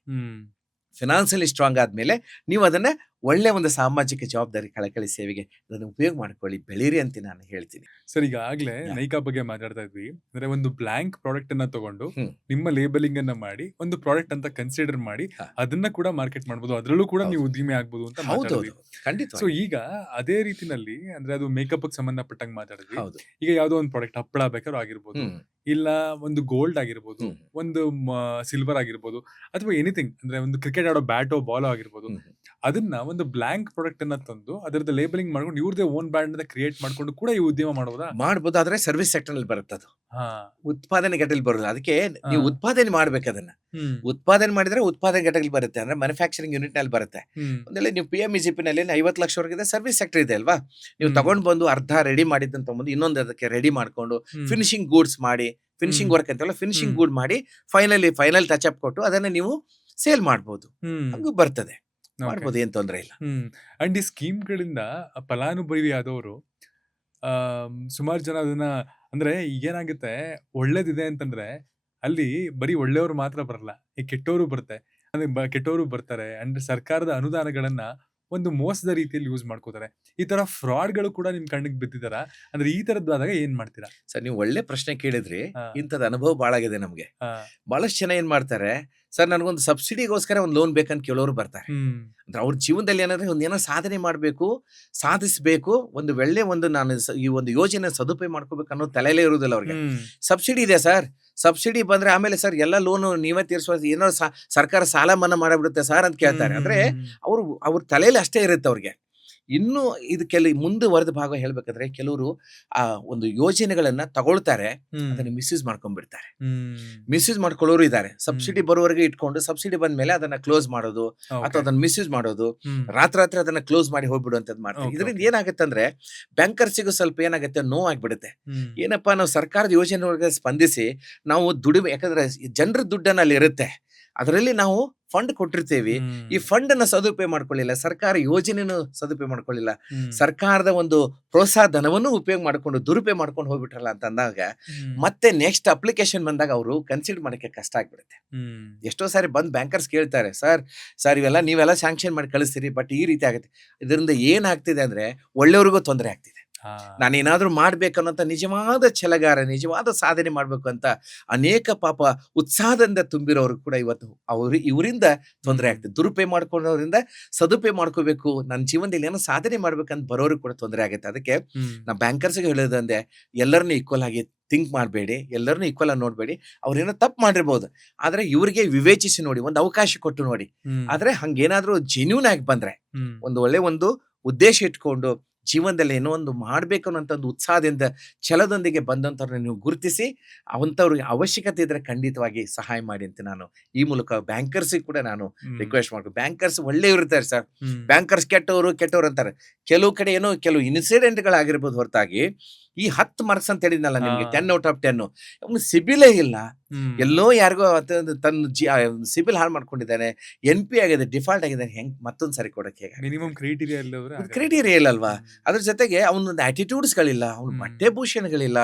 ಫಿನಾನ್ಸಿಯಲಿ ಸ್ಟ್ರಾಂಗ್ ಆದ್ಮೇಲೆ ನೀವು ಅದನ್ನ ಒಳ್ಳೆ ಒಂದು ಸಾಮಾಜಿಕ ಜವಾಬ್ದಾರಿ ಕಳಕಳಿ ಸೇವೆಗೆ ಅದನ್ನು ಉಪಯೋಗ ಮಾಡ್ಕೊಳ್ಳಿ, ಬೆಳೀರಿ ಅಂತ ನಾನು ಹೇಳ್ತೀನಿ. ಸರ್, ಈಗಾಗಲೇ ನೈಕಾ ಬಗ್ಗೆ ಮಾತಾಡ್ತಾ ಇದ್ವಿ. ಅಂದ್ರೆ ಒಂದು ಬ್ಲಾಂಕ್ ಪ್ರಾಡಕ್ಟ್ ಅನ್ನ ತಗೊಂಡು ನಿಮ್ಮ ಲೇಬಲಿಂಗ್ ಅನ್ನ ಮಾಡಿ ಒಂದು ಪ್ರಾಡಕ್ಟ್ ಅಂತ ಕನ್ಸಿಡರ್ ಮಾಡಿ ಅದನ್ನ ಕೂಡ ಮಾರ್ಕೆಟ್ ಮಾಡಬಹುದು, ಅದರಲ್ಲೂ ಕೂಡ ನೀವು ಉದ್ಯಮಿ ಆಗ್ಬೋದು ಅಂತ ಮಾತಾಡಿದ್ವಿ. ಖಂಡಿತ. ಸೊ ಈಗ ಅದೇ ರೀತಿನಲ್ಲಿ ಅಂದ್ರೆ ಅದು ಮೇಕಪ್ ಸಂಬಂಧಪಟ್ಟಂಗೆ ಮಾತಾಡಿದ್ವಿ. ಈಗ ಯಾವ್ದೋ ಒಂದು ಪ್ರಾಡಕ್ಟ್, ಹಪ್ಪಳ ಬೇಕಾದ್ರೂ ಆಗಿರ್ಬೋದು, ಇಲ್ಲ ಒಂದು ಗೋಲ್ಡ್ ಆಗಿರ್ಬೋದು, ಒಂದು ಸಿಲ್ವರ್ ಆಗಿರ್ಬೋದು, ಅಥವಾ ಎನಿಥಿಂಗ್, ಅಂದ್ರೆ ಒಂದು ಕ್ರಿಕೆಟ್ ಆಡೋ ಬ್ಯಾಟೋ ಬಾಲೋ ಆಗಿರ್ಬೋದು, ಅದನ್ನ ಒಂದು ಬ್ಲಾಂಕ್ ಪ್ರಾಡಕ್ಟ್ ಅನ್ನ ತಂದು ಅದರದ್ದು ಲೇಬಲಿಂಗ್ ಮಾಡ್ಕೊಂಡು ಇವ್ರದೇ ಓನ್ ಬ್ರ್ಯಾಂಡ್ ಅನ್ನ ಕ್ರಿಯೇಟ್ ಮಾಡ್ಕೊಂಡು ಕೂಡ ಈ ಉದ್ಯಮ ಮಾಡಬಹುದು. ಆದ್ರೆ ಸರ್ವಿಸ್ ಸೆಕ್ಟರ್ ನಲ್ಲಿ ಬರುತ್ತೆ ಅದು, ಉತ್ಪಾದನೆ ಘಟಕದಲ್ಲಿ ಬರೋದು. ಅದಕ್ಕೆ ನೀವು ಉತ್ಪಾದನೆ ಮಾಡ್ಬೇಕು. ಅದನ್ನ ಉತ್ಪಾದನೆ ಮಾಡಿದ್ರೆ ಉತ್ಪಾದನೆ ಘಟಕದಲ್ಲಿ ಬರುತ್ತೆ, ಅಂದ್ರೆ ಮ್ಯಾನುಫ್ಯಾಕ್ಚರಿಂಗ್ ಯೂನಿಟ್ ನಲ್ಲಿ ಬರುತ್ತೆ. ಒಂದೆಲ್ಲ ನೀವು PMEGP ನಲ್ಲಿ 50 ಲಕ್ಷವರೆಗಿದೆ ಸರ್ವಿಸ್ ಸೆಕ್ಟರ್ ಇದೆ ಅಲ್ವಾ? ನೀವು ತಗೊಂಡ್ ಬಂದು ಅರ್ಧ ರೆಡಿ ಮಾಡಿದ್ದಂತ ತಗೊಂಡು ಇನ್ನೊಂದು ಅದಕ್ಕೆ ರೆಡಿ ಮಾಡ್ಕೊಂಡು ಫಿನಿಶಿಂಗ್ ಗೂಡ್ಸ್ ಮಾಡಿ, ಫಿನಿಶಿಂಗ್ ವರ್ಕ್ ಅಂತೆಲ್ಲ ಫಿನಿಶಿಂಗ್ ಗೂಡ್ ಮಾಡಿ ಫೈನಲ್ ಟಚ್ ಅಪ್ ಕೊಟ್ಟು ಅದನ್ನ ನೀವು ಸೇಲ್ ಮಾಡ್ಬೋದು. ಹಂಗೂ ಬರ್ತದೆ, ಮಾಡ್ಬೋದು, ಏನ್ ತೊಂದರೆ ಇಲ್ಲ. ಅಂಡ್ ಈ ಸ್ಕೀಮ್ ಗಳಿಂದ ಫಲಾನುಭವಿ ಆದವರು ಸುಮಾರು ಜನ ಅದನ್ನ, ಅಂದ್ರೆ ಈಗೇನಾಗುತ್ತೆ, ಒಳ್ಳೇದಿದೆ ಅಂತಂದ್ರೆ ಅಲ್ಲಿ ಬರೀ ಒಳ್ಳೆಯವರು ಮಾತ್ರ ಬರಲ್ಲ, ಈ ಕೆಟ್ಟವರು ಬರುತ್ತೆ. ಅಂದ್ರೆ ಕೆಟ್ಟವರು ಬರ್ತಾರೆ. ಅಂಡ್ ಸರ್ಕಾರದ ಅನುದಾನಗಳನ್ನ ಒಂದು ಮೋಸದ ರೀತಿಯಲ್ಲಿ ಯೂಸ್ ಮಾಡ್ಕೋತಾರೆ. ಈ ತರ ಫ್ರಾಡ್ಗಳು ಕೂಡ ನಿಮ್ ಕಣ್ಣಿಗೆ ಬಿದ್ದಿದಾರ? ಅಂದ್ರೆ ಈ ತರದ್ದಾದಾಗ ಏನ್ ಮಾಡ್ತೀರಾ? ಸರ್, ನೀವು ಒಳ್ಳೆ ಪ್ರಶ್ನೆ ಕೇಳಿದ್ರಿ. ಇಂಥದ್ದು ಅನುಭವ ಬಹಳ ಆಗಿದೆ ನಮ್ಗೆ. ಬಹಳಷ್ಟು ಜನ ಏನ್ ಮಾಡ್ತಾರೆ, ಸರ್ ನನಗೊಂದು ಸಬ್ಸಿಡಿಗೋಸ್ಕರ ಒಂದು ಲೋನ್ ಬೇಕಂತ ಕೇಳೋರು ಬರ್ತಾರೆ. ಅಂದ್ರೆ ಅವ್ರ ಜೀವನದಲ್ಲಿ ಏನಂದ್ರೆ ಏನೋ ಸಾಧನೆ ಮಾಡ್ಬೇಕು, ಸಾಧಿಸ್ಬೇಕು, ಒಂದು ಒಳ್ಳೆ ಒಂದು ನಾನು ಈ ಒಂದು ಯೋಜನೆ ಸದುಪಯೋಗ ಮಾಡ್ಕೋಬೇಕು ಅನ್ನೋ ತಲೆಯಲ್ಲೇ ಇರುವುದಿಲ್ಲ ಅವ್ರಿಗೆ. ಸಬ್ಸಿಡಿ ಇದೆ ಸರ್, ಸಬ್ಸಿಡಿ ಬಂದ್ರೆ ಆಮೇಲೆ ಸರ್ ಎಲ್ಲ ಲೋನ್ ನೀವೇ ತೀರಿಸುವ, ಏನೋ ಸರ್ಕಾರ ಸಾಲ ಮನ್ನಾ ಮಾಡಿಬಿಡುತ್ತೆ ಸರ್ ಅಂತ ಕೇಳ್ತಾರೆ. ಅಂದ್ರೆ ಅವ್ರ ತಲೆಯಲ್ಲಿ ಅಷ್ಟೇ ಇರುತ್ತೆ ಅವ್ರಿಗೆ. ಇನ್ನು ಇದಕ್ಕೆಲ್ಲ ಮುಂದುವರೆದ ಭಾಗ ಹೇಳ್ಬೇಕಂದ್ರೆ ಕೆಲವರು ಆ ಒಂದು ಯೋಜನೆಗಳನ್ನ ತಗೊಳ್ತಾರೆ, ಅದನ್ನ ಮಿಸ್ಯೂಸ್ ಮಾಡ್ಕೊಂಡ್ಬಿಡ್ತಾರೆ. ಮಿಸ್ಯೂಸ್ ಮಾಡ್ಕೊಳ್ಳೋರು ಇದ್ದಾರೆ. ಸಬ್ಸಿಡಿ ಬರುವವರೆಗೆ ಇಟ್ಕೊಂಡು ಸಬ್ಸಿಡಿ ಬಂದ್ಮೇಲೆ ಅದನ್ನ ಕ್ಲೋಸ್ ಮಾಡೋದು ಅಥವಾ ಅದನ್ನ ಮಿಸ್ಯೂಸ್ ಮಾಡೋದು, ರಾತ್ರಿ ಅದನ್ನ ಕ್ಲೋಸ್ ಮಾಡಿ ಹೋಗ್ಬಿಡುವಂತದ್ದು ಮಾಡ್ತಾರೆ. ಇದರಿಂದ ಏನಾಗುತ್ತೆ ಅಂದ್ರೆ ಬ್ಯಾಂಕರ್ಸಿಗೂ ಸ್ವಲ್ಪ ಏನಾಗುತ್ತೆ, ನೋವಾಗ್ಬಿಡುತ್ತೆ. ಏನಪ್ಪಾ, ನಾವು ಸರ್ಕಾರದ ಯೋಜನೆಗಳಿಗೆ ಸ್ಪಂದಿಸಿ ನಾವು ದುಡಿಮೆ, ಯಾಕಂದ್ರೆ ಜನರ ದುಡ್ಡನ್ನ ಅಲ್ಲಿ ಇರುತ್ತೆ, ಅದರಲ್ಲಿ ನಾವು ಫಂಡ್ ಕೊಟ್ಟಿರ್ತೇವಿ, ಈ ಫಂಡ್ ಅನ್ನ ಸದುಪಯೋಗ ಮಾಡ್ಕೊಳ್ಳಿಲ್ಲ, ಸರ್ಕಾರ ಯೋಜನೆಯನ್ನು ಸದುಪಯೋಗ ಮಾಡ್ಕೊಳ್ಳಿಲ್ಲ, ಸರ್ಕಾರದ ಒಂದು ಪ್ರೋತ್ಸಾಹ ಧನವನ್ನು ಉಪಯೋಗ ಮಾಡ್ಕೊಂಡು ದುರುಪಯೋಗ ಮಾಡ್ಕೊಂಡು ಹೋಗ್ಬಿಟ್ರಲ್ಲ ಅಂತ ಅಂದಾಗ ಮತ್ತೆ ನೆಕ್ಸ್ಟ್ ಅಪ್ಲಿಕೇಶನ್ ಬಂದಾಗ ಅವರು ಕನ್ಸಿಡರ್ ಮಾಡಕ್ಕೆ ಕಷ್ಟ ಆಗ್ಬಿಡುತ್ತೆ. ಎಷ್ಟೋ ಸಾರಿ ಬಂದ್ ಬ್ಯಾಂಕರ್ಸ್ ಕೇಳ್ತಾರೆ, ಸರ್ ಇವೆಲ್ಲ ನೀವೆಲ್ಲ ಸ್ಯಾಂಕ್ಷನ್ ಮಾಡಿ ಕಳಿಸ್ತೀರಿ, ಬಟ್ ಈ ರೀತಿ ಆಗುತ್ತೆ. ಇದರಿಂದ ಏನಾಗ್ತಿದೆ ಅಂದ್ರೆ ಒಳ್ಳೆಯವ್ರಿಗೂ ತೊಂದರೆ ಆಗ್ತಿದೆ. ನಾನೇನಾದ್ರೂ ಮಾಡ್ಬೇಕನ್ನೋಂತ ನಿಜವಾದ ಛಲಗಾರ, ನಿಜವಾದ ಸಾಧನೆ ಮಾಡ್ಬೇಕು ಅಂತ ಅನೇಕ ಪಾಪ ಉತ್ಸಾಹದಿಂದ ತುಂಬಿರೋರು ಕೂಡ ಇವತ್ತು ಇವರಿಂದ ತೊಂದರೆ ಆಗ್ತದೆ. ದುರುಪಯೋಗ ಮಾಡ್ಕೊಳ್ಳೋದ್ರಿಂದ ಸದುಪಯೋಗ ಮಾಡ್ಕೋಬೇಕು, ನನ್ನ ಜೀವನದಲ್ಲಿ ಏನೋ ಸಾಧನೆ ಮಾಡ್ಬೇಕಂತ ಬರೋರಿಗೆ ಕೂಡ ತೊಂದರೆ ಆಗುತ್ತೆ. ಅದಕ್ಕೆ ನಾ ಬ್ಯಾಂಕರ್ಸ್ಗೆ ಹೇಳೋದಂದ್ರೆ ಎಲ್ಲರನ್ನೂ ಈಕ್ವಲ್ ಆಗಿ ಥಿಂಕ್ ಮಾಡಬೇಡಿ, ಎಲ್ಲರನ್ನೂ ಈಕ್ವಲ್ ಆಗಿ ನೋಡ್ಬೇಡಿ. ಅವ್ರೇನೋ ತಪ್ಪು ಮಾಡಿರ್ಬೋದು, ಆದ್ರೆ ಇವ್ರಿಗೆ ವಿವೇಚಿಸಿ ನೋಡಿ, ಒಂದು ಅವಕಾಶ ಕೊಟ್ಟು ನೋಡಿ. ಆದ್ರೆ ಹಂಗೇನಾದ್ರೂ ಜೆನ್ಯೂನ್ ಆಗಿ ಬಂದ್ರೆ, ಒಂದು ಒಳ್ಳೆ ಒಂದು ಉದ್ದೇಶ ಇಟ್ಕೊಂಡು ಜೀವನದಲ್ಲಿ ಏನೋ ಒಂದು ಮಾಡ್ಬೇಕು ಅನ್ನೋಂಥ ಒಂದು ಉತ್ಸಾಹದಿಂದ ಛಲದೊಂದಿಗೆ ಬಂದಂಥವ್ರನ್ನ ನೀವು ಗುರುತಿಸಿ ಅವಂಥವ್ರಿಗೆ ಅವಶ್ಯಕತೆ ಇದ್ರೆ ಖಂಡಿತವಾಗಿ ಸಹಾಯ ಮಾಡಿ ಅಂತ ನಾನು ಈ ಮೂಲಕ ಬ್ಯಾಂಕರ್ಸಿಗೆ ಕೂಡ ನಾನು ರಿಕ್ವೆಸ್ಟ್ ಮಾಡ್ಬೇಕು. ಬ್ಯಾಂಕರ್ಸ್ ಒಳ್ಳೆ ಇರ್ತಾರೆ ಸರ್, ಬ್ಯಾಂಕರ್ಸ್ ಕೆಟ್ಟವರು ಅಂತಾರೆ. ಕೆಲವು ಕಡೆ ಏನೋ ಕೆಲವು ಇನ್ಸಿಡೆಂಟ್ಗಳಾಗಿರ್ಬೋದು ಹೊರತಾಗಿ ಈ 10 ಮಾರ್ಕ್ಸ್ ಅಂತ ಹೇಳಿದ್ನಲ್ಲ ನಿಮ್ಗೆ 10 ಔಟ್ ಆಫ್ 10 ಸಿಬಿಲೇ ಇಲ್ಲ, ಎಲ್ಲೋ ಯಾರಿಗೋ ತನ್ನ ಸಿಬಿಲ್ ಹಾಳು ಮಾಡ್ಕೊಂಡಿದ್ದಾನೆ, NP ಆಗಿದೆ, ಡಿಫಾಲ್ಟ್ ಆಗಿದೆ, ಹೆಂಗ್ ಮತ್ತೊಂದ್ ಸರಿ ಕೊಡಕ್ಕೆ ಮಿನಿಮಮ್ ಕ್ರೈಟೀರಿಯಾ ಕ್ರೈಟೀರಿಯಾ ಇಲ್ಲಲ್ವಾ? ಅದ್ರ ಜೊತೆಗೆ ಅವನೊಂದು ಆಟಿಟ್ಯೂಡ್ಸ್ ಗಳಿಲ್ಲ, ಅವನ ಬಟ್ಟೆ ಭೂಷಣಗಳಿಲ್ಲ,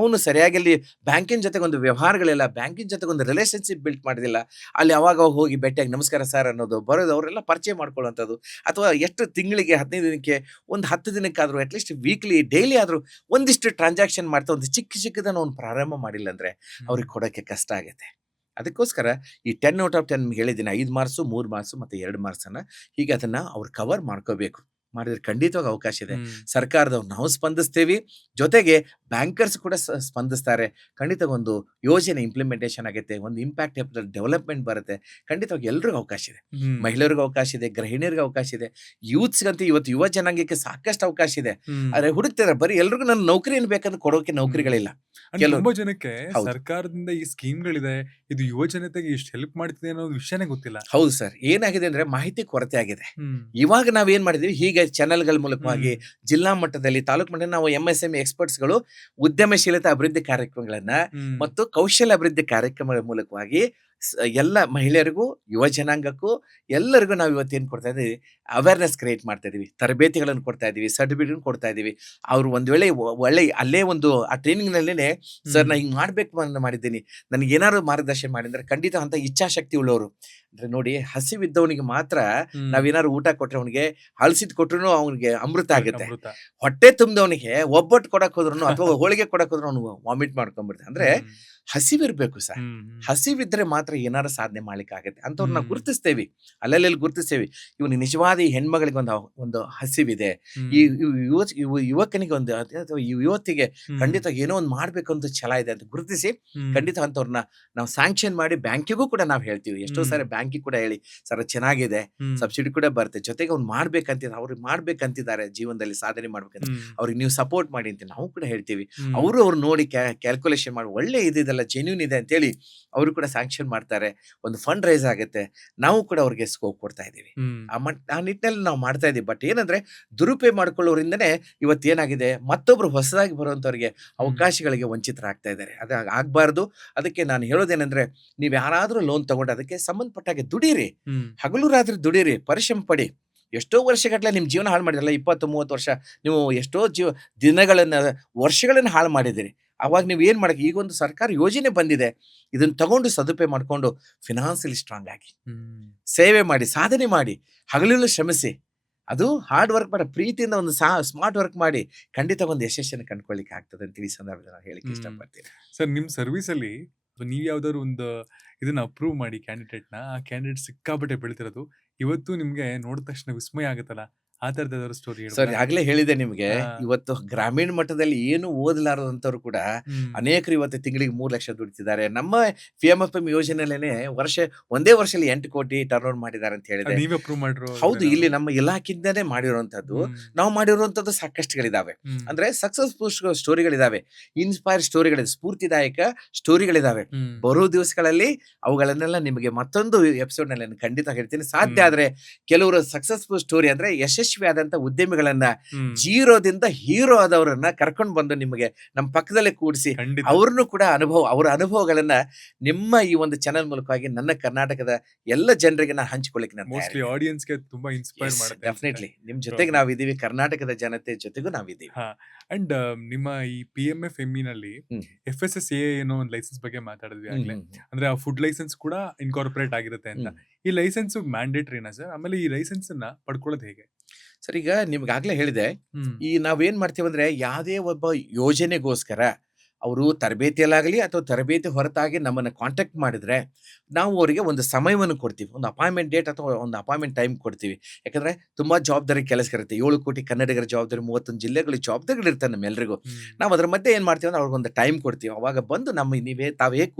ಅವನು ಸರಿಯಾಗಿ ಅಲ್ಲಿ ಬ್ಯಾಂಕಿನ ಜೊತೆಗೆ ಒಂದು ವ್ಯವಹಾರಗಳಿಲ್ಲ, ಬ್ಯಾಂಕಿನ ಜೊತೆಗೆ ಒಂದು ರಿಲೇಶನ್ಶಿಪ್ ಬಿಲ್ಟ್ ಮಾಡೋದಿಲ್ಲ. ಅಲ್ಲಿ ಅವಾಗ ಹೋಗಿ ಭೇಟಿಯಾಗಿ ನಮಸ್ಕಾರ ಸರ್ ಅನ್ನೋದು, ಬರೋದು, ಅವರೆಲ್ಲ ಪರಿಚಯ ಮಾಡ್ಕೊಳ್ಳುವಂಥದ್ದು, ಅಥವಾ ಎಷ್ಟು ತಿಂಗಳಿಗೆ 15 ದಿನಕ್ಕೆ, ಒಂದು 10 ದಿನಕ್ಕಾದ್ರೂ, ಅಟ್ಲೀಸ್ಟ್ ವೀಕ್ಲಿ, ಡೈಲಿ ಆದ್ರೂ ಒಂದಿಷ್ಟು ಟ್ರಾನ್ಸಾಕ್ಷನ್ ಮಾಡ್ತಾ ಒಂದು ಚಿಕ್ಕದನ್ನ ಅವ್ನು ಪ್ರಾರಂಭ ಮಾಡಿಲ್ಲ ಅಂದ್ರೆ ಅವ್ರಿಗೆ ಕೊಡೋಕ್ಕೆ ಕಷ್ಟ ಆಗುತ್ತೆ. ಅದಕ್ಕೋಸ್ಕರ ಈ 10 ಔಟ್ ಆಫ್ 10 ಹೇಳಿದ್ದೀನಿ, 5 ಮಾರ್ಕ್ಸು, 3 ಮಾರ್ಕ್ಸು ಮತ್ತೆ 2 ಮಾರ್ಕ್ಸನ್ನ ಹೀಗೆ ಅದನ್ನ ಅವ್ರು ಕವರ್ ಮಾಡ್ಕೋಬೇಕು. ಮಾಡಿದ್ರೆ ಖಂಡಿತವಾಗಿ ಅವಕಾಶ ಇದೆ. ಸರ್ಕಾರದವ್ರು ನಾವು ಸ್ಪಂದಿಸ್ತೀವಿ, ಜೊತೆಗೆ ಬ್ಯಾಂಕರ್ಸ್ ಕೂಡ ಸ್ಪಂದಿಸ್ತಾರೆ. ಖಂಡಿತ ಒಂದು ಯೋಜನೆ ಇಂಪ್ಲಿಮೆಂಟೇಷನ್ ಆಗುತ್ತೆ, ಒಂದು ಇಂಪ್ಯಾಕ್ಟ್ ಡೆವಲಪ್ಮೆಂಟ್ ಬರುತ್ತೆ. ಖಂಡಿತವಾಗಿ ಎಲ್ರಿಗೂ ಅವಕಾಶ ಇದೆ. ಮಹಿಳೆಯರಿಗೂ ಅವಕಾಶ ಇದೆ, ಗೃಹಿಣಿಯರಿಗೂ ಅವಕಾಶ ಇದೆ, ಯೂತ್ಸ್ಗಂತೂ ಇವತ್ತು ಯುವ ಜನಾಂಗಕ್ಕೆ ಸಾಕಷ್ಟು ಅವಕಾಶ ಇದೆ. ಆದ್ರೆ ಹುಡುಕ್ತಾರೆ, ಬರೀ ಎಲ್ರಿಗೂ ನನ್ನ ನೌಕರಿ ಏನ್ ಬೇಕಂದ್ರೆ ಕೊಡೋಕೆ ನೌಕರಿಗಳಿಲ್ಲ. ತುಂಬಾ ಜನಕ್ಕೆ ಸರ್ಕಾರದಿಂದ ಈ ಸ್ಕೀಮ್ಗಳಿದೆ, ಇದು ಯುವ ಜನತೆಗೆ ಎಷ್ಟು ಹೆಲ್ಪ್ ಮಾಡ್ತಿದೆ ಅನ್ನೋ ವಿಷಯನೇ ಗೊತ್ತಿಲ್ಲ. ಹೌದು ಸರ್, ಏನಾಗಿದೆ ಅಂದ್ರೆ ಮಾಹಿತಿ ಕೊರತೆ ಆಗಿದೆ. ಇವಾಗ ನಾವ್ ಏನ್ ಮಾಡಿದೀವಿ, ಹೀಗೆ ಚಾನೆಲ್ಗಳ ಮೂಲಕವಾಗಿ ಜಿಲ್ಲಾ ಮಟ್ಟದಲ್ಲಿ, ತಾಲೂಕು ಮಟ್ಟದಲ್ಲಿ ನಾವು MSME ಎಕ್ಸ್ಪರ್ಟ್ಸ್ಗಳು ಉದ್ಯಮಶೀಲತಾ ಅಭಿವೃದ್ಧಿ ಕಾರ್ಯಕ್ರಮಗಳನ್ನ ಮತ್ತು ಕೌಶಲ್ಯ ಅಭಿವೃದ್ಧಿ ಕಾರ್ಯಕ್ರಮಗಳ ಮೂಲಕವಾಗಿ ಎಲ್ಲ ಮಹಿಳೆಯರಿಗೂ, ಯುವ ಜನಾಂಗಕ್ಕೂ ಎಲ್ಲರಿಗೂ ನಾವು ಇವತ್ತೇನು ಕೊಡ್ತಾ ಇದೀವಿ, ಅವೇರ್ನೆಸ್ ಕ್ರಿಯೇಟ್ ಮಾಡ್ತಾ ಇದೀವಿ, ತರಬೇತಿಗಳನ್ನು ಕೊಡ್ತಾ ಇದೀವಿ, ಸರ್ಟಿಫಿಕೇಟ್ ಕೊಡ್ತಾ ಇದೀವಿ. ಅವ್ರು ಒಂದ್ ವೇಳೆ ಒಳ್ಳೆ ಅಲ್ಲೇ ಒಂದು ಆ ಟ್ರೈನಿಂಗ್ ನಲ್ಲೇನೆ ಸರ್ ನಾ ಹಿಂಗ್ ಮಾಡ್ಬೇಕು ಅಂತ ಮಾಡಿದ್ದೀನಿ, ನನಗೆ ಏನಾದ್ರು ಮಾರ್ಗದರ್ಶನ ಮಾಡಿದ್ರೆ ಖಂಡಿತ ಅಂತ ಇಚ್ಛಾಶಕ್ತಿ ಉಳ್ಳವರು. ಅಂದ್ರೆ ನೋಡಿ, ಹಸಿವಿದ್ದವನಿಗೆ ಮಾತ್ರ ನಾವೇನಾದ್ರು ಊಟ ಕೊಟ್ರೆ ಅವನಿಗೆ ಹಳಸಿದ್ ಕೊಟ್ರು ಅವನಿಗೆ ಅಮೃತ ಆಗುತ್ತೆ. ಹೊಟ್ಟೆ ತುಂಬಿದವನಿಗೆ ಒಬ್ಬಟ್ಟು ಕೊಡಕ್ ಹೋದ್ರು ಅಥವಾ ಹೋಳಿಗೆ ಕೊಡಕ್ ಹೋದ್ರು ಅವ್ನು ವಾಮಿಟ್ ಮಾಡ್ಕೊಂಡ್ಬಿಡ್ತಾನೆ. ಅಂದ್ರೆ ಹಸಿವಿರ್ಬೇಕು ಸರ್, ಹಸಿವಿದ್ರೆ ಮಾತ್ರ ಏನಾರು ಸಾಧನೆ ಮಾಡ್ಲಿಕ್ಕೆ ಆಗುತ್ತೆ. ಅಂತವ್ರು ನಾವು ಗುರುತಿಸ್ತೇವಿ, ಅಲ್ಲೆಲ್ಲಿ ಗುರುತಿಸ್ತೇವಿ. ಇವನು ನಿಜವಾದ ಈ ಹೆಣ್ಮಗಳಿಗೆ ಒಂದು ಹಸಿವಿದೆ, ಈ ಯುವಕನಿಗೆ ಒಂದು ಅಥವಾ ಯುವತಿಗೆ ಖಂಡಿತ ಏನೋ ಒಂದು ಮಾಡ್ಬೇಕು ಅಂತ ಛಲ ಇದೆ ಅಂತ ಗುರುತಿಸಿ ಖಂಡಿತ ಅಂತವ್ರನ್ನ ನಾವು ಸ್ಯಾಂಕ್ಷನ್ ಮಾಡಿ ಬ್ಯಾಂಕಿಗೂ ಕೂಡ ನಾವು ಹೇಳ್ತೀವಿ. ಎಷ್ಟೋ ಸಾರಿ ಬ್ಯಾಂಕಿಗೆ ಕೂಡ ಹೇಳಿ, ಸರ್ ಚೆನ್ನಾಗಿದೆ, ಸಬ್ಸಿಡಿ ಕೂಡ ಬರುತ್ತೆ, ಜೊತೆಗೆ ಅವ್ನು ಅವ್ರಿಗೆ ಮಾಡ್ಬೇಕಂತಿದ್ದಾರೆ, ಜೀವನದಲ್ಲಿ ಸಾಧನೆ ಮಾಡ್ಬೇಕಂತ ಅವ್ರಿಗೆ ನೀವು ಸಪೋರ್ಟ್ ಮಾಡಿ ಅಂತ ನಾವು ಕೂಡ ಹೇಳ್ತೀವಿ. ಅವ್ರು ನೋಡಿ ಕ್ಯಾಲ್ಕುಲೇಷನ್ ಮಾಡಿ ಒಳ್ಳೆ ಇದೆಲ್ಲ ಜೆನ್ಯೂನ್ ಇದೆ ಅಂತೇಳಿ ಅವರು ಕೂಡ ಸ್ಯಾಂಕ್ಷನ್ ಮಾಡ್ತಾರೆ. ಒಂದು ಫಂಡ್ ರೈಸ್ ಆಗುತ್ತೆ, ನಾವು ಕೂಡ ಅವ್ರಿಗೆ ಸ್ಕೋಪ್ ಕೊಡ್ತಾ ಇದೀವಿ. ಆ ನಿಟ್ಟಿನಲ್ಲಿ ನಾವು ಮಾಡ್ತಾ ಇದೀವಿ. ಬಟ್ ಏನಂದ್ರೆ ದುರುಪಯೋಗ ಮಾಡ್ಕೊಳ್ಳೋರಿಂದನೇ ಇವತ್ತೇನಾಗಿದೆ, ಮತ್ತೊಬ್ರು ಹೊಸದಾಗಿ ಬರುವಂತವ್ರಿಗೆ ಅವಕಾಶಗಳಿಗೆ ವಂಚಿತರಾಗ್ತಾ ಇದ್ದಾರೆ. ಅದು ಆಗ್ಬಾರ್ದು. ಅದಕ್ಕೆ ನಾನು ಹೇಳೋದೇನೆಂದ್ರೆ, ನೀವ್ ಯಾರಾದ್ರೂ ಲೋನ್ ತಗೊಂಡು ಅದಕ್ಕೆ ಸಂಬಂಧಪಟ್ಟಾಗೆ ದುಡೀರಿ, ಹಗಲು ರಾತ್ರಿ ದುಡೀರಿ, ಪರಿಶ್ರಮ ಪಡಿ. ಎಷ್ಟೋ ವರ್ಷಗಟ್ಟಲೆ ನಿಮ್ ಜೀವನ ಹಾಳು ಮಾಡಿರಲ್ಲ, 20-30 ವರ್ಷ ನೀವು ಎಷ್ಟೋ ವರ್ಷಗಳನ್ನ ಹಾಳು ಮಾಡಿದಿರಿ. ಅವಾಗ ನೀವು ಏನ್ ಮಾಡಕ್ಕೆ, ಈಗ ಒಂದು ಸರ್ಕಾರ ಯೋಜನೆ ಬಂದಿದೆ, ಇದನ್ನ ತಗೊಂಡು ಸದುಪಯೋಗ ಮಾಡ್ಕೊಂಡು ಫಿನಾನ್ಸಿಯಲಿ ಸ್ಟ್ರಾಂಗ್ ಆಗಿ ಸೇವೆ ಮಾಡಿ, ಸಾಧನೆ ಮಾಡಿ, ಹಗಲಿರುಳು ಶ್ರಮಿಸಿ, ಅದು ಹಾರ್ಡ್ ವರ್ಕ್ ಮಾಡಿ, ಪ್ರೀತಿಯಿಂದ ಒಂದು ಸ್ಮಾರ್ಟ್ ವರ್ಕ್ ಮಾಡಿ, ಖಂಡಿತ ಒಂದು ಯಶಸ್ಸನ್ನು ಕಂಡುಕೊಳ್ಳಿಕ್ಕೆ ಆಗ್ತದೆ ಅಂತ ಈ ಸಂದರ್ಭದಲ್ಲಿ ನಾನು ಹೇಳಿಕ್ಕೆ ಇಷ್ಟಪಡ್ತೀನಿ. ಸರ್, ನಿಮ್ ಸರ್ವಿಸ್ ಅಲ್ಲಿ ನೀವ್ ಯಾವ್ದಾದ್ರು ಒಂದು ಇದನ್ನ ಅಪ್ರೂವ್ ಮಾಡಿ ಕ್ಯಾಂಡಿಡೇಟ್ನ, ಆ ಕ್ಯಾಂಡಿಡೇಟ್ ಸಿಕ್ಕಾಪಟ್ಟೆ ಬೆಳಿತಿರೋದು ಇವತ್ತು ನಿಮ್ಗೆ ನೋಡಿದ ತಕ್ಷಣ ವಿಸ್ಮಯ ಆಗುತ್ತಲ್ಲ, ಆ ತರದ ಸ್ಟೋರಿ ಸರ್ ಆಗ್ಲೇ ಹೇಳಿದೆ ನಿಮ್ಗೆ. ಇವತ್ತು ಗ್ರಾಮೀಣ ಮಟ್ಟದಲ್ಲಿ ಏನು ಓದಲಾರದಂತವ್ರು ಕೂಡ ಅನೇಕರು ಇವತ್ತು ತಿಂಗಳಿಗೆ 3 ಲಕ್ಷ ದುಡಿತಿದ್ದಾರೆ. ನಮ್ಮ PMFM ಯೋಜನೆಯಲ್ಲೇನೆ ಒಂದೇ ವರ್ಷದಲ್ಲಿ 8 ಕೋಟಿ ಟರ್ನ್ ಓವರ್ ಮಾಡಿದ್ದಾರೆ ಅಂತ ಹೇಳಿದೆ. ನೀವೇ ಅಪ್ರೂವ್ ಮಾಡಿರೋ? ಹೌದು, ಇಲ್ಲಿ ನಮ್ಮ ಇಲಾಖೆಯಿಂದಾನೇ ಮಾಡಿರುವಂತದ್ದು. ನಾವು ಮಾಡಿರುವಂತದ್ದು ಸಾಕಷ್ಟುಗಳಿದಾವೆ. ಅಂದ್ರೆ ಸಕ್ಸಸ್ಫುಲ್ ಸ್ಟೋರಿಗಳಿದಾವೆ, ಇನ್ಸ್ಪೈರ್ ಸ್ಟೋರಿಗಳಿದೆ, ಸ್ಫೂರ್ತಿದಾಯಕ ಸ್ಟೋರಿಗಳಿದಾವೆ. ಬರೋ ದಿವಸಗಳಲ್ಲಿ ಅವುಗಳನ್ನೆಲ್ಲ ನಿಮಗೆ ಮತ್ತೊಂದು ಎಪಿಸೋಡ್ ನಲ್ಲಿ ಖಂಡಿತ ಹೇಳ್ತೀನಿ. ಸಾಧ್ಯ ಆದ್ರೆ ಕೆಲವರು ಸಕ್ಸಸ್ಫುಲ್ ಸ್ಟೋರಿ ಅಂದ್ರೆ ಯಶಸ್ವಿ ಆದಂತ ಉದ್ಯಮಿಗಳನ್ನ, ಜೀರೋದಿಂದ ಹೀರೋ ಆದವರನ್ನ ಕರ್ಕೊಂಡು ಬಂದು ನಿಮಗೆ ನಮ್ಮ ಪಕ್ಕದಲ್ಲೇ ಕೂಡಿಸಿ ಅವ್ರನ್ನು ಕೂಡ ಅವರ ಅನುಭವಗಳನ್ನ ನಿಮ್ಮ ಈ ಒಂದು ಚಾನೆಲ್ ಮೂಲಕವಾಗಿ ನನ್ನ ಕರ್ನಾಟಕದ ಎಲ್ಲ ಜನರಿಗೆ ನಾನು ಹಂಚಿಕೊಳ್ಳಿಕ್ಕೆ ನಾನು ಆಡಿಯನ್ಸ್ಗೆ ತುಂಬಾ ಇನ್ಸ್ಪೈರ್ ಮಾಡುತ್ತೆ. ಡೆಫಿನೆಟ್ಲಿ ನಿಮ್ ಜೊತೆಗೆ ನಾವಿದ್ದೀವಿ, ಕರ್ನಾಟಕದ ಜನತೆ ಜೊತೆಗೂ ನಾವಿದ್ದೀವಿ. ಅಂಡ್ ನಿಮ್ಮ ಈ PMFME ನಲ್ಲಿ FSSAI ಅನ್ನೋ ಒಂದು ಲೈಸೆನ್ಸ್ ಬಗ್ಗೆ ಮಾತಾಡಿದ್ವಿ ಆಗ್ಲೇ. ಅಂದ್ರೆ ಆ ಫುಡ್ ಲೈಸೆನ್ಸ್ ಕೂಡ ಇನ್ಕಾರ್ಪೊರೇಟ್ ಆಗಿರುತ್ತೆ ಅಂತ. ಈ ಲೈಸೆನ್ಸ್ ಮ್ಯಾಂಡೇಟರಿನಾ ಸರ್? ಆಮೇಲೆ ಈ ಲೈಸೆನ್ಸ್ ಅನ್ನ ಪಡ್ಕೊಳ್ಳೋದು ಹೇಗೆ ಸರ್? ಈಗ ನಿಮ್ಗಾಗ್ಲೇ ಹೇಳಿದೆ, ಈ ನಾವೇನ್ ಮಾಡ್ತೀವಿ ಅಂದ್ರೆ, ಯಾವುದೇ ಒಬ್ಬ ಯೋಜನೆಗೋಸ್ಕರ ಅವರು ತರಬೇತಿಯಲ್ಲಾಗಲಿ ಅಥವಾ ತರಬೇತಿ ಹೊರತಾಗಿ ನಮ್ಮನ್ನು ಕಾಂಟ್ಯಾಕ್ಟ್ ಮಾಡಿದ್ರೆ ನಾವು ಅವರಿಗೆ ಒಂದು ಸಮಯವನ್ನು ಕೊಡ್ತೀವಿ, ಒಂದು ಅಪಾಯಿಂಟ್ಮೆಂಟ್ ಡೇಟ್ ಅಥವಾ ಒಂದು ಅಪಾಯಿಂಟ್ಮೆಂಟ್ ಟೈಮ್ ಕೊಡ್ತೀವಿ. ಯಾಕಂದ್ರೆ ತುಂಬಾ ಜವಾಬ್ದಾರಿ ಕೆಲಸ ಇರುತ್ತೆ. 7 ಕೋಟಿ ಕನ್ನಡಿಗರ ಜವಾಬ್ದಾರಿ, 31 ಜಿಲ್ಲೆಗಳಿಗೆ ಜವಾಬ್ದಾರಿಗಳಿರ್ತಾರೆ ನಮ್ಮೆಲ್ಲರಿಗೂ. ನಾವು ಅದ್ರ ಮಧ್ಯೆ ಏನ್ ಮಾಡ್ತೀವಿ ಅಂದ್ರೆ ಅವ್ರಿಗೊಂದು ಟೈಮ್ ಕೊಡ್ತೀವಿ. ಅವಾಗ ಬಂದು ತಾವು ಹೇಗೆ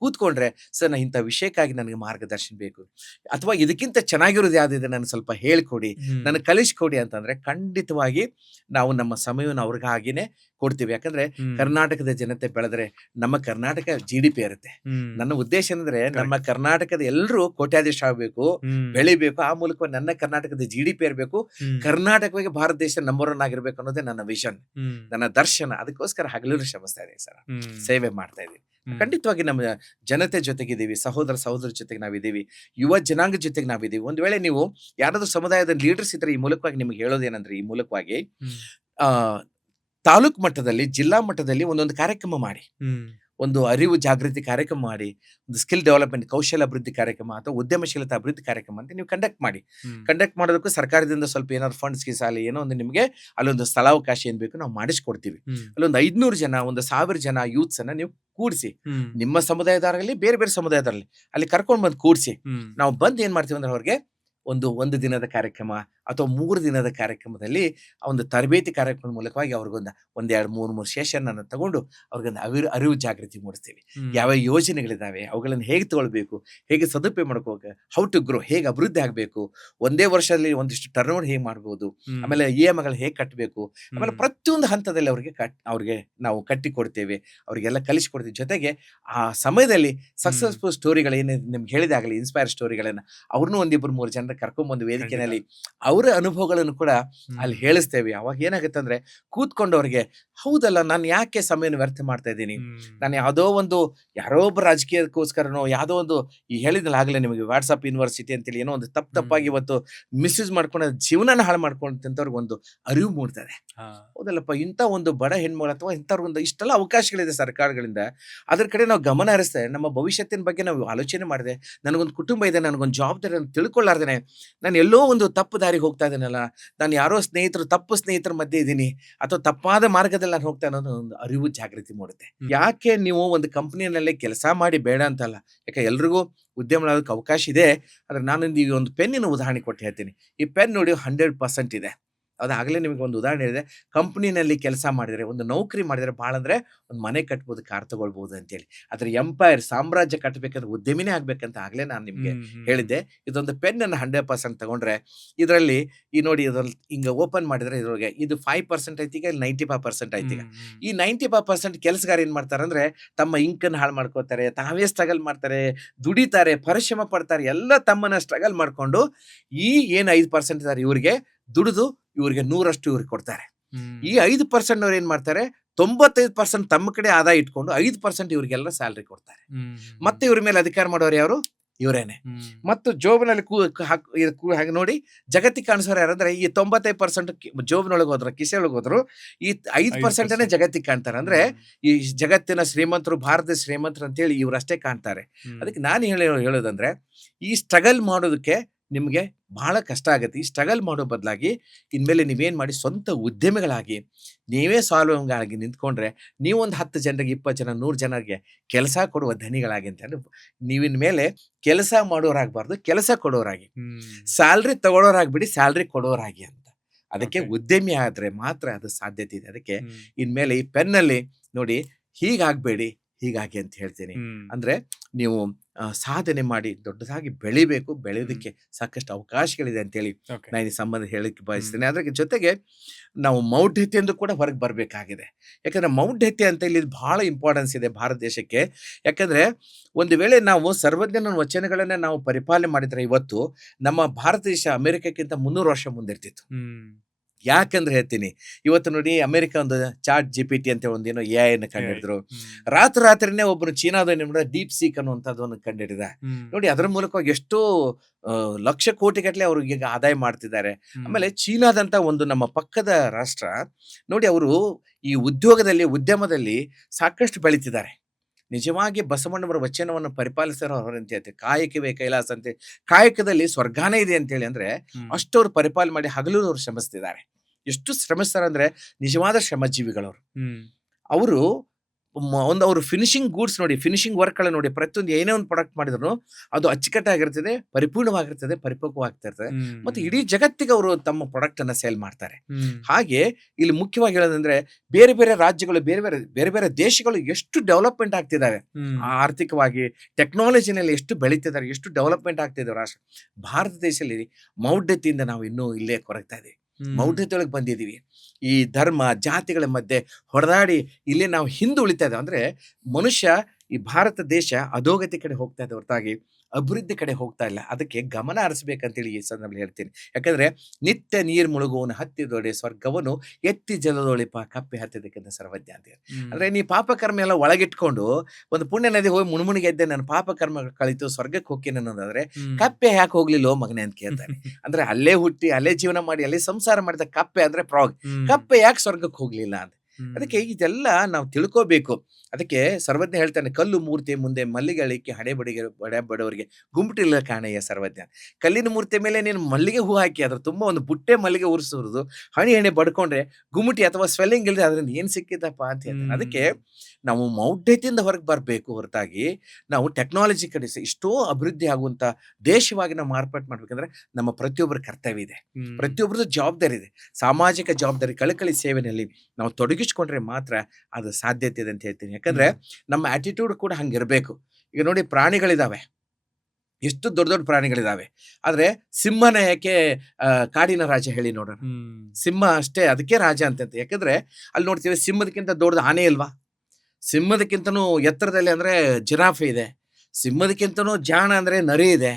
ಕೂತ್ಕೊಂಡ್ರೆ, ಸರ್ ನಾ ಇಂಥ ವಿಷಯಕ್ಕಾಗಿ ನನಗೆ ಮಾರ್ಗದರ್ಶನ ಬೇಕು, ಅಥವಾ ಇದಕ್ಕಿಂತ ಚೆನ್ನಾಗಿರೋದು ಯಾವ್ದಿದೆ ನನಗೆ ಸ್ವಲ್ಪ ಹೇಳ್ಕೊಡಿ, ನನಗೆ ಕಲಿಸ್ಕೊಡಿ ಅಂತಂದ್ರೆ ಖಂಡಿತವಾಗಿ ನಾವು ನಮ್ಮ ಸಮಯವನ್ನು ಅವ್ರಿಗಾಗಿನೇ ಕೊಡ್ತೀವಿ. ಯಾಕಂದ್ರೆ ಕರ್ನಾಟಕದ ಜನತೆ ಬೆಳೆದ್ರೆ ನಮ್ಮ ಕರ್ನಾಟಕ GDP ಇರುತ್ತೆ. ನನ್ನ ಉದ್ದೇಶ ಅಂದ್ರೆ ನಮ್ಮ ಕರ್ನಾಟಕದ ಎಲ್ಲರೂ ಕೋಟ್ಯಾಧೀಶ ಆಗಬೇಕು, ಬೆಳಿಬೇಕು. ಆ ಮೂಲಕ ನನ್ನ ಕರ್ನಾಟಕದ GDP ಇರಬೇಕು, ಕರ್ನಾಟಕವಾಗಿ ಭಾರತ ದೇಶ ನಂಬರ್ 1 ಆಗಿರ್ಬೇಕು ಅನ್ನೋದೇ ನನ್ನ ವಿಷನ್, ನನ್ನ ದರ್ಶನ. ಅದಕ್ಕೋಸ್ಕರ ಹಗಲಿರುಳು ಶ್ರಮಿಸ್ತಾ ಇದ್ದೀನಿ ಸರ್, ಸೇವೆ ಮಾಡ್ತಾ ಇದ್ದೀನಿ. ಖಂಡಿತವಾಗಿ ನಮ್ಮ ಜನತೆ ಜೊತೆಗಿದ್ದೀವಿ, ಸಹೋದರ ಜೊತೆಗೆ ನಾವಿದ್ದೀವಿ, ಯುವ ಜನಾಂಗ ಜೊತೆಗೆ ನಾವಿದ್ದೀವಿ. ಒಂದು ವೇಳೆ ನೀವು ಯಾರಾದ್ರೂ ಸಮುದಾಯದ ಲೀಡರ್ಸ್ ಇದ್ರೆ ಈ ಮೂಲಕವಾಗಿ ನಿಮ್ಗೆ ಹೇಳೋದೇನಂದ್ರೆ, ಈ ಮೂಲಕವಾಗಿ ಆ ತಾಲೂಕ್ ಮಟ್ಟದಲ್ಲಿ, ಜಿಲ್ಲಾ ಮಟ್ಟದಲ್ಲಿ ಒಂದೊಂದು ಕಾರ್ಯಕ್ರಮ ಮಾಡಿ, ಒಂದು ಅರಿವು ಜಾಗೃತಿ ಕಾರ್ಯಕ್ರಮ ಮಾಡಿ, ಒಂದು ಸ್ಕಿಲ್ ಡೆವಲಪ್ಮೆಂಟ್, ಕೌಶಲ್ಯ ಅಭಿವೃದ್ಧಿ ಕಾರ್ಯಕ್ರಮ ಅಥವಾ ಉದ್ಯಮಶೀಲತಾ ಅಭಿವೃದ್ಧಿ ಕಾರ್ಯಕ್ರಮ ಅಂತ ನೀವು ಕಂಡಕ್ಟ್ ಮಾಡೋದಕ್ಕೂ ಸರ್ಕಾರದಿಂದ ಸ್ವಲ್ಪ ಏನಾದ್ರು ಫಂಡ್ಸ್ ಗಿಸಾಲಿ ಏನೋ ಒಂದು ನಿಮಗೆ ಅಲ್ಲೊಂದು ಸ್ಥಳಾವಕಾಶ ಏನ್ ಬೇಕು ನಾವು ಮಾಡಿಸ್ಕೊಡ್ತೀವಿ. ಅಲ್ಲೊಂದು 500 ಜನ, 1000 ಜನ ಯೂತ್ಸ್ ಅನ್ನ ನೀವು ಕೂಡಿಸಿ, ನಿಮ್ಮ ಸಮುದಾಯದಾರಲ್ಲಿ ಬೇರೆ ಬೇರೆ ಸಮುದಾಯದಲ್ಲಿ ಅಲ್ಲಿ ಕರ್ಕೊಂಡ್ ಬಂದು ಕೂಡಿಸಿ, ನಾವು ಬಂದು ಏನ್ ಮಾಡ್ತೀವಿ ಅಂದ್ರೆ ಅವ್ರಿಗೆ ಒಂದು ದಿನದ ಕಾರ್ಯಕ್ರಮ ಅಥವಾ 3 ದಿನದ ಕಾರ್ಯಕ್ರಮದಲ್ಲಿ ಆ ಒಂದು ತರಬೇತಿ ಕಾರ್ಯಕ್ರಮದ ಮೂಲಕವಾಗಿ ಅವ್ರಿಗೊಂದು 1-2-3 ಸೆಷನ್ ಅನ್ನು ತಗೊಂಡು ಅವ್ರಿಗೊಂದು ಅರಿವು ಜಾಗೃತಿ ಮೂಡಿಸ್ತೀವಿ. ಯಾವ ಯೋಜನೆಗಳಿದಾವೆ, ಅವುಗಳನ್ನು ಹೇಗೆ ತಗೊಳ್ಬೇಕು, ಹೇಗೆ ಸದುಪಯೋಗ ಮಾಡ್ಕೋಬೇಕು, ಹೌ ಟು ಗ್ರೋ, ಹೇಗೆ ಅಭಿವೃದ್ಧಿ ಆಗಬೇಕು, ಒಂದೇ ವರ್ಷದಲ್ಲಿ ಒಂದಿಷ್ಟು ಟರ್ನ್ ಓವರ್ ಹೇಗೆ ಮಾಡ್ಬೋದು, ಆಮೇಲೆ EMIಗಳು ಹೇಗೆ ಕಟ್ಟಬೇಕು, ಆಮೇಲೆ ಪ್ರತಿಯೊಂದು ಹಂತದಲ್ಲಿ ಅವ್ರಿಗೆ ನಾವು ಕಟ್ಟಿ ಕೊಡ್ತೇವೆ, ಅವ್ರಿಗೆಲ್ಲ ಕಲಿಸಿಕೊಡ್ತೀವಿ. ಜೊತೆಗೆ ಆ ಸಮಯದಲ್ಲಿ ಸಕ್ಸಸ್ಫುಲ್ ಸ್ಟೋರಿಗಳು ಏನೇ ನಿಮ್ಗೆ ಹೇಳಿದಾಗಲಿ, ಇನ್ಸ್ಪೈರ್ ಸ್ಟೋರಿಗಳನ್ನ ಅವ್ರನ್ನೂ 1-2-3 ಜನರ ಕರ್ಕೊಂಡ್ಬಂದು ವೇದಿಕೆಯಲ್ಲಿ ಅವರ ಅನುಭವಗಳನ್ನು ಕೂಡ ಅಲ್ಲಿ ಹೇಳಿಸ್ತೇವೆ. ಅವಾಗ ಏನಾಗುತ್ತೆ ಅಂದ್ರೆ ಕೂತ್ಕೊಂಡು ಅವ್ರಿಗೆ, ಹೌದಲ್ಲ, ನಾನು ಯಾಕೆ ಸಮಯನ ವ್ಯರ್ಥ ಮಾಡ್ತಾ ಇದ್ದೀನಿ, ನಾನು ಯಾರೋ ಒಬ್ಬ ರಾಜಕೀಯಕ್ಕೋಸ್ಕರನೋ ಯಾವುದೋ ಒಂದು ಈ ಹೇಳಿದ್ನಲ್ಲ ಆಗ್ಲೇ ನಿಮಗೆ ವಾಟ್ಸಪ್ ಯೂನಿವರ್ಸಿಟಿ ಅಂತೇಳಿ ಏನೋ ಒಂದು ತಪ್ಪಾಗಿ ಇವತ್ತು ಮಿಸ್ಯೂಸ್ ಮಾಡ್ಕೊಂಡು ಜೀವನನ ಹಾಳು ಮಾಡ್ಕೊಂಡಂತವ್ರಿಗೆ ಒಂದು ಅರಿವು ಮೂಡ್ತದೆ. ಹೌದಲ್ಲಪ್ಪ, ಇಂಥ ಒಂದು ಬಡ ಹೆಣ್ಮಗಳು ಅಥವಾ ಇಂಥವ್ರಿಗೊಂದು ಇಷ್ಟೆಲ್ಲ ಅವಕಾಶಗಳಿದೆ ಸರ್ಕಾರಗಳಿಂದ, ಅದ್ರ ಕಡೆ ನಾವು ಗಮನ ಹರಿಸ್ತೇವೆ. ನಮ್ಮ ಭವಿಷ್ಯತ್ತಿನ ಬಗ್ಗೆ ನಾವು ಆಲೋಚನೆ ಮಾಡಿದೆ, ನನಗೊಂದು ಕುಟುಂಬ ಇದೆ, ನನಗೊಂದು ಜವಾಬ್ದಾರಿ ತಿಳ್ಕೊಳ್ಳಾರ್ದೇನೆ ನಾನು ಎಲ್ಲೋ ಒಂದು ತಪ್ಪು ದಾರಿಗೆ ಹೋಗ್ತಾ ಇದ್ದೀನಲ್ಲ, ನಾನು ಯಾರೋ ತಪ್ಪು ಸ್ನೇಹಿತರ ಮಧ್ಯೆ ಇದ್ದೀನಿ ಅಥವಾ ತಪ್ಪಾದ ಮಾರ್ಗದಲ್ಲಿ ನಾನು ಹೋಗ್ತಾ ಅನ್ನೋದು ಒಂದು ಅರಿವು ಜಾಗೃತಿ ಮೂಡುತ್ತೆ. ಯಾಕೆ ನೀವು ಒಂದು ಕಂಪನಿಯಲ್ಲಿ ಕೆಲಸ ಮಾಡಿ ಬೇಡ ಅಂತಲ್ಲ, ಯಾಕೆ ಎಲ್ರಿಗೂ ಉದ್ಯಮ ಮಾಡೋದಕ್ಕೆ ಅವಕಾಶ ಇದೆ. ಆದ್ರೆ ನಾನೊಂದು ಈ ಒಂದು ಪೆನ್ನಿನ ಉದಾಹರಣೆ ಕೊಟ್ಟು ಹೇಳ್ತೀನಿ. ಈ ಪೆನ್ ನೋಡಿ 100% ಇದೆ. ಅದಾಗಲೇ ನಿಮಗೆ ಒಂದು ಉದಾಹರಣೆ ಇದೆ. ಕಂಪ್ನಿನಲ್ಲಿ ಕೆಲಸ ಮಾಡಿದರೆ, ಒಂದು ನೌಕರಿ ಮಾಡಿದರೆ ಭಾಳ ಅಂದ್ರೆ ಒಂದು ಮನೆ ಕಟ್ಬೋದು, ಕಾರ್ ತಗೊಳ್ಬಹುದು ಅಂತೇಳಿ. ಆದ್ರೆ ಎಂಪೈರ್, ಸಾಮ್ರಾಜ್ಯ ಕಟ್ಟಬೇಕಂದ್ರೆ ಉದ್ಯಮಿನೇ ಆಗ್ಬೇಕಂತ ಆಗ್ಲೇ ನಾನು ನಿಮ್ಗೆ ಹೇಳಿದ್ದೆ. ಇದೊಂದು ಪೆನ್ ಅನ್ನು 100% ತಗೊಂಡ್ರೆ ಇದರಲ್ಲಿ ಈ ನೋಡಿ, ಇದ್ರಲ್ಲಿ ಹಿಂಗ ಓಪನ್ ಮಾಡಿದ್ರೆ ಇದ್ರೊಳಗೆ ಇದು 5% ಐತಿ, ಈಗ 95% ಐತಿ. ಈ 95% ಕೆಲಸಗಾರ ಏನ್ ಮಾಡ್ತಾರೆ ಅಂದ್ರೆ ತಮ್ಮ ಇಂಕನ್ನು ಹಾಳು ಮಾಡ್ಕೋತಾರೆ, ತಾವೇ ಸ್ಟ್ರಗಲ್ ಮಾಡ್ತಾರೆ, ದುಡಿತಾರೆ, ಪರಿಶ್ರಮ ಪಡ್ತಾರೆ, ಎಲ್ಲ ತಮ್ಮನ್ನ ಸ್ಟ್ರಗಲ್ ಮಾಡ್ಕೊಂಡು ಈ ಏನ್ 5% ಇದಾರೆ ಇವ್ರಿಗೆ ದುಡಿದು ಇವ್ರಿಗೆ 100% ಇವ್ರಿಗೆ ಕೊಡ್ತಾರೆ. ಈ 5% ಅವ್ರು ಏನ್ ಮಾಡ್ತಾರೆ, 95% ತಮ್ಮ ಕಡೆ ಆದಾಯ ಇಟ್ಕೊಂಡು 5% ಇವ್ರಿಗೆಲ್ಲ ಸ್ಯಾಲ್ರಿ ಕೊಡ್ತಾರೆ. ಮತ್ತೆ ಇವ್ರ ಮೇಲೆ ಅಧಿಕಾರ ಮಾಡೋರು ಯಾರು? ಇವರೇನೆ. ಮತ್ತು ಜೋಬ್ನಲ್ಲಿ ಹಾಗೆ ನೋಡಿ ಜಗತ್ತಿಗೆ ಕಾಣಿಸೋರು ಯಾರಂದ್ರೆ ಈ 95% ಜೋಬ್ನೊಳಗೆ ಹೋದ್ರು, ಕಿಸೆ ಒಳಗೆ ಹೋದ್ರು, ಈ 5% ಜಗತ್ತಿಗೆ ಕಾಣ್ತಾರೆ. ಅಂದ್ರೆ ಈ ಜಗತ್ತಿನ ಶ್ರೀಮಂತರು, ಭಾರತದ ಶ್ರೀಮಂತರು ಅಂತೇಳಿ ಇವ್ರಷ್ಟೇ ಕಾಣ್ತಾರೆ. ಅದಕ್ಕೆ ನಾನು ಹೇಳೋದಂದ್ರೆ ಈ ಸ್ಟ್ರಗಲ್ ಮಾಡೋದಕ್ಕೆ ನಿಮ್ಗೆ ಬಹಳ ಕಷ್ಟ ಆಗುತ್ತೆ. ಈ ಸ್ಟ್ರಗಲ್ ಮಾಡೋ ಬದಲಾಗಿ ಇನ್ಮೇಲೆ ನೀವೇನ್ ಮಾಡಿ, ಸ್ವಂತ ಉದ್ಯಮಿಗಳಾಗಿ ನೀವೇ ಸ್ವಾವಲಂಬಿಗಳಾಗಿ ನಿಂತ್ಕೊಂಡ್ರೆ ನೀವು ಒಂದು 10 ಜನರಿಗೆ, 20 ಜನ, 100 ಜನರಿಗೆ ಕೆಲಸ ಕೊಡುವ ಧನಿಗಳಾಗಿ ಅಂತ. ನೀವಿನ ಮೇಲೆ ಕೆಲಸ ಮಾಡೋರಾಗಬಾರ್ದು, ಕೆಲಸ ಕೊಡೋರಾಗಿ, ಸ್ಯಾಲ್ರಿ ತಗೊಳ್ಳೋರಾಗ್ಬಿಡಿ, ಸ್ಯಾಲ್ರಿ ಕೊಡೋರಾಗಿ ಅಂತ. ಅದಕ್ಕೆ ಉದ್ಯಮಿ ಆದ್ರೆ ಮಾತ್ರ ಅದು ಸಾಧ್ಯತೆ ಇದೆ. ಅದಕ್ಕೆ ಇನ್ಮೇಲೆ ಈ ಪೆನ್ನಲ್ಲಿ ನೋಡಿ, ಹೀಗಾಗ್ಬೇಡಿ, ಹೀಗಾಗಿ ಅಂತ ಹೇಳ್ತೀನಿ. ಅಂದ್ರೆ ನೀವು ಸಾಧನೆ ಮಾಡಿ ದೊಡ್ಡದಾಗಿ ಬೆಳಿಬೇಕು, ಬೆಳೆಯೋದಕ್ಕೆ ಸಾಕಷ್ಟು ಅವಕಾಶಗಳಿದೆ ಅಂತೇಳಿ ನಾನು ಈ ಸಂಬಂಧ ಹೇಳಕ್ಕೆ ಬಯಸ್ತೇನೆ. ಅದ್ರ ಜೊತೆಗೆ ನಾವು ಮೌಢ್ಯತೆಯಿಂದ ಕೂಡ ಹೊರಗೆ ಬರಬೇಕಾಗಿದೆ. ಯಾಕಂದ್ರೆ ಮೌಢ್ಯತೆ ಅಂತ ಇಲ್ಲಿ ಬಹಳ ಇಂಪಾರ್ಟೆನ್ಸ್ ಇದೆ ಭಾರತ ದೇಶಕ್ಕೆ. ಯಾಕಂದ್ರೆ ಒಂದು ವೇಳೆ ನಾವು ಸರ್ವಜ್ಞನ ವಚನಗಳನ್ನ ನಾವು ಪರಿಪಾಲನೆ ಮಾಡಿದ್ರೆ ಇವತ್ತು ನಮ್ಮ ಭಾರತ ದೇಶ ಅಮೆರಿಕಕ್ಕಿಂತ 300 ವರ್ಷ ಮುಂದಿರ್ತಿತ್ತು. ಯಾಕಂದ್ರೆ ಹೇಳ್ತೀನಿ, ಇವತ್ತು ನೋಡಿ ಅಮೆರಿಕ ಒಂದು ಚಾಟ್ GPT ಅಂತ ಒಂದೇನೋ AI ಅನ್ನು ಕಂಡಿಡಿದ್ರು. ರಾತ್ರಿನೇ ಒಬ್ಬರು ಚೀನಾದ ಡೀಪ್ ಸೀಕ್ ಅನ್ನುವಂಥದ್ದನ್ನು ಕಂಡಿಡಿದ. ನೋಡಿ ಅದರ ಮೂಲಕವಾಗಿ ಎಷ್ಟೋ ಲಕ್ಷ ಕೋಟಿಗಟ್ಟಲೆ ಅವ್ರಿಗೆ ಈಗ ಆದಾಯ ಮಾಡ್ತಿದ್ದಾರೆ. ಆಮೇಲೆ ಚೀನಾದಂತ ಒಂದು ನಮ್ಮ ಪಕ್ಕದ ರಾಷ್ಟ್ರ ನೋಡಿ, ಅವರು ಈ ಉದ್ಯಮದಲ್ಲಿ ಸಾಕಷ್ಟು ಬೆಳೀತಿದ್ದಾರೆ. ನಿಜವಾಗಿ ಬಸವಣ್ಣವರ ವಚನವನ್ನು ಪರಿಪಾಲಿಸಿರೋ ಅವರಂತ ಹೇಳ್ತಾರೆ, ಕಾಯಕವೇ ಕೈಲಾಸ ಅಂತ. ಕಾಯಕದಲ್ಲಿ ಸ್ವರ್ಗಾನೇ ಇದೆ ಅಂತೇಳಿ ಅಂದ್ರೆ ಅಷ್ಟವ್ರು ಪರಿಪಾಲನೆ ಮಾಡಿ ಹಗಲು ಅವ್ರು ಶ್ರಮಿಸ್ತಿದ್ದಾರೆ. ಎಷ್ಟು ಶ್ರಮಿಸ್ತಾರೆ ಅಂದ್ರೆ ನಿಜವಾದ ಶ್ರಮಜೀವಿಗಳವರು. ಅವರು ಅವ್ರು ಫಿನಿಶಿಂಗ್ ಗೂಡ್ಸ್ ನೋಡಿ, ಫಿನಿಶಿಂಗ್ ವರ್ಕ್ ಗಳ ನೋಡಿ, ಪ್ರತಿಯೊಂದು ಏನೇ ಒಂದು ಪ್ರಾಡಕ್ಟ್ ಮಾಡಿದ್ರು ಅದು ಅಚ್ಚುಕಟ್ಟಾಗಿರ್ತದೆ, ಪರಿಪೂರ್ಣವಾಗಿರ್ತದೆ, ಪರಿಪಕ್ವವಾಗ್ತಾ ಇರ್ತದೆ. ಮತ್ತೆ ಇಡೀ ಜಗತ್ತಿಗೆ ಅವರು ತಮ್ಮ ಪ್ರಾಡಕ್ಟ್ ಅನ್ನ ಸೇಲ್ ಮಾಡ್ತಾರೆ. ಹಾಗೆ ಇಲ್ಲಿ ಮುಖ್ಯವಾಗಿ ಹೇಳೋದಂದ್ರೆ ಬೇರೆ ಬೇರೆ ರಾಜ್ಯಗಳು, ಬೇರೆ ಬೇರೆ ದೇಶಗಳು ಎಷ್ಟು ಡೆವಲಪ್ಮೆಂಟ್ ಆಗ್ತಿದ್ದಾವೆ, ಆರ್ಥಿಕವಾಗಿ ಟೆಕ್ನಾಲಜಿನಲ್ಲಿ ಎಷ್ಟು ಬೆಳೀತಿದ್ದಾರೆ, ಎಷ್ಟು ಡೆವಲಪ್ಮೆಂಟ್ ಆಗ್ತಿದ್ದಾರೆ ರಾಷ್ಟ್ರ. ಭಾರತ ದೇಶದಲ್ಲಿ ಮೌಢ್ಯತೆಯಿಂದ ನಾವು ಇನ್ನೂ ಇಲ್ಲೇ ಕೊರಗ್ತಾ ಇದ್ದೀವಿ, ಮೌಢ್ಯತೆಯೊಳಗೆ ಬಂದಿದ್ದೀವಿ. ಈ ಧರ್ಮ ಜಾತಿಗಳ ಮಧ್ಯೆ ಹೊಡೆದಾಡಿ ಇಲ್ಲಿ ನಾವು ಹಿಂದೆ ಉಳಿತಾ ಇದ್ದೇವೆ. ಅಂದ್ರೆ ಮನುಷ್ಯ ಈ ಭಾರತ ದೇಶ ಅಧೋಗತಿ ಕಡೆ ಹೋಗ್ತಾ ಇದೆ ಹೊರತಾಗಿ ಅಭಿವೃದ್ಧಿ ಕಡೆ ಹೋಗ್ತಾ ಇಲ್ಲ. ಅದಕ್ಕೆ ಗಮನ ಹರಿಸ್ಬೇಕಂತೇಳಿ ಈ ಸಂದರ್ಭದಲ್ಲಿ ಹೇಳ್ತೀನಿ. ಯಾಕಂದ್ರೆ ನಿತ್ಯ ನೀರ್ ಮುಳುಗುವನು ಹತ್ತಿದೊಡೆ ಸ್ವರ್ಗವನು ಎತ್ತಿ ಜಲದೊಳಿಪ ಕಪ್ಪೆ ಹತ್ತಿದಕ್ಕಿಂತ ಸರ್ವಜ್ಞ ಅಂತ ಹೇಳಿ. ಅಂದ್ರೆ ನೀ ಪಾಪಕರ್ಮ ಎಲ್ಲ ಒಳಗಿಟ್ಕೊಂಡು ಒಂದು ಪುಣ್ಯ ನದಿ ಹೋಗಿ ಮುಳುಮುಣಿಗೆ ಎದ್ದೆ ನನ್ನ ಪಾಪಕರ್ಮ ಕಳಿತು ಸ್ವರ್ಗಕ್ಕೆ ಹೋಗ್ತೀನಿ ಅನ್ನೋದಾದ್ರೆ ಕಪ್ಪೆ ಯಾಕೆ ಹೋಗ್ಲಿಲ್ಲೋ ಮಗನೇ ಅಂತ ಕೇಳ್ತಾನೆ. ಅಂದ್ರೆ ಅಲ್ಲೇ ಹುಟ್ಟಿ ಅಲ್ಲೇ ಜೀವನ ಮಾಡಿ ಅಲ್ಲೇ ಸಂಸಾರ ಮಾಡಿದ ಕಪ್ಪೆ ಅಂದ್ರೆ ಫ್ರಾಗ್, ಕಪ್ಪೆ ಯಾಕೆ ಸ್ವರ್ಗಕ್ಕೆ ಹೋಗ್ಲಿಲ್ಲ ಅಂತ. ಅದಕ್ಕೆ ಇದೆಲ್ಲ ನಾವು ತಿಳ್ಕೋಬೇಕು. ಅದಕ್ಕೆ ಸರ್ವಜ್ಞ ಹೇಳ್ತಾನೆ, ಕಲ್ಲು ಮೂರ್ತಿ ಮುಂದೆ ಮಲ್ಲಿಗೆಳಿಕೆ ಹಣೆ ಬಡವರಿಗೆ ಗುಂಪಟಿಲ್ಲ ಕಾಣಯ್ಯ ಸರ್ವಜ್ಞ. ಕಲ್ಲಿನ ಮೂರ್ತಿ ಮೇಲೆ ನೀನು ಮಲ್ಲಿಗೆ ಹೂ ಹಾಕಿ ಅದ್ರ ತುಂಬಾ ಒಂದು ಬುಟ್ಟೆ ಮಲ್ಲಿಗೆ ಉರಿಸೋದು ಹಣೆ ಬಡ್ಕೊಂಡ್ರೆ ಗುಮ್ಮಟಿ ಅಥವಾ ಸ್ವೆಲ್ಲಿಂಗ್ ಇಲ್ಲದೆ ಅದರಿಂದ ಏನ್ ಸಿಕ್ಕಿದಪ್ಪ ಅಂತ ಹೇಳ್ತಾನೆ. ಅದಕ್ಕೆ ನಾವು ಮೌಢ್ಯತೆಯಿಂದ ಹೊರಗೆ ಬರಬೇಕು ಹೊರತಾಗಿ ನಾವು ಟೆಕ್ನಾಲಜಿ ಕಡೆ ಇಷ್ಟೋ ಅಭಿವೃದ್ಧಿ ಆಗುವಂತ ದೇಶವಾಗಿ ನಾವು ಮಾರ್ಪಾಡು ಮಾಡ್ಬೇಕಂದ್ರೆ ನಮ್ಮ ಪ್ರತಿಯೊಬ್ಬರ ಕರ್ತವ್ಯ ಇದೆ, ಪ್ರತಿಯೊಬ್ಬರದ್ದು ಜವಾಬ್ದಾರಿ ಇದೆ. ಸಾಮಾಜಿಕ ಜವಾಬ್ದಾರಿ ಕಳಕಳಿ ಸೇವೆಯಲ್ಲಿ ನಾವು ತೊಡಗಿಸ್ಕೊಂಡ್ರೆ ಮಾತ್ರ ಅದು ಸಾಧ್ಯತೆ ಇದೆ ಅಂತ ಹೇಳ್ತೀನಿ. ಯಾಕಂದ್ರೆ ನಮ್ಮ ಆಟಿಟ್ಯೂಡ್ ಕೂಡ ಹಂಗಿರ್ಬೇಕು. ಈಗ ನೋಡಿ, ಪ್ರಾಣಿಗಳಿದಾವೆ, ಎಷ್ಟು ದೊಡ್ಡ ದೊಡ್ಡ ಪ್ರಾಣಿಗಳಿದಾವೆ. ಆದ್ರೆ ಸಿಂಹನ ಯಾಕೆ ಕಾಡಿನ ರಾಜ ಹೇಳಿ ನೋಡೋಣ. ಸಿಂಹ ಅಷ್ಟೇ ಅದಕ್ಕೆ ರಾಜ ಅಂತ. ಯಾಕಂದ್ರೆ ಅಲ್ಲಿ ನೋಡ್ತೀವಿ ಸಿಂಹದಕ್ಕಿಂತ ದೊಡ್ಡದು ಆನೆ ಇಲ್ವಾ, ಸಿಂಹದಕ್ಕಿಂತನೂ ಎತ್ತರದಲ್ಲಿ ಅಂದ್ರೆ ಜಿರಾಫೆ ಇದೆ, ಸಿಂಹದಕ್ಕಿಂತನೂ ಜಾಣ ಅಂದ್ರೆ ನರಿ ಇದೆ.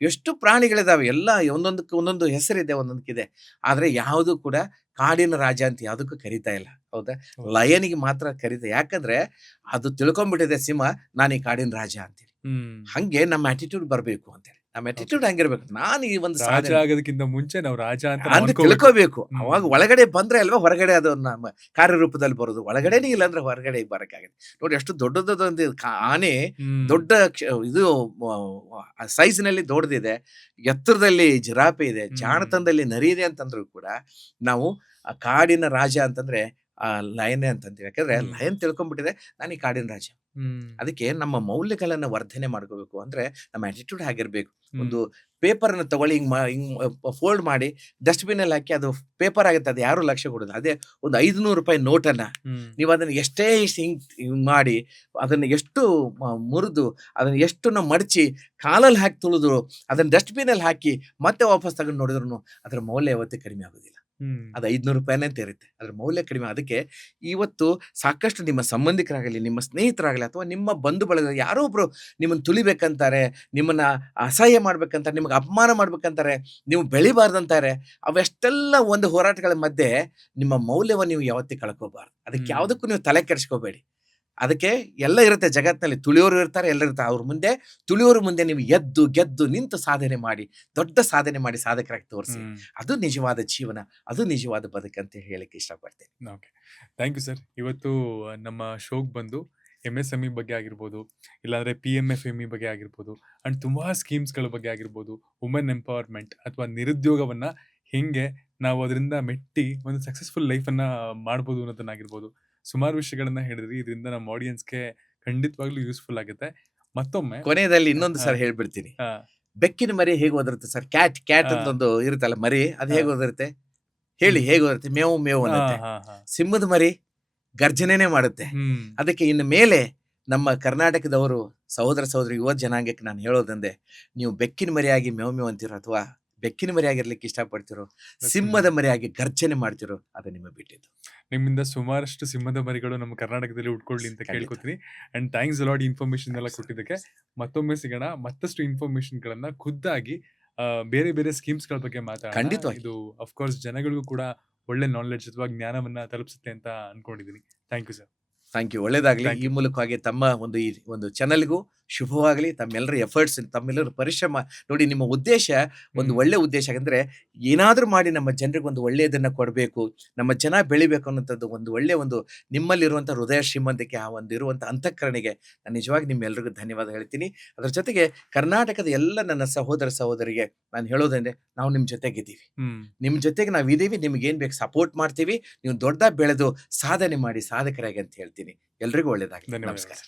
ಎಷ್ಟು ಪ್ರಾಣಿಗಳಿದಾವೆ, ಎಲ್ಲ ಒಂದೊಂದಕ್ಕೆ ಒಂದೊಂದು ಹೆಸರಿದೆ, ಒಂದೊಂದಕ್ಕಿದೆ. ಆದ್ರೆ ಯಾವುದು ಕೂಡ ಕಾಡಿನ ರಾಜ ಅಂತ ಯಾವುದಕ್ಕೂ ಕರಿತಾ ಇಲ್ಲ. ಹೌದಾ? ಲಯನಿಗೆ ಮಾತ್ರ ಕರೀತಾ. ಯಾಕಂದ್ರೆ ಅದು ತಿಳ್ಕೊಂಡ್ಬಿಟ್ಟಿದೆ ಸಿಂಹ, ನಾನು ಈ ಕಾಡಿನ ರಾಜ ಅಂತೇಳಿ. ಹಂಗೆ ನಮ್ಮ ಆಟಿಟ್ಯೂಡ್ ಬರ್ಬೇಕು ಅಂತೇಳಿ. ನಮ್ಮ ಆಟಿಟ್ಯೂಡ್ ಹಂಗಿರ್ಬೇಕು. ನಾನು ಈ ಒಂದು ರಾಜ ಆಗೋದಕ್ಕಿಂತ ಮುಂಚೆ ನಾವು ರಾಜ ಅಂತ ತಿಳ್ಕೋಬೇಕು. ಅವಾಗ ಒಳಗಡೆ ಬಂದ್ರೆ ಅಲ್ವಾ ಹೊರಗಡೆ ಅದು ನಮ್ಮ ಕಾರ್ಯರೂಪದಲ್ಲಿ ಬರೋದು. ಒಳಗಡೆನೇ ಇಲ್ಲ ಅಂದ್ರೆ ಹೊರಗಡೆ ಬರಕ್ಕಾಗತ್ತೆ. ನೋಡಿ, ಎಷ್ಟು ದೊಡ್ಡದೊಂದು ಆನೆ, ದೊಡ್ಡ ಇದು ಸೈಜ್ ನಲ್ಲಿ ದೊಡ್ಡದಿದೆ, ಎತ್ತರದಲ್ಲಿ ಜಿರಾಫೆ ಇದೆ, ಜಾಣತನದಲ್ಲಿ ನರಿ ಇದೆ ಅಂತಂದ್ರು ಕೂಡ ನಾವು ಕಾಡಿನ ರಾಜ ಅಂತಂದ್ರೆ ಲಯನ್ ಅಂತಂತೀವಿ. ಯಾಕಂದ್ರೆ ಲಯನ್ ತಿಳ್ಕೊಂಡ್ಬಿಟ್ಟಿದೆ ನಾನು ಈ ಕಾಡಿನ ರಾಜ. ಅದಕ್ಕೆ ನಮ್ಮ ಮೌಲ್ಯಗಳನ್ನ ವರ್ಧನೆ ಮಾಡ್ಕೋಬೇಕು. ಅಂದ್ರೆ ನಮ್ಮ ಆಟಿಟ್ಯೂಡ್ ಆಗಿರ್ಬೇಕು. ಒಂದು ಪೇಪರ್ ಅನ್ನ ತಗೊಳ್ಳಿ, ಹಿಂಗ್ ಫೋಲ್ಡ್ ಮಾಡಿ ಡಸ್ಟ್ಬಿನ್ ಅಲ್ಲಿ ಹಾಕಿ ಅದು ಪೇಪರ್ ಆಗುತ್ತೆ, ಅದು ಯಾರು ಲಕ್ಷ್ಯ ಕೊಡೋದು. ಅದೇ ಒಂದು 500 ರೂಪಾಯಿ ನೋಟನ್ನ ನೀವು ಅದನ್ನ ಎಷ್ಟೇ ಹಿಂಗ್ ಮಾಡಿ ಅದನ್ನ ಎಷ್ಟು ಮುರಿದು ಅದನ್ನ ಎಷ್ಟು ನಾವು ಮಡಚಿ ಕಾಲಲ್ಲಿ ಹಾಕಿ ತುಳಿದು ಅದನ್ನ ಡಸ್ಟ್ಬಿನ್ ಅಲ್ಲಿ ಹಾಕಿ ಮತ್ತೆ ವಾಪಸ್ ತಗೊಂಡು ನೋಡಿದ್ರು ಅದ್ರ ಮೌಲ್ಯ ಯಾವತ್ತೂ ಕಡಿಮೆ ಆಗೋದಿಲ್ಲ. ಅದು 500 ರೂಪಾಯಿನೇ ಅಂತ ಇರುತ್ತೆ, ಅದ್ರ ಮೌಲ್ಯ ಕಡಿಮೆ. ಅದಕ್ಕೆ ಇವತ್ತು ಸಾಕಷ್ಟು ನಿಮ್ಮ ಸಂಬಂಧಿಕರಾಗಲಿ, ನಿಮ್ಮ ಸ್ನೇಹಿತರಾಗಲಿ, ಅಥವಾ ನಿಮ್ಮ ಬಂಧು ಬಳಗ ಯಾರೋ ಒಬ್ರು ನಿಮ್ಮನ್ನು ತುಳಿಬೇಕಂತಾರೆ, ನಿಮ್ಮನ್ನ ಅಸಹ್ಯ ಮಾಡ್ಬೇಕಂತಾರೆ, ನಿಮ್ಗೆ ಅಪಮಾನ ಮಾಡ್ಬೇಕಂತಾರೆ, ನೀವು ಬೆಳಿಬಾರ್ದಂತಾರೆ. ಅವೆಷ್ಟೆಲ್ಲ ಒಂದು ಹೋರಾಟಗಳ ಮಧ್ಯೆ ನಿಮ್ಮ ಮೌಲ್ಯವನ್ನು ನೀವು ಯಾವತ್ತೂ ಕಳ್ಕೋಬಾರ್ದು. ಅದಕ್ಕೆ ಯಾವುದಕ್ಕೂ ನೀವು ತಲೆ ಕೆಡಿಸ್ಕೋಬೇಡಿ. ಅದಕ್ಕೆ ಎಲ್ಲ ಇರುತ್ತೆ ಜಗತ್ತಿನಲ್ಲಿ, ತುಳಿಯೋರು ಇರ್ತಾರೆ, ಎಲ್ಲ ಇರ್ತಾರೆ. ಅವ್ರ ಮುಂದೆ ತುಳಿಯೋರು ಮುಂದೆ ನೀವು ಎದ್ದು ಗೆದ್ದು ನಿಂತು ಸಾಧನೆ ಮಾಡಿ, ದೊಡ್ಡ ಸಾಧನೆ ಮಾಡಿ ಸಾಧಕರಾಗಿ ತೋರಿಸಿ. ಅದು ನಿಜವಾದ ಜೀವನ, ಅದು ನಿಜವಾದ ಬದುಕಂತ ಹೇಳಿಕ್ಕೆ ಇಷ್ಟಪಡ್ತೇನೆ. Okay, thank you sir. ಇವತ್ತು ನಮ್ಮ ಶೋಕ್ ಬಂದು MSME ಬಗ್ಗೆ ಆಗಿರ್ಬೋದು, ಇಲ್ಲಾಂದ್ರೆ PMFME ಬಗ್ಗೆ ಆಗಿರ್ಬೋದು, ಅಂಡ್ ತುಂಬಾ ಸ್ಕೀಮ್ಸ್ಗಳ ಬಗ್ಗೆ ಆಗಿರ್ಬೋದು, ವುಮೆನ್ ಎಂಪವರ್ಮೆಂಟ್ ಅಥವಾ ನಿರುದ್ಯೋಗವನ್ನ ಹೆಂಗೆ ನಾವು ಅದರಿಂದ ಮೆಟ್ಟಿ ಒಂದು ಸಕ್ಸಸ್ಫುಲ್ ಲೈಫನ್ನ ಮಾಡ್ಬೋದು ಅನ್ನೋದನ್ನಾಗಿರ್ಬೋದು, ಸುಮಾರು ವಿಷಯಗಳನ್ನ ಹೇಳಿದ್ರಿ. ಇದರಿಂದ ನಮ್ಮ ಆಡಿಯನ್ಸ್ಗೆ ಖಂಡಿತವಾಗ್ಲೂ ಯೂಸ್ಫುಲ್ ಆಗುತ್ತೆ. ಮತ್ತೊಮ್ಮೆ ಕೊನೆಯಲ್ಲಿ ಇನ್ನೊಂದು ಸರ್ ಹೇಳ್ಬಿಡ್ತೀನಿ. ಬೆಕ್ಕಿನ ಮರಿ ಹೇಗೆ ಓದಿರುತ್ತೆ ಸರ್? ಕ್ಯಾಟ್ ಅಂತ ಒಂದು ಇರುತ್ತಲ್ಲ ಮರಿ, ಅದು ಹೇಗೆ ಓದಿರುತ್ತೆ ಹೇಳಿ? ಹೇಗೆ ಓದಿರುತ್ತೆ? ಮೇವು ಮೇವು ಅನ್ನತ್ತೆ. ಸಿಂಹದ ಮರಿ ಗರ್ಜನೆನೇ ಮಾಡುತ್ತೆ. ಅದಕ್ಕೆ ಇನ್ನು ಮೇಲೆ ನಮ್ಮ ಕರ್ನಾಟಕದವರು ಸಹೋದರ ಸಹೋದರಿ ಯುವ ಜನಾಂಗಕ್ಕೆ ನಾನು ಹೇಳೋದಂದೆ, ನೀವು ಬೆಕ್ಕಿನ ಮರಿಯಾಗಿ ಮೇವು ಮೇವು ಅಂತಿರೋ ಅಥವಾ ಬೆಕ್ಕಿನ ಮರಿಯಾಗಿರ್ಲಿಕ್ಕೆ ಇಷ್ಟಪಡ್ತಿರೋ, ಸಿಂಹದ ಮರಿಯಾಗಿ ಗರ್ಜನೆ ಮಾಡ್ತಿರೋ, ಅದು ನಿಮ್ಮ ಬಿಟ್ಟಿದ್ದು. ನಿಮ್ಮಿಂದ ಸುಮಾರಷ್ಟು ಸಿಂಹದ ಮರಿಗಳು ನಮ್ಮ ಕರ್ನಾಟಕದಲ್ಲಿ ಉಟ್ಕೊಳ್ಳಿ ಅಂತ ಕೇಳ್ಕೊತೀನಿ. ಅಂಡ್ ಥ್ಯಾಂಕ್ಸ್ ಅಲಾಟ್ ಇನ್ಫಾರ್ಮೇಶನ್ ಎಲ್ಲ ಕೊಟ್ಟಿದ್ದಕ್ಕೆ. ಮತ್ತೊಮ್ಮೆ ಸಿಗೋಣ, ಮತ್ತಷ್ಟು ಇನ್ಫಾರ್ಮೇಶನ್ ಗಳನ್ನ ಖುದ್ದಾಗಿ ಬೇರೆ ಬೇರೆ ಸ್ಕೀಮ್ಸ್ ಗಳ ಬಗ್ಗೆ ಮಾತಾಡೋಣ. ಇದು ಅಫ್ಕೋರ್ಸ್ ಜನಗಳಿಗೂ ಕೂಡ ಒಳ್ಳೆ ನಾಲೆಡ್ಜ್ ಅಥವಾ ಜ್ಞಾನವನ್ನ ತಲುಪಿಸುತ್ತೆ ಅಂತ ಅನ್ಕೊಂಡಿದ್ದೀನಿ. Thank you sir. Thank you. ಒಳ್ಳೇದಾಗ್ಲಿ. ಈ ಮೂಲಕವಾಗಿ ತಮ್ಮ ಒಂದು ಚಾನಲ್ಗೂ ಶುಭವಾಗಲಿ. ತಮ್ಮೆಲ್ಲರ ಎಫರ್ಟ್ಸ್, ತಮ್ಮೆಲ್ಲರ ಪರಿಶ್ರಮ ನೋಡಿ, ನಿಮ್ಮ ಉದ್ದೇಶ ಒಂದು ಒಳ್ಳೆ ಉದ್ದೇಶ. ಯಾಕಂದ್ರೆ ಏನಾದ್ರೂ ಮಾಡಿ ನಮ್ಮ ಜನರಿಗೆ ಒಂದು ಒಳ್ಳೆಯದನ್ನ ಕೊಡಬೇಕು, ನಮ್ಮ ಜನ ಬೆಳಿಬೇಕು ಅನ್ನೋಂಥದ್ದು ಒಂದು ಒಳ್ಳೆ ಒಂದು ನಿಮ್ಮಲ್ಲಿರುವಂಥ ಹೃದಯ ಶ್ರೀಮಂತಿಕೆ, ಆ ಒಂದು ಇರುವಂಥ ಅಂತಃಕರಣೆಗೆ ನಾನು ನಿಜವಾಗಿ ನಿಮ್ಮೆಲ್ಲರಿಗೂ ಧನ್ಯವಾದ ಹೇಳ್ತೀನಿ. ಅದರ ಜೊತೆಗೆ ಕರ್ನಾಟಕದ ಎಲ್ಲ ನನ್ನ ಸಹೋದರ ಸಹೋದರಿಗೆ ನಾನು ಹೇಳೋದಂದ್ರೆ, ನಾವು ನಿಮ್ಮ ಜೊತೆಗಿದ್ದೀವಿ, ನಿಮ್ಮ ಜೊತೆಗೆ ನಾವು ಇದ್ದೀವಿ. ನಿಮ್ಗೆ ಏನ್ ಬೇಕು ಸಪೋರ್ಟ್ ಮಾಡ್ತೀವಿ. ನೀವು ದೊಡ್ಡದಾಗಿ ಬೆಳೆದು ಸಾಧನೆ ಮಾಡಿ ಸಾಧಕರಾಗಿ ಅಂತ ಹೇಳ್ತೀನಿ. ಎಲ್ರಿಗೂ ಒಳ್ಳೇದಾಗಲಿ. ನಮಸ್ಕಾರ.